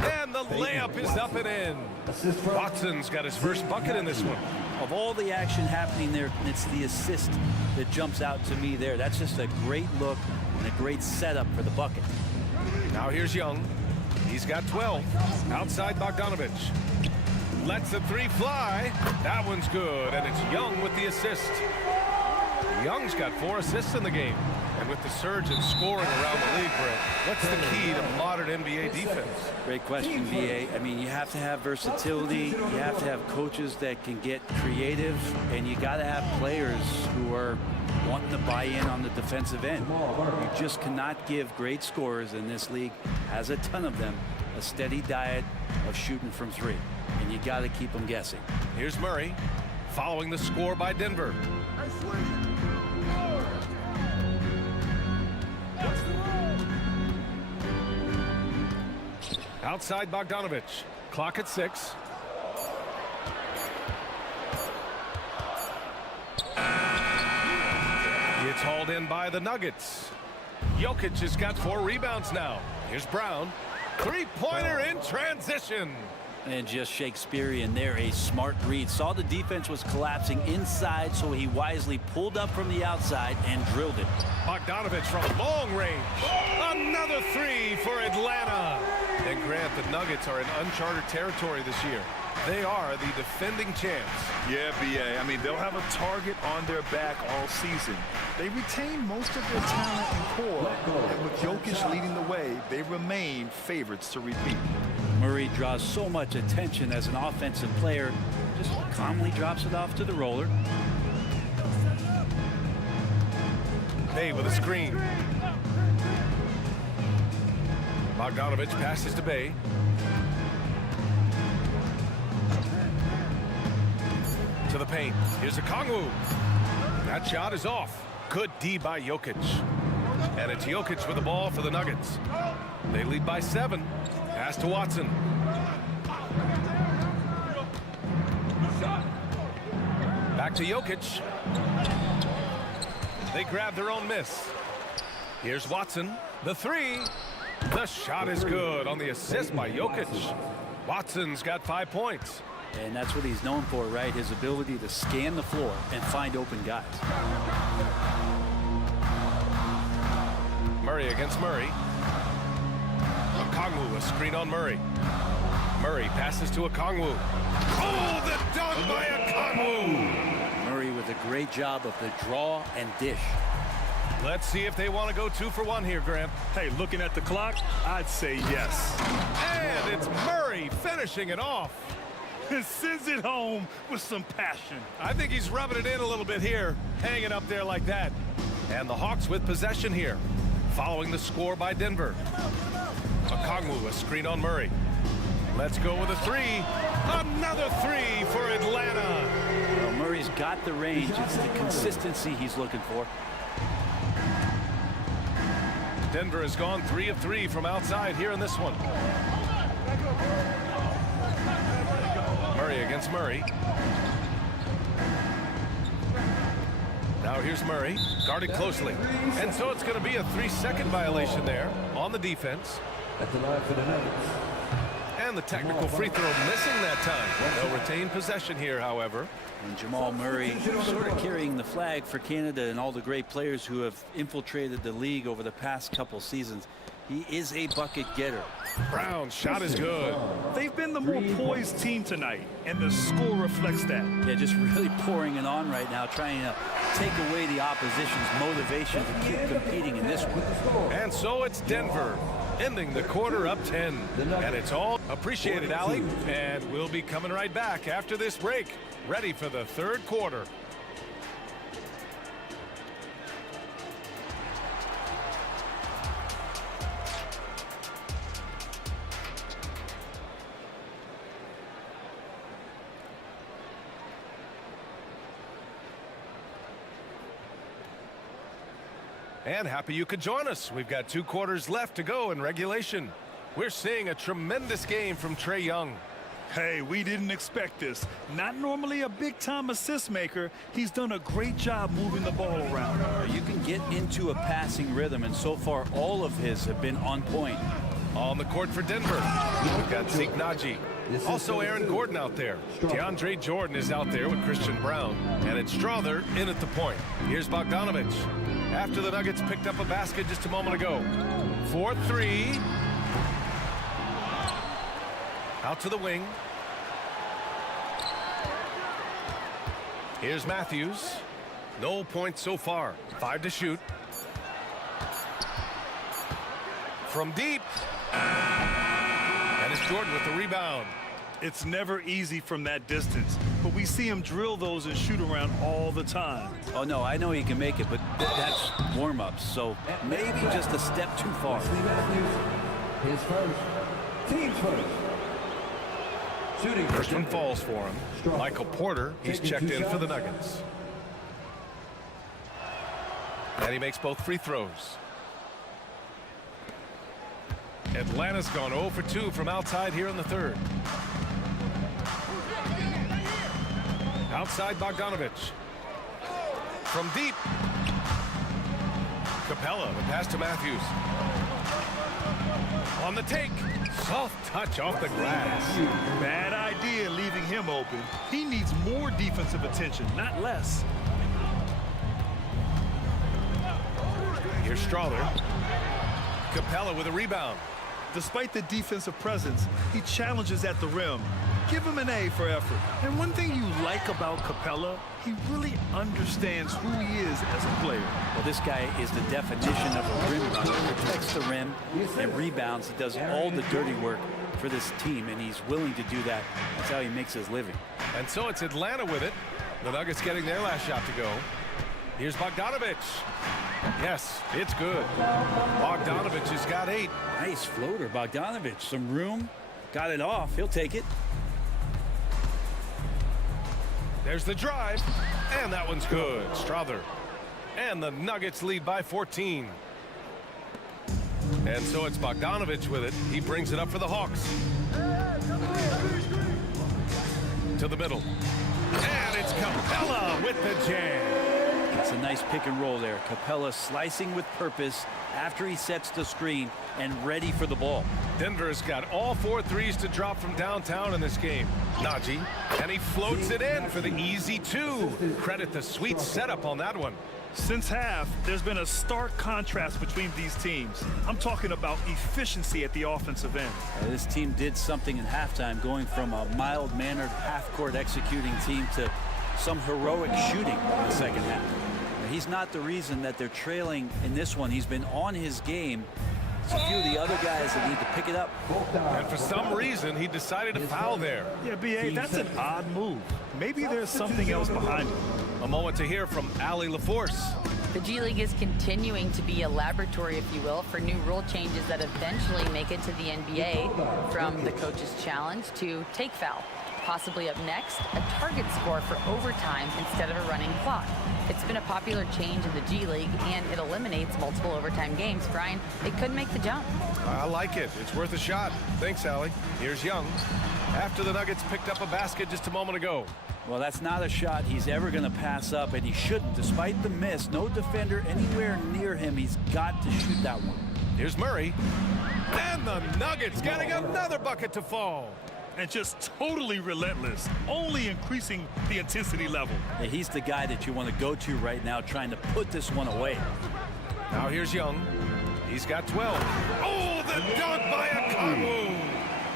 And the layup is up and in. Watson's got his first bucket in this one. Of all the action happening there, it's the assist that jumps out to me there. That's just a great look and a great setup for the bucket. Now here's Young. He's got 12. Outside Bogdanovic. Lets the 3 fly. That one's good, and it's Young with the assist. Young's got 4 assists in the game. And with the surge in scoring around the league, Brett, what's the key to modern NBA defense? Great question, BA. I mean, you have to have versatility. You have to have coaches that can get creative, and you got to have players who are wanting to buy in on the defensive end. You just cannot give great scorers, in this league has a ton of them, a steady diet of shooting from 3. And you got to keep them guessing. Here's Murray, following the score by Denver. Outside Bogdanovic. Clock at 6. It's hauled in by the Nuggets. Jokic has got 4 rebounds now. Here's Brown. 3-pointer in transition. And just Shakespearean there, a smart read. Saw the defense was collapsing inside, so he wisely pulled up from the outside and drilled it. Bogdanovic from long range. Another 3 for Atlanta. And Grant, the Nuggets are in uncharted territory this year. They are the defending champs. Yeah, BA. I mean, they'll have a target on their back all season. They retain most of their talent and core, and with Jokic leading the way, they remain favorites to repeat. Murray draws so much attention as an offensive player, just calmly drops it off to the roller. Bay with a screen. Bogdanovich passes to Bay. To the paint. Here's a Kongwu. That shot is off. Good D by Jokic. And it's Jokic with the ball for the Nuggets. They lead by 7. Pass to Watson. Back to Jokic. They grab their own miss. Here's Watson. The 3. The shot is good on the assist by Jokic. Watson's got 5 points. And that's what he's known for, right? His ability to scan the floor and find open guys. Murray against Murray. Okongwu, a screen on Murray. Murray passes to Okongwu. Oh, the dunk by Okongwu! Murray with a great job of the draw and dish. Let's see if they want to go 2 for 1 here, Grant. Hey, looking at the clock, I'd say yes. And it's Murray finishing it off. Sends it home with some passion. I think he's rubbing it in a little bit here, hanging up there like that. And the Hawks with possession here, following the score by Denver. Okongwu, a screen on Murray. Let's go with a 3. Another 3 for Atlanta. Well, Murray's got the range. It's the consistency he's looking for. Denver has gone 3 of 3 from outside here in this one. Murray against Murray. Now here's Murray, guarded closely. And so it's going to be a 3-second violation there on the defense. At the line for the Nuggets. And the technical free throw missing that time. They'll retain possession here, however. And Jamal Murray sort of carrying the flag for Canada and all the great players who have infiltrated the league over the past couple seasons. He is a bucket getter. Brown's shot is good. They've been the more poised team tonight, and the score reflects that. Yeah, just really pouring it on right now, trying to take away the opposition's motivation to keep competing in this one. And so it's Denver, ending the quarter up 10. And it's all appreciated, Allie. And we'll be coming right back after this break, ready for the 3rd quarter. And happy you could join us. We've got 2 quarters left to go in regulation. We're seeing a tremendous game from Trae Young. Hey, we didn't expect this. Not normally a big-time assist maker. He's done a great job moving the ball around. You can get into a passing rhythm, and so far all of his have been on point. On the court for Denver, we've got Zeke Naji. Also Aaron Gordon out there. DeAndre Jordan is out there with Christian Brown. And it's Strother in at the point. Here's Bogdanovich. After the Nuggets picked up a basket just a moment ago. 4-3. Out to the wing. Here's Matthews. No points so far. 5 to shoot. From deep. And it's Jordan with the rebound. It's never easy from that distance, but we see him drill those and shoot around all the time. Oh, no, I know he can make it, but that's warm-ups, so maybe just a step too far. His first. Team's first. Shooting. First one falls for him. Michael Porter, he's checked in for the Nuggets. And he makes both free throws. Atlanta's gone 0 for 2 from outside here in the 3rd. Outside Bogdanovich. From deep. Capella, the pass to Matthews. On the take. Soft touch off the glass. Bad idea leaving him open. He needs more defensive attention, not less. Here's Strother. Capella with a rebound. Despite the defensive presence, he challenges at the rim. Give him an A for effort. And one thing you like about Capella, he really understands who he is as a player. Well, this guy is the definition of a rim runner. He protects the rim and rebounds. He does all the dirty work for this team, and he's willing to do that. That's how he makes his living. And so it's Atlanta with it. The Nuggets getting their last shot to go. Here's Bogdanovich. Yes, it's good. Bogdanovich has got 8. Nice floater, Bogdanovich. Some room. Got it off. He'll take it. There's the drive, and that one's good. Strother. And the Nuggets lead by 14. And so it's Bogdanovich with it. He brings it up for the Hawks. To the middle. And it's Capella with the jam. It's a nice pick and roll there. Capella slicing with purpose after he sets the screen and ready for the ball. Denver's got all 4 threes to drop from downtown in this game. Najee, and he floats it in for the easy 2. Credit the sweet setup on that one. Since half, there's been a stark contrast between these teams. I'm talking about efficiency at the offensive end. This team did something in halftime, going from a mild-mannered half-court executing team to some heroic shooting in the second half. He's not the reason that they're trailing in this one. He's been on his game. It's a few of the other guys that need to pick it up. And for some reason, he decided to foul there. Yeah, B.A., that's an odd move. Maybe there's something else behind it. A moment to hear from Allie LaForce. The G League is continuing to be a laboratory, if you will, for new rule changes that eventually make it to the NBA, from the coach's challenge to take foul. Possibly up next, a target score for overtime instead of a running clock. It's been a popular change in the G League, and it eliminates multiple overtime games. Brian, it could make the jump. I like it. It's worth a shot. Thanks, Allie. Here's Young. After the Nuggets picked up a basket just a moment ago. Well, that's not a shot he's ever going to pass up, and he shouldn't. Despite the miss, no defender anywhere near him. He's got to shoot that one. Here's Murray. And the Nuggets getting another bucket to fall. And just totally relentless, only increasing the intensity level. Yeah, he's the guy that you want to go to right now, trying to put this one away. Now here's Young. He's got 12. Oh, the dunk by Okongwu.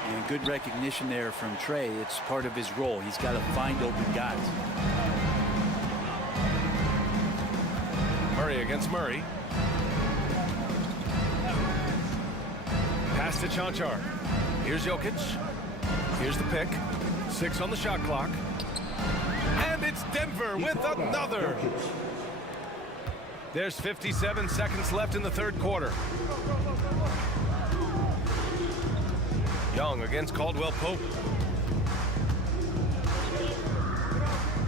And good recognition there from Trey. It's part of his role. He's got to find open guys. Murray against Murray. Pass to Chanchar. Here's Jokic. Here's the pick. 6 on the shot clock. And it's Denver with another. There's 57 seconds left in the third quarter. Young against Caldwell Pope.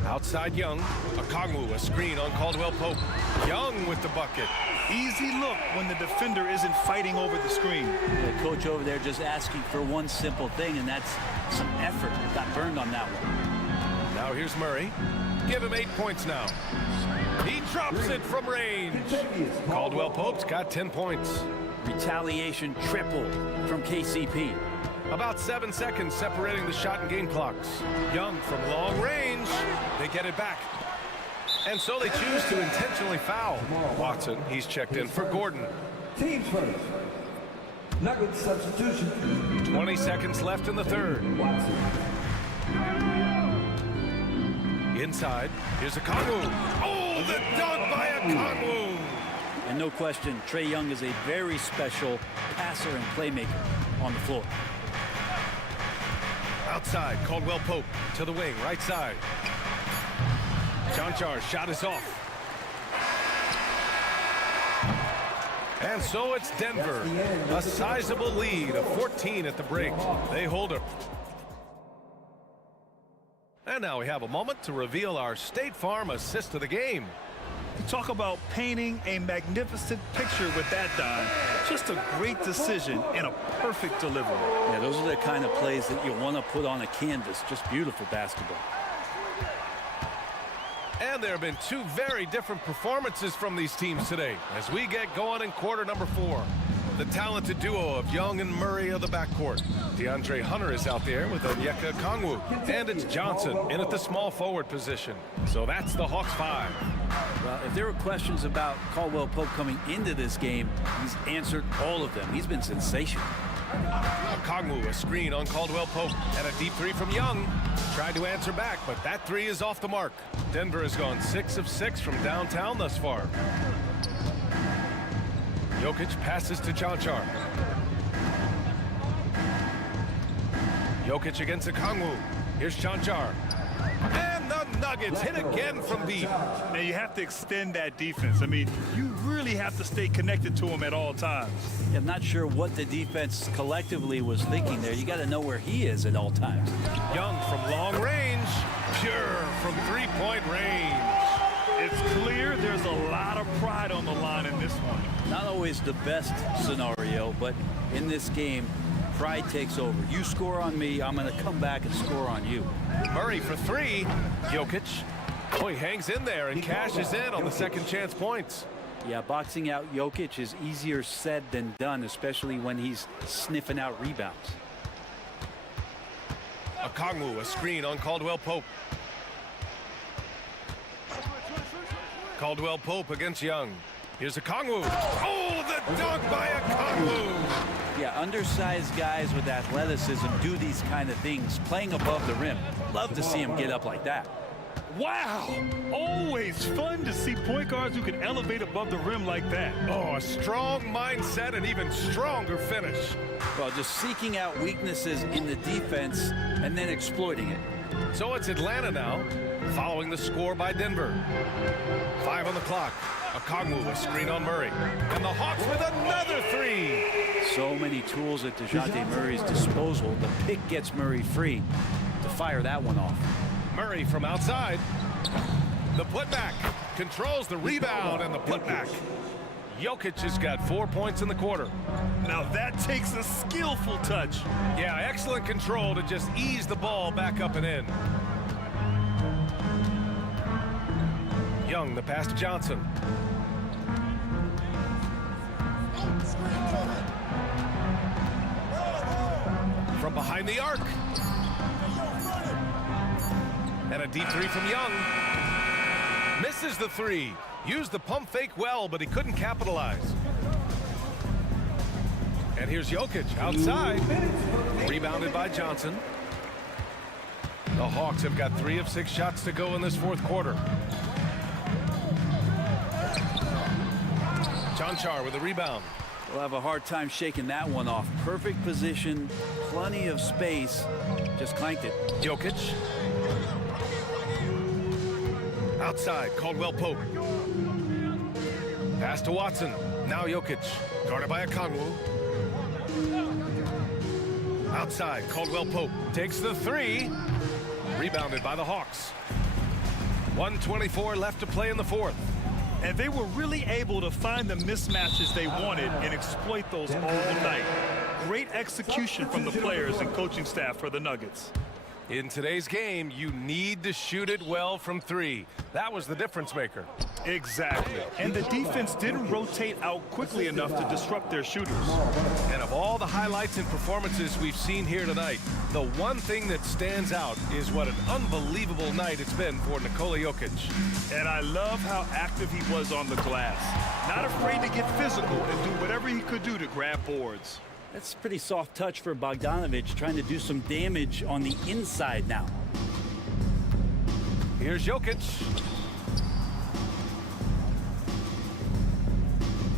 Outside Young. Okongwu, a screen on Caldwell Pope. Young with the bucket. Easy look when the defender isn't fighting over the screen. The coach over there just asking for one simple thing, and that's some effort. Got burned on that one. Now here's Murray. Give him 8 points now. He drops it from range. Caldwell Pope's got 10 points. Retaliation triple from KCP. About 7 seconds separating the shot and game clocks. Young from long range. They get it back. And so they choose to intentionally foul. Watson, he's checked in for Gordon. Teams first. Nuggets substitution. 20 seconds left in the third. Watson. Inside, here's Okongwu. Oh, the dunk by Okongwu. And no question, Trae Young is a very special passer and playmaker on the floor. Outside, Caldwell Pope to the wing, right side. Chanchar's shot is off. And so it's Denver. A sizable lead of 14 at the break. They hold it. And now we have a moment to reveal our State Farm assist of the game. Talk about painting a magnificent picture with that dime. Just a great decision and a perfect delivery. Yeah, those are the kind of plays that you want to put on a canvas. Just beautiful basketball. And there have been 2 very different performances from these teams today as we get going in quarter number 4. The talented duo of Young and Murray of the backcourt. DeAndre Hunter is out there with Onyeka Okongwu. And it's Johnson in at the small forward position. So that's the Hawks 5. Well, if there were questions about Caldwell Pope coming into this game, he's answered all of them. He's been sensational. Okongwu, a screen on Caldwell Pope, and a deep three from Young. Tried to answer back, but that three is off the mark. Denver has gone 6 of 6 from downtown thus far. Jokic passes to Chanchar. Jokic against Okongwu. Here's Chanchar. And the Nuggets hit again from deep. Now you have to extend that defense. I mean, you really have to stay connected to him at all times. I'm not sure what the defense collectively was thinking there. You got to know where he is at all times. Young from long range. Pure from three-point range. It's clear there's a lot of pride on the line in this one. Not always the best scenario, but in this game, pride takes over. You score on me, I'm going to come back and score on you. Murray for three. Jokic. Oh, he hangs in there and cashes in on the second chance points. Yeah, boxing out Jokic is easier said than done, especially when he's sniffing out rebounds. Okongwu, a screen on Caldwell Pope. Caldwell Pope against Young. Here's Okongwu. Oh, the dunk by Okongwu. Yeah, undersized guys with athleticism do these kind of things, playing above the rim. Love to see him get up like that. Wow! Always fun to see point guards who can elevate above the rim like that. Oh, a strong mindset and even stronger finish. Well, just seeking out weaknesses in the defense and then exploiting it. So it's Atlanta now, following the score by Denver. 5 on the clock. Okongwu, a screen on Murray. And the Hawks with another three. So many tools at DeJounte Murray's disposal. The pick gets Murray free to fire that one off. Murray from outside. The putback. Controls the rebound and the putback. Jokic has got 4 points in the quarter. Now that takes a skillful touch. Yeah, excellent control to just ease the ball back up and in. Young, the pass to Johnson. From behind the arc. And a deep three from Young. Misses the three. Used the pump fake well, but he couldn't capitalize. And here's Jokic outside. Rebounded by Johnson. The Hawks have got 3 of 6 shots to go in this fourth quarter. Chanchar with a rebound. We'll have a hard time shaking that one off. Perfect position, plenty of space. Just clanked it. Jokic. Outside, Caldwell Pope. Pass to Watson. Now Jokic. Guarded by Okongwu. Outside, Caldwell Pope takes the three. Rebounded by the Hawks. 1:24 left to play in the fourth. And they were really able to find the mismatches they wanted and exploit those all night. Great execution from the players and coaching staff for the Nuggets. In today's game, you need to shoot it well from three. That was the difference maker. Exactly. And the defense didn't rotate out quickly enough to disrupt their shooters. And of all the highlights and performances we've seen here tonight, the one thing that stands out is what an unbelievable night it's been for Nikola Jokic. And I love how active he was on the glass. Not afraid to get physical and do whatever he could do to grab boards. That's a pretty soft touch for Bogdanovic, trying to do some damage on the inside now. Here's Jokic.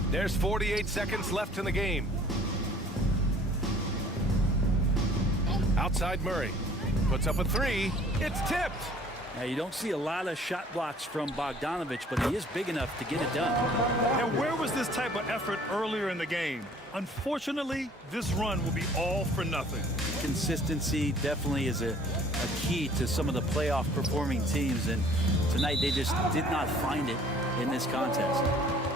There's 48 seconds left in the game. Outside Murray. Puts up a three. It's tipped. Now, you don't see a lot of shot blocks from Bogdanovic, but he is big enough to get it done. And where was this type of effort earlier in the game? Unfortunately, this run will be all for nothing. Consistency definitely is a key to some of the playoff performing teams, and tonight they just did not find it in this contest.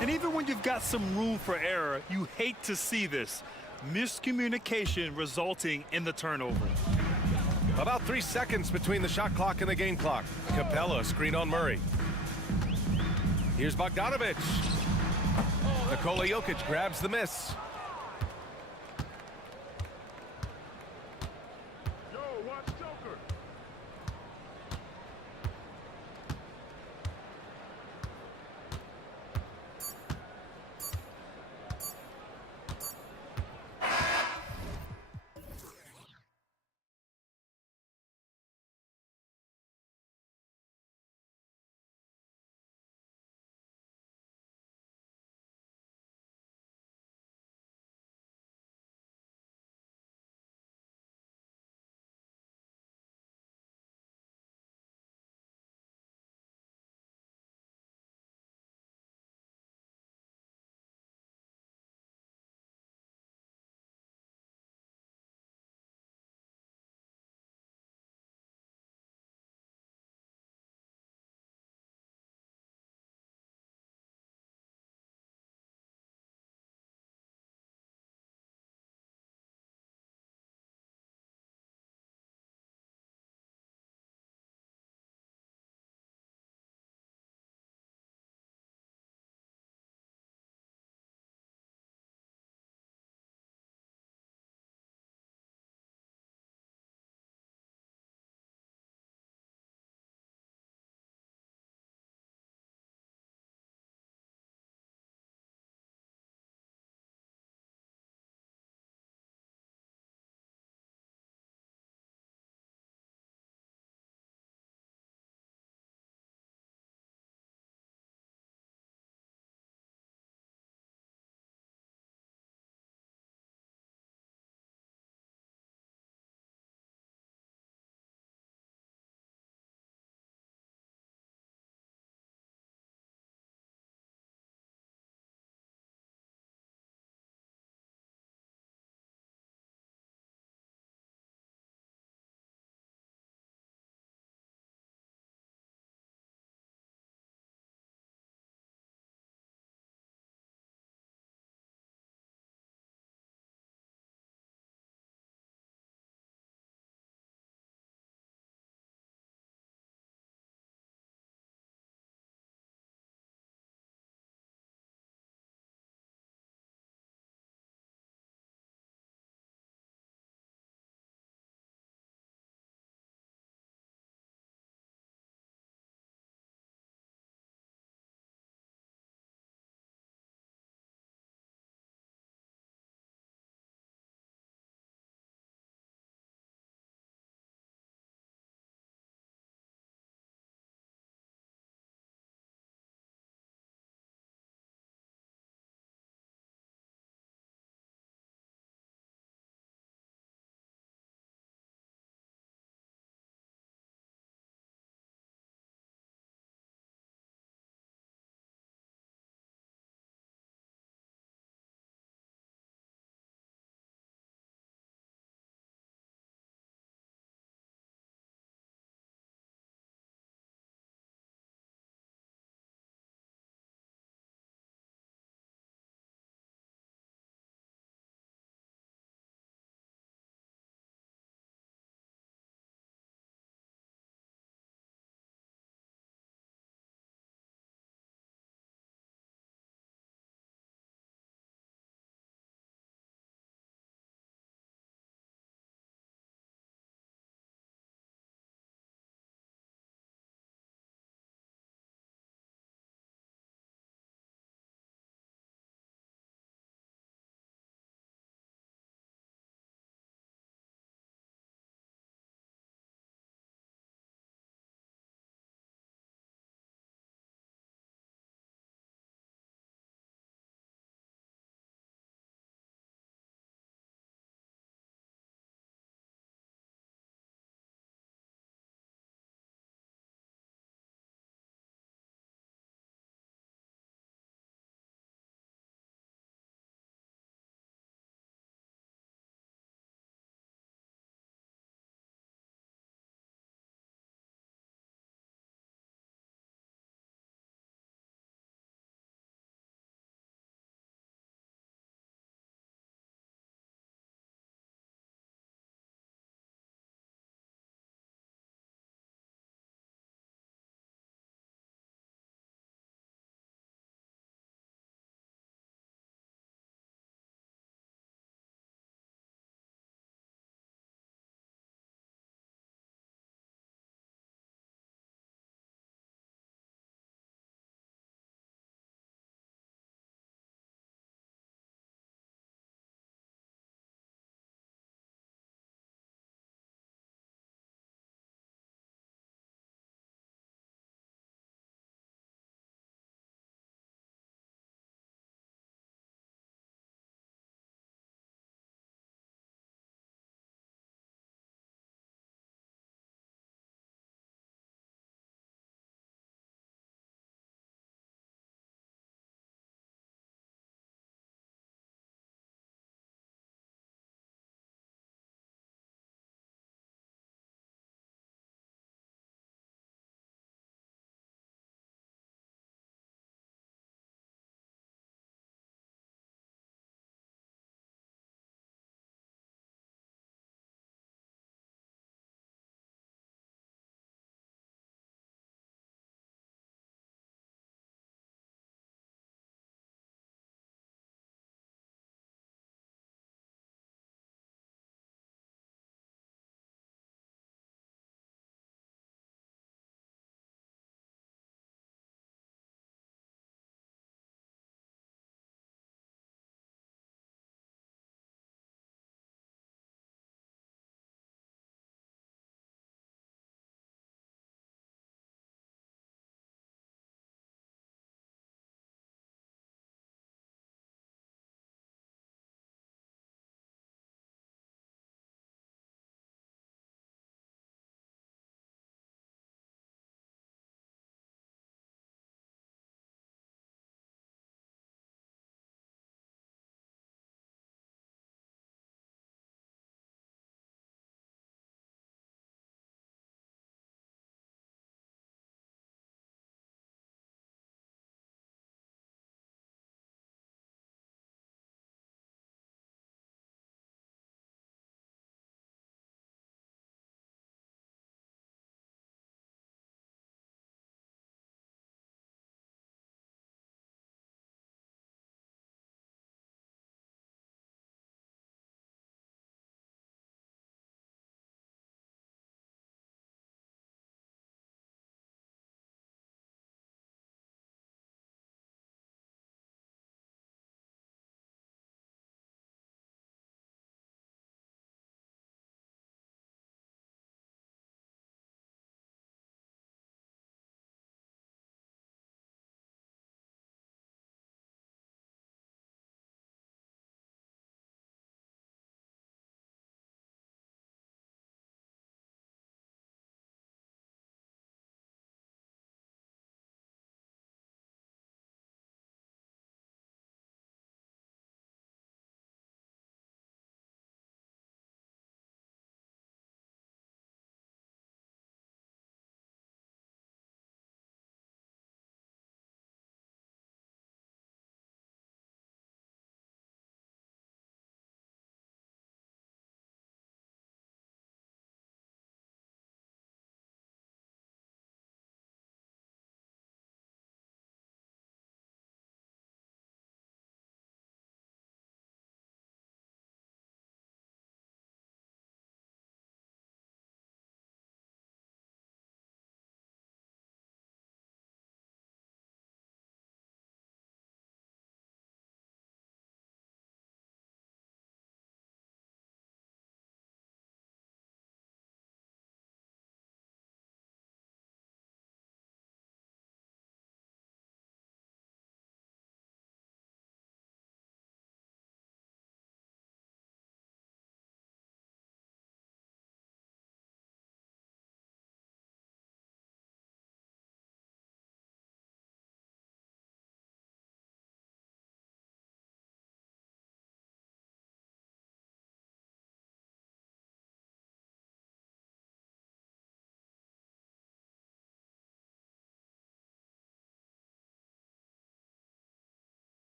And even when you've got some room for error, you hate to see this. Miscommunication resulting in the turnover. About 3 seconds between the shot clock and the game clock. Capella screen on Murray. Here's Bogdanovic. Nikola Jokic grabs the miss.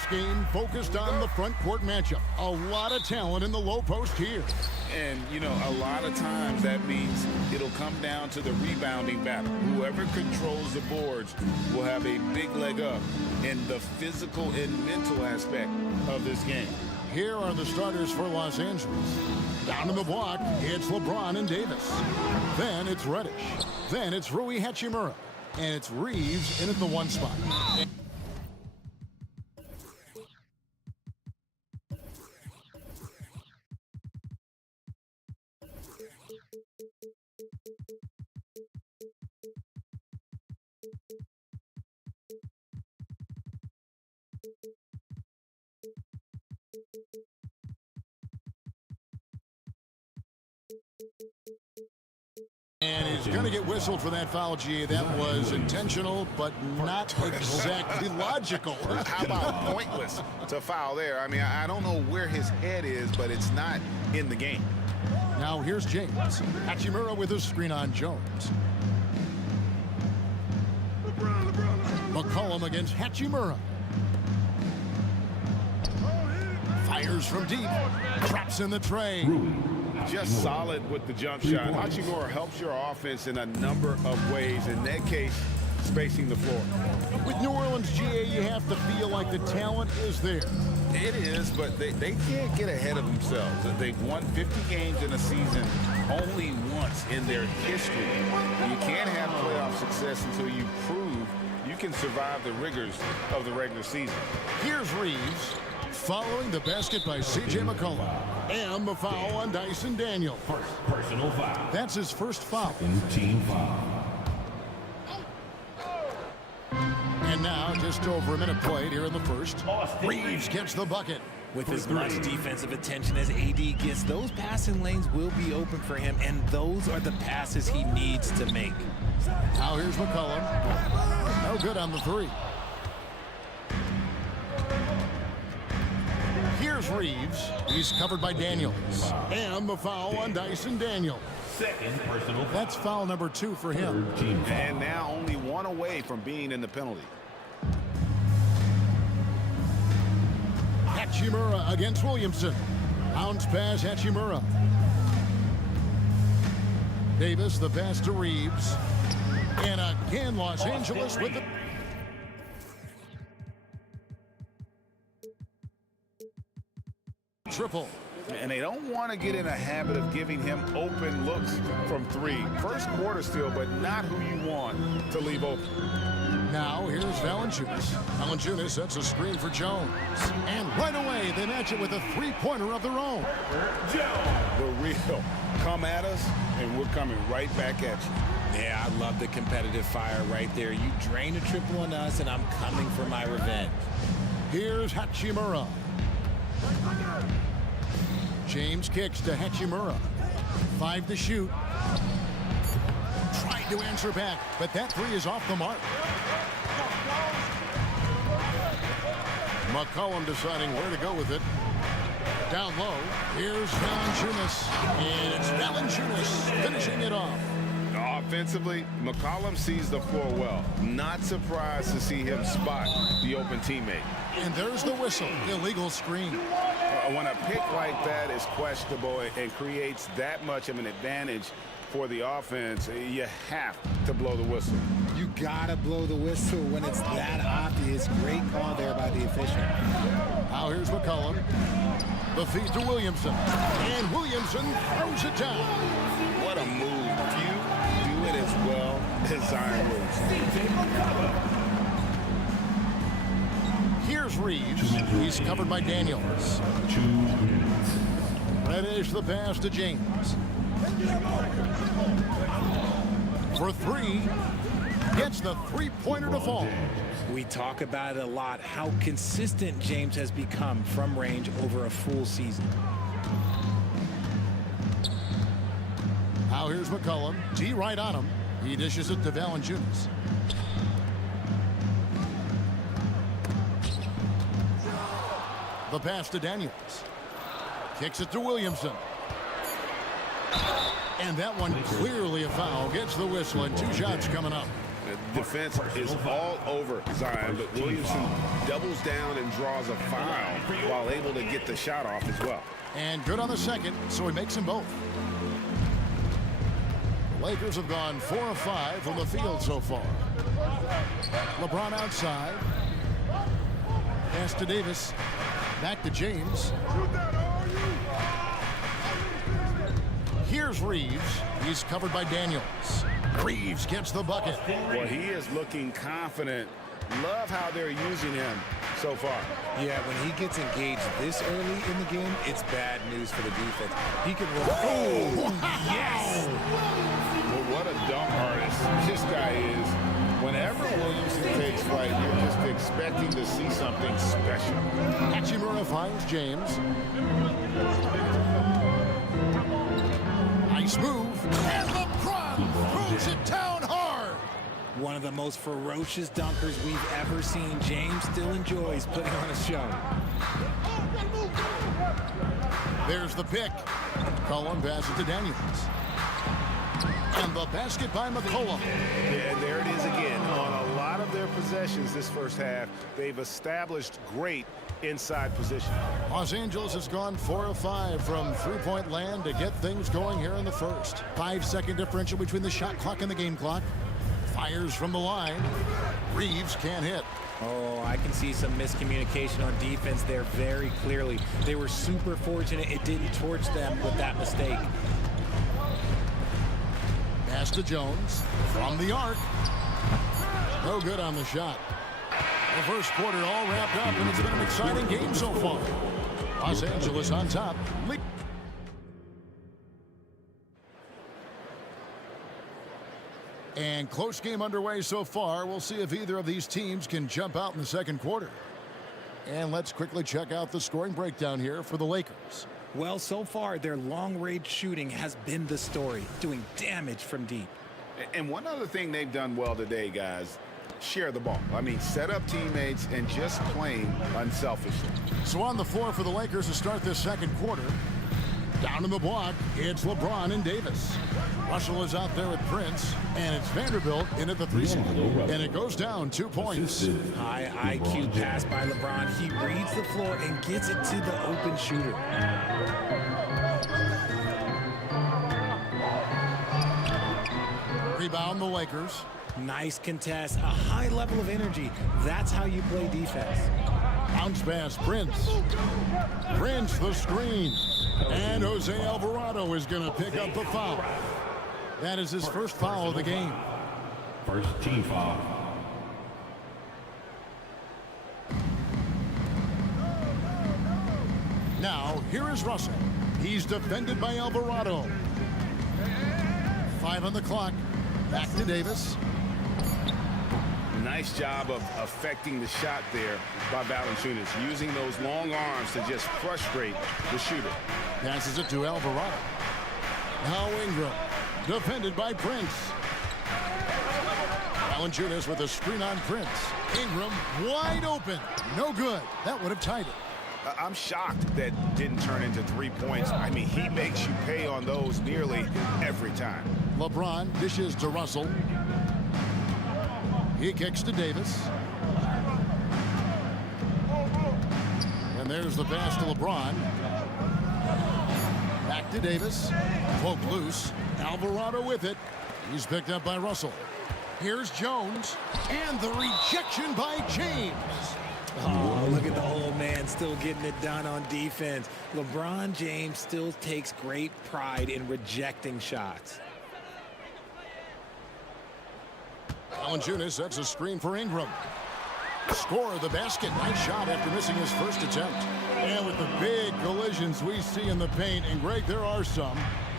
This game focused on the front court matchup. A lot of talent in the low post here. And, you know, a lot of times that means it'll come down to the rebounding battle. Whoever controls the boards will have a big leg up in the physical and mental aspect of this game. Here are the starters for Los Angeles. Down in the block, it's LeBron and Davis. Then it's Reddish. Then it's Rui Hachimura. And it's Reeves in at the 1 spot. And he's going to get whistled for that foul, G. That was intentional, but not exactly logical. How about pointless to foul there? I mean, I don't know where his head is, but it's not in the game. Now here's James. Hachimura with his screen on Jones. McCollum against Hachimura. Fires from deep. Traps in the tray. Just solid with the jump shot. Hachimura helps your offense in a number of ways. In that case, spacing the floor. With New Orleans, GA, you have to feel like the talent is there. It is, but they can't get ahead of themselves. They've won 50 games in a season only once in their history. You can't have playoff success until you prove you can survive the rigors of the regular season. Here's Reeves. Following the basket by C.J. McCollum. And the foul on Dyson Daniels. Personal foul. That's his first foul. Team foul. And now, just over a minute played here in the first. Reeves gets the bucket. With as much defensive attention as AD gets, those passing lanes will be open for him, and those are the passes he needs to make. Now here's McCollum. No good on the 3. Here's Reeves. He's covered by Daniels. And the foul on Dyson Daniels. Second personal foul. That's foul number 2 for him. And now only 1 away from being in the penalty. Hachimura against Williamson. Bounce pass, Hachimura. Davis, the pass to Reeves. And again, Los Angeles with the... triple. And they don't want to get in a habit of giving him open looks from 3. First quarter still, but not who you want to leave open. Now here's Valanciunas. Valanciunas sets a screen for Jones. And right away, they match it with a 3-pointer of their own. The real come at us, and we're coming right back at you. Yeah, I love the competitive fire right there. You drain a triple on us, and I'm coming for my revenge. Here's Hachimura. James kicks to Hachimura. 5 to shoot. Trying to answer back, but that 3 is off the mark. McCollum deciding where to go with it. Down low, here's Valanciunas. And it's Valanciunas finishing it off. Offensively, McCollum sees the floor well. Not surprised to see him spot the open teammate. And there's the whistle. Illegal screen. When a pick like that is questionable and creates that much of an advantage for the offense, you have to blow the whistle. You gotta blow the whistle when it's that obvious. Great call there by the official. Now here's McCollum. The feed to Williamson. And Williamson throws it down. What a move. Few do it as well as Zion Williamson. Here's Reeves. He's covered by Daniels. Reddish the pass to James. For 3. Gets the 3-pointer to fall. We talk about it a lot, how consistent James has become from range over a full season. Now here's McCollum. D right on him. He dishes it to Valanciunas. The pass to Daniels. Kicks it to Williamson. And that one clearly a foul. Gets the whistle and 2 shots coming up. Defense is all over Zion, but Williamson doubles down and draws a foul while able to get the shot off as well. And good on the second, so he makes them both. The Lakers have gone 4 of 5 from the field so far. LeBron outside. Pass to Davis. Back to James. Here's Reeves. He's covered by Daniels. Reeves gets the bucket. Well, he is looking confident. Love how they're using him so far. Yeah, when he gets engaged this early in the game, it's bad news for the defense. He can roll. Oh, yes! Well, what a dunk artist this guy is. Whenever Williamson takes flight, you're just expecting to see something special. Hachimura finds James. Nice move. And LeBron throws it down hard. One of the most ferocious dunkers we've ever seen. James still enjoys putting on a show. There's the pick. Cullen passes to Daniels. And the basket by McCollum. Yeah, there it is again. On a lot of their possessions this first half, they've established great inside position. Los Angeles has gone 4 of 5 from three-point land to get things going here in the first. 5-second differential between the shot clock and the game clock. Fires from the line. Reeves can't hit. Oh, I can see some miscommunication on defense there very clearly. They were super fortunate it didn't torch them with that mistake. Pass to Jones from the arc. No good on the shot. The first quarter all wrapped up, and it's been an exciting game so far. Los Angeles on top. And close game underway so far. We'll see if either of these teams can jump out in the second quarter. And let's quickly check out the scoring breakdown here for the Lakers. Well, so far, their long-range shooting has been the story, doing damage from deep. And one other thing they've done well today, guys, share the ball. I mean, set up teammates and just playing unselfishly. So on the floor for the Lakers to start this second quarter. Down in the block, it's LeBron and Davis. Russell is out there with Prince, and it's Vanderbilt in at the 3 spot. And it goes down 2 points. High IQ pass by LeBron. He reads the floor and gets it to the open shooter. Rebound the Lakers. Nice contest, a high level of energy. That's how you play defense. Bounce pass, Prince. Prince the screen. And Jose Alvarado is going to pick up the foul. That is his first foul of the game. First team foul. Now, here is Russell. He's defended by Alvarado. 5 on the clock. Back to Davis. Nice job of affecting the shot there by Valanciunas, using those long arms to just frustrate the shooter. Passes it to Alvarado. Now Ingram, defended by Prince. Valanciunas with a screen on Prince. Ingram wide open. No good. That would have tied it. I'm shocked that didn't turn into 3 points. I mean, he makes you pay on those nearly every time. LeBron dishes to Russell. He kicks to Davis. And there's the pass to LeBron. Back to Davis. Poke loose. Alvarado with it. He's picked up by Russell. Here's Jones. And the rejection by James. Oh, look at the old man still getting it done on defense. LeBron James still takes great pride in rejecting shots. Valanciunas sets a screen for Ingram. Score the basket. Nice shot after missing his first attempt. And with the big collisions we see in the paint, and Greg, there are some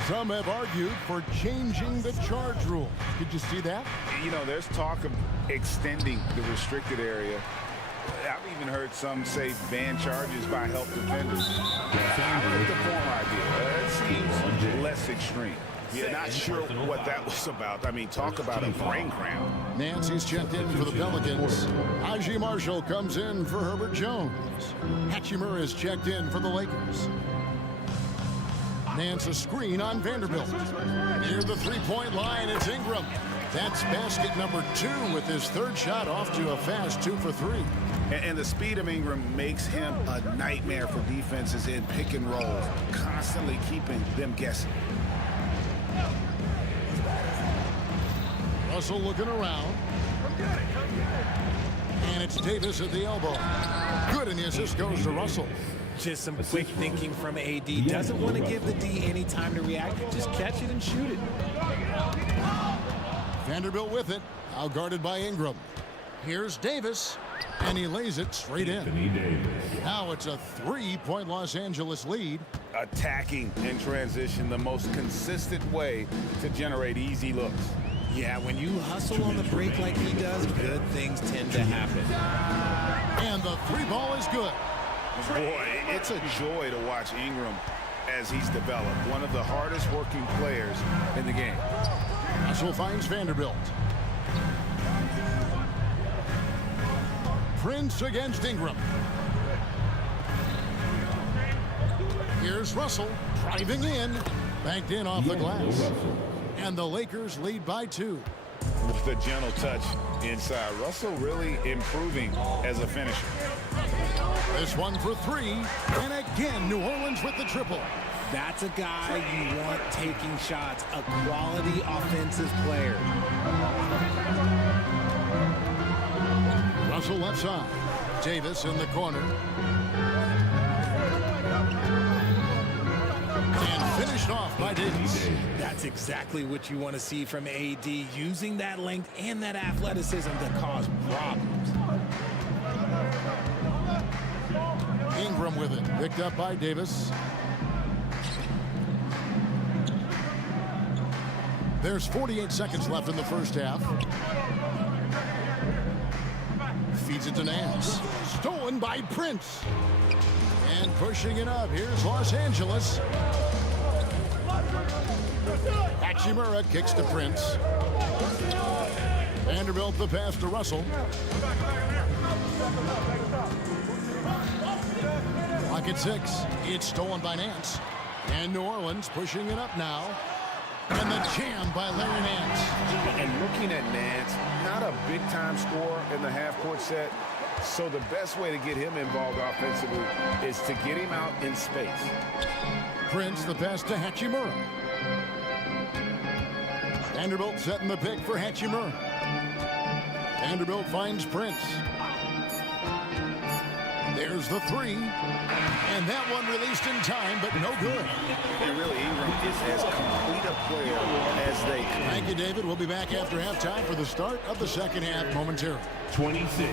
have argued for changing the charge rule. Did you see that? You know, there's talk of extending the restricted area. I've even heard some say ban charges by help defenders. I like the former idea. It seems less extreme. Yeah, not sure what that was about. I mean, talk about a brain cramp. Nancy's checked in for the Pelicans. Haji Marshall comes in for Herbert Jones. Hachimura is checked in for the Lakers. Nance a screen on Vanderbilt. Near the three-point line, it's Ingram. That's basket number 2 with his third shot off to a fast 2 for 3. And the speed of Ingram makes him a nightmare for defenses in pick and rolls, constantly keeping them guessing. Russell looking around. And it's Davis at the elbow. Good, and the assist goes to Russell. Just some quick thinking from AD. Doesn't want to give the D any time to react. Just catch it and shoot it. Vanderbilt with it, out guarded by Ingram. Here's Davis, and he lays it straight in. Now it's a 3-point Los Angeles lead. Attacking in transition, the most consistent way to generate easy looks. Yeah, when you hustle on the break like he does, good things tend to happen. And the 3 ball is good. Boy, it's a joy to watch Ingram as he's developed. One of the hardest working players in the game. Russell finds Vanderbilt. Prince against Ingram. Here's Russell driving in. Banked in off the glass. And the Lakers lead by 2. With a gentle touch inside. Russell really improving as a finisher. This one for 3. And again, New Orleans with the triple. That's a guy you want taking shots, a quality offensive player. Russell left side. Davis in the corner. And finished off by Davis. That's exactly what you want to see from AD, using that length and that athleticism to cause problems. Ingram with it. Picked up by Davis. There's 48 seconds left in the first half. Feeds it to Nance. Stolen by Prince. And pushing it up. Here's Los Angeles. Hachimura kicks to Prince. Vanderbilt the pass to Russell. Clock at 6. It's stolen by Nance. And New Orleans pushing it up now. And the jam by Larry Nance. And looking at Nance, not a big-time scorer in the half-court set. So the best way to get him involved offensively is to get him out in space. Prince the pass to Hachimura. Vanderbilt setting the pick for Hachimura. Vanderbilt finds Prince. There's the 3. And that one released in time, but no good. And really, Ingram is as complete a player as they can. Thank you, David. We'll be back after halftime for the start of the second half momentarily. 26.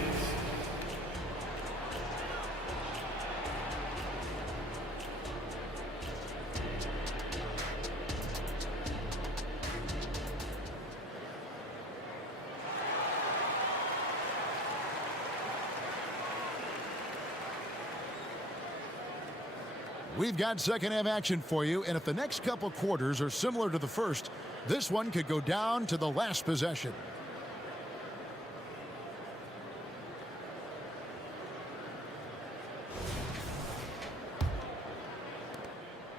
We've got second half action for you, and if the next couple quarters are similar to the first, this one could go down to the last possession.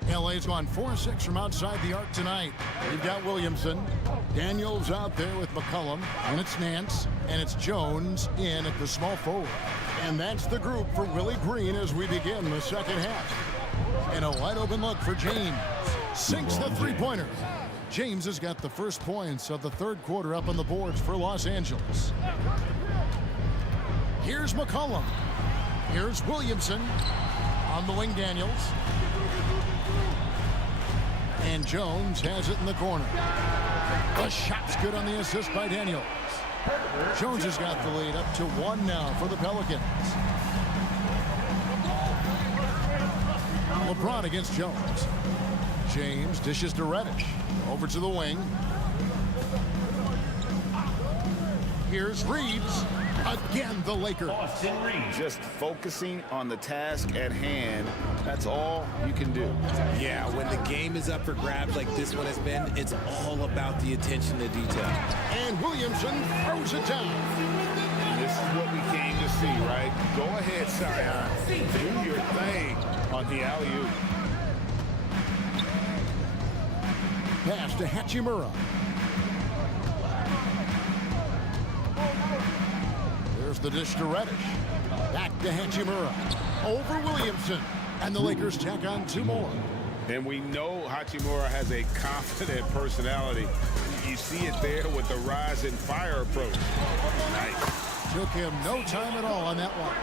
LA's gone 4-6 from outside the arc tonight. We've got Williamson. Daniels out there with McCollum, and it's Nance, and it's Jones in at the small forward. And that's the group for Willie Green as we begin the second half. And a wide open look for James. Sinks the 3-pointer. James has got the first points of the third quarter up on the boards for Los Angeles. Here's McCollum. Here's Williamson. On the wing, Daniels. And Jones has it in the corner. The shot's good on the assist by Daniels. Jones has got the lead up to 1 now for the Pelicans. LeBron against Jones. James dishes to Reddish. Over to the wing. Here's Reeves. Again, the Lakers. Just focusing on the task at hand. That's all you can do. Yeah, when the game is up for grabs like this one has been, it's all about the attention to detail. And Williamson throws it down. This is what we came to see, right? Go ahead, Sion. Do your thing on the alley-oop. Pass to Hachimura. There's the dish to Reddish. Back to Hachimura. Over Williamson. And the Lakers tack on 2 more. And we know Hachimura has a confident personality. You see it there with the rise and fire approach. Nice. Took him no time at all on that one.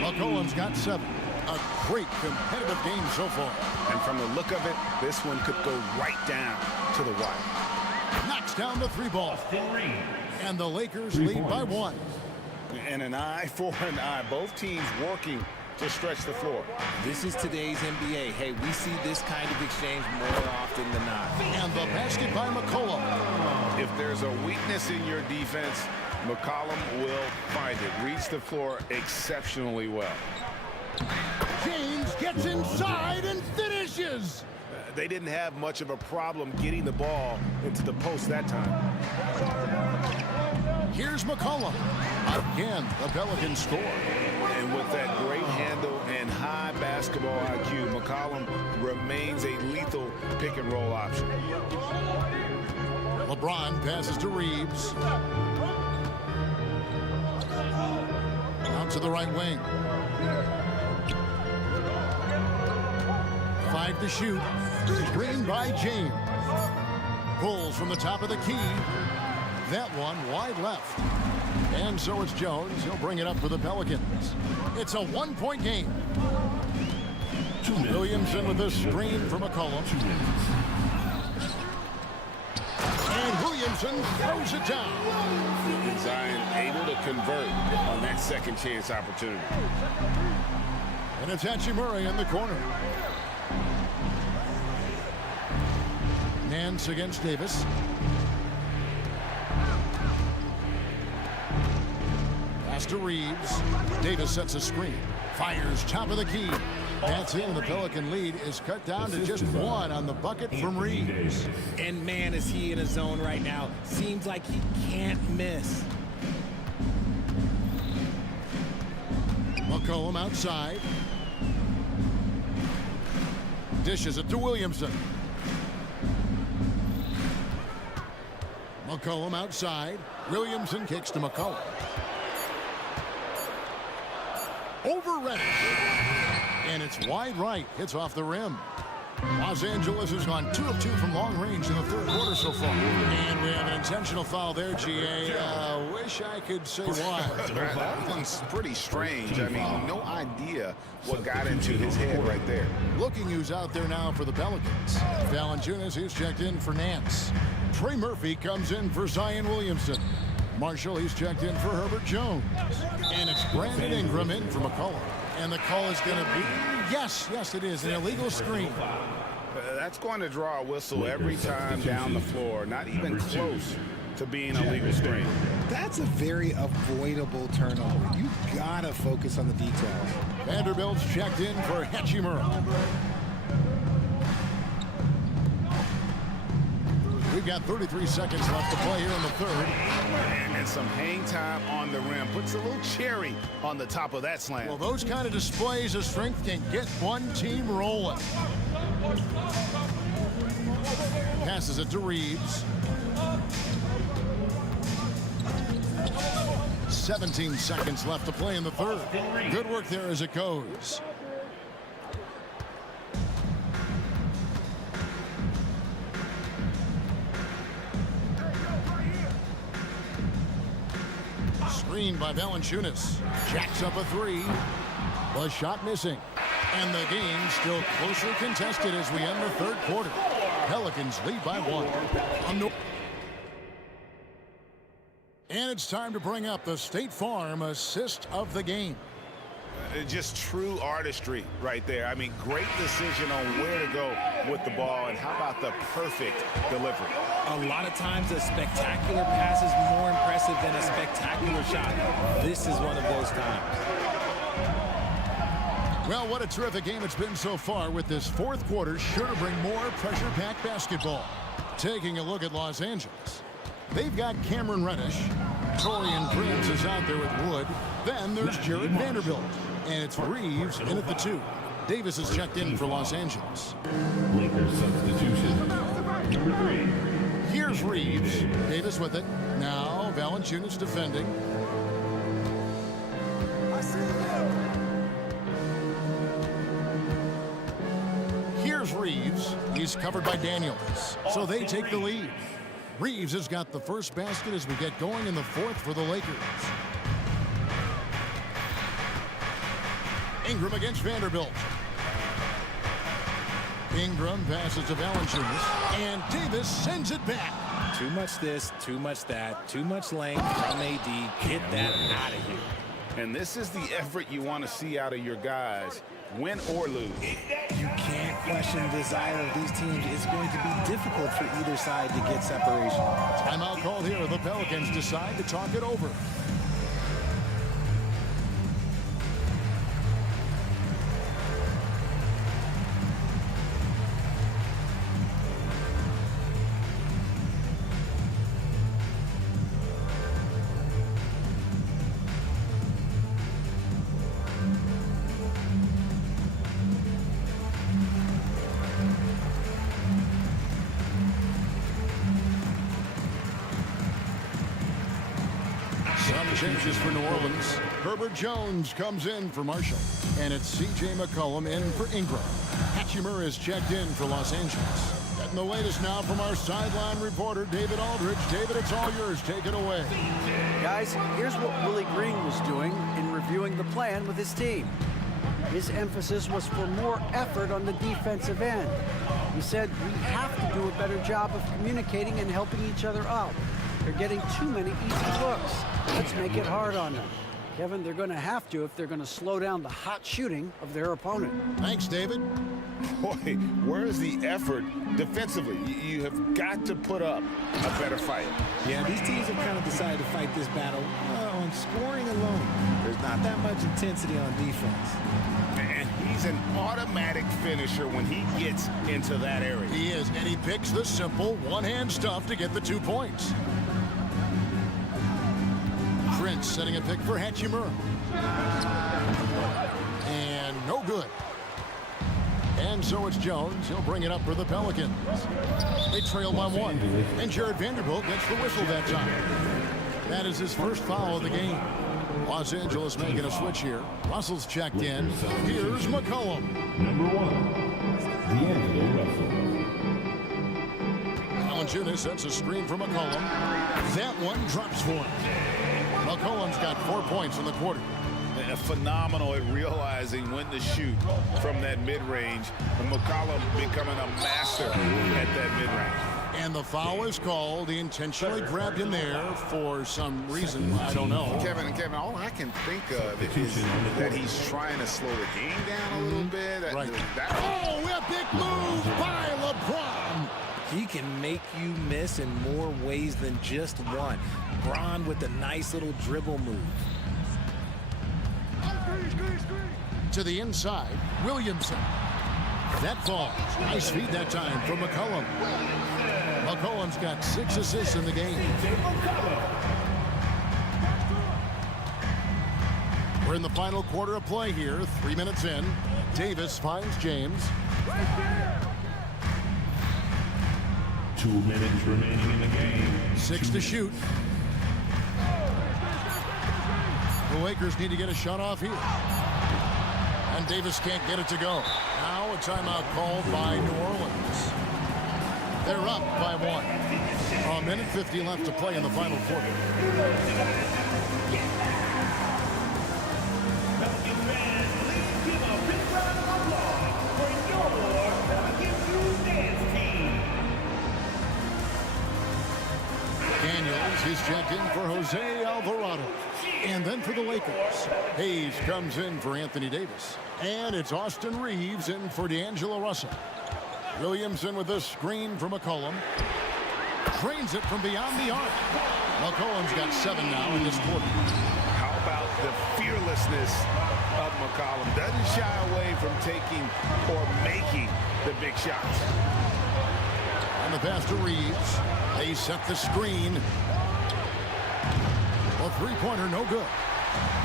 McCollum's got 7. A great competitive game so far. And from the look of it, this one could go right down to the wire. Knocks down the 3-ball. And the Lakers lead by 1. And an eye for an eye. Both teams working to stretch the floor. This is today's NBA. Hey, we see this kind of exchange more often than not. And the basket by McCollum. If there's a weakness in your defense, McCollum will find it. Reads the floor exceptionally well. James gets inside and finishes. They didn't have much of a problem getting the ball into the post that time. Here's McCollum. Again, the Pelicans score. And with that great handle and high basketball IQ, McCollum remains a lethal pick-and-roll option. LeBron passes to Reeves. Out to the right wing. 5 to shoot. Screen by James. Pulls from the top of the key. That one wide left. And so it's Jones. He'll bring it up for the Pelicans. It's a 1-point game. Williamson with a screen from McCollum. And Williamson throws it down. And Zion able to convert on that second chance opportunity. And it's Hachimura in the corner. Nance against Davis. Pass to Reeves. Davis sets a screen. Fires top of the key. That's in. The Pelican lead is cut down to just 1 on the bucket from Reeves. And man, is he in a zone right now. Seems like he can't miss. McCollum outside. Dishes it to Williamson. McCollum outside. Williamson kicks to McCollum. Over Reddish. And it's wide right. Hits off the rim. Los Angeles has gone 2 of 2 from long range in the 3rd quarter so far. And we have an intentional foul there, GA. Wish I could say why. That one's pretty strange. I mean, no idea what got into his head right there. Looking who's out there now for the Pelicans. Valanciunas, who's checked in for Nance. Trey Murphy comes in for Zion Williamson. Marshall, he's checked in for Herbert Jones. And it's Brandon Ingram in for McCollum. And the call is going to be, yes, it is, an illegal screen. That's going to draw a whistle every time down the floor. Not even close to being a legal screen. That's a very avoidable turnover. You gotta focus on the details. Vanderbilt's checked in for Hachimura. We've got 33 seconds left to play here in the 3rd. And some hang time on the rim. Puts a little cherry on the top of that slam. Well, those kind of displays of strength can get one team rolling. Passes it to Reeves. 17 seconds left to play in the 3rd. Good work there as it goes. Screen by Valanciunas. Jacks up a 3. The shot missing. And the game still closely contested as we end the 3rd quarter. Pelicans lead by 1. And it's time to bring up the State Farm assist of the game. Just true artistry right there. I mean, great decision on where to go with the ball, and how about the perfect delivery? A lot of times a spectacular pass is more impressive than a spectacular shot. This is one of those times. Well, what a terrific game it's been so far, with this 4th quarter sure to bring more pressure-packed basketball. Taking a look at Los Angeles. They've got Cameron Reddish. Torian Prince is out there with Wood. Then there's Jared Vanderbilt. And it's Reeves in at the 2. Davis is checked in for Los Angeles. Lakers substitution. Number 3. Here's Reeves. Davis with it. Now Valanciunas defending. Here's Reeves. He's covered by Daniels. So they take the lead. Reeves has got the first basket as we get going in the fourth for the Lakers. Ingram against Vanderbilt. Ingram passes to Valanciunas, and Davis sends it back. Too much this, too much that, too much length from AD. Get that out of here. And this is the effort you want to see out of your guys, win or lose. You can't question the desire of these teams. It's going to be difficult for either side to get separation. Timeout called here. The Pelicans decide to talk it over. Changes for New Orleans. Herbert Jones comes in for Marshall. And it's C.J. McCollum in for Ingram. Hatchimer is checked in for Los Angeles. Getting the latest now from our sideline reporter, David Aldridge. David, it's all yours. Take it away. Guys, here's what Willie Green was doing in reviewing the plan with his team. His emphasis was for more effort on the defensive end. He said, we have to do a better job of communicating and helping each other out. They're getting too many easy looks. Let's make it hard on them. Kevin, they're going to have to if they're going to slow down the hot shooting of their opponent. Thanks, David. Boy, where's the effort defensively? You have got to put up a better fight. Yeah, these teams have kind of decided to fight this battle on scoring alone. There's not that much intensity on defense. And he's an automatic finisher when he gets into that area. He is, and he picks the simple one-hand stuff to get the 2 points. Prince setting a pick for Hatchimer. And no good. And so it's Jones. He'll bring it up for the Pelicans. They trail by 1. And Jared Vanderbilt gets the whistle that time. That is his first foul of the game. Los Angeles making a switch here. Russell's checked in. Here's McCollum. Number 1, D'Angelo Russell. Valanciunas sets a screen for McCollum. That one drops for him. McCollum's got 4 points in the quarter. Phenomenal at realizing when to shoot from that mid-range. And McCollum becoming a master at that mid-range. And the foul is called. He intentionally grabbed him there for some reason. I don't know. Kevin, all I can think of is that he's trying to slow the game down a little bit. Right. Oh, epic move by LeBron. He can make you miss in more ways than just one. Bron with a nice little dribble move. To the inside, Williamson. That falls. Nice feed that time from McCollum. McCollum's got 6 assists in the game. We're in the final quarter of play here. 3 minutes in. Davis finds James. 2 minutes remaining in the game. 6 to shoot. The Lakers need to get a shot off here. And Davis can't get it to go. Now a timeout called by New Orleans. They're up by 1. A minute 50 left to play in the final quarter. Daniels is checked in for Jose Alvarado. And then for the Lakers, Hayes comes in for Anthony Davis. And it's Austin Reeves in for D'Angelo Russell. Williamson with a screen from McCollum. Drains it from beyond the arc. McCollum's got 7 now in this quarter. How about the fearlessness of McCollum? Doesn't shy away from taking or making the big shots. And the pass to Reeves. They set the screen. A three-pointer, no good.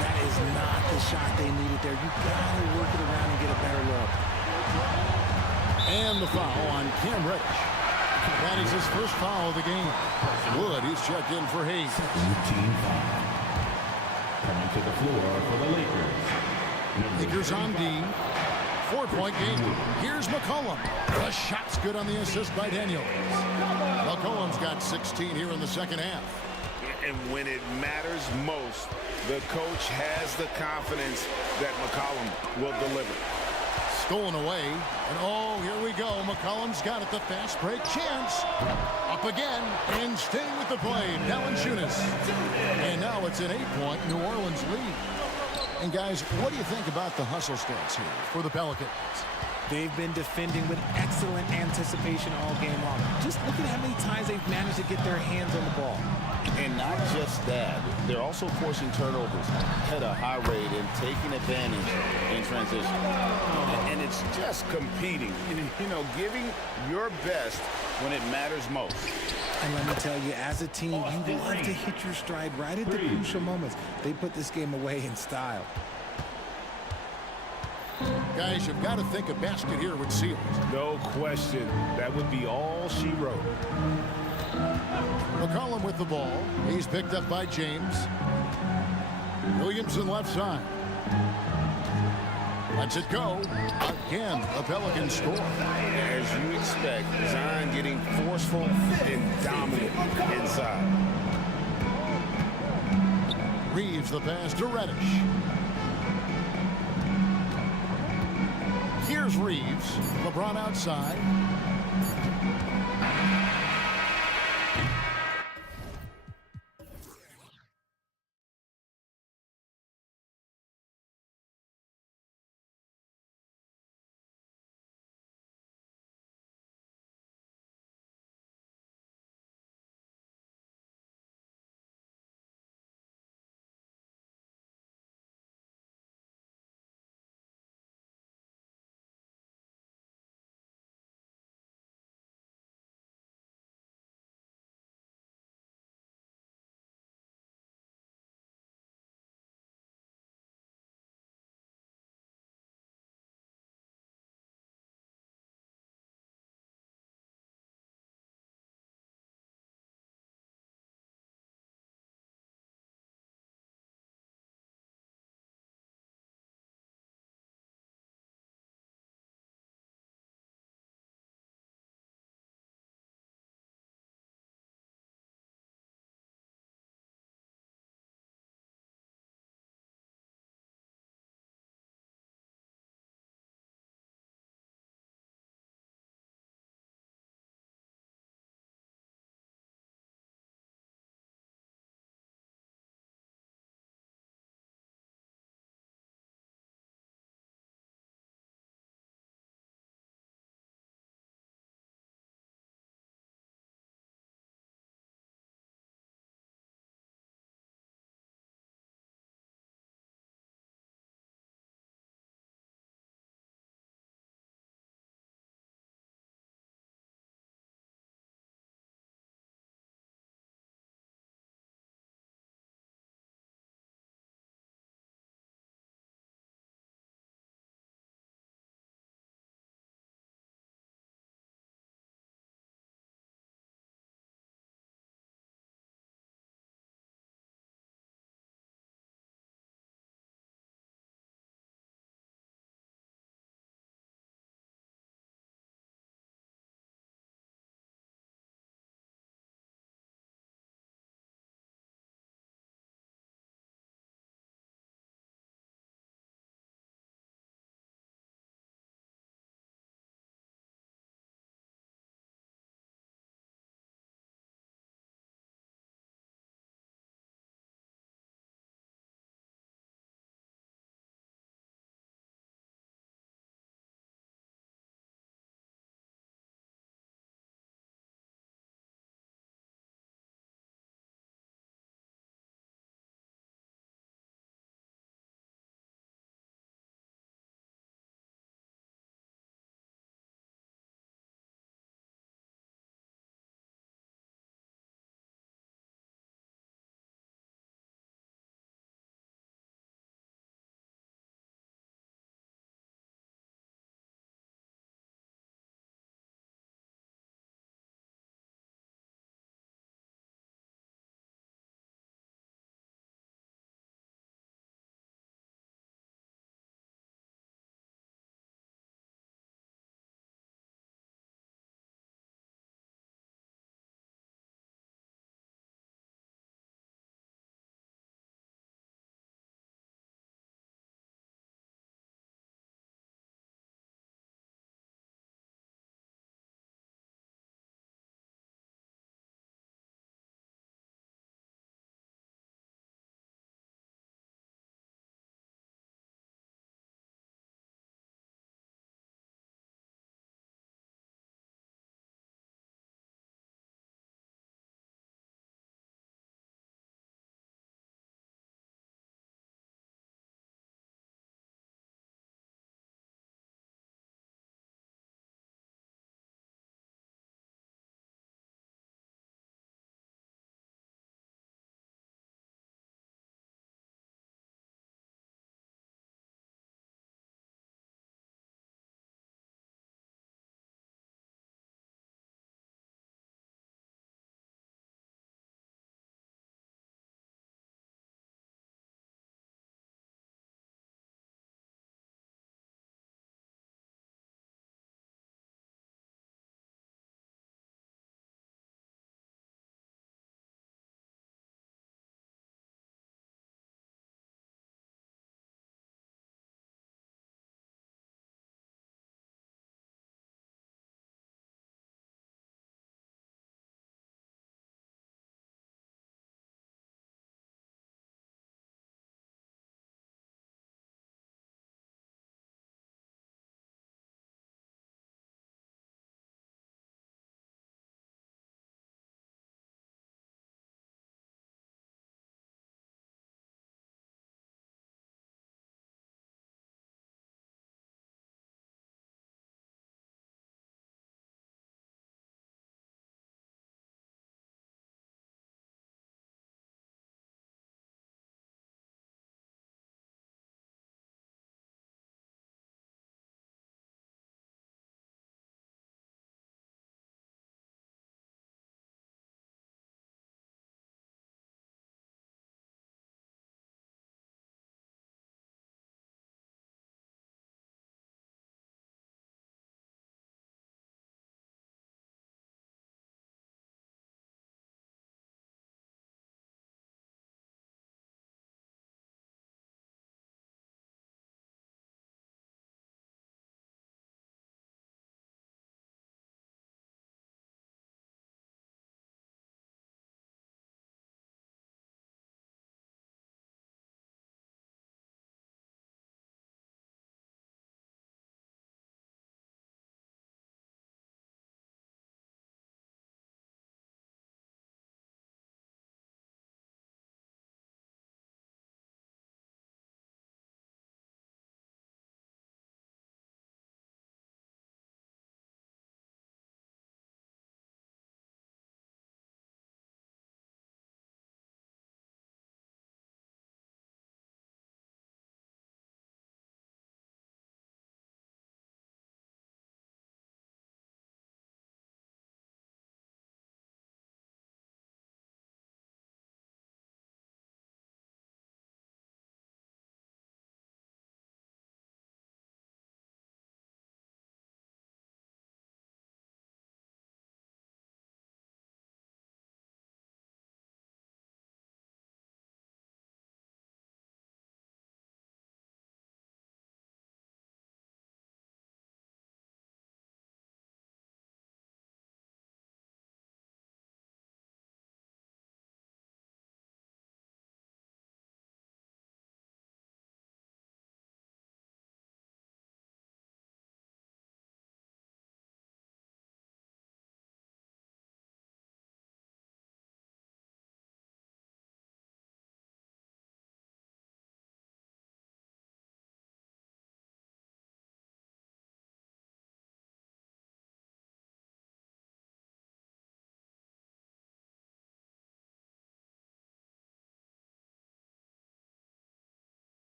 That is not the shot they needed there. You gotta work it around and get a better look. And the foul on Cam Reddish. That is his first foul of the game. Wood, he's checked in for Hayes. Routine foul. Coming to the floor for the Lakers. Lakers on D. 4-point game. Here's McCollum. The shot's good on the assist by Daniels. McCollum's got 16 here in the second half. And when it matters most, the coach has the confidence that McCollum will deliver. Stolen away. And oh, here we go. McCollum's got it. The fast break chance. Up again. And staying with the play. Valanciunas. And now it's an 8-point New Orleans lead. And guys, what do you think about the hustle stats here for the Pelicans? They've been defending with excellent anticipation all game long. Just look at how many times they've managed to get their hands on the ball. And not just that, they're also forcing turnovers at a high rate and taking advantage in transition. And it's just competing, giving your best when it matters most. And let me tell you, as a team, you love to hit your stride right at the crucial moments. They put this game away in style. Guys, you've got to think a basket here would seal it. No question. That would be all she wrote. McCollum with the ball. He's picked up by James. Williamson left side. Lets it go. Again, a Pelicans score. As you expect, Zion getting forceful and dominant inside. Reeves the pass to Reddish. Here's Reeves. LeBron outside.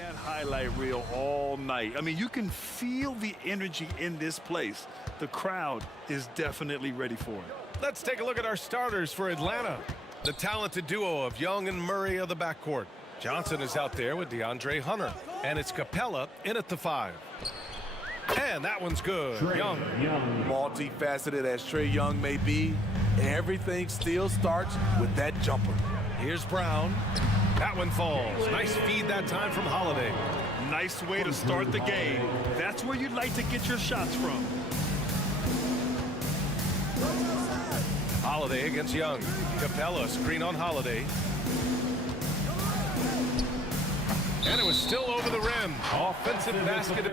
that highlight reel all night. I mean, you can feel the energy in this place. The crowd is definitely ready for it. Let's take a look at our starters for Atlanta. The talented duo of Young and Murray of the backcourt. Johnson is out there with DeAndre Hunter. And it's Capella in at the 5. And that one's good. Young. Multifaceted as Trae Young may be, everything still starts with that jumper. Here's Brown. That one falls. Nice feed that time from Holiday. Nice way to start the game. That's where you'd like to get your shots from. Holiday against Young. Capella, screen on Holiday. And it was still over the rim. Offensive basket.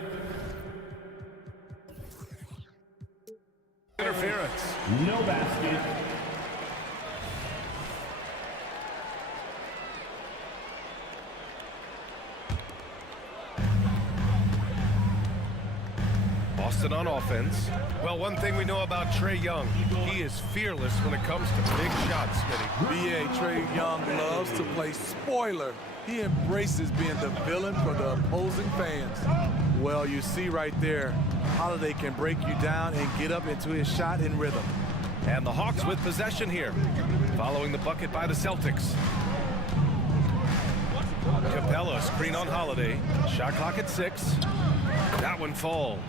Interference. No basket. Boston on offense. Well, one thing we know about Trae Young, he is fearless when it comes to big shots, Smitty. B.A. Trae Young loves to play spoiler. He embraces being the villain for the opposing fans. Well, you see right there, Holiday can break you down and get up into his shot in rhythm. And the Hawks with possession here, following the bucket by the Celtics. Capella, screen on Holiday. Shot clock at 6. That one falls.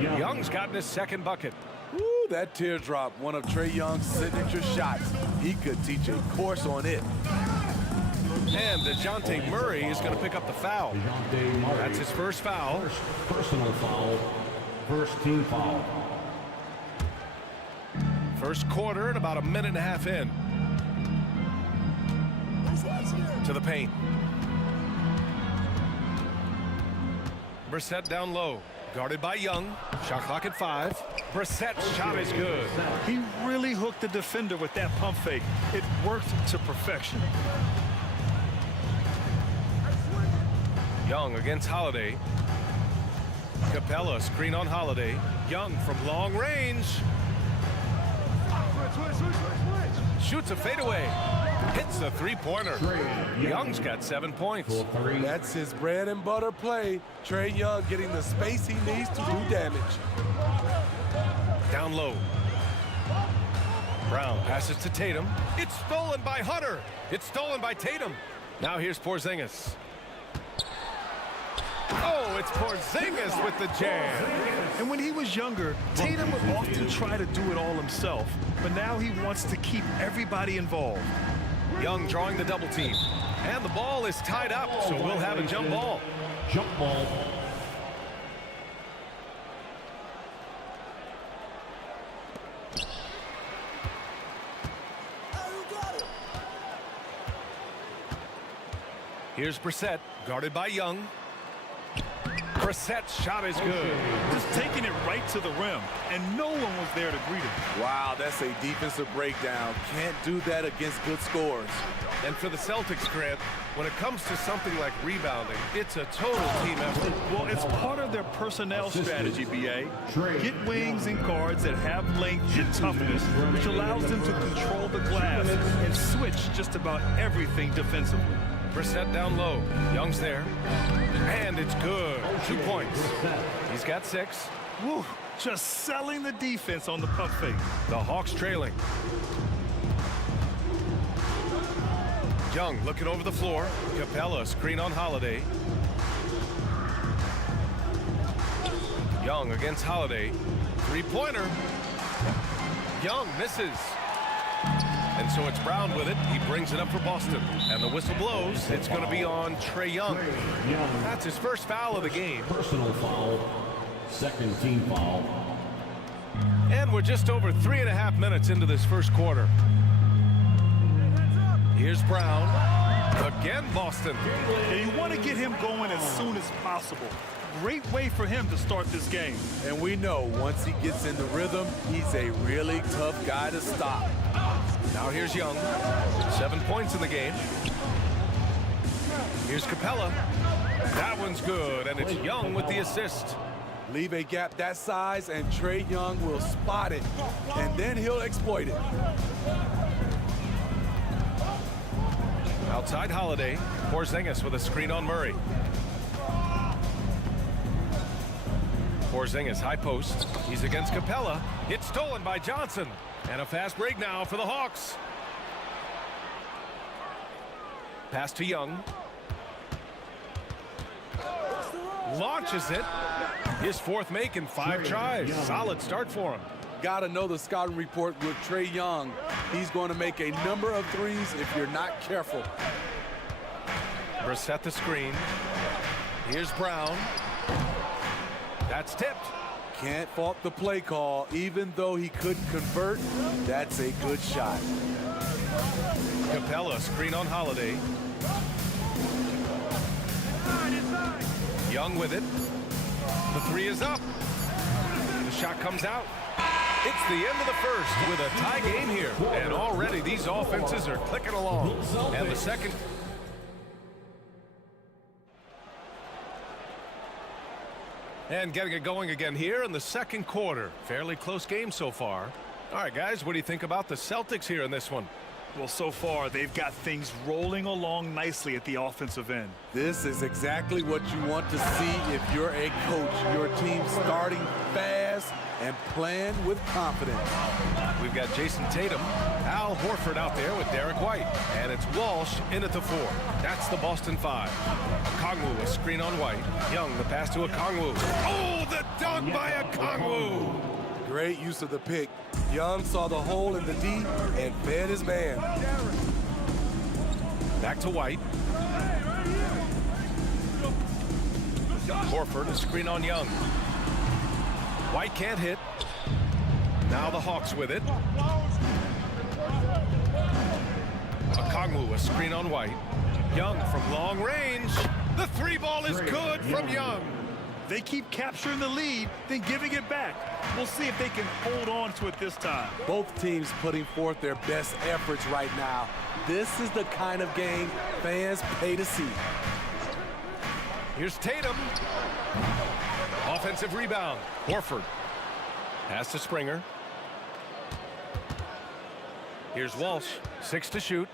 Young's gotten his second bucket. Ooh, that teardrop, one of Trae Young's signature shots. He could teach a course on it. And DeJounte Murray is going to pick up the foul. That's his first foul. Personal foul. First team foul. First quarter at about a minute and a half in. To the paint. Brissett down low. Guarded by Young. Shot clock at 5. Brissett's shot is good. He really hooked the defender with that pump fake. It worked to perfection. Young against Holiday. Capella, screen on Holiday. Young from long range. Shoots a fadeaway. Hits a three-pointer. Young's got 7 points. That's his bread and butter play. Trae Young getting the space he needs to do damage. Down low. Brown passes to Tatum. It's stolen by Hunter. It's stolen by Tatum. Now here's Porzingis. Oh, it's Porzingis with the jam. And when he was younger, Tatum would often try to do it all himself, but now he wants to keep everybody involved. Young drawing the double team. And the ball is tied up, so we'll have a jump ball. Jump ball. Here's Brissett, guarded by Young. Brissett's shot is good. Just taking it right to the rim, and no one was there to greet him. Wow, that's a defensive breakdown. Can't do that against good scores. And for the Celtics, Grant, when it comes to something like rebounding, it's a total team effort. Well, it's part of their personnel strategy, B.A. Get wings and guards that have length and toughness, which allows them to control the glass and switch just about everything defensively. Brissett down low. Young's there. And it's good. 2 points. He's got 6. Woo, just selling the defense on the pump fake. The Hawks trailing. Young looking over the floor. Capella, screen on Holiday. Young against Holiday. Three-pointer. Young misses. And so it's Brown with it. He brings it up for Boston. And the whistle blows. It's going to be on Trae Young. That's his first foul of the game. Personal foul. Second team foul. And we're just over 3.5 minutes into this first quarter. Here's Brown. Again, Boston. And you want to get him going as soon as possible. Great way for him to start this game. And we know once he gets in the rhythm, he's a really tough guy to stop. Now here's Young. 7 points in the game. Here's Capella. That one's good, and it's Young with the assist. Leave a gap that size, and Trae Young will spot it, and then he'll exploit it. Outside Holiday. Porzingis with a screen on Murray. Porzingis high post. He's against Capella. It's stolen by Johnson. And a fast break now for the Hawks. Pass to Young. Launches it. His fourth make in 5 tries. Solid start for him. Gotta know the scouting report with Trae Young. He's going to make a number of threes if you're not careful. Brissett the screen. Here's Brown. That's tipped. Can't fault the play call. Even though he couldn't convert, that's a good shot. Capella screen on Holiday. Young with it. The 3 is up. The shot comes out. It's the end of the first with a tie game here. And already these offenses are clicking along. And the second. And getting it going again here in the second quarter. Fairly close game so far. All right, guys, what do you think about the Celtics here in this one? Well, so far, they've got things rolling along nicely at the offensive end. This is exactly what you want to see if you're a coach. Your team starting fast and playing with confidence. We've got Jason Tatum, Al Horford out there with Derek White. And it's Walsh in at the 4. That's the Boston 5. Okongwu, a screen on White. Young, the pass to Okongwu. Oh, the dunk by Okongwu! Great use of the pick. Young saw the hole in the D and fed his man. Back to White. Horford, a screen on Young. White can't hit. Now the Hawks with it. Okongwu, a screen on White. Young from long range. The 3 ball is good from Young. They keep capturing the lead, then giving it back. We'll see if they can hold on to it this time. Both teams putting forth their best efforts right now. This is the kind of game fans pay to see. Here's Tatum. Offensive rebound. Horford. Pass to Springer. Here's Walsh. 6 to shoot.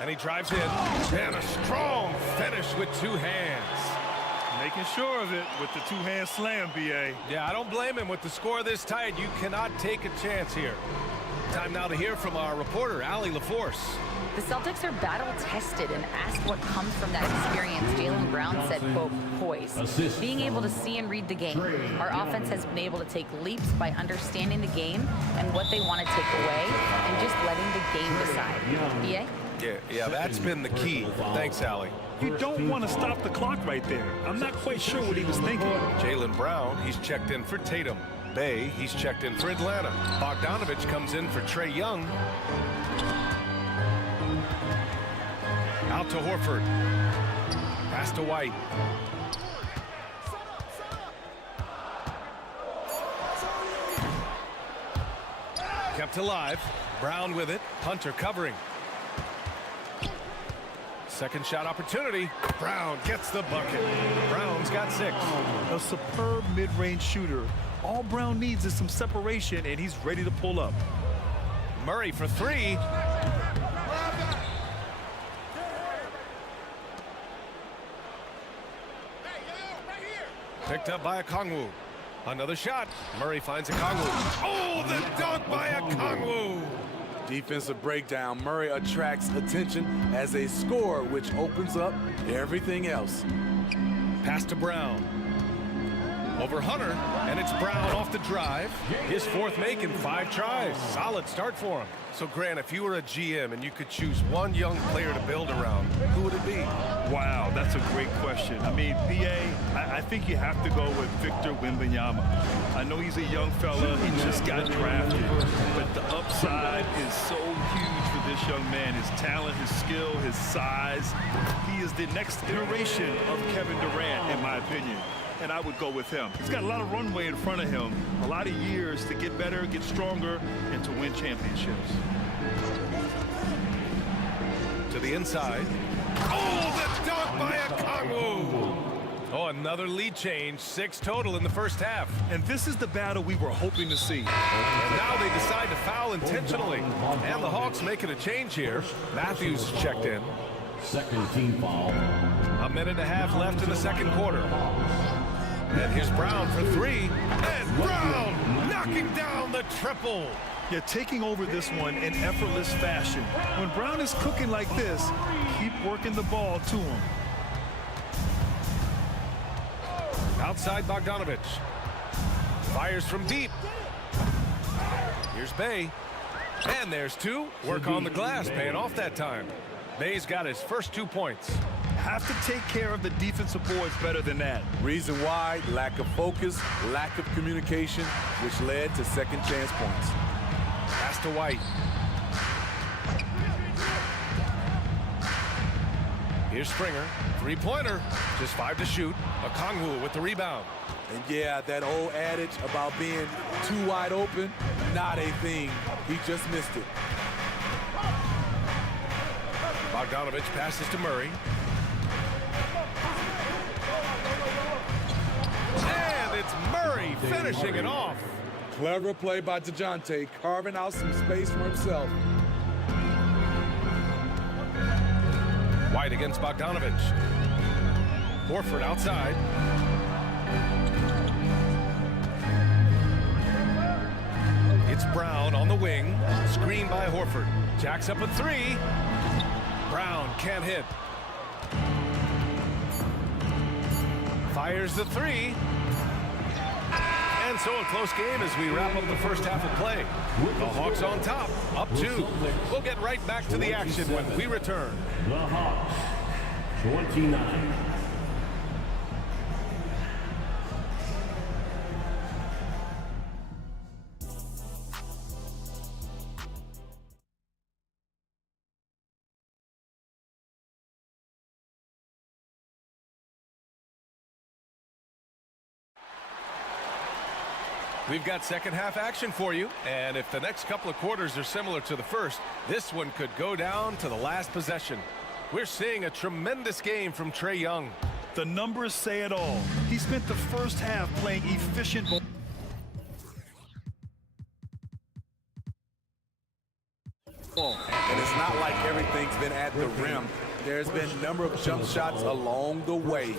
And he drives in. And a strong finish with 2 hands. Making sure of it with the 2-hand slam, B.A. Yeah, I don't blame him. With the score this tight, you cannot take a chance here. Time now to hear from our reporter, Allie LaForce. The Celtics are battle-tested, and asked what comes from that experience, Jaylen Brown said, quote, poise. Being able to see and read the game. Our offense has been able to take leaps by understanding the game and what they want to take away and just letting the game decide. B.A.? Yeah, that's been the key. Thanks, Allie. You don't want to stop the clock right there. I'm not quite sure what he was thinking. Jaylen Brown, he's checked in for Tatum. Bay, he's checked in for Atlanta. Bogdanovich comes in for Trae Young. Out to Horford. Pass to White. Kept alive. Brown with it. Hunter covering. Second shot opportunity. Brown gets the bucket. Brown's got 6. A superb mid-range shooter. All Brown needs is some separation, and he's ready to pull up. Murray for 3. Picked up by Okongwu. Another shot. Murray finds Okongwu. Oh, the dunk by Okongwu! Defensive breakdown. Murray attracts attention as a scorer, which opens up everything else. Pass to Brown. Over Hunter, and it's Brown off the drive. His 4th make in 5 tries. Solid start for him. So, Grant, if you were a GM and you could choose one young player to build around, who would it be? Wow, that's a great question. I mean, B.A., I think you have to go with Victor Wembanyama. I know he's a young fella. He just got drafted. But the upside is so huge for this young man. His talent, his skill, his size. He is the next iteration of Kevin Durant, in my opinion. And I would go with him. He's got a lot of runway in front of him, a lot of years to get better, get stronger, and to win championships. To the inside. Oh, the dunk by Okongwu! Oh, another lead change. 6 total in the first half. And this is the battle we were hoping to see. And now they decide to foul intentionally. And the Hawks making a change here. Matthews checked in. Second team foul. 1.5 minutes left in the second quarter. And here's Brown for three. And Brown knocking down the triple. Yeah, taking over this one in effortless fashion. When Brown is cooking like this, keep working the ball to him. Outside Bogdanovic. Fires from deep. Here's Bay. And there's two. Work on the glass, paying off that time. Bay's got his first 2 points. Have to take care of the defensive boards better than that. Reason why, lack of focus, lack of communication, which led to second chance points. Pass to White. Here's Springer. Three-pointer. Just 5 to shoot. Okongwu with the rebound. And yeah, that old adage about being too wide open, not a thing. He just missed it. Bogdanovic passes to Murray. And it's Murray finishing it off. Clever play by DeJounte, carving out some space for himself. White against Bogdanovic. Horford outside. It's Brown on the wing. Screen by Horford. Jacks up a three. Brown can't hit. Fires the three. And so a close game as we wrap up the first half of play. The Hawks on top, up 2. We'll get right back to the action when we return. The Hawks, 29. We've got second half action for you, and if the next couple of quarters are similar to the first, this one could go down to the last possession. We're seeing a tremendous game from Trae Young. The numbers say it all. He spent the first half playing efficient ball. And it's not like everything's been at the rim. There's been a number of jump shots along the way.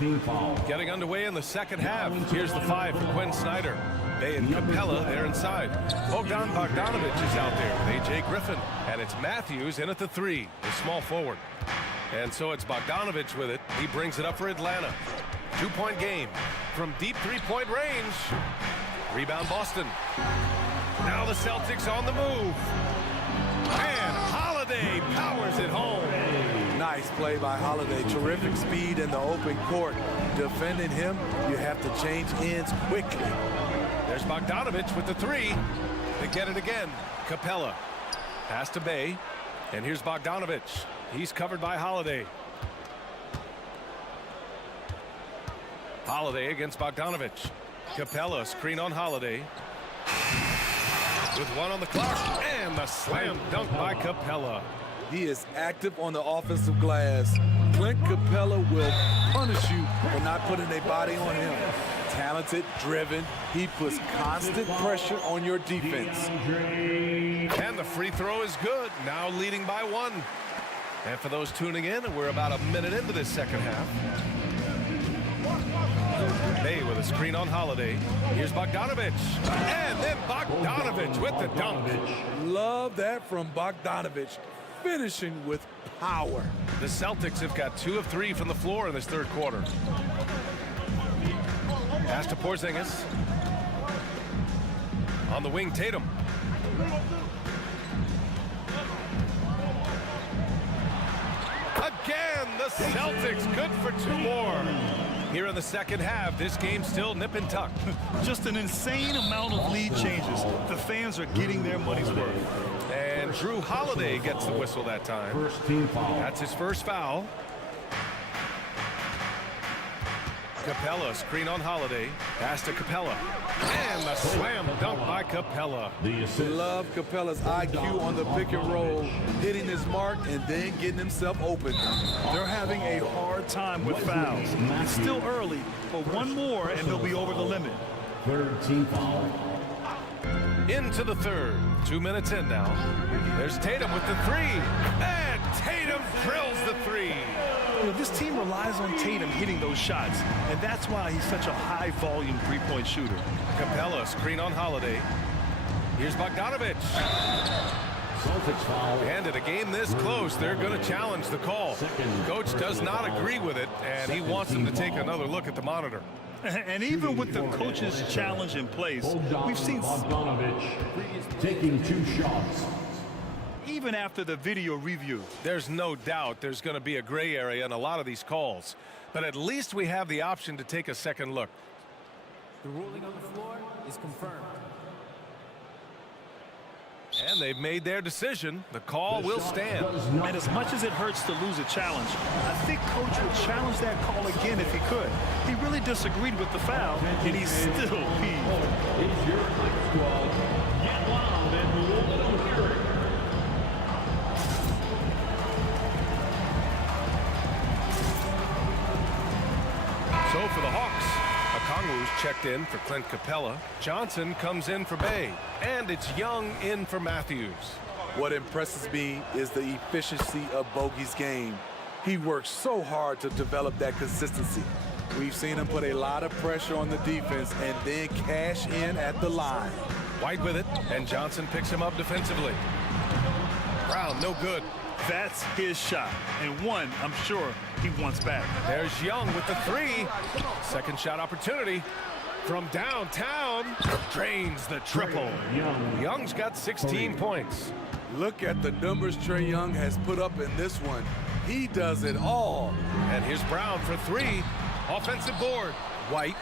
Getting underway in the second half. Here's the 5 for Quinn Snyder. Bay and Capella, they're inside. Bogdan Bogdanovic is out there with A.J. Griffin. And it's Matthews in at the 3, the small forward. And so it's Bogdanovic with it. He brings it up for Atlanta. 2-point game from deep 3-point range. Rebound Boston. Now the Celtics on the move. And Holiday powers it home. Nice play by Holiday. Terrific speed in the open court. Defending him, you have to change ends quickly. There's Bogdanovic with the 3. They get it again. Capella. Pass to Bay. And here's Bogdanovic. He's covered by Holiday. Holiday against Bogdanovic. Capella, screen on Holiday. With 1 on the clock. And the slam dunk by Capella. He is active on the offensive glass. Clint Capella will punish you for not putting a body on him. Talented, driven, he puts constant pressure on your defense. And the free throw is good, now leading by 1. And for those tuning in, we're about a minute into this second half. Bay with a screen on Holiday. Here's Bogdanovic. And then Bogdanovic with the dunk. Love that from Bogdanovic, finishing with power. The Celtics have got 2 of 3 from the floor in this third quarter. Pass to Porzingis. On the wing, Tatum. Again, the Celtics good for 2 more. Here in the second half, this game's still nip and tuck. Just an insane amount of lead changes. The fans are getting their money's worth. And Drew Holiday gets the whistle that time. First team foul. That's his first foul. Capella, screen on Holiday. Pass to Capella. And the slam dunk by Capella. Love Capella's IQ on the pick and roll, hitting his mark and then getting himself open. They're having a hard time with fouls. It's still early, but 1 more and they'll be over the limit. Third team foul. Into the third. 2 minutes in now. There's Tatum with the 3. And Tatum drills the 3. You know, this team relies on Tatum hitting those shots, and that's why he's such a high-volume three-point shooter. Capella, screen on Holiday. Here's Bogdanovic. And in a game this close, they're going to challenge the call. Coach does not agree with it, and he wants them to take another look at the monitor. And even with the coach's challenge in place, we've seen Bogdanovic taking 2 shots. even after the video review. There's no doubt there's going to be a gray area in a lot of these calls, but at least we have the option to take a second look. The ruling on the floor is confirmed. And they've made their decision. The call will stand. And as much as it hurts to lose a challenge, I think Coach would challenge that call again if he could. He really disagreed with the foul, and he's still peeved. It's your high squad. Get loud and roll it on hearing. So for the Hawks, Okongwu's checked in for Clint Capella. Johnson comes in for Bay. And it's Young in for Matthews. What impresses me is the efficiency of Bogey's game. He works so hard to develop that consistency. We've seen him put a lot of pressure on the defense and then cash in at the line. White with it, and Johnson picks him up defensively. Brown, no good. That's his shot, and one I'm sure he wants back. There's Young with the three. Second shot opportunity from downtown. Drains the triple. Young's got 16 points. Look at the numbers Trae Young has put up in this one. He does it all. And here's Brown for three. Offensive board. White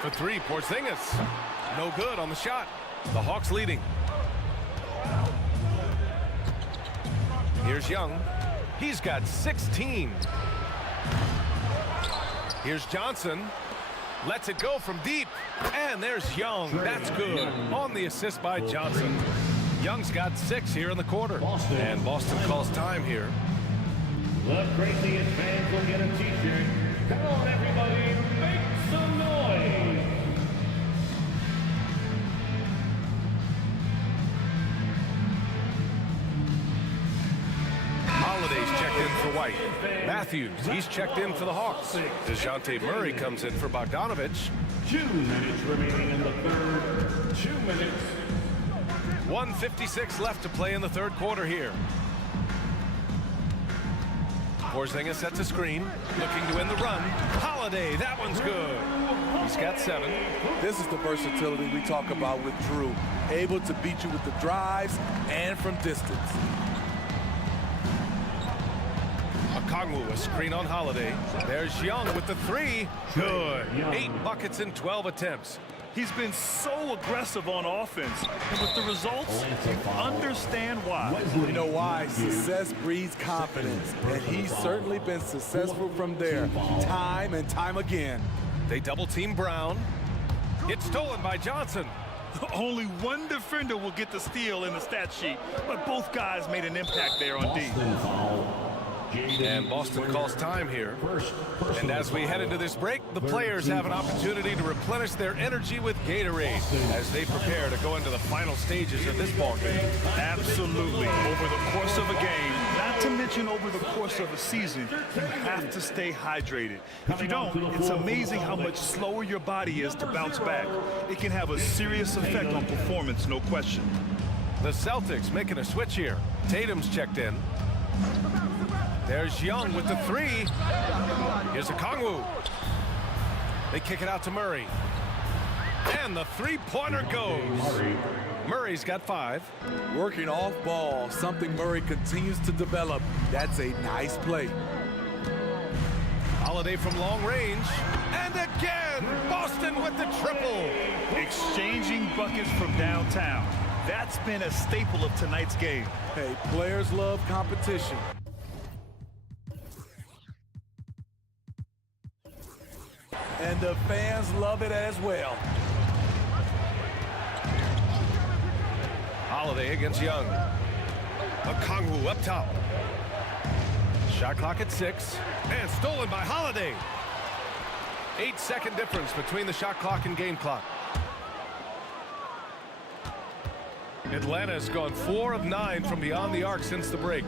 for three. Porzingis. No good on the shot. The Hawks leading. Here's Young. He's got 16. Here's Johnson. Lets it go from deep. And there's Young. That's good. On the assist by Johnson. Young's got 6 here in the quarter. And Boston calls time here. The craziest fans will get a t-shirt. Come on, everybody, make some noise. Holiday's checked in for White. Matthews, he's checked in for the Hawks. DeJounte Murray comes in for Bogdanovic. 2 minutes remaining in the third. 2 minutes. 1:56 left to play in the third quarter here. Porzingis sets a screen, looking to win the run. Holiday, that one's good. He's got 7. This is the versatility we talk about with Drew. Able to beat you with the drives and from distance. Okongwu, a screen on Holiday. There's Young with the 3. Good. 8 buckets in 12 attempts. He's been so aggressive on offense, and with the results, you understand why. You know why? Success breeds confidence, and he's certainly been successful from there, time and time again. They double-team Brown. It's stolen by Johnson. Only one defender will get the steal in the stat sheet, but both guys made an impact there on D. And Boston calls time here. And as we head into this break, the players have an opportunity to replenish their energy with Gatorade as they prepare to go into the final stages of this ball game. Absolutely. Over the course of a game, not to mention over the course of a season, you have to stay hydrated. If you don't, it's amazing how much slower your body is to bounce back. It can have a serious effect on performance, no question. The Celtics making a switch here. Tatum's checked in. There's Young with the 3. Here's Okongwu. They kick it out to Murray. And the three-pointer goes. Murray's got 5. Working off ball, something Murray continues to develop. That's a nice play. Holiday from long range. And again, Boston with the triple. Exchanging buckets from downtown. That's been a staple of tonight's game. Hey, players love competition. And the fans love it as well. Holiday against Young. Okongwu up top. Shot clock at 6. And stolen by Holiday. 8-second difference between the shot clock and game clock. Atlanta's gone 4 of 9 from beyond the arc since the break.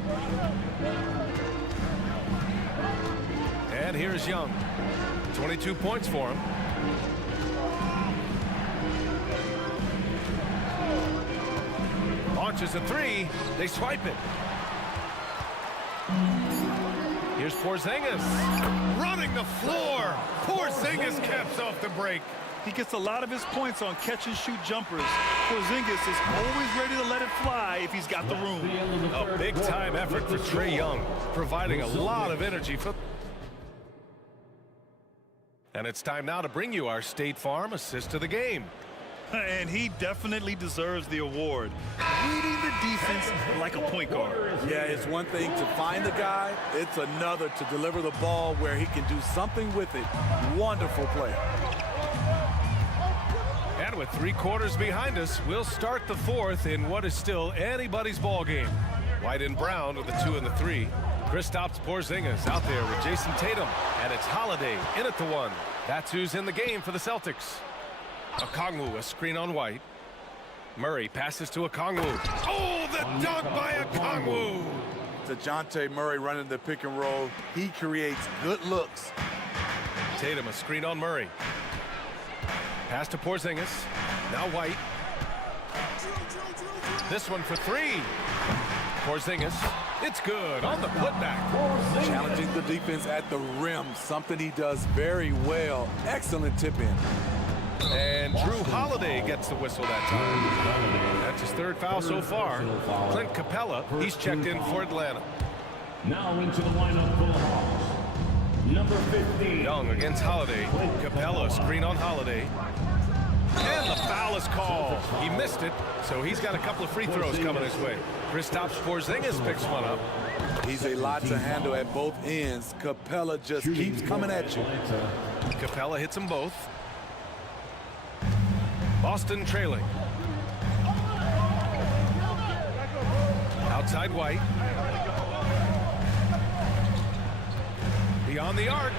And here's Young. 22 points for him. Launches a three. They swipe it. Here's Porzingis running the floor. Porzingis caps off the break. He gets a lot of his points on catch-and-shoot jumpers. Porzingis is always ready to let it fly if he's got the room. A big-time effort for Trae Young, providing a lot of energy for... And it's time now to bring you our State Farm assist of the game. And he definitely deserves the award. Leading the defense like a point guard. Yeah, it's one thing to find the guy. It's another to deliver the ball where he can do something with it. Wonderful play. And with 3 quarters behind us, we'll start the 4th in what is still anybody's ball game. White and Brown with the 2 and the 3. Kristaps Porzingis out there with Jason Tatum. And it's Holiday in at the 1. That's who's in the game for the Celtics. Okongwu, a screen on White. Murray passes to Okongwu. Oh, the dunk by Okongwu! DeJounte Murray running the pick and roll. He creates good looks. Tatum, a screen on Murray. Pass to Porzingis. Now White. This one for 3. Porzingis. It's good on the putback. Challenging the defense at the rim. Something he does very well. Excellent tip in. And Drew Holiday gets the whistle that time. That's his 3rd foul so far. Clint Capella, he's checked in for Atlanta. Now into the lineup for the Hawks. Number 15. Young against Holiday. Capella, screen on Holiday. And the foul is called. He missed it, so he's got a couple of free throws coming his way. Kristaps Porzingis picks one up. He's a lot to handle at both ends. Capella just keeps coming at you. Capella hits them both. Boston trailing. Outside White. Beyond the arc.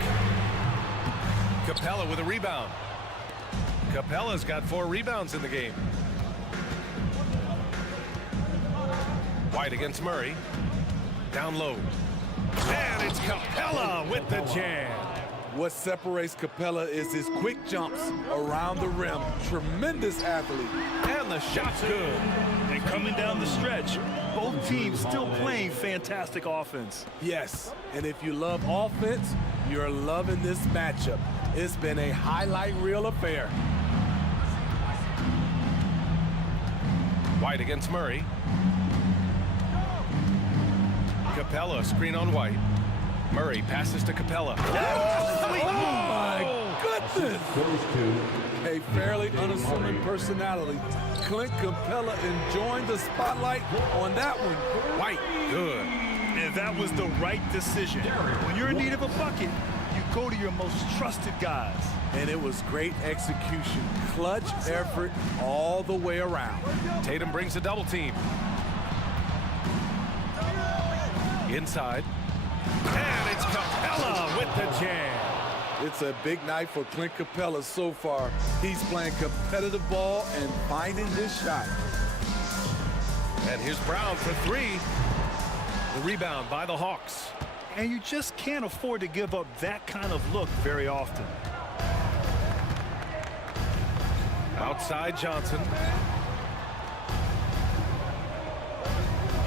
Capella with a rebound. Capella's got 4 rebounds in the game. White against Murray. Down low. And it's Capella with the jam. What separates Capella is his quick jumps around the rim. Tremendous athlete. And the shot's good. And coming down the stretch, both teams still playing fantastic offense. Yes, and if you love offense, you're loving this matchup. It's been a highlight reel affair. White against Murray. Capella, screen on White. Murray passes to Capella. Oh my goodness! A fairly unassuming personality. Clint Capella enjoying the spotlight on that one. White, good. And that was the right decision. When you're in need of a bucket, you go to your most trusted guys. And it was great execution. Clutch effort all the way around. Tatum brings a double team. Inside. And it's Capella with the jam. It's a big night for Clint Capella so far. He's playing competitive ball and finding his shot. And here's Brown for 3. The rebound by the Hawks. And you just can't afford to give up that kind of look very often. Outside Johnson.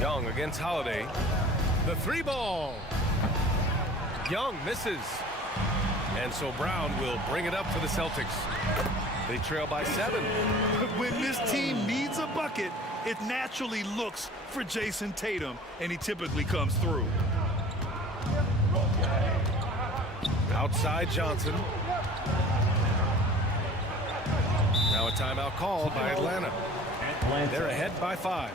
Young against Holiday. The 3 ball. Young misses. And so Brown will bring it up for the Celtics. They trail by 7. When this team needs a bucket, it naturally looks for Jason Tatum, and he typically comes through. Outside Johnson. Now a timeout called by Atlanta. They're ahead by 5.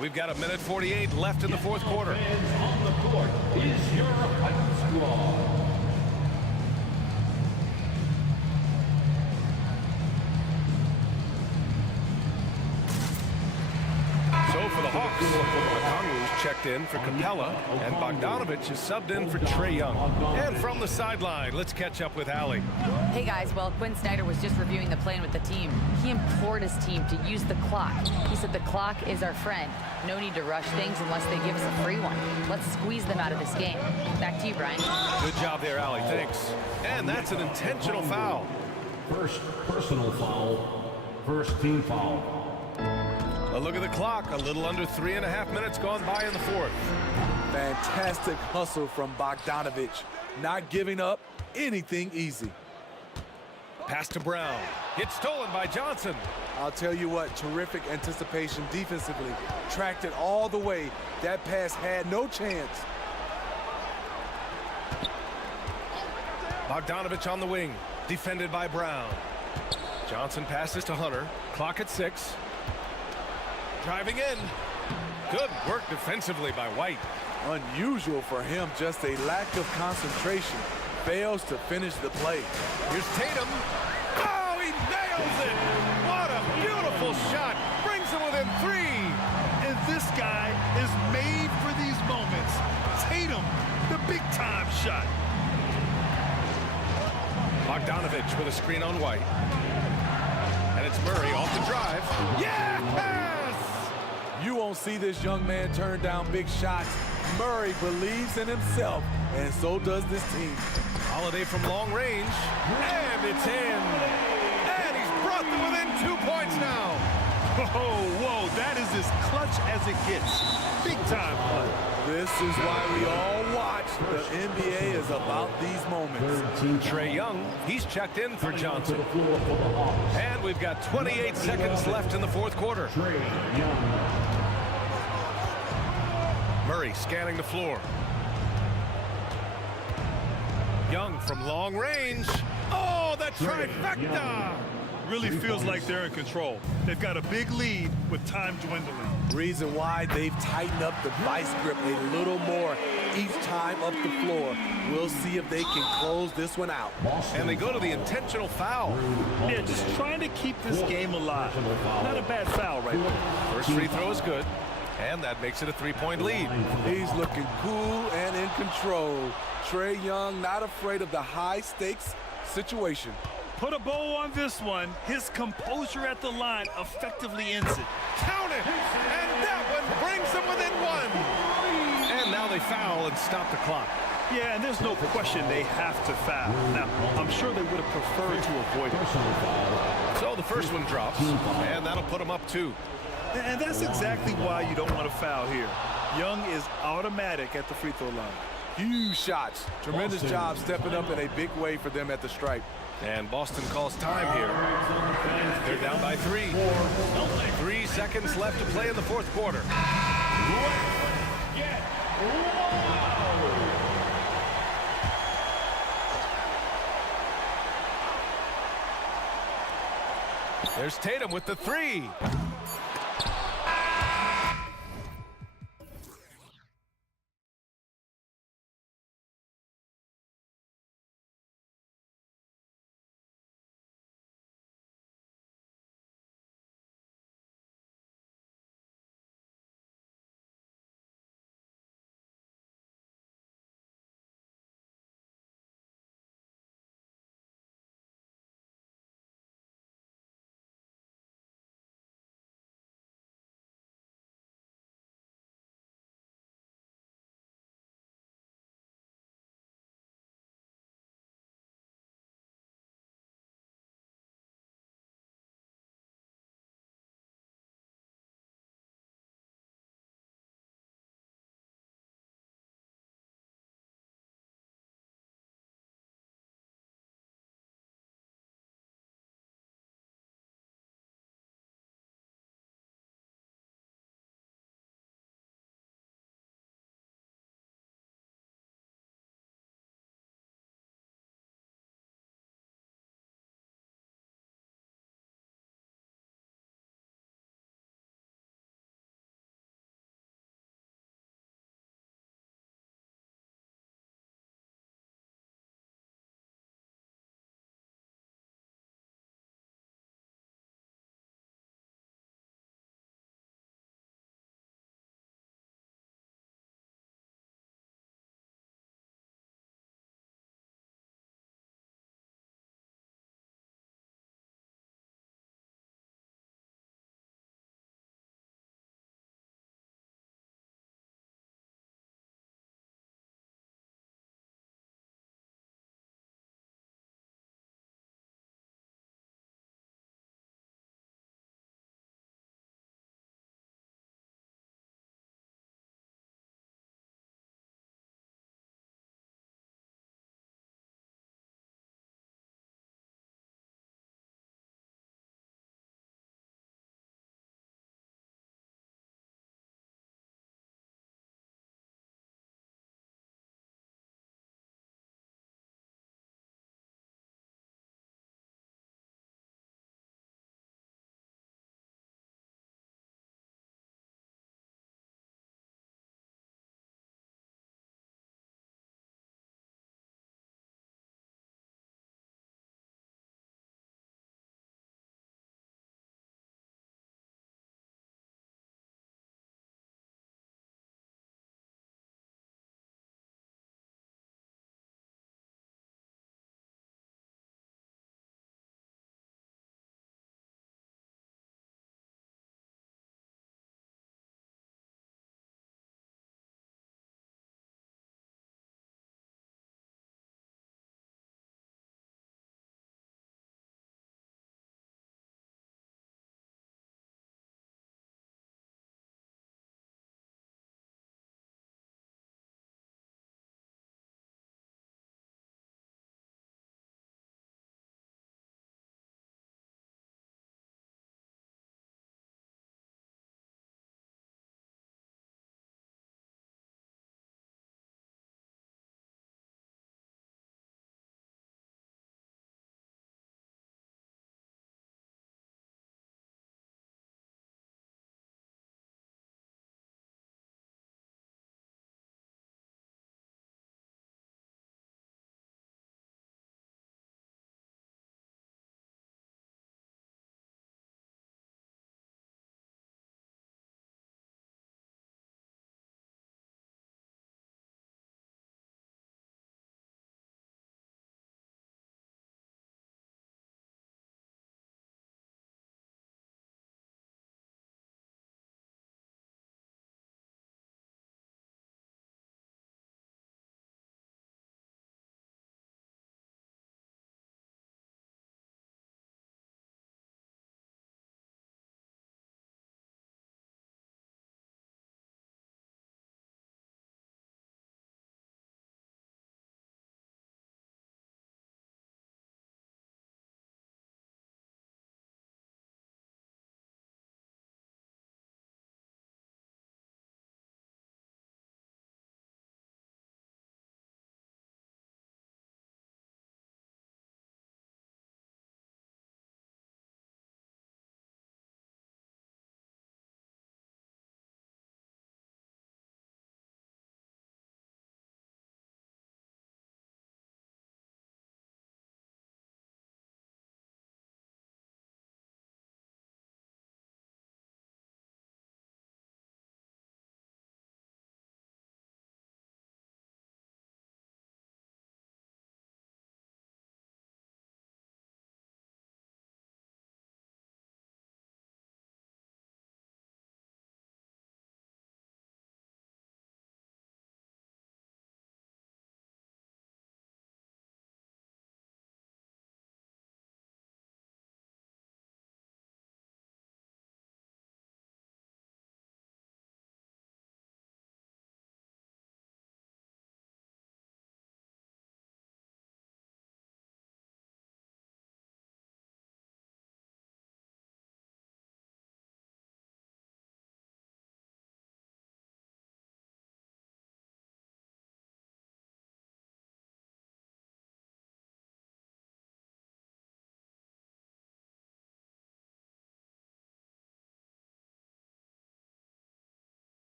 We've got 1:48 left in the 4th quarter. On the court is your Fight Squad. So for the Hawks, Okongwu's checked in for Capella, and Bogdanovich is subbed in for Trae Young. And from the sideline, let's catch up with Allie. Hey guys, well, Quinn Snyder was just reviewing the plan with the team. He implored his team to use the clock. He said the clock is our friend. No need to rush things unless they give us a free one. Let's squeeze them out of this game. Back to you, Brian. Good job there, Allie. Thanks. And that's an intentional foul. First personal foul, first team foul. A look at the clock. A little under 3.5 minutes gone by in the fourth. Fantastic hustle from Bogdanovich. Not giving up anything easy. Pass to Brown. It's stolen by Johnson. I'll tell you what, terrific anticipation defensively. Tracked it all the way. That pass had no chance. Bogdanovich on the wing. Defended by Brown. Johnson passes to Hunter. Clock at 6. Driving in. Good work defensively by White. Unusual for him, just a lack of concentration. Fails to finish the play. Here's Tatum. Oh, he nails it! What a beautiful shot! Brings him within 3. And this guy is made for these moments. Tatum, the big-time shot. Bogdanovich with a screen on White. And it's Murray off the drive. Yes! You won't see this young man turn down big shots. Murray believes in himself, and so does this team. Holiday from long range. And it's in. And he's brought them within 2 points now. Whoa, that is as clutch as it gets. Big-time play. This is why we all watch. The NBA is about these moments. Trae Young, he's checked in for Johnson. And we've got 28 seconds left in the fourth quarter. Murray scanning the floor. Young from long range. Oh, that trifecta! Really feels like they're in control. They've got a big lead with time dwindling. Reason why they've tightened up the vice grip a little more each time up the floor. We'll see if they can close this one out. And they go to the intentional foul. Yeah, just trying to keep this game alive. Not a bad foul right there. First free throw is good. And that makes it a 3-point lead. He's looking cool and in control. Trae Young not afraid of the high-stakes situation. Put a bow on this one. His composure at the line effectively ends it. Count it! And that one brings them within 1. And now they foul and stop the clock. Yeah, and there's no question they have to foul. Now, I'm sure they would have preferred to avoid it. So the first one drops, and that'll put them up 2. And that's exactly why you don't want to foul here. Young is automatic at the free throw line. Huge shots. Tremendous job stepping up in a big way for them at the stripe. And Boston calls time here. They're down by 3. 3 seconds left to play in the fourth quarter. There's Tatum with the 3.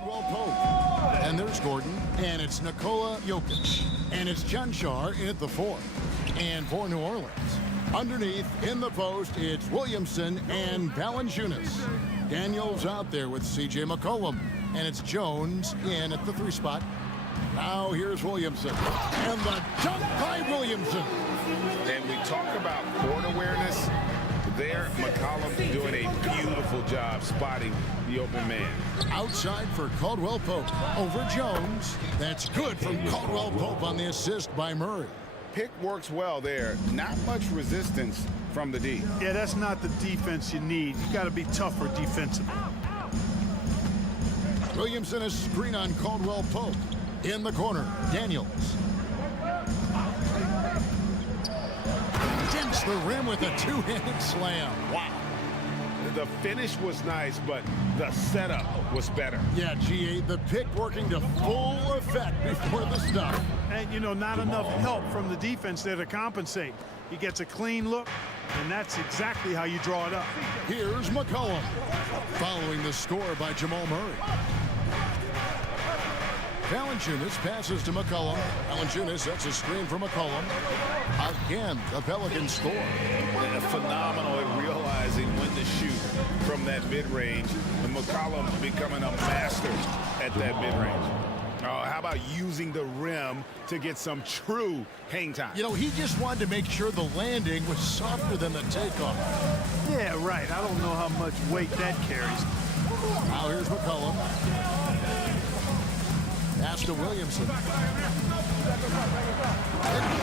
Caldwell Pope. And there's Gordon. And it's Nikola Jokic. And it's Chanchar at the 4. And for New Orleans, underneath in the post, it's Williamson and Valanciunas. Daniels out there with C.J. McCollum. And it's Jones in at the 3 spot. Now here's Williamson. And the dunk by Williamson. And we talk about court awareness. There, McCollum doing a beautiful job spotting the open man. Outside for Caldwell Pope over Jones. That's good from Caldwell Pope on the assist by Murray. Pick works well there. Not much resistance from the D. Yeah, that's not the defense you need. You got to be tougher defensively. Williamson is screen on Caldwell Pope. In the corner, Daniels. Against the rim with a two-handed slam. Wow. The finish was nice, but the setup was better. Yeah, GA, the pick working to full effect before the stuff. And, you know, not enough help from the defense there to compensate. He gets a clean look, and that's exactly how you draw it up. Here's McCollum. Following the score by Jamal Murray. Valanciunas passes to McCollum. Valanciunas sets a screen for McCollum. Again, the Pelicans score. And phenomenal at realizing when to shoot from that mid-range. And McCollum becoming a master at that mid-range. Oh, how about using the rim to get some true hang time? You know, he just wanted to make sure the landing was softer than the takeoff. Yeah, right. I don't know how much weight that carries. Now here's McCollum. Pass to Williamson.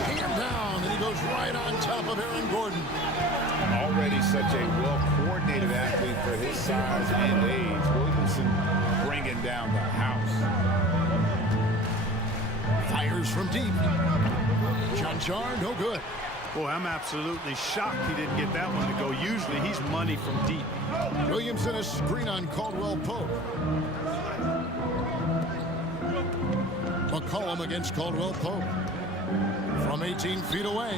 And down, and he goes right on top of Aaron Gordon. Already such a well-coordinated athlete for his size and age. Williamson bringing down the house. Fires from deep. Chanchar, no good. Boy, I'm absolutely shocked he didn't get that one to go. Usually he's money from deep. Williamson is screen on Caldwell Pope. McCollum against Caldwell Pope. From 18 feet away,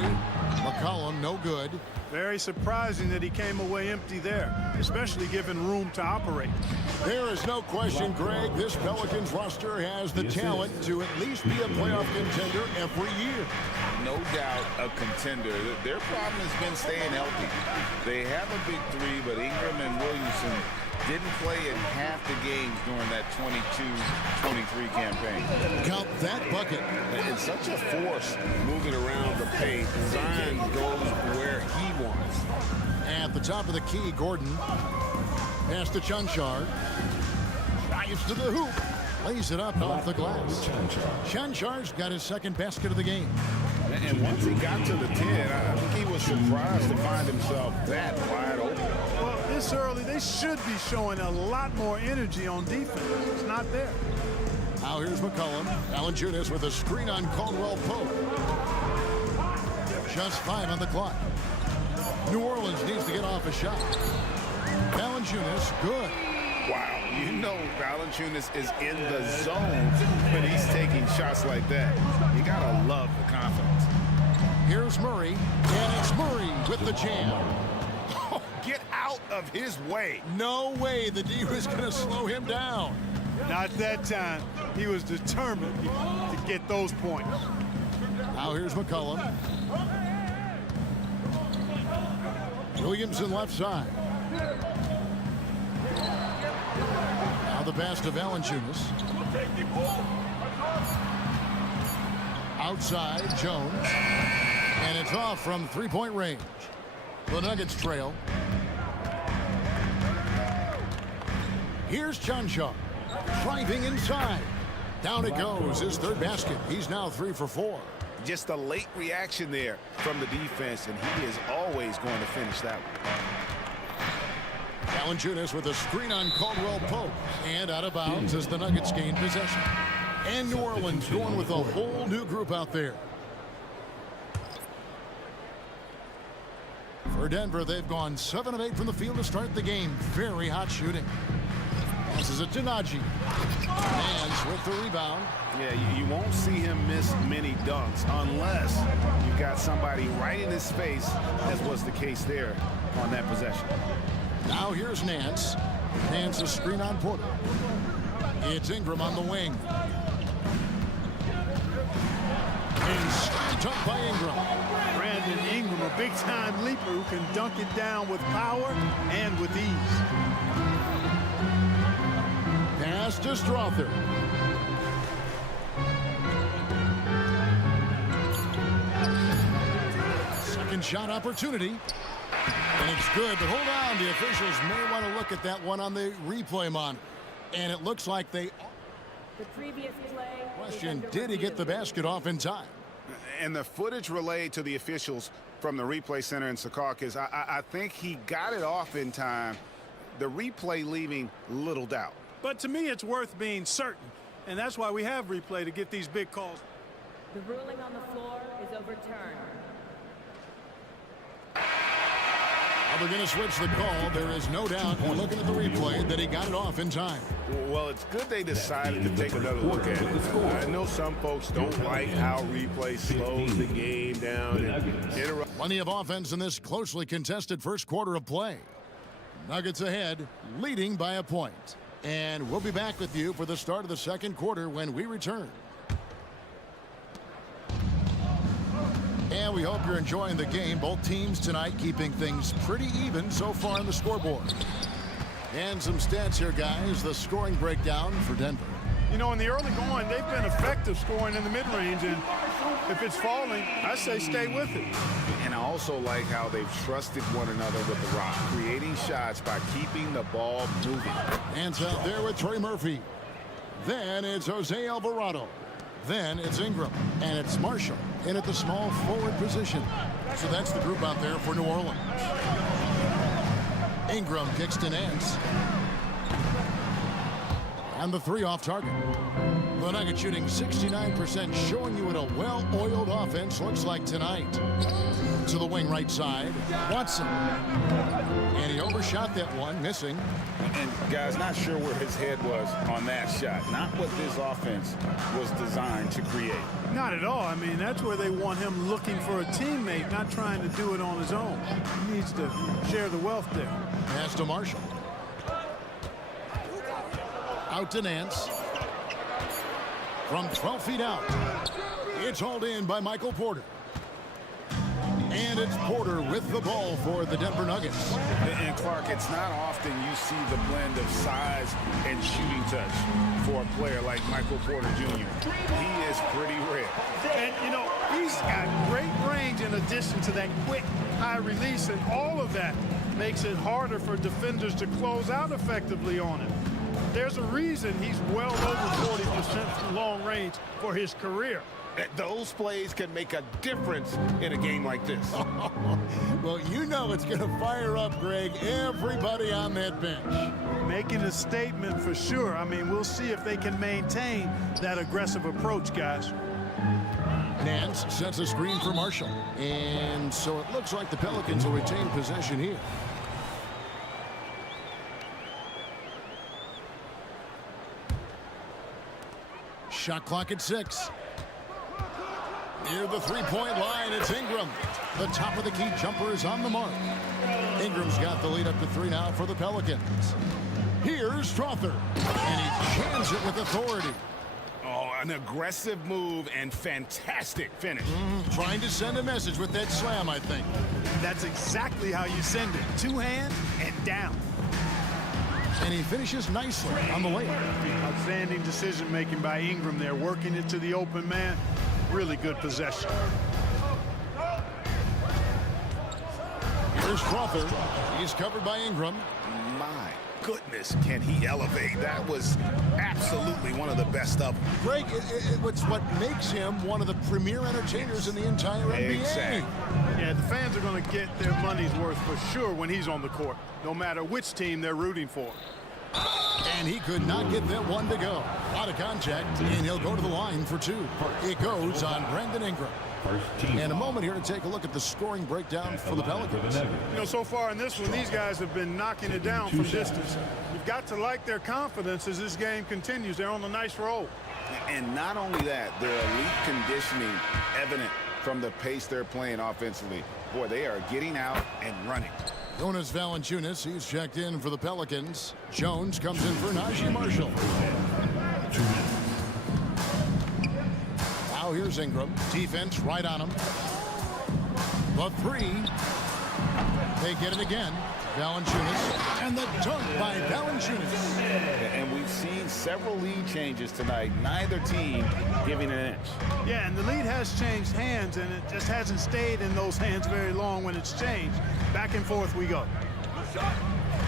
McCollum no good. Very surprising that he came away empty there, especially given room to operate. There is no question, Greg, this Pelicans roster has the talent to at least be a playoff contender every year. No doubt a contender. Their problem has been staying healthy. They have a big three, but Ingram and Williamson didn't play in half the games during that 22-23 campaign. Count that bucket. And such a force moving around the paint. Zion goes where he wants. At the top of the key, Gordon. Pass to Chanchar. Drives to the hoop. Lays it up off the glass. Chanchar's got his second basket of the game. And once he got to the 10, I think he was surprised to find himself that wide open. Well, this early, they should be showing a lot more energy on defense. It's not there. Now here's McCollum. Valanciunas with a screen on Caldwell Pope. Just 5 on the clock. New Orleans needs to get off a shot. Valanciunas, good. Wow, you know Valanciunas is in the zone when he's taking shots like that. You gotta love the confidence. Here's Murray, and it's Murray with the jam. Oh, get out of his way. No way the D was gonna slow him down. Not that time. He was determined to get those points. Now here's McCollum. Williamson left side. Now the pass to Valanciunas. Outside, Jones. And it's off from three-point range. The Nuggets trail. Here's Chanchar. Driving inside. Down it goes. His third basket. He's now 3 for 4. Just a late reaction there from the defense, and he is always going to finish that one. Valanciunas with a screen on Caldwell Pope. And out of bounds as the Nuggets gain possession. And New Orleans going with a whole new group out there. For Denver, they've gone 7 of 8 from the field to start the game. Very hot shooting. This is a Tenaji. Hands with the rebound. Yeah, you won't see him miss many dunks unless you've got somebody right in his face, as was the case there on that possession. Now here's Nance. Nance a screen on Porter. It's Ingram on the wing. And straight up by Ingram. Brandon Ingram, a big-time leaper who can dunk it down with power and with ease. Pass to Strother. Second shot opportunity. And it's good, but hold on. The officials may want to look at that one on the replay monitor. And it looks like they... The previous play... Question, did he get the basket off in time? And the footage relayed to the officials from the replay center in Secaucus, I think he got it off in time. The replay leaving little doubt. But to me, it's worth being certain. And that's why we have replay, to get these big calls. The ruling on the floor is overturned. They're going to switch the call. There is no doubt, looking at the replay, that he got it off in time. Well, it's good they decided to take another look at it. I know some folks don't like how replay slows the game down and interrupts. Plenty of offense in this closely contested first quarter of play. Nuggets ahead, leading by a point. And we'll be back with you for the start of the second quarter when we return. And we hope you're enjoying the game. Both teams tonight keeping things pretty even so far on the scoreboard. And some stats here, guys. The scoring breakdown for Denver. You know, in the early going, they've been effective scoring in the mid-range, and if it's falling, I say stay with it. And I also like how they've trusted one another with the rock, creating shots by keeping the ball moving. Hands out there with Trey Murphy. Then it's Jose Alvarado. Then it's Ingram, and it's Marshall in at the small forward position. So that's the group out there for New Orleans. Ingram kicks to Nance. And the three off target. The Nuggets shooting 69%, showing you what a well-oiled offense looks like tonight. To the wing right side, Watson. And he overshot that one, missing. And guys, not sure where his head was on that shot. Not what this offense was designed to create. Not at all. I mean, that's where they want him looking for a teammate, not trying to do it on his own. He needs to share the wealth there. Pass to Marshall. Out to Nance. From 12 feet out. It's hauled in by Michael Porter. And it's Porter with the ball for the Denver Nuggets. And Clark, it's not often you see the blend of size and shooting touch for a player like Michael Porter Jr. He is pretty rare. And, you know, he's got great range in addition to that quick, high release, and all of that makes it harder for defenders to close out effectively on him. There's a reason he's well over 40% from long range for his career. Those plays can make a difference in a game like this. Well, you know it's going to fire up, Greg, everybody on that bench. Making a statement for sure. I mean, we'll see if they can maintain that aggressive approach, guys. Nance sets a screen for Marshall. And so it looks like the Pelicans will retain possession here. Shot clock at 6. Near the three-point line, it's Ingram. The top of the key jumper is on the mark. Ingram's got the lead up to 3 now for the Pelicans. Here's Strother, and he jams it with authority. Oh, an aggressive move and fantastic finish. Trying to send a message with that slam, I think. That's exactly how you send it. Two-hand and down. And he finishes nicely on the layup. Outstanding decision-making by Ingram there, working it to the open man. Really good possession. Here's Crawford. He's covered by Ingram. My goodness, can he elevate? That was absolutely one of the best of them. Greg, it's what makes him one of the premier entertainers in the entire NBA. Exactly. Yeah, the fans are going to get their money's worth for sure when he's on the court, no matter which team they're rooting for. And he could not get that one to go. Out of contact, and he'll go to the line for 2. It goes on Brandon Ingram. And a moment here to take a look at the scoring breakdown for the Pelicans. You know, so far in this one, these guys have been knocking it down from distance. You've got to like their confidence as this game continues. They're on a nice roll. And not only that, their elite conditioning evident from the pace they're playing offensively. Boy, they are getting out and running. Jonas Valanciunas, he's checked in for the Pelicans. Jones comes in for Najee Marshall. Now here's Ingram. Defense right on him. The three. They get it again. Valanciunas. And the dunk by Valanciunas. And we've seen several lead changes tonight. Neither team giving an inch. Yeah, and the lead has changed hands, and it just hasn't stayed in those hands very long when it's changed. Back and forth we go.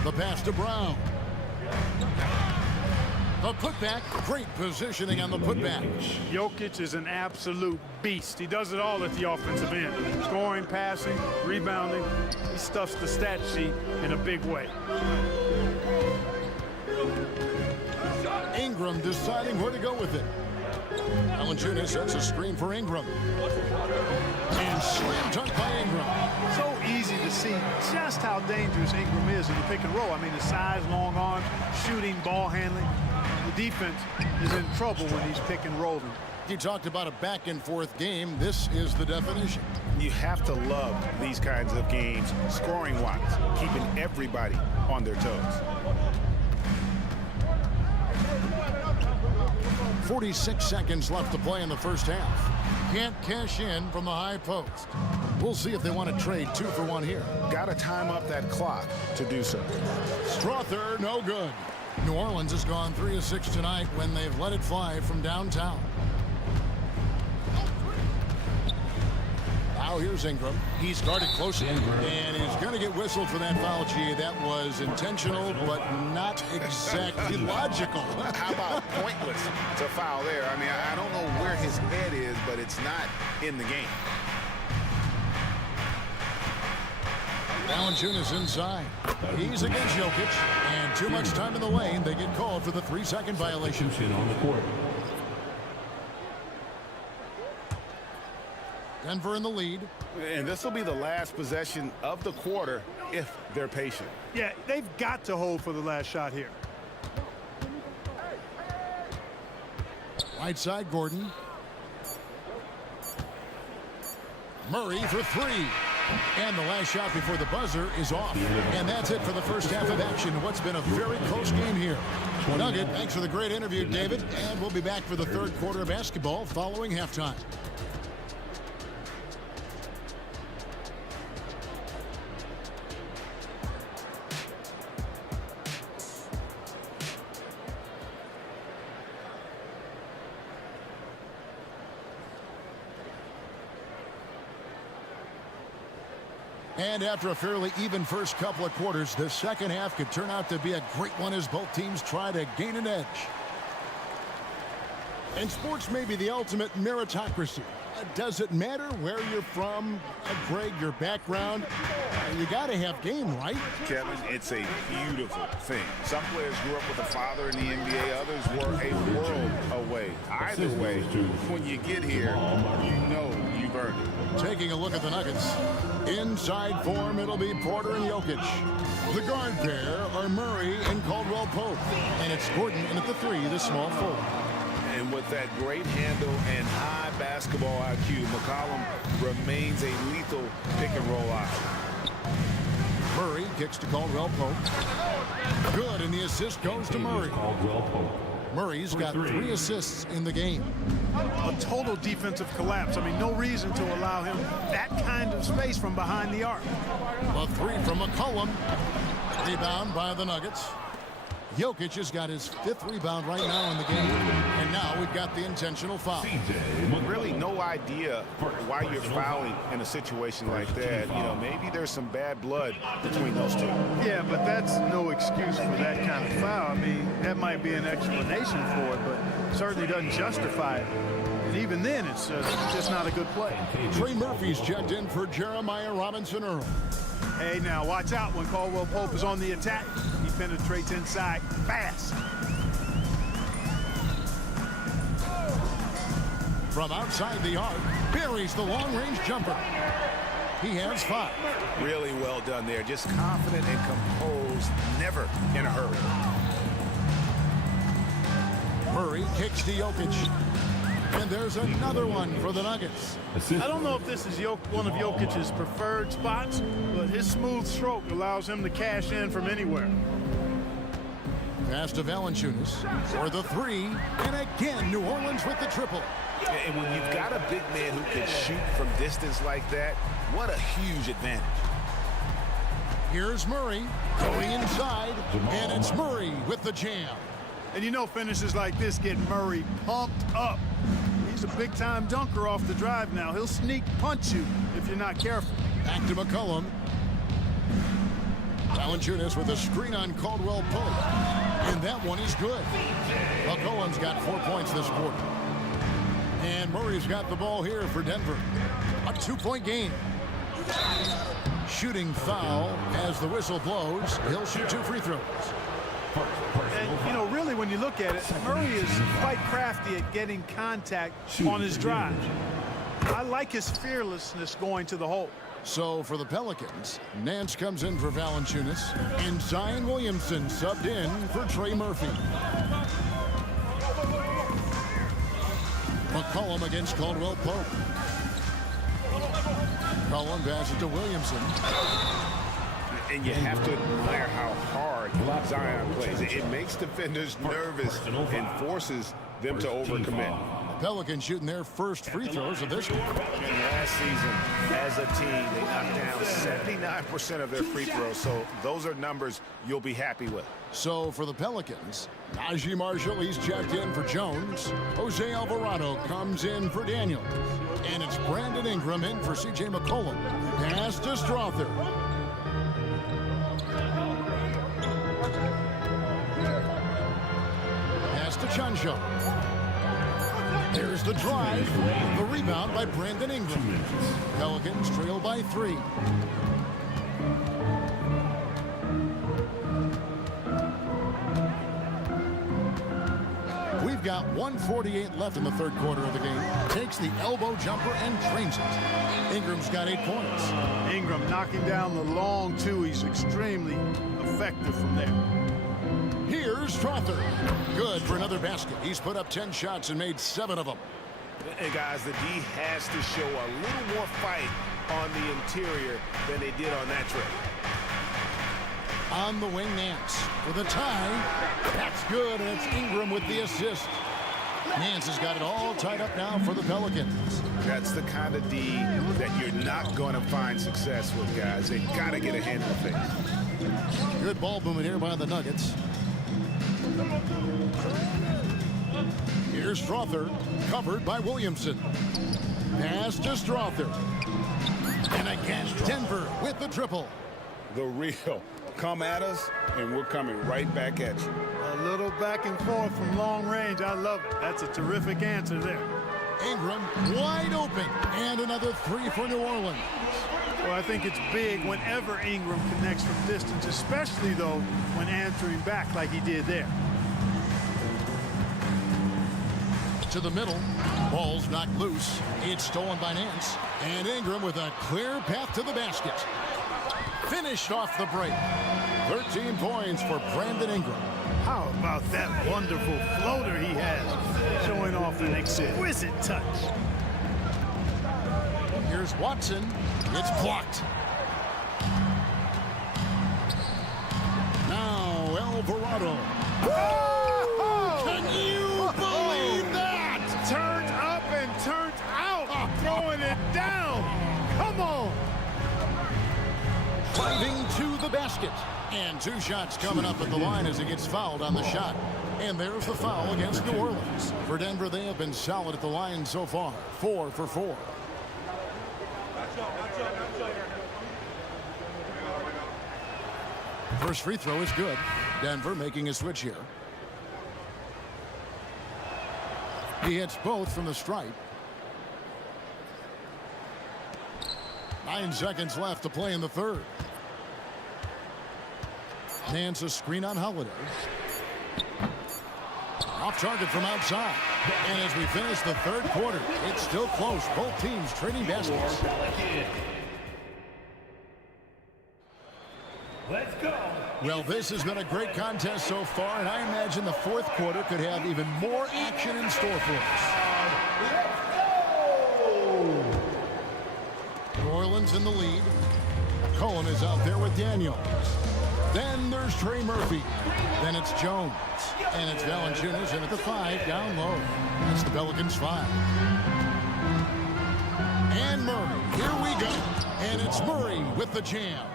The pass to Brown. The putback. Great positioning on the putback. Jokic is an absolute beast. He does it all at the offensive end. Scoring, passing, rebounding. He stuffs the stat sheet in a big way. Ingram deciding where to go with it. Valanciunas sets a screen for Ingram. And slam dunk by Ingram. So easy to see just how dangerous Ingram is in the pick and roll. I mean, his size, long arms, shooting, ball handling. The defense is in trouble when he's pick and rolling. You talked about a back and forth game. This is the definition. You have to love these kinds of games, scoring-wise, keeping everybody on their toes. 46 seconds left to play in the first half. Can't cash in from the high post. We'll see if they want to trade 2 for 1 here. Got to time up that clock to do so. Strother, no good. New Orleans has gone 3 of 6 tonight when they've let it fly from downtown. Now here's Ingram. He's guarded closely, and he's going to get whistled for that foul. Gee, that was intentional, but not exactly logical. How about pointless to foul there? I mean, I don't know where his head is, but it's not in the game. Valanciunas inside. He's against Jokic, and too much time in the lane. They get called for the 3-second violation. On the court. Denver in the lead. And this will be the last possession of the quarter if they're patient. Yeah, they've got to hold for the last shot here. Right side, Gordon. Murray for 3. And the last shot before the buzzer is off. And that's it for the first half of action. What's been a very close game here. Nugget, thanks for the great interview, David. And we'll be back for the third quarter of basketball following halftime. And after a fairly even first couple of quarters, the second half could turn out to be a great one as both teams try to gain an edge. And sports may be the ultimate meritocracy. Does it matter where you're from, Greg, your background? You got to have game, right? Kevin, it's a beautiful thing. Some players grew up with a father in the NBA. Others were a world away. Either way, when you get here, you know you've earned it. Taking a look at the Nuggets. Inside form, it'll be Porter and Jokic. The guard pair are Murray and Caldwell Pope. And it's Gordon in at the 3, the small forward. And with that great handle and high basketball IQ, McCollum remains a lethal pick-and-roll option. Murray kicks to Caldwell Pope. Good, and the assist goes to Murray. Murray's got 3 assists in the game. A total defensive collapse. I mean, no reason to allow him that kind of space from behind the arc. A 3 from McCollum. Rebound by the Nuggets. Jokic has got his 5th rebound right now in the game. And now we've got the intentional foul. Really no idea why you're fouling in a situation like that. You know, maybe there's some bad blood between those two. Yeah, but that's no excuse for that kind of foul. I mean, that might be an explanation for it, but certainly doesn't justify it. And even then, it's just not a good play. Trey Murphy's checked in for Jeremiah Robinson-Earl. Hey, now watch out when Caldwell Pope is on the attack. He penetrates inside fast. From outside the arc, buries the long-range jumper. He has 5. Really well done there. Just confident and composed, never in a hurry. Murray kicks to Jokic. And there's another one for the Nuggets. I don't know if this is one of Jokic's preferred spots, but his smooth stroke allows him to cash in from anywhere. Pass to Valanciunas for the three. And again, New Orleans with the triple. And when you've got a big man who can shoot from distance like that, what a huge advantage. Here's Murray going inside, and it's Murray with the jam. And you know finishes like this get Murray pumped up. He's a big-time dunker off the drive now. He'll sneak punch you if you're not careful. Back to McCollum. Valanciunas with a screen on Caldwell Pope. And that one is good. McCollum's got 4 points this quarter. And Murray's got the ball here for Denver. A 2-point game. Shooting foul as the whistle blows. He'll shoot 2 free throws. And, you know, really, when you look at it, Murray is quite crafty at getting contact on his drive. I like his fearlessness going to the hole. So for the Pelicans, Nance comes in for Valanciunas, and Zion Williamson subbed in for Trey Murphy. McCollum against Caldwell Pope. McCollum passes to Williamson. And you have to admire how hard Zion plays. It makes defenders nervous and forces them to overcommit. Pelicans shooting their first free throws of this game. Last season, as a team, they knocked down 79% of their free throws, so those are numbers you'll be happy with. So for the Pelicans, Najee Marshall, he's checked in for Jones. Jose Alvarado comes in for Daniels. And it's Brandon Ingram in for C.J. McCollum. Pass to Strother. Pass to Chuncho. There's the drive. The rebound by Brandon Ingram. Pelicans trail by 3. We've got 1:48 left in the third quarter of the game. Takes the elbow jumper and drains it. Ingram's got 8 points. Ingram knocking down the long 2. He's extremely effective from there. Here's Strother. Good for another basket. He's put up 10 shots and made 7 of them. And guys, the D has to show a little more fight on the interior than they did on that trip. On the wing, Nance for the tie. That's good, and it's Ingram with the assist. Nance has got it all tied up now for the Pelicans. That's the kind of D that you're not going to find success with, guys. They got to get a hand in the face. Good ball movement here by the Nuggets. Here's Strother, covered by Williamson. Pass to Strother. And again, Denver with the triple. The real. Come at us, and we're coming right back at you. A little back and forth from long range. I love it. That's a terrific answer there. Ingram wide open. And another 3 for New Orleans. Well, I think it's big whenever Ingram connects from distance, especially, though, when answering back like he did there. To the middle. Ball's knocked loose. It's stolen by Nance. And Ingram with a clear path to the basket. Finished off the break. 13 points for Brandon Ingram. How about that wonderful floater he has, showing off an exquisite touch. Here's Watson. It's blocked. Now Alvarado. Oh! Can you believe that? Turned up and turned out, throwing it down. Come on. Driving to the basket. And 2 shots coming up at the line as he gets fouled on the shot. And there's the foul against New Orleans. For Denver, they have been solid at the line so far. 4 for 4. First free throw is good. Denver making a switch here. He hits both from the stripe. 9 seconds left to play in the third. Nance a screen on Holiday. Off target from outside. And as we finish the third quarter, it's still close. Both teams trading baskets. Let's go. Well, this has been a great contest so far, and I imagine the fourth quarter could have even more action in store for us. New Orleans in the lead. Cohen is out there with Daniels. Then there's Trey Murphy. Then it's Jones. And it's Valanciunas in at the 5 down low. It's the Pelicans 5. And Murray. Here we go. And it's Murray with the jam.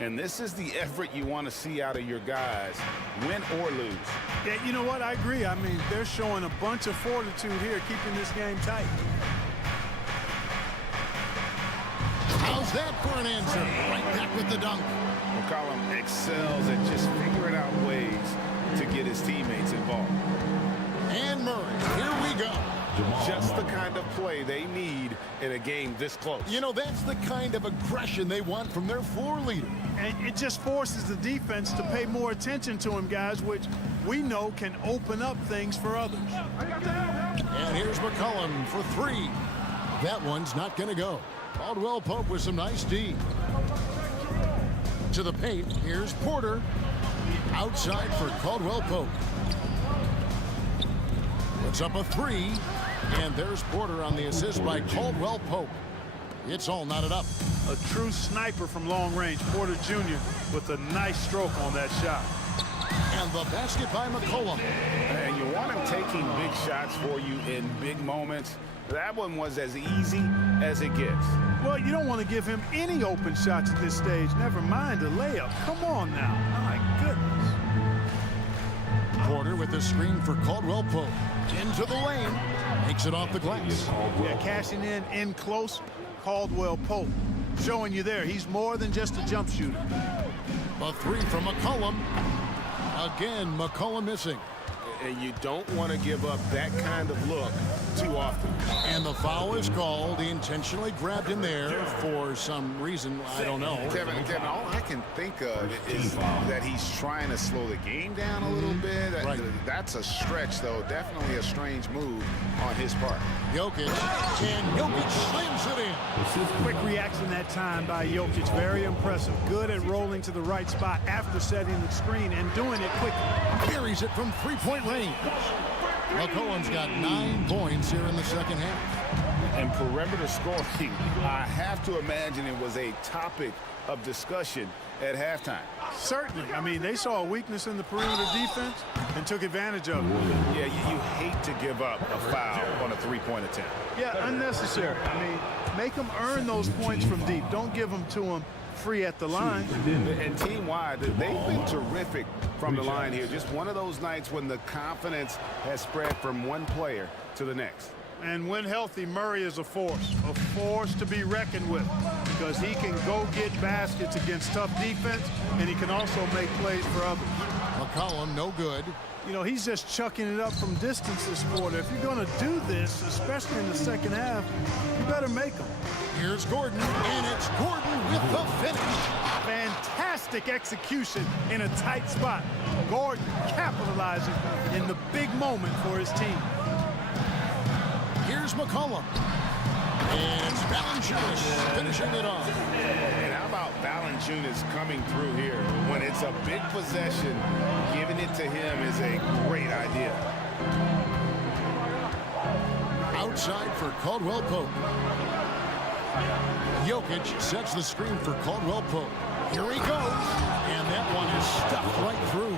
And this is the effort you want to see out of your guys, win or lose. Yeah, you know what? I agree. I mean, they're showing a bunch of fortitude here, keeping this game tight. How's that for an answer? Right back with the dunk. McCollum excels at just figuring out ways to get his teammates involved. And Murray, here we go. Just the kind of play they need in a game this close. You know, that's the kind of aggression they want from their floor leader. And it just forces the defense to pay more attention to him, guys, which we know can open up things for others. And here's McCollum for 3. That one's not going to go. Caldwell Pope with some nice D. To the paint, here's Porter. Outside for Caldwell Pope. Puts up a 3. And there's Porter on the assist by Caldwell Pope. It's all knotted up. A true sniper from long range, Porter Jr. with a nice stroke on that shot. And the basket by McCollum. And you want him taking big shots for you in big moments. That one was as easy as it gets. Well, you don't want to give him any open shots at this stage. Never mind a layup. Come on now. My goodness. Porter with the screen for Caldwell Pope. Into the lane. Makes it off the glass. Yeah, cashing in close. Caldwell Pope showing you there. He's more than just a jump shooter. A 3 from McCollum. Again, McCollum missing. And you don't want to give up that kind of look too often. And the foul is called. He intentionally grabbed him there for some reason. I don't know. Kevin, all I can think of is that he's trying to slow the game down a little bit. Right. That's a stretch, though. Definitely a strange move on his part. Jokic, and Jokic slams it in. Quick reaction that time by Jokic. Very impressive. Good at rolling to the right spot after setting the screen and doing it quickly. Buries it from 3-point range. McCollum's got 9 points here in the second half. And perimeter scoring, I have to imagine it was a topic of discussion at halftime. Certainly. I mean, they saw a weakness in the perimeter defense and took advantage of it. Yeah, you hate to give up a foul on a 3-point attempt. Yeah, unnecessary. I mean, make them earn those points from deep. Don't give them to them free at the line. And team-wide, they've been terrific from the line here. Just one of those nights when the confidence has spread from one player to the next. And when healthy, Murray is a force to be reckoned with, because he can go get baskets against tough defense, and he can also make plays for others. McCollum, no good. You know, he's just chucking it up from distance this quarter. If you're going to do this, especially in the second half, you better make them. Here's Gordon, and it's Gordon with the finish. Fantastic execution in a tight spot. Gordon capitalizing in the big moment for his team. Here's McCollum. And it's Valanciunas finishing it off. And how about Valanciunas coming through here? When it's a big possession, giving it to him is a great idea. Outside for Caldwell Pope. Jokic sets the screen for Caldwell Pope. Here he goes. And that one is stuffed right through.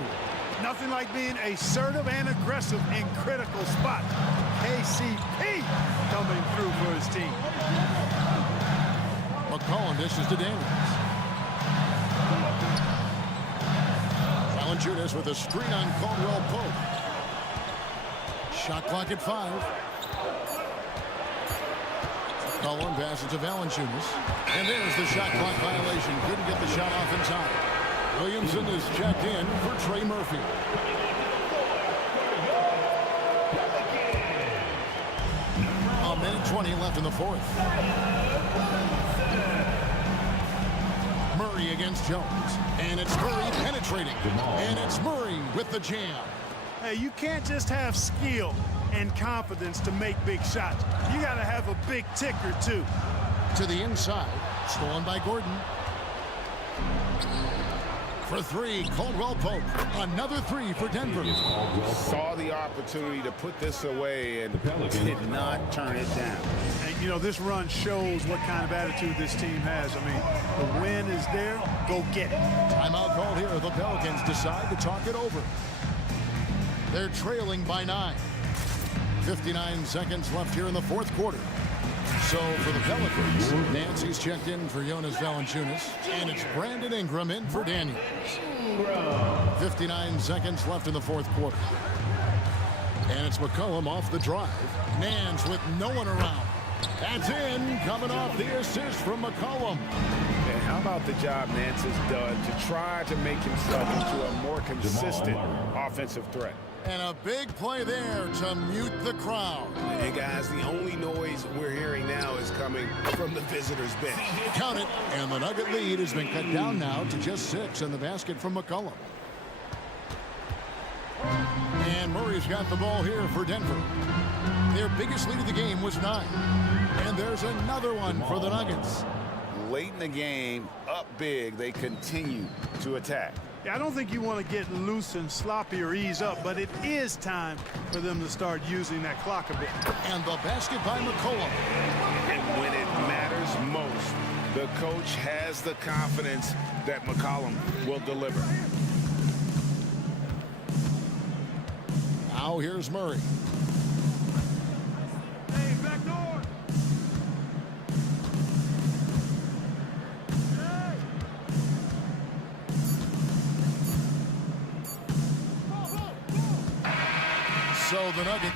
Nothing like being assertive and aggressive in critical spots. KCP coming through for his team. McCollum dishes to Daniels. Valanciunas with a screen on Caldwell Pope. Shot clock at 5. McCollum passes to Valanciunas. And there's the shot clock violation. Couldn't get the shot off in time. Williamson is checked in for Trey Murphy. A minute 20 left in the fourth. Murray against Jones. And it's Murray penetrating. And it's Murray with the jam. Hey, you can't just have skill and confidence to make big shots. You got to have a big ticker, too. To the inside. Stolen by Gordon. For three, Caldwell Pope. Another three for Denver. Saw the opportunity to put this away and did not turn it down. And, you know, this run shows what kind of attitude this team has. I mean, the win is there. Go get it. Timeout called here. The Pelicans decide to talk it over. They're trailing by 9. 59 seconds left here in the fourth quarter. So for the Pelicans, Nancy's checked in for Jonas Valanciunas, and it's Brandon Ingram in for Daniels. 59 seconds left in the fourth quarter. And it's McCollum off the drive. Nance with no one around. That's in, coming off the assist from McCollum. And how about the job Nance has done to try to make himself into a more consistent offensive threat? And a big play there to mute the crowd. Hey, guys, the only noise we're hearing now is coming from the visitors' bench. Count it, and the Nugget lead has been cut down now to just 6 in the basket from McCollum. And Murray's got the ball here for Denver. Their biggest lead of the game was 9. And there's another one for the Nuggets. Late in the game, up big, they continue to attack. Yeah, I don't think you want to get loose and sloppy or ease up, but it is time for them to start using that clock a bit. And the basket by McCollum. And when it matters most, the coach has the confidence that McCollum will deliver. Now here's Murray. Hey, back door. So the Nuggets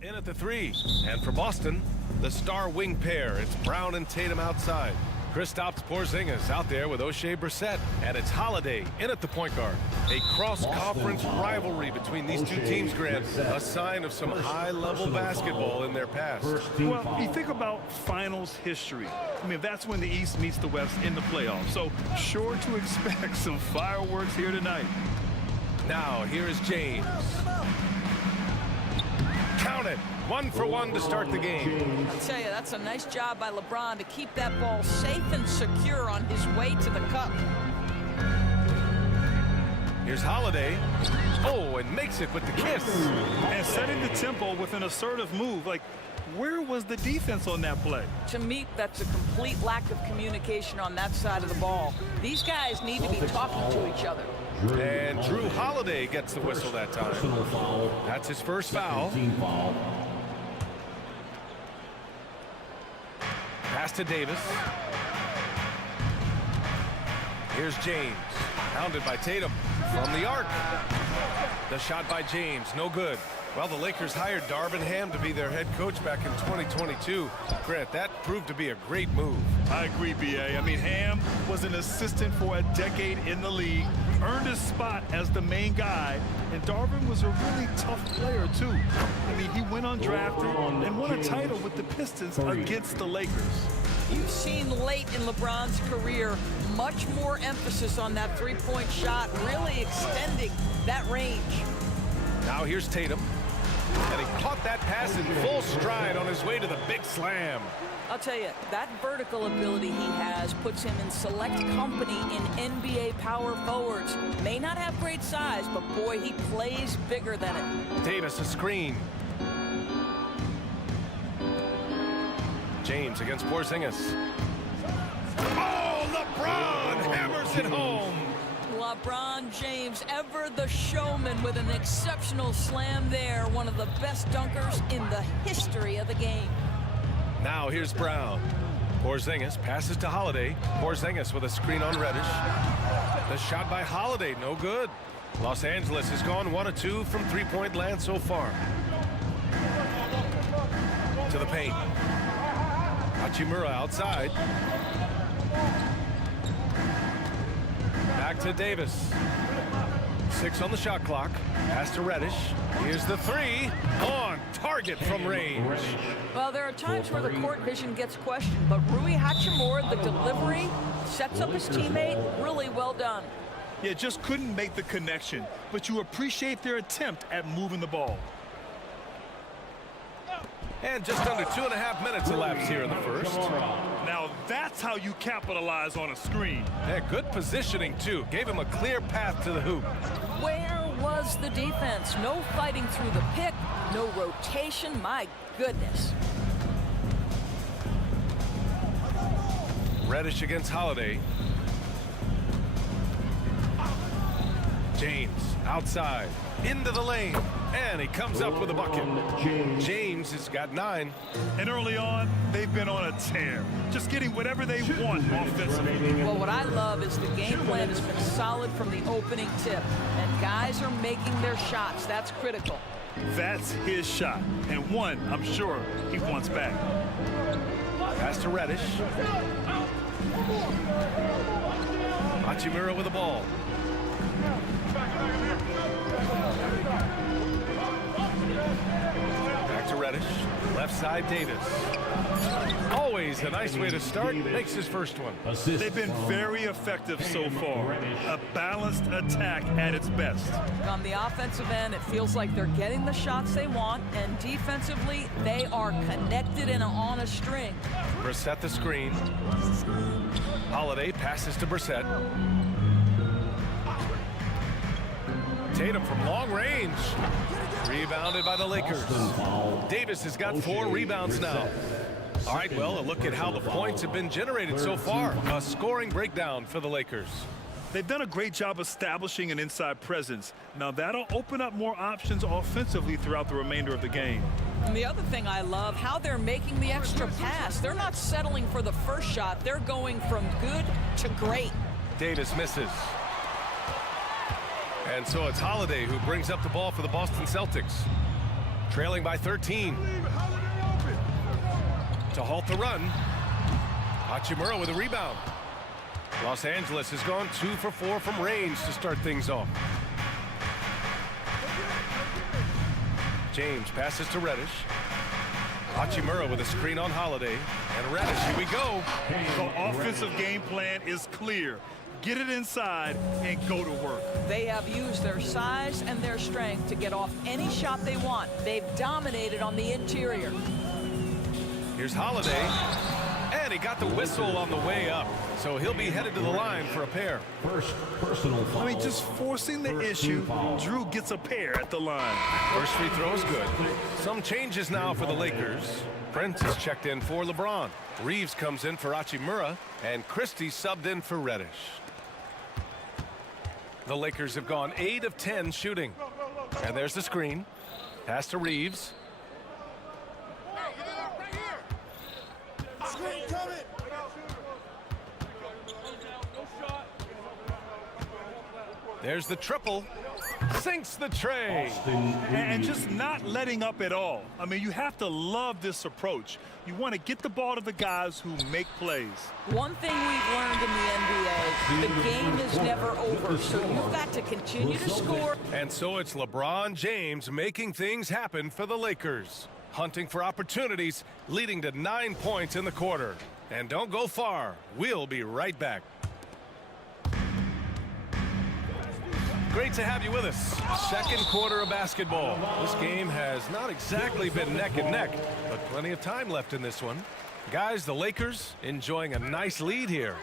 In at the three. And for Boston, the star wing pair. It's Brown and Tatum outside. Kristaps Porzingis out there with O'Shea Brissett. And it's Holiday in at the point guard. A cross-conference rivalry between these two teams, Grant. A sign of some high-level basketball in their past. Well, you think about finals history. I mean, that's when the East meets the West in the playoffs. So sure to expect some fireworks here tonight. Now, here is James. Count it. 1 for 1 to start the game. I'll tell you, that's a nice job by LeBron to keep that ball safe and secure on his way to the cup. Here's Holiday. Oh, and makes it with the kiss. And setting the tempo with an assertive move. Like, where was the defense on that play? To me, that's a complete lack of communication on that side of the ball. These guys need to be talking to each other. And Drew Holiday gets the whistle that time. That's his first foul. Pass to Davis. Here's James. Pounded by Tatum from the arc. The shot by James, no good. Well, the Lakers hired Darvin Ham to be their head coach back in 2022. Grant, that proved to be a great move. I agree, B.A. I mean, Ham was an assistant for a decade in the league, earned his spot as the main guy, and Darvin was a really tough player, too. I mean, he went undrafted and won a title with the Pistons against the Lakers. You've seen late in LeBron's career much more emphasis on that three-point shot, really extending that range. Now here's Tatum. And he caught that pass in full stride on his way to the big slam. I'll tell you, that vertical ability he has puts him in select company in NBA power forwards. May not have great size, but boy, he plays bigger than it. Davis a screen. James against Porzingis. Oh, LeBron hammers it home. LeBron James, ever the showman, with an exceptional slam there. One of the best dunkers in the history of the game. Now here's Brown. Porzingis passes to Holiday. Porzingis with a screen on Reddish. The shot by Holiday, no good. Los Angeles has gone 1 of 2 from three-point land so far. To the paint. Hachimura outside. Back to Davis. 6 on the shot clock. Pass to Reddish. Here's the three. On target from range. Well, there are times where the court vision gets questioned, but Rui Hachimura, the delivery, sets up his teammate. Really well done. Yeah, just couldn't make the connection, but you appreciate their attempt at moving the ball. And just under 2.5 minutes elapsed here in the first. Now that's how you capitalize on a screen. Yeah, good positioning, too. Gave him a clear path to the hoop. Where was the defense? No fighting through the pick, no rotation. My goodness. Reddish against Holiday. James outside, into the lane, and he comes up with a bucket. James has got 9. And early on, they've been on a tear, just getting whatever they want offensively. Well, what I love is the game plan has been solid from the opening tip, and guys are making their shots. That's critical. That's his shot, and one I'm sure he wants back. Pass to Reddish. Hachimura with the ball. Back to Reddish. Left side, Davis. Always a nice way to start. Makes his first one. They've been very effective so far. A balanced attack at its best. On the offensive end, it feels like they're getting the shots they want, and defensively, they are connected and on a string. Brissett the screen. Holiday passes to Brissett. Tatum from long range. Rebounded by the Lakers. Davis has got 4 rebounds now. All right, well, a look at how the points have been generated so far. A scoring breakdown for the Lakers. They've done a great job establishing an inside presence. Now that'll open up more options offensively throughout the remainder of the game. And the other thing I love, how they're making the extra pass. They're not settling for the first shot. They're going from good to great. Davis misses. And so it's Holiday who brings up the ball for the Boston Celtics. Trailing by 13. To halt the run. Hachimura with a rebound. Los Angeles has gone 2 for 4 from range to start things off. James passes to Reddish. Hachimura with a screen on Holiday. And Reddish, here we go. The offensive game plan is clear. Get it inside and go to work. They have used their size and their strength to get off any shot they want. They've dominated on the interior. Here's Holiday. And he got the whistle on the way up. So he'll be headed to the line for a pair. First personal foul. I mean, just forcing the issue, Drew gets a pair at the line. First free throw is good. Some changes now for the Lakers. Prince is checked in for LeBron. Reeves comes in for Hachimura. And Christie subbed in for Reddish. The Lakers have gone 8 of 10 shooting. And there's the screen. Pass to Reeves. There's the triple. Sinks the tray. And just not letting up at all. I mean, you have to love this approach. You want to get the ball to the guys who make plays. One thing we've learned in the NBA, the game is never over, so you've got to continue to score. And so it's LeBron James making things happen for the Lakers. Hunting for opportunities, leading to 9 points in the quarter. And don't go far. We'll be right back. Great to have you with us. Second quarter of basketball. This game has not exactly been neck and neck, but plenty of time left in this one. Guys, the Lakers enjoying a nice lead here.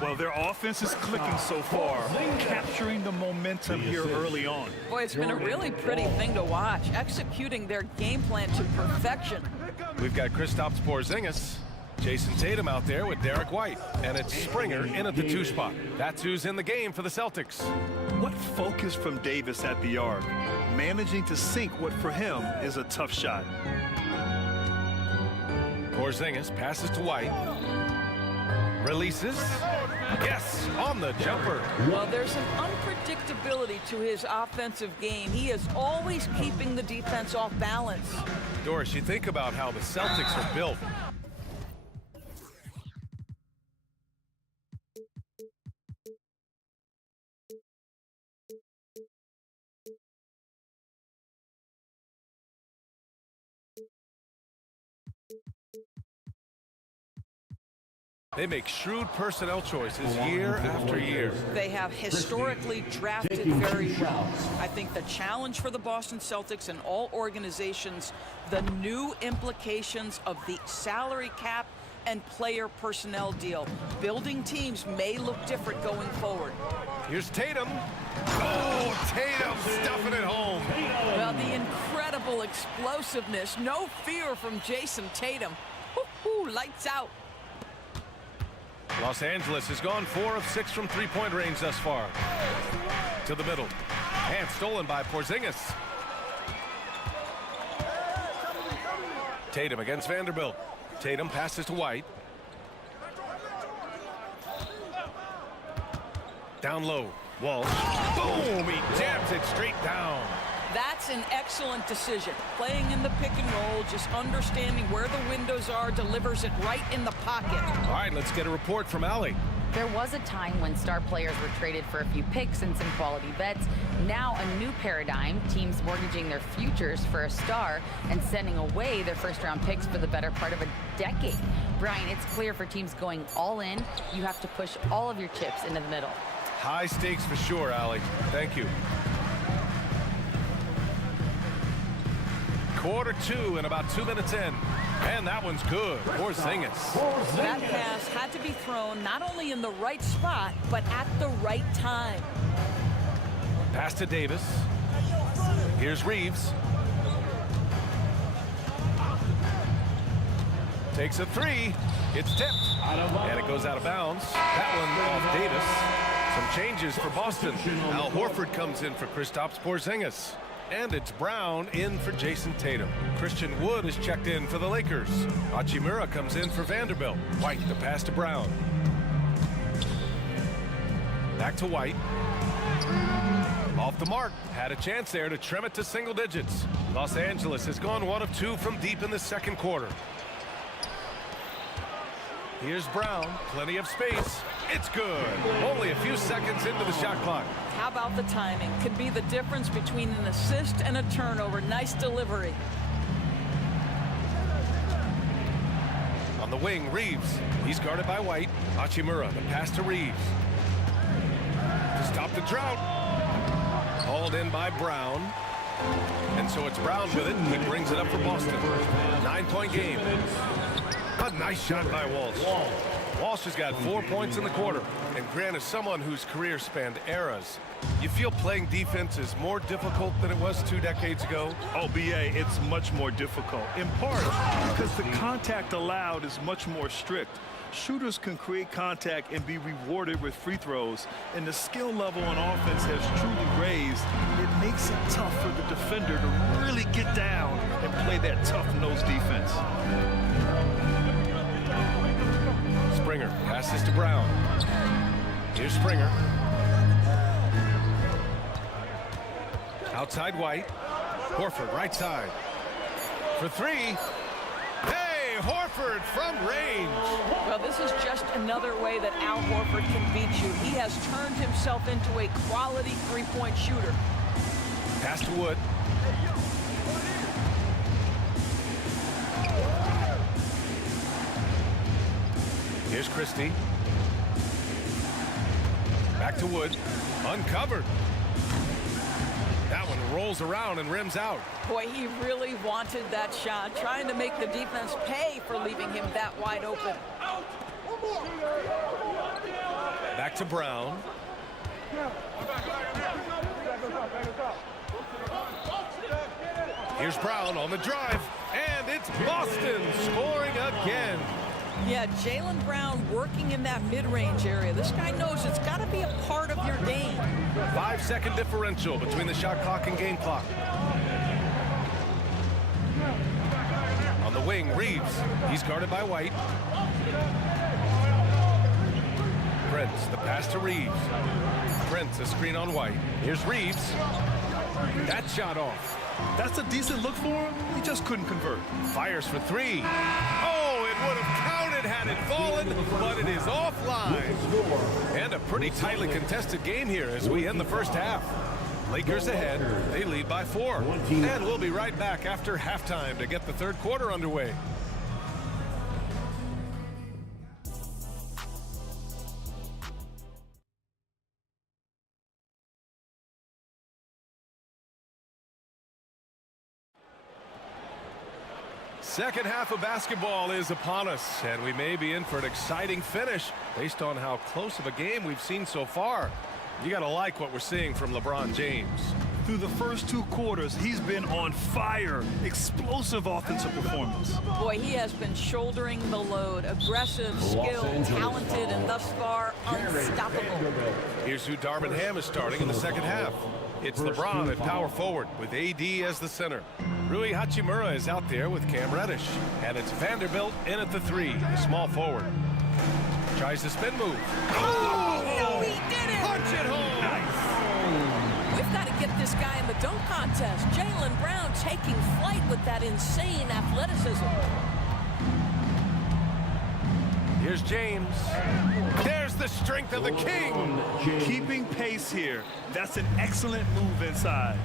Well, their offense is clicking so far, capturing the momentum here early on. Boy, it's been a really pretty thing to watch, executing their game plan to perfection. We've got Kristaps Porzingis, Jason Tatum out there with Derek White, and it's Springer in at the 2 spot. That's who's in the game for the Celtics. What focus from Davis at the arc, managing to sink what for him is a tough shot. Porzingis passes to White. Releases. Yes, on the jumper. Well, there's an unpredictability to his offensive game. He is always keeping the defense off balance. Doris, you think about how the Celtics are built. They make shrewd personnel choices year after year. They have historically drafted very well. I think the challenge for the Boston Celtics and all organizations, the new implications of the salary cap and player personnel deal. Building teams may look different going forward. Here's Tatum. Oh, Tatum stuffing it home. Well, the incredible explosiveness, no fear from Jason Tatum. Woo-hoo, lights out. Los Angeles has gone 4 of 6 from three-point range thus far. To the middle. And stolen by Porzingis. Tatum against Vanderbilt. Tatum passes to White. Down low. Walsh. Boom! He jabs it straight down. That's an excellent decision. Playing in the pick and roll, just understanding where the windows are, delivers it right in the pocket. All right, let's get a report from Allie. There was a time when star players were traded for a few picks and some quality vets. Now a new paradigm, teams mortgaging their futures for a star and sending away their first-round picks for the better part of a decade. Brian, it's clear for teams going all in, you have to push all of your chips into the middle. High stakes for sure, Allie. Thank you. Quarter 2 and about 2 minutes in. And that one's good. Porzingis. That pass had to be thrown not only in the right spot, but at the right time. Pass to Davis. Here's Reeves. Takes a 3. It's tipped. And it goes out of bounds. That one off Davis. Some changes for Boston. Al Horford comes in for Kristaps Porzingis. And it's Brown in for Jason Tatum. Christian Wood is checked in for the Lakers. Hachimura comes in for Vanderbilt. White, the pass to Brown. Back to White. Off the mark. Had a chance there to trim it to single digits. Los Angeles has gone 1 of 2 from deep in the second quarter. Here's Brown. Plenty of space. It's good. Only a few seconds into the shot clock. How about the timing? Could be the difference between an assist and a turnover. Nice delivery. On the wing, Reeves. He's guarded by White. Hachimura, the pass to Reeves. To stop the drought. Hauled in by Brown. And so it's Brown with it. He brings it up for Boston. 9-point game. A nice shot by Walsh. Walsh has got 4 points in the quarter. And Grant is someone whose career spanned eras. You feel playing defense is more difficult than it was 2 decades ago? Oh, BA, it's much more difficult. In part because the contact allowed is much more strict. Shooters can create contact and be rewarded with free throws, and the skill level on offense has truly raised. It makes it tough for the defender to really get down and play that tough-nosed defense. Springer passes to Brown. Here's Springer. Outside White. Horford right side. For 3. Hey, Horford from range. Well, this is just another way that Al Horford can beat you. He has turned himself into a quality three-point shooter. Pass to Wood. Here's Christie. Back to Wood. Uncovered. That one rolls around and rims out. Boy, he really wanted that shot, trying to make the defense pay for leaving him that wide open. Back to Brown. Here's Brown on the drive, and it's Boston scoring again. Yeah, Jaylen Brown working in that mid-range area. This guy knows it's got to be a part of your game. 5-second differential between the shot clock and game clock. On the wing, Reeves. He's guarded by White. Prince, the pass to Reeves. Prince, a screen on White. Here's Reeves. That shot off. That's a decent look for him. He just couldn't convert. Fires for 3. Oh, it would have counted had it fallen, but it is offline. And a pretty tightly contested game here as we end the first half. Lakers ahead. They lead by 4. And we'll be right back after halftime to get the third quarter underway. Second half of basketball is upon us, and we may be in for an exciting finish based on how close of a game we've seen so far. You got to like what we're seeing from LeBron James. Through the first 2 quarters, he's been on fire. Explosive offensive performance. Boy, he has been shouldering the load. Aggressive, skilled, talented, and thus far, unstoppable. Here's who Darvin Ham is starting in the second half. It's LeBron at power forward with AD as the center. Rui Hachimura is out there with Cam Reddish. And it's Vanderbilt in at the 3, the small forward. Tries the spin move. Oh, no, he did it! Punch it home! Nice. We've got to get this guy in the dunk contest. Jaylen Brown taking flight with that insane athleticism. Here's James. There's the strength of the king. Keeping pace here. That's an excellent move inside.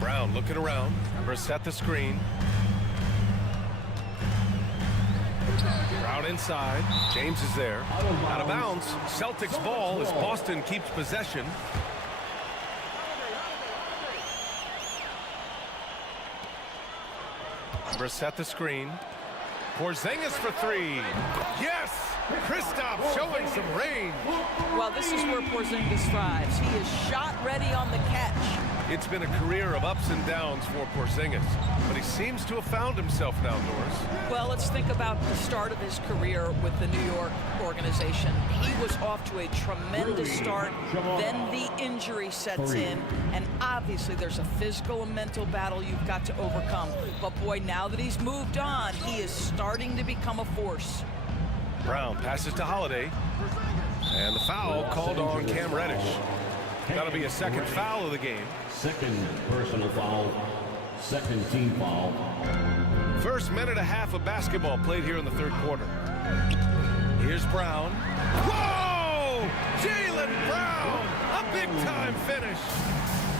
Brown looking around. Brissett the screen. Brown inside. James is there. Out of bounds. Celtics ball as Boston keeps possession. Brissett the screen. Porzingis for 3. Yes! Kristaps showing some range. Well, this is where Porzingis thrives. He is shot ready on the catch. It's been a career of ups and downs for Porzingis, but he seems to have found himself now, Norris. Well, let's think about the start of his career with the New York organization. He was off to a tremendous start, then the injury sets in, and obviously there's a physical and mental battle you've got to overcome. But boy, now that he's moved on, he is starting to become a force. Brown passes to Holiday. And the foul called on Cam Reddish. That'll be a second foul of the game. Second personal foul, second team foul. First minute and a half of basketball played here in the third quarter. Here's Brown. Whoa! Jaylen Brown! A big-time finish.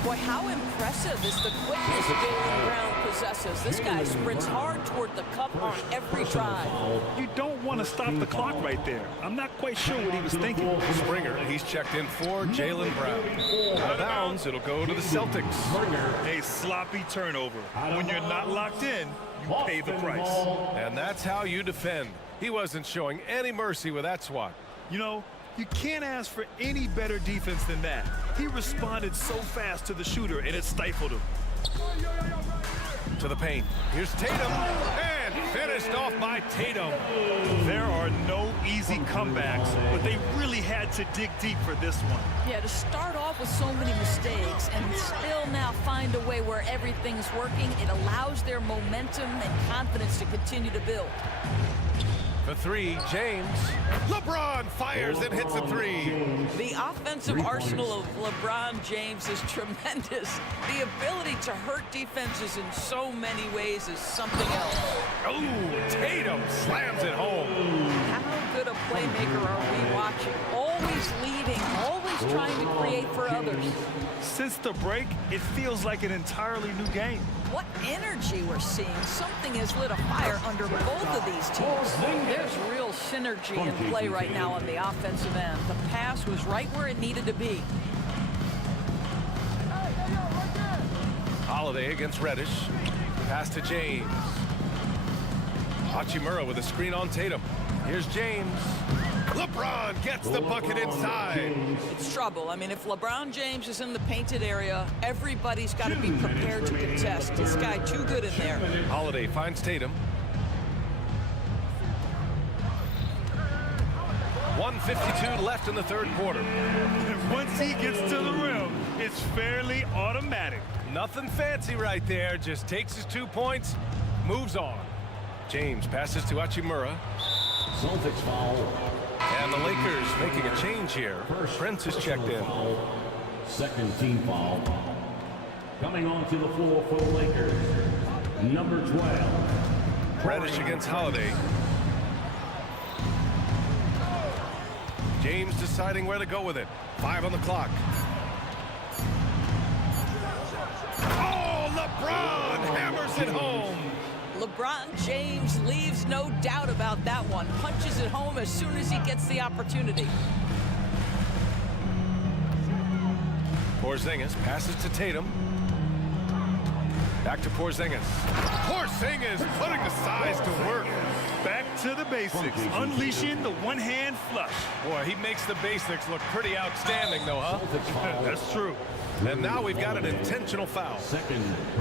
Boy, how impressive is the quickness Jaylen Brown possesses. This guy sprints hard toward the cup on every drive. You don't want to stop the clock right there. I'm not quite sure what he was thinking. Springer, he's checked in for Jaylen Brown. Out of bounds, it'll go to the Celtics. A sloppy turnover. When you're not locked in, you pay the price. And that's how you defend. He wasn't showing any mercy with that swat. You know, you can't ask for any better defense than that. He responded so fast to the shooter, and it stifled him. To the paint. Here's Tatum, and finished off by Tatum. There are no easy comebacks, but they really had to dig deep for this one. Yeah, to start off with so many mistakes and still now find a way where everything's working, it allows their momentum and confidence to continue to build. For three, James. LeBron fires and hits a three. The offensive arsenal of LeBron James is tremendous. The ability to hurt defenses in so many ways is something else. Oh, Tatum slams it home. How good a playmaker are we watching? Always leading, always trying to create for others. Since the break, it feels like an entirely new game. What energy we're seeing. Something has lit a fire under both of these teams. There's real synergy in play right now on the offensive end. The pass was right where it needed to be. Holiday against Reddish. Pass to James. Hachimura with a screen on Tatum. Here's James. LeBron gets the bucket inside. It's trouble. I mean, if LeBron James is in the painted area, everybody's got to be prepared to contest. This guy too good in there. Holiday finds Tatum. 1:52 left in the third quarter. Once he gets to the rim, it's fairly automatic. Nothing fancy right there. Just takes his 2 points, moves on. James passes to Hachimura. Celtics foul. And the Lakers making a change here. Prince is checked in. Foul, second team foul. Coming onto the floor for the Lakers, number 12. Reddish against Holiday. James deciding where to go with it. 5 on the clock. Oh, LeBron hammers it home. LeBron James leaves no doubt about that one. Punches it home as soon as he gets the opportunity. Porzingis passes to Tatum. Back to Porzingis. Porzingis putting the size to work. Back to the basics, unleashing the one-hand flush. Boy, he makes the basics look pretty outstanding, though, huh? That's true. And now we've got an intentional foul.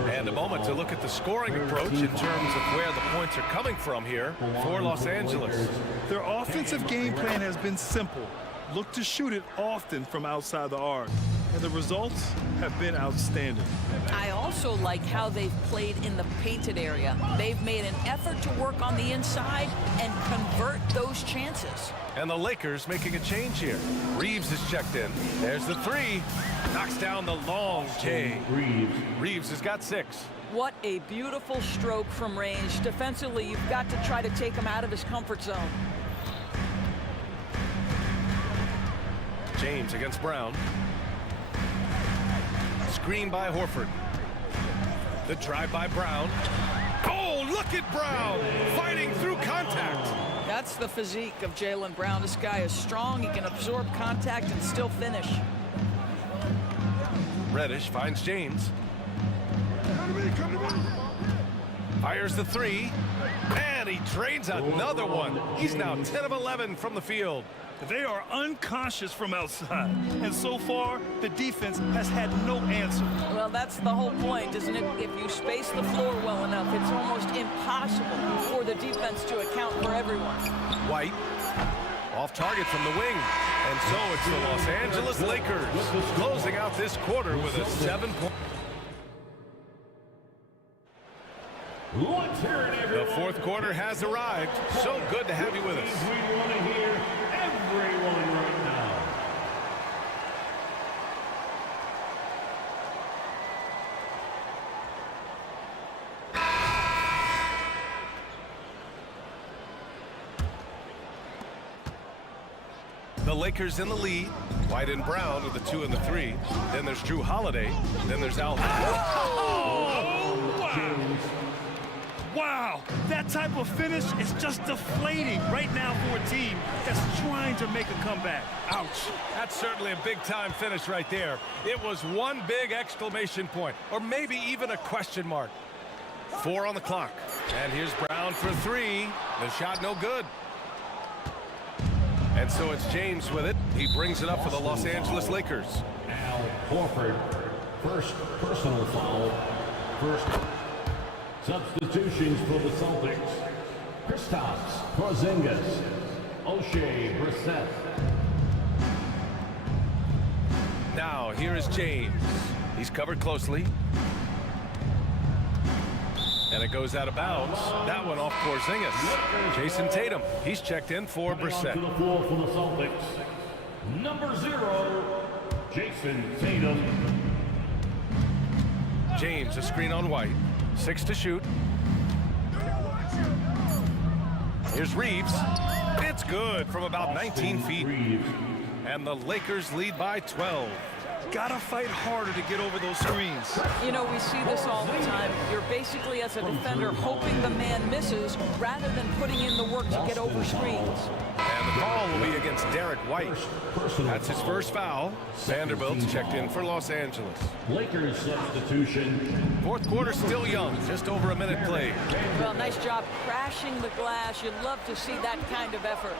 And a moment to look at the scoring approach in terms of where the points are coming from here for Los Angeles. Their offensive game plan has been simple. Look to shoot it often from outside the arc. And the results have been outstanding. I also like how they've played in the painted area. They've made an effort to work on the inside and convert those chances. And the Lakers making a change here. Reeves is checked in. There's the three. Knocks down the long J. Reeves has got 6. What a beautiful stroke from range. Defensively, you've got to try to take him out of his comfort zone. James against Brown. Screen by Horford. The drive by Brown. Oh, look at Brown fighting through contact. That's the physique of Jaylen Brown. This guy is strong. He can absorb contact and still finish. Reddish finds James. Fires the 3. And he drains another one. He's now 10 of 11 from the field. They are unconscious from outside, and so far, the defense has had no answer. Well, that's the whole point, isn't it? If you space the floor well enough, it's almost impossible for the defense to account for everyone. White, off target from the wing. And so it's the Los Angeles Lakers closing out this quarter with a 7-point. Let's hear it, everyone. The fourth quarter has arrived. So good to have you with us. We want to hear everyone right now. The Lakers in the lead. White and Brown with the 2 and the 3. Then there's Drew Holiday. Then there's Al. Oh, wow. Wow, that type of finish is just deflating right now for a team that's trying to make a comeback. Ouch. That's certainly a big-time finish right there. It was one big exclamation point, or maybe even a question mark. 4 on the clock. And here's Brown for 3. The shot no good. And so it's James with it. He brings it up for the Los Angeles Lakers. Al Horford, first personal foul. First substitutions for the Celtics. Kristaps Porzingis, O'Shea Brissett. Now here is James. He's covered closely. And it goes out of bounds. That one off Porzingis. Jason Tatum. He's checked in for Brissett. To the floor for the Celtics. Number 0, Jason Tatum. James, a screen on White. 6 to shoot. Here's Reeves. It's good from about 19 feet. And the Lakers lead by 12. Gotta fight harder to get over those screens. You know, we see this all the time. You're basically, as a defender, hoping the man misses rather than putting in the work to get over screens. And the call will be against Derek White. That's his first foul. Vanderbilt's checked in for Los Angeles. Lakers substitution. Fourth quarter still young, just over a minute played. Well, nice job crashing the glass. You'd love to see that kind of effort.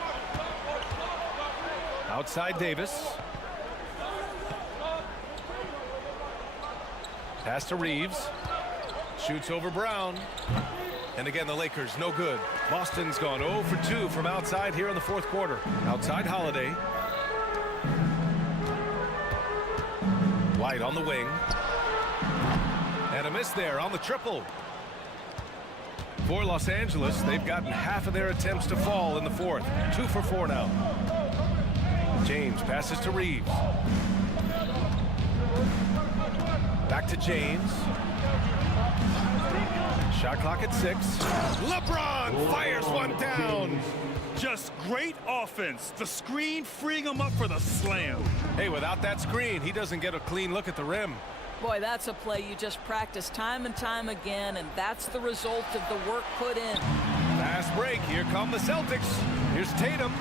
Outside Davis. Pass to Reeves. Shoots over Brown. And again, the Lakers, no good. Boston's gone 0 for 2 from outside here in the fourth quarter. Outside Holiday. White on the wing. And a miss there on the triple. For Los Angeles, they've gotten half of their attempts to fall in the fourth. 2 for 4 now. James passes to Reeves. Back to James. Shot clock at 6. LeBron fires one down. Just great offense. The screen freeing him up for the slam. Hey, without that screen, he doesn't get a clean look at the rim. Boy, that's a play you just practice time and time again, and that's the result of the work put in. Fast break. Here come the Celtics. Here's Tatum.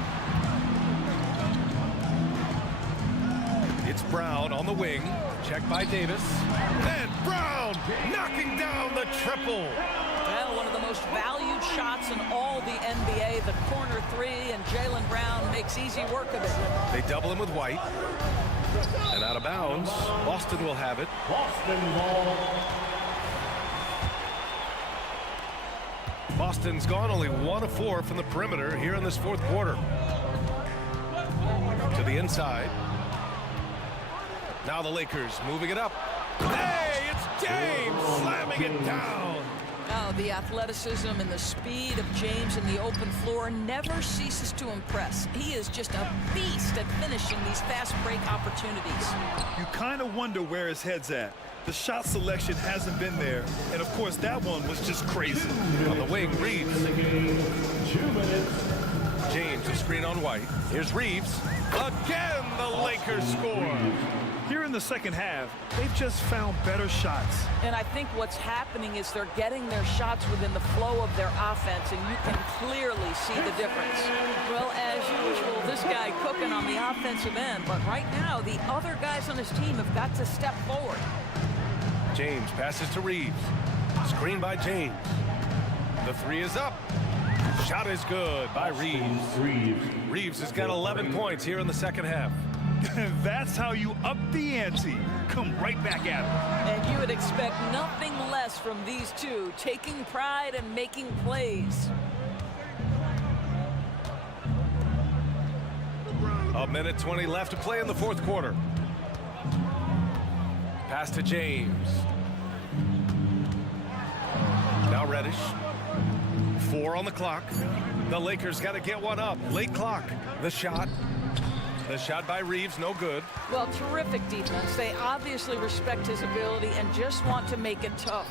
It's Brown on the wing. Checked by Davis. And Brown knocking down the triple. Well, one of the most valued shots in all the NBA, the corner 3, and Jaylen Brown makes easy work of it. They double him with White. And out of bounds. Boston will have it. Boston ball. Boston's gone only 1 of 4 from the perimeter here in this fourth quarter. To the inside. Now the Lakers moving it up. Hey, it's James slamming it down. Oh, the athleticism and the speed of James in the open floor never ceases to impress. He is just a beast at finishing these fast break opportunities. You kind of wonder where his head's at. The shot selection hasn't been there. And of course, that one was just crazy. On the wing, Reeves. 2 minutes. James, a screen on White. Here's Reeves. Again, the Lakers score. Here in the second half, they've just found better shots. And I think what's happening is they're getting their shots within the flow of their offense, and you can clearly see the difference. Well, as usual, this guy cooking on the offensive end, but right now, the other guys on his team have got to step forward. James passes to Reeves. Screen by James. The 3 is up. Shot is good by Reeves. Reeves has got 11 points here in the second half. That's how you up the ante. Come right back at him. And you would expect nothing less from these two, taking pride and making plays. A minute 20 left to play in the fourth quarter. Pass to James. Now Reddish. finish. 4 on the clock. The Lakers got to get one up. Late clock. The shot. The shot by Reeves, no good. Well, terrific defense. They obviously respect his ability and just want to make it tough.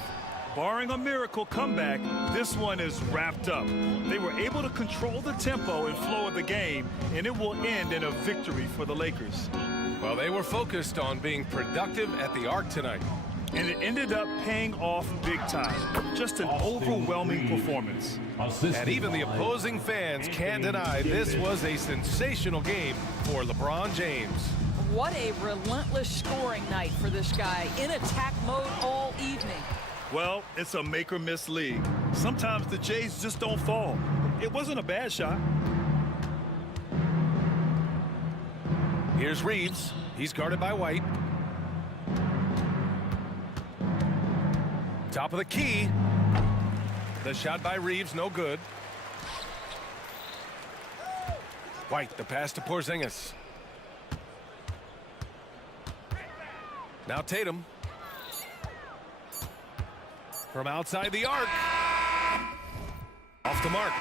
Barring a miracle comeback, this one is wrapped up. They were able to control the tempo and flow of the game, and it will end in a victory for the Lakers. Well, they were focused on being productive at the arc tonight. And it ended up paying off big time. Just an overwhelming performance. And even the opposing fans can't deny this was a sensational game for LeBron James. What a relentless scoring night for this guy, in attack mode all evening. Well, it's a make-or-miss league. Sometimes the Jays just don't fall. It wasn't a bad shot. Here's Reeves. He's guarded by White. Top of the key. The shot by Reeves, no good. White, the pass to Porzingis. Now Tatum. From outside the arc. Off the mark.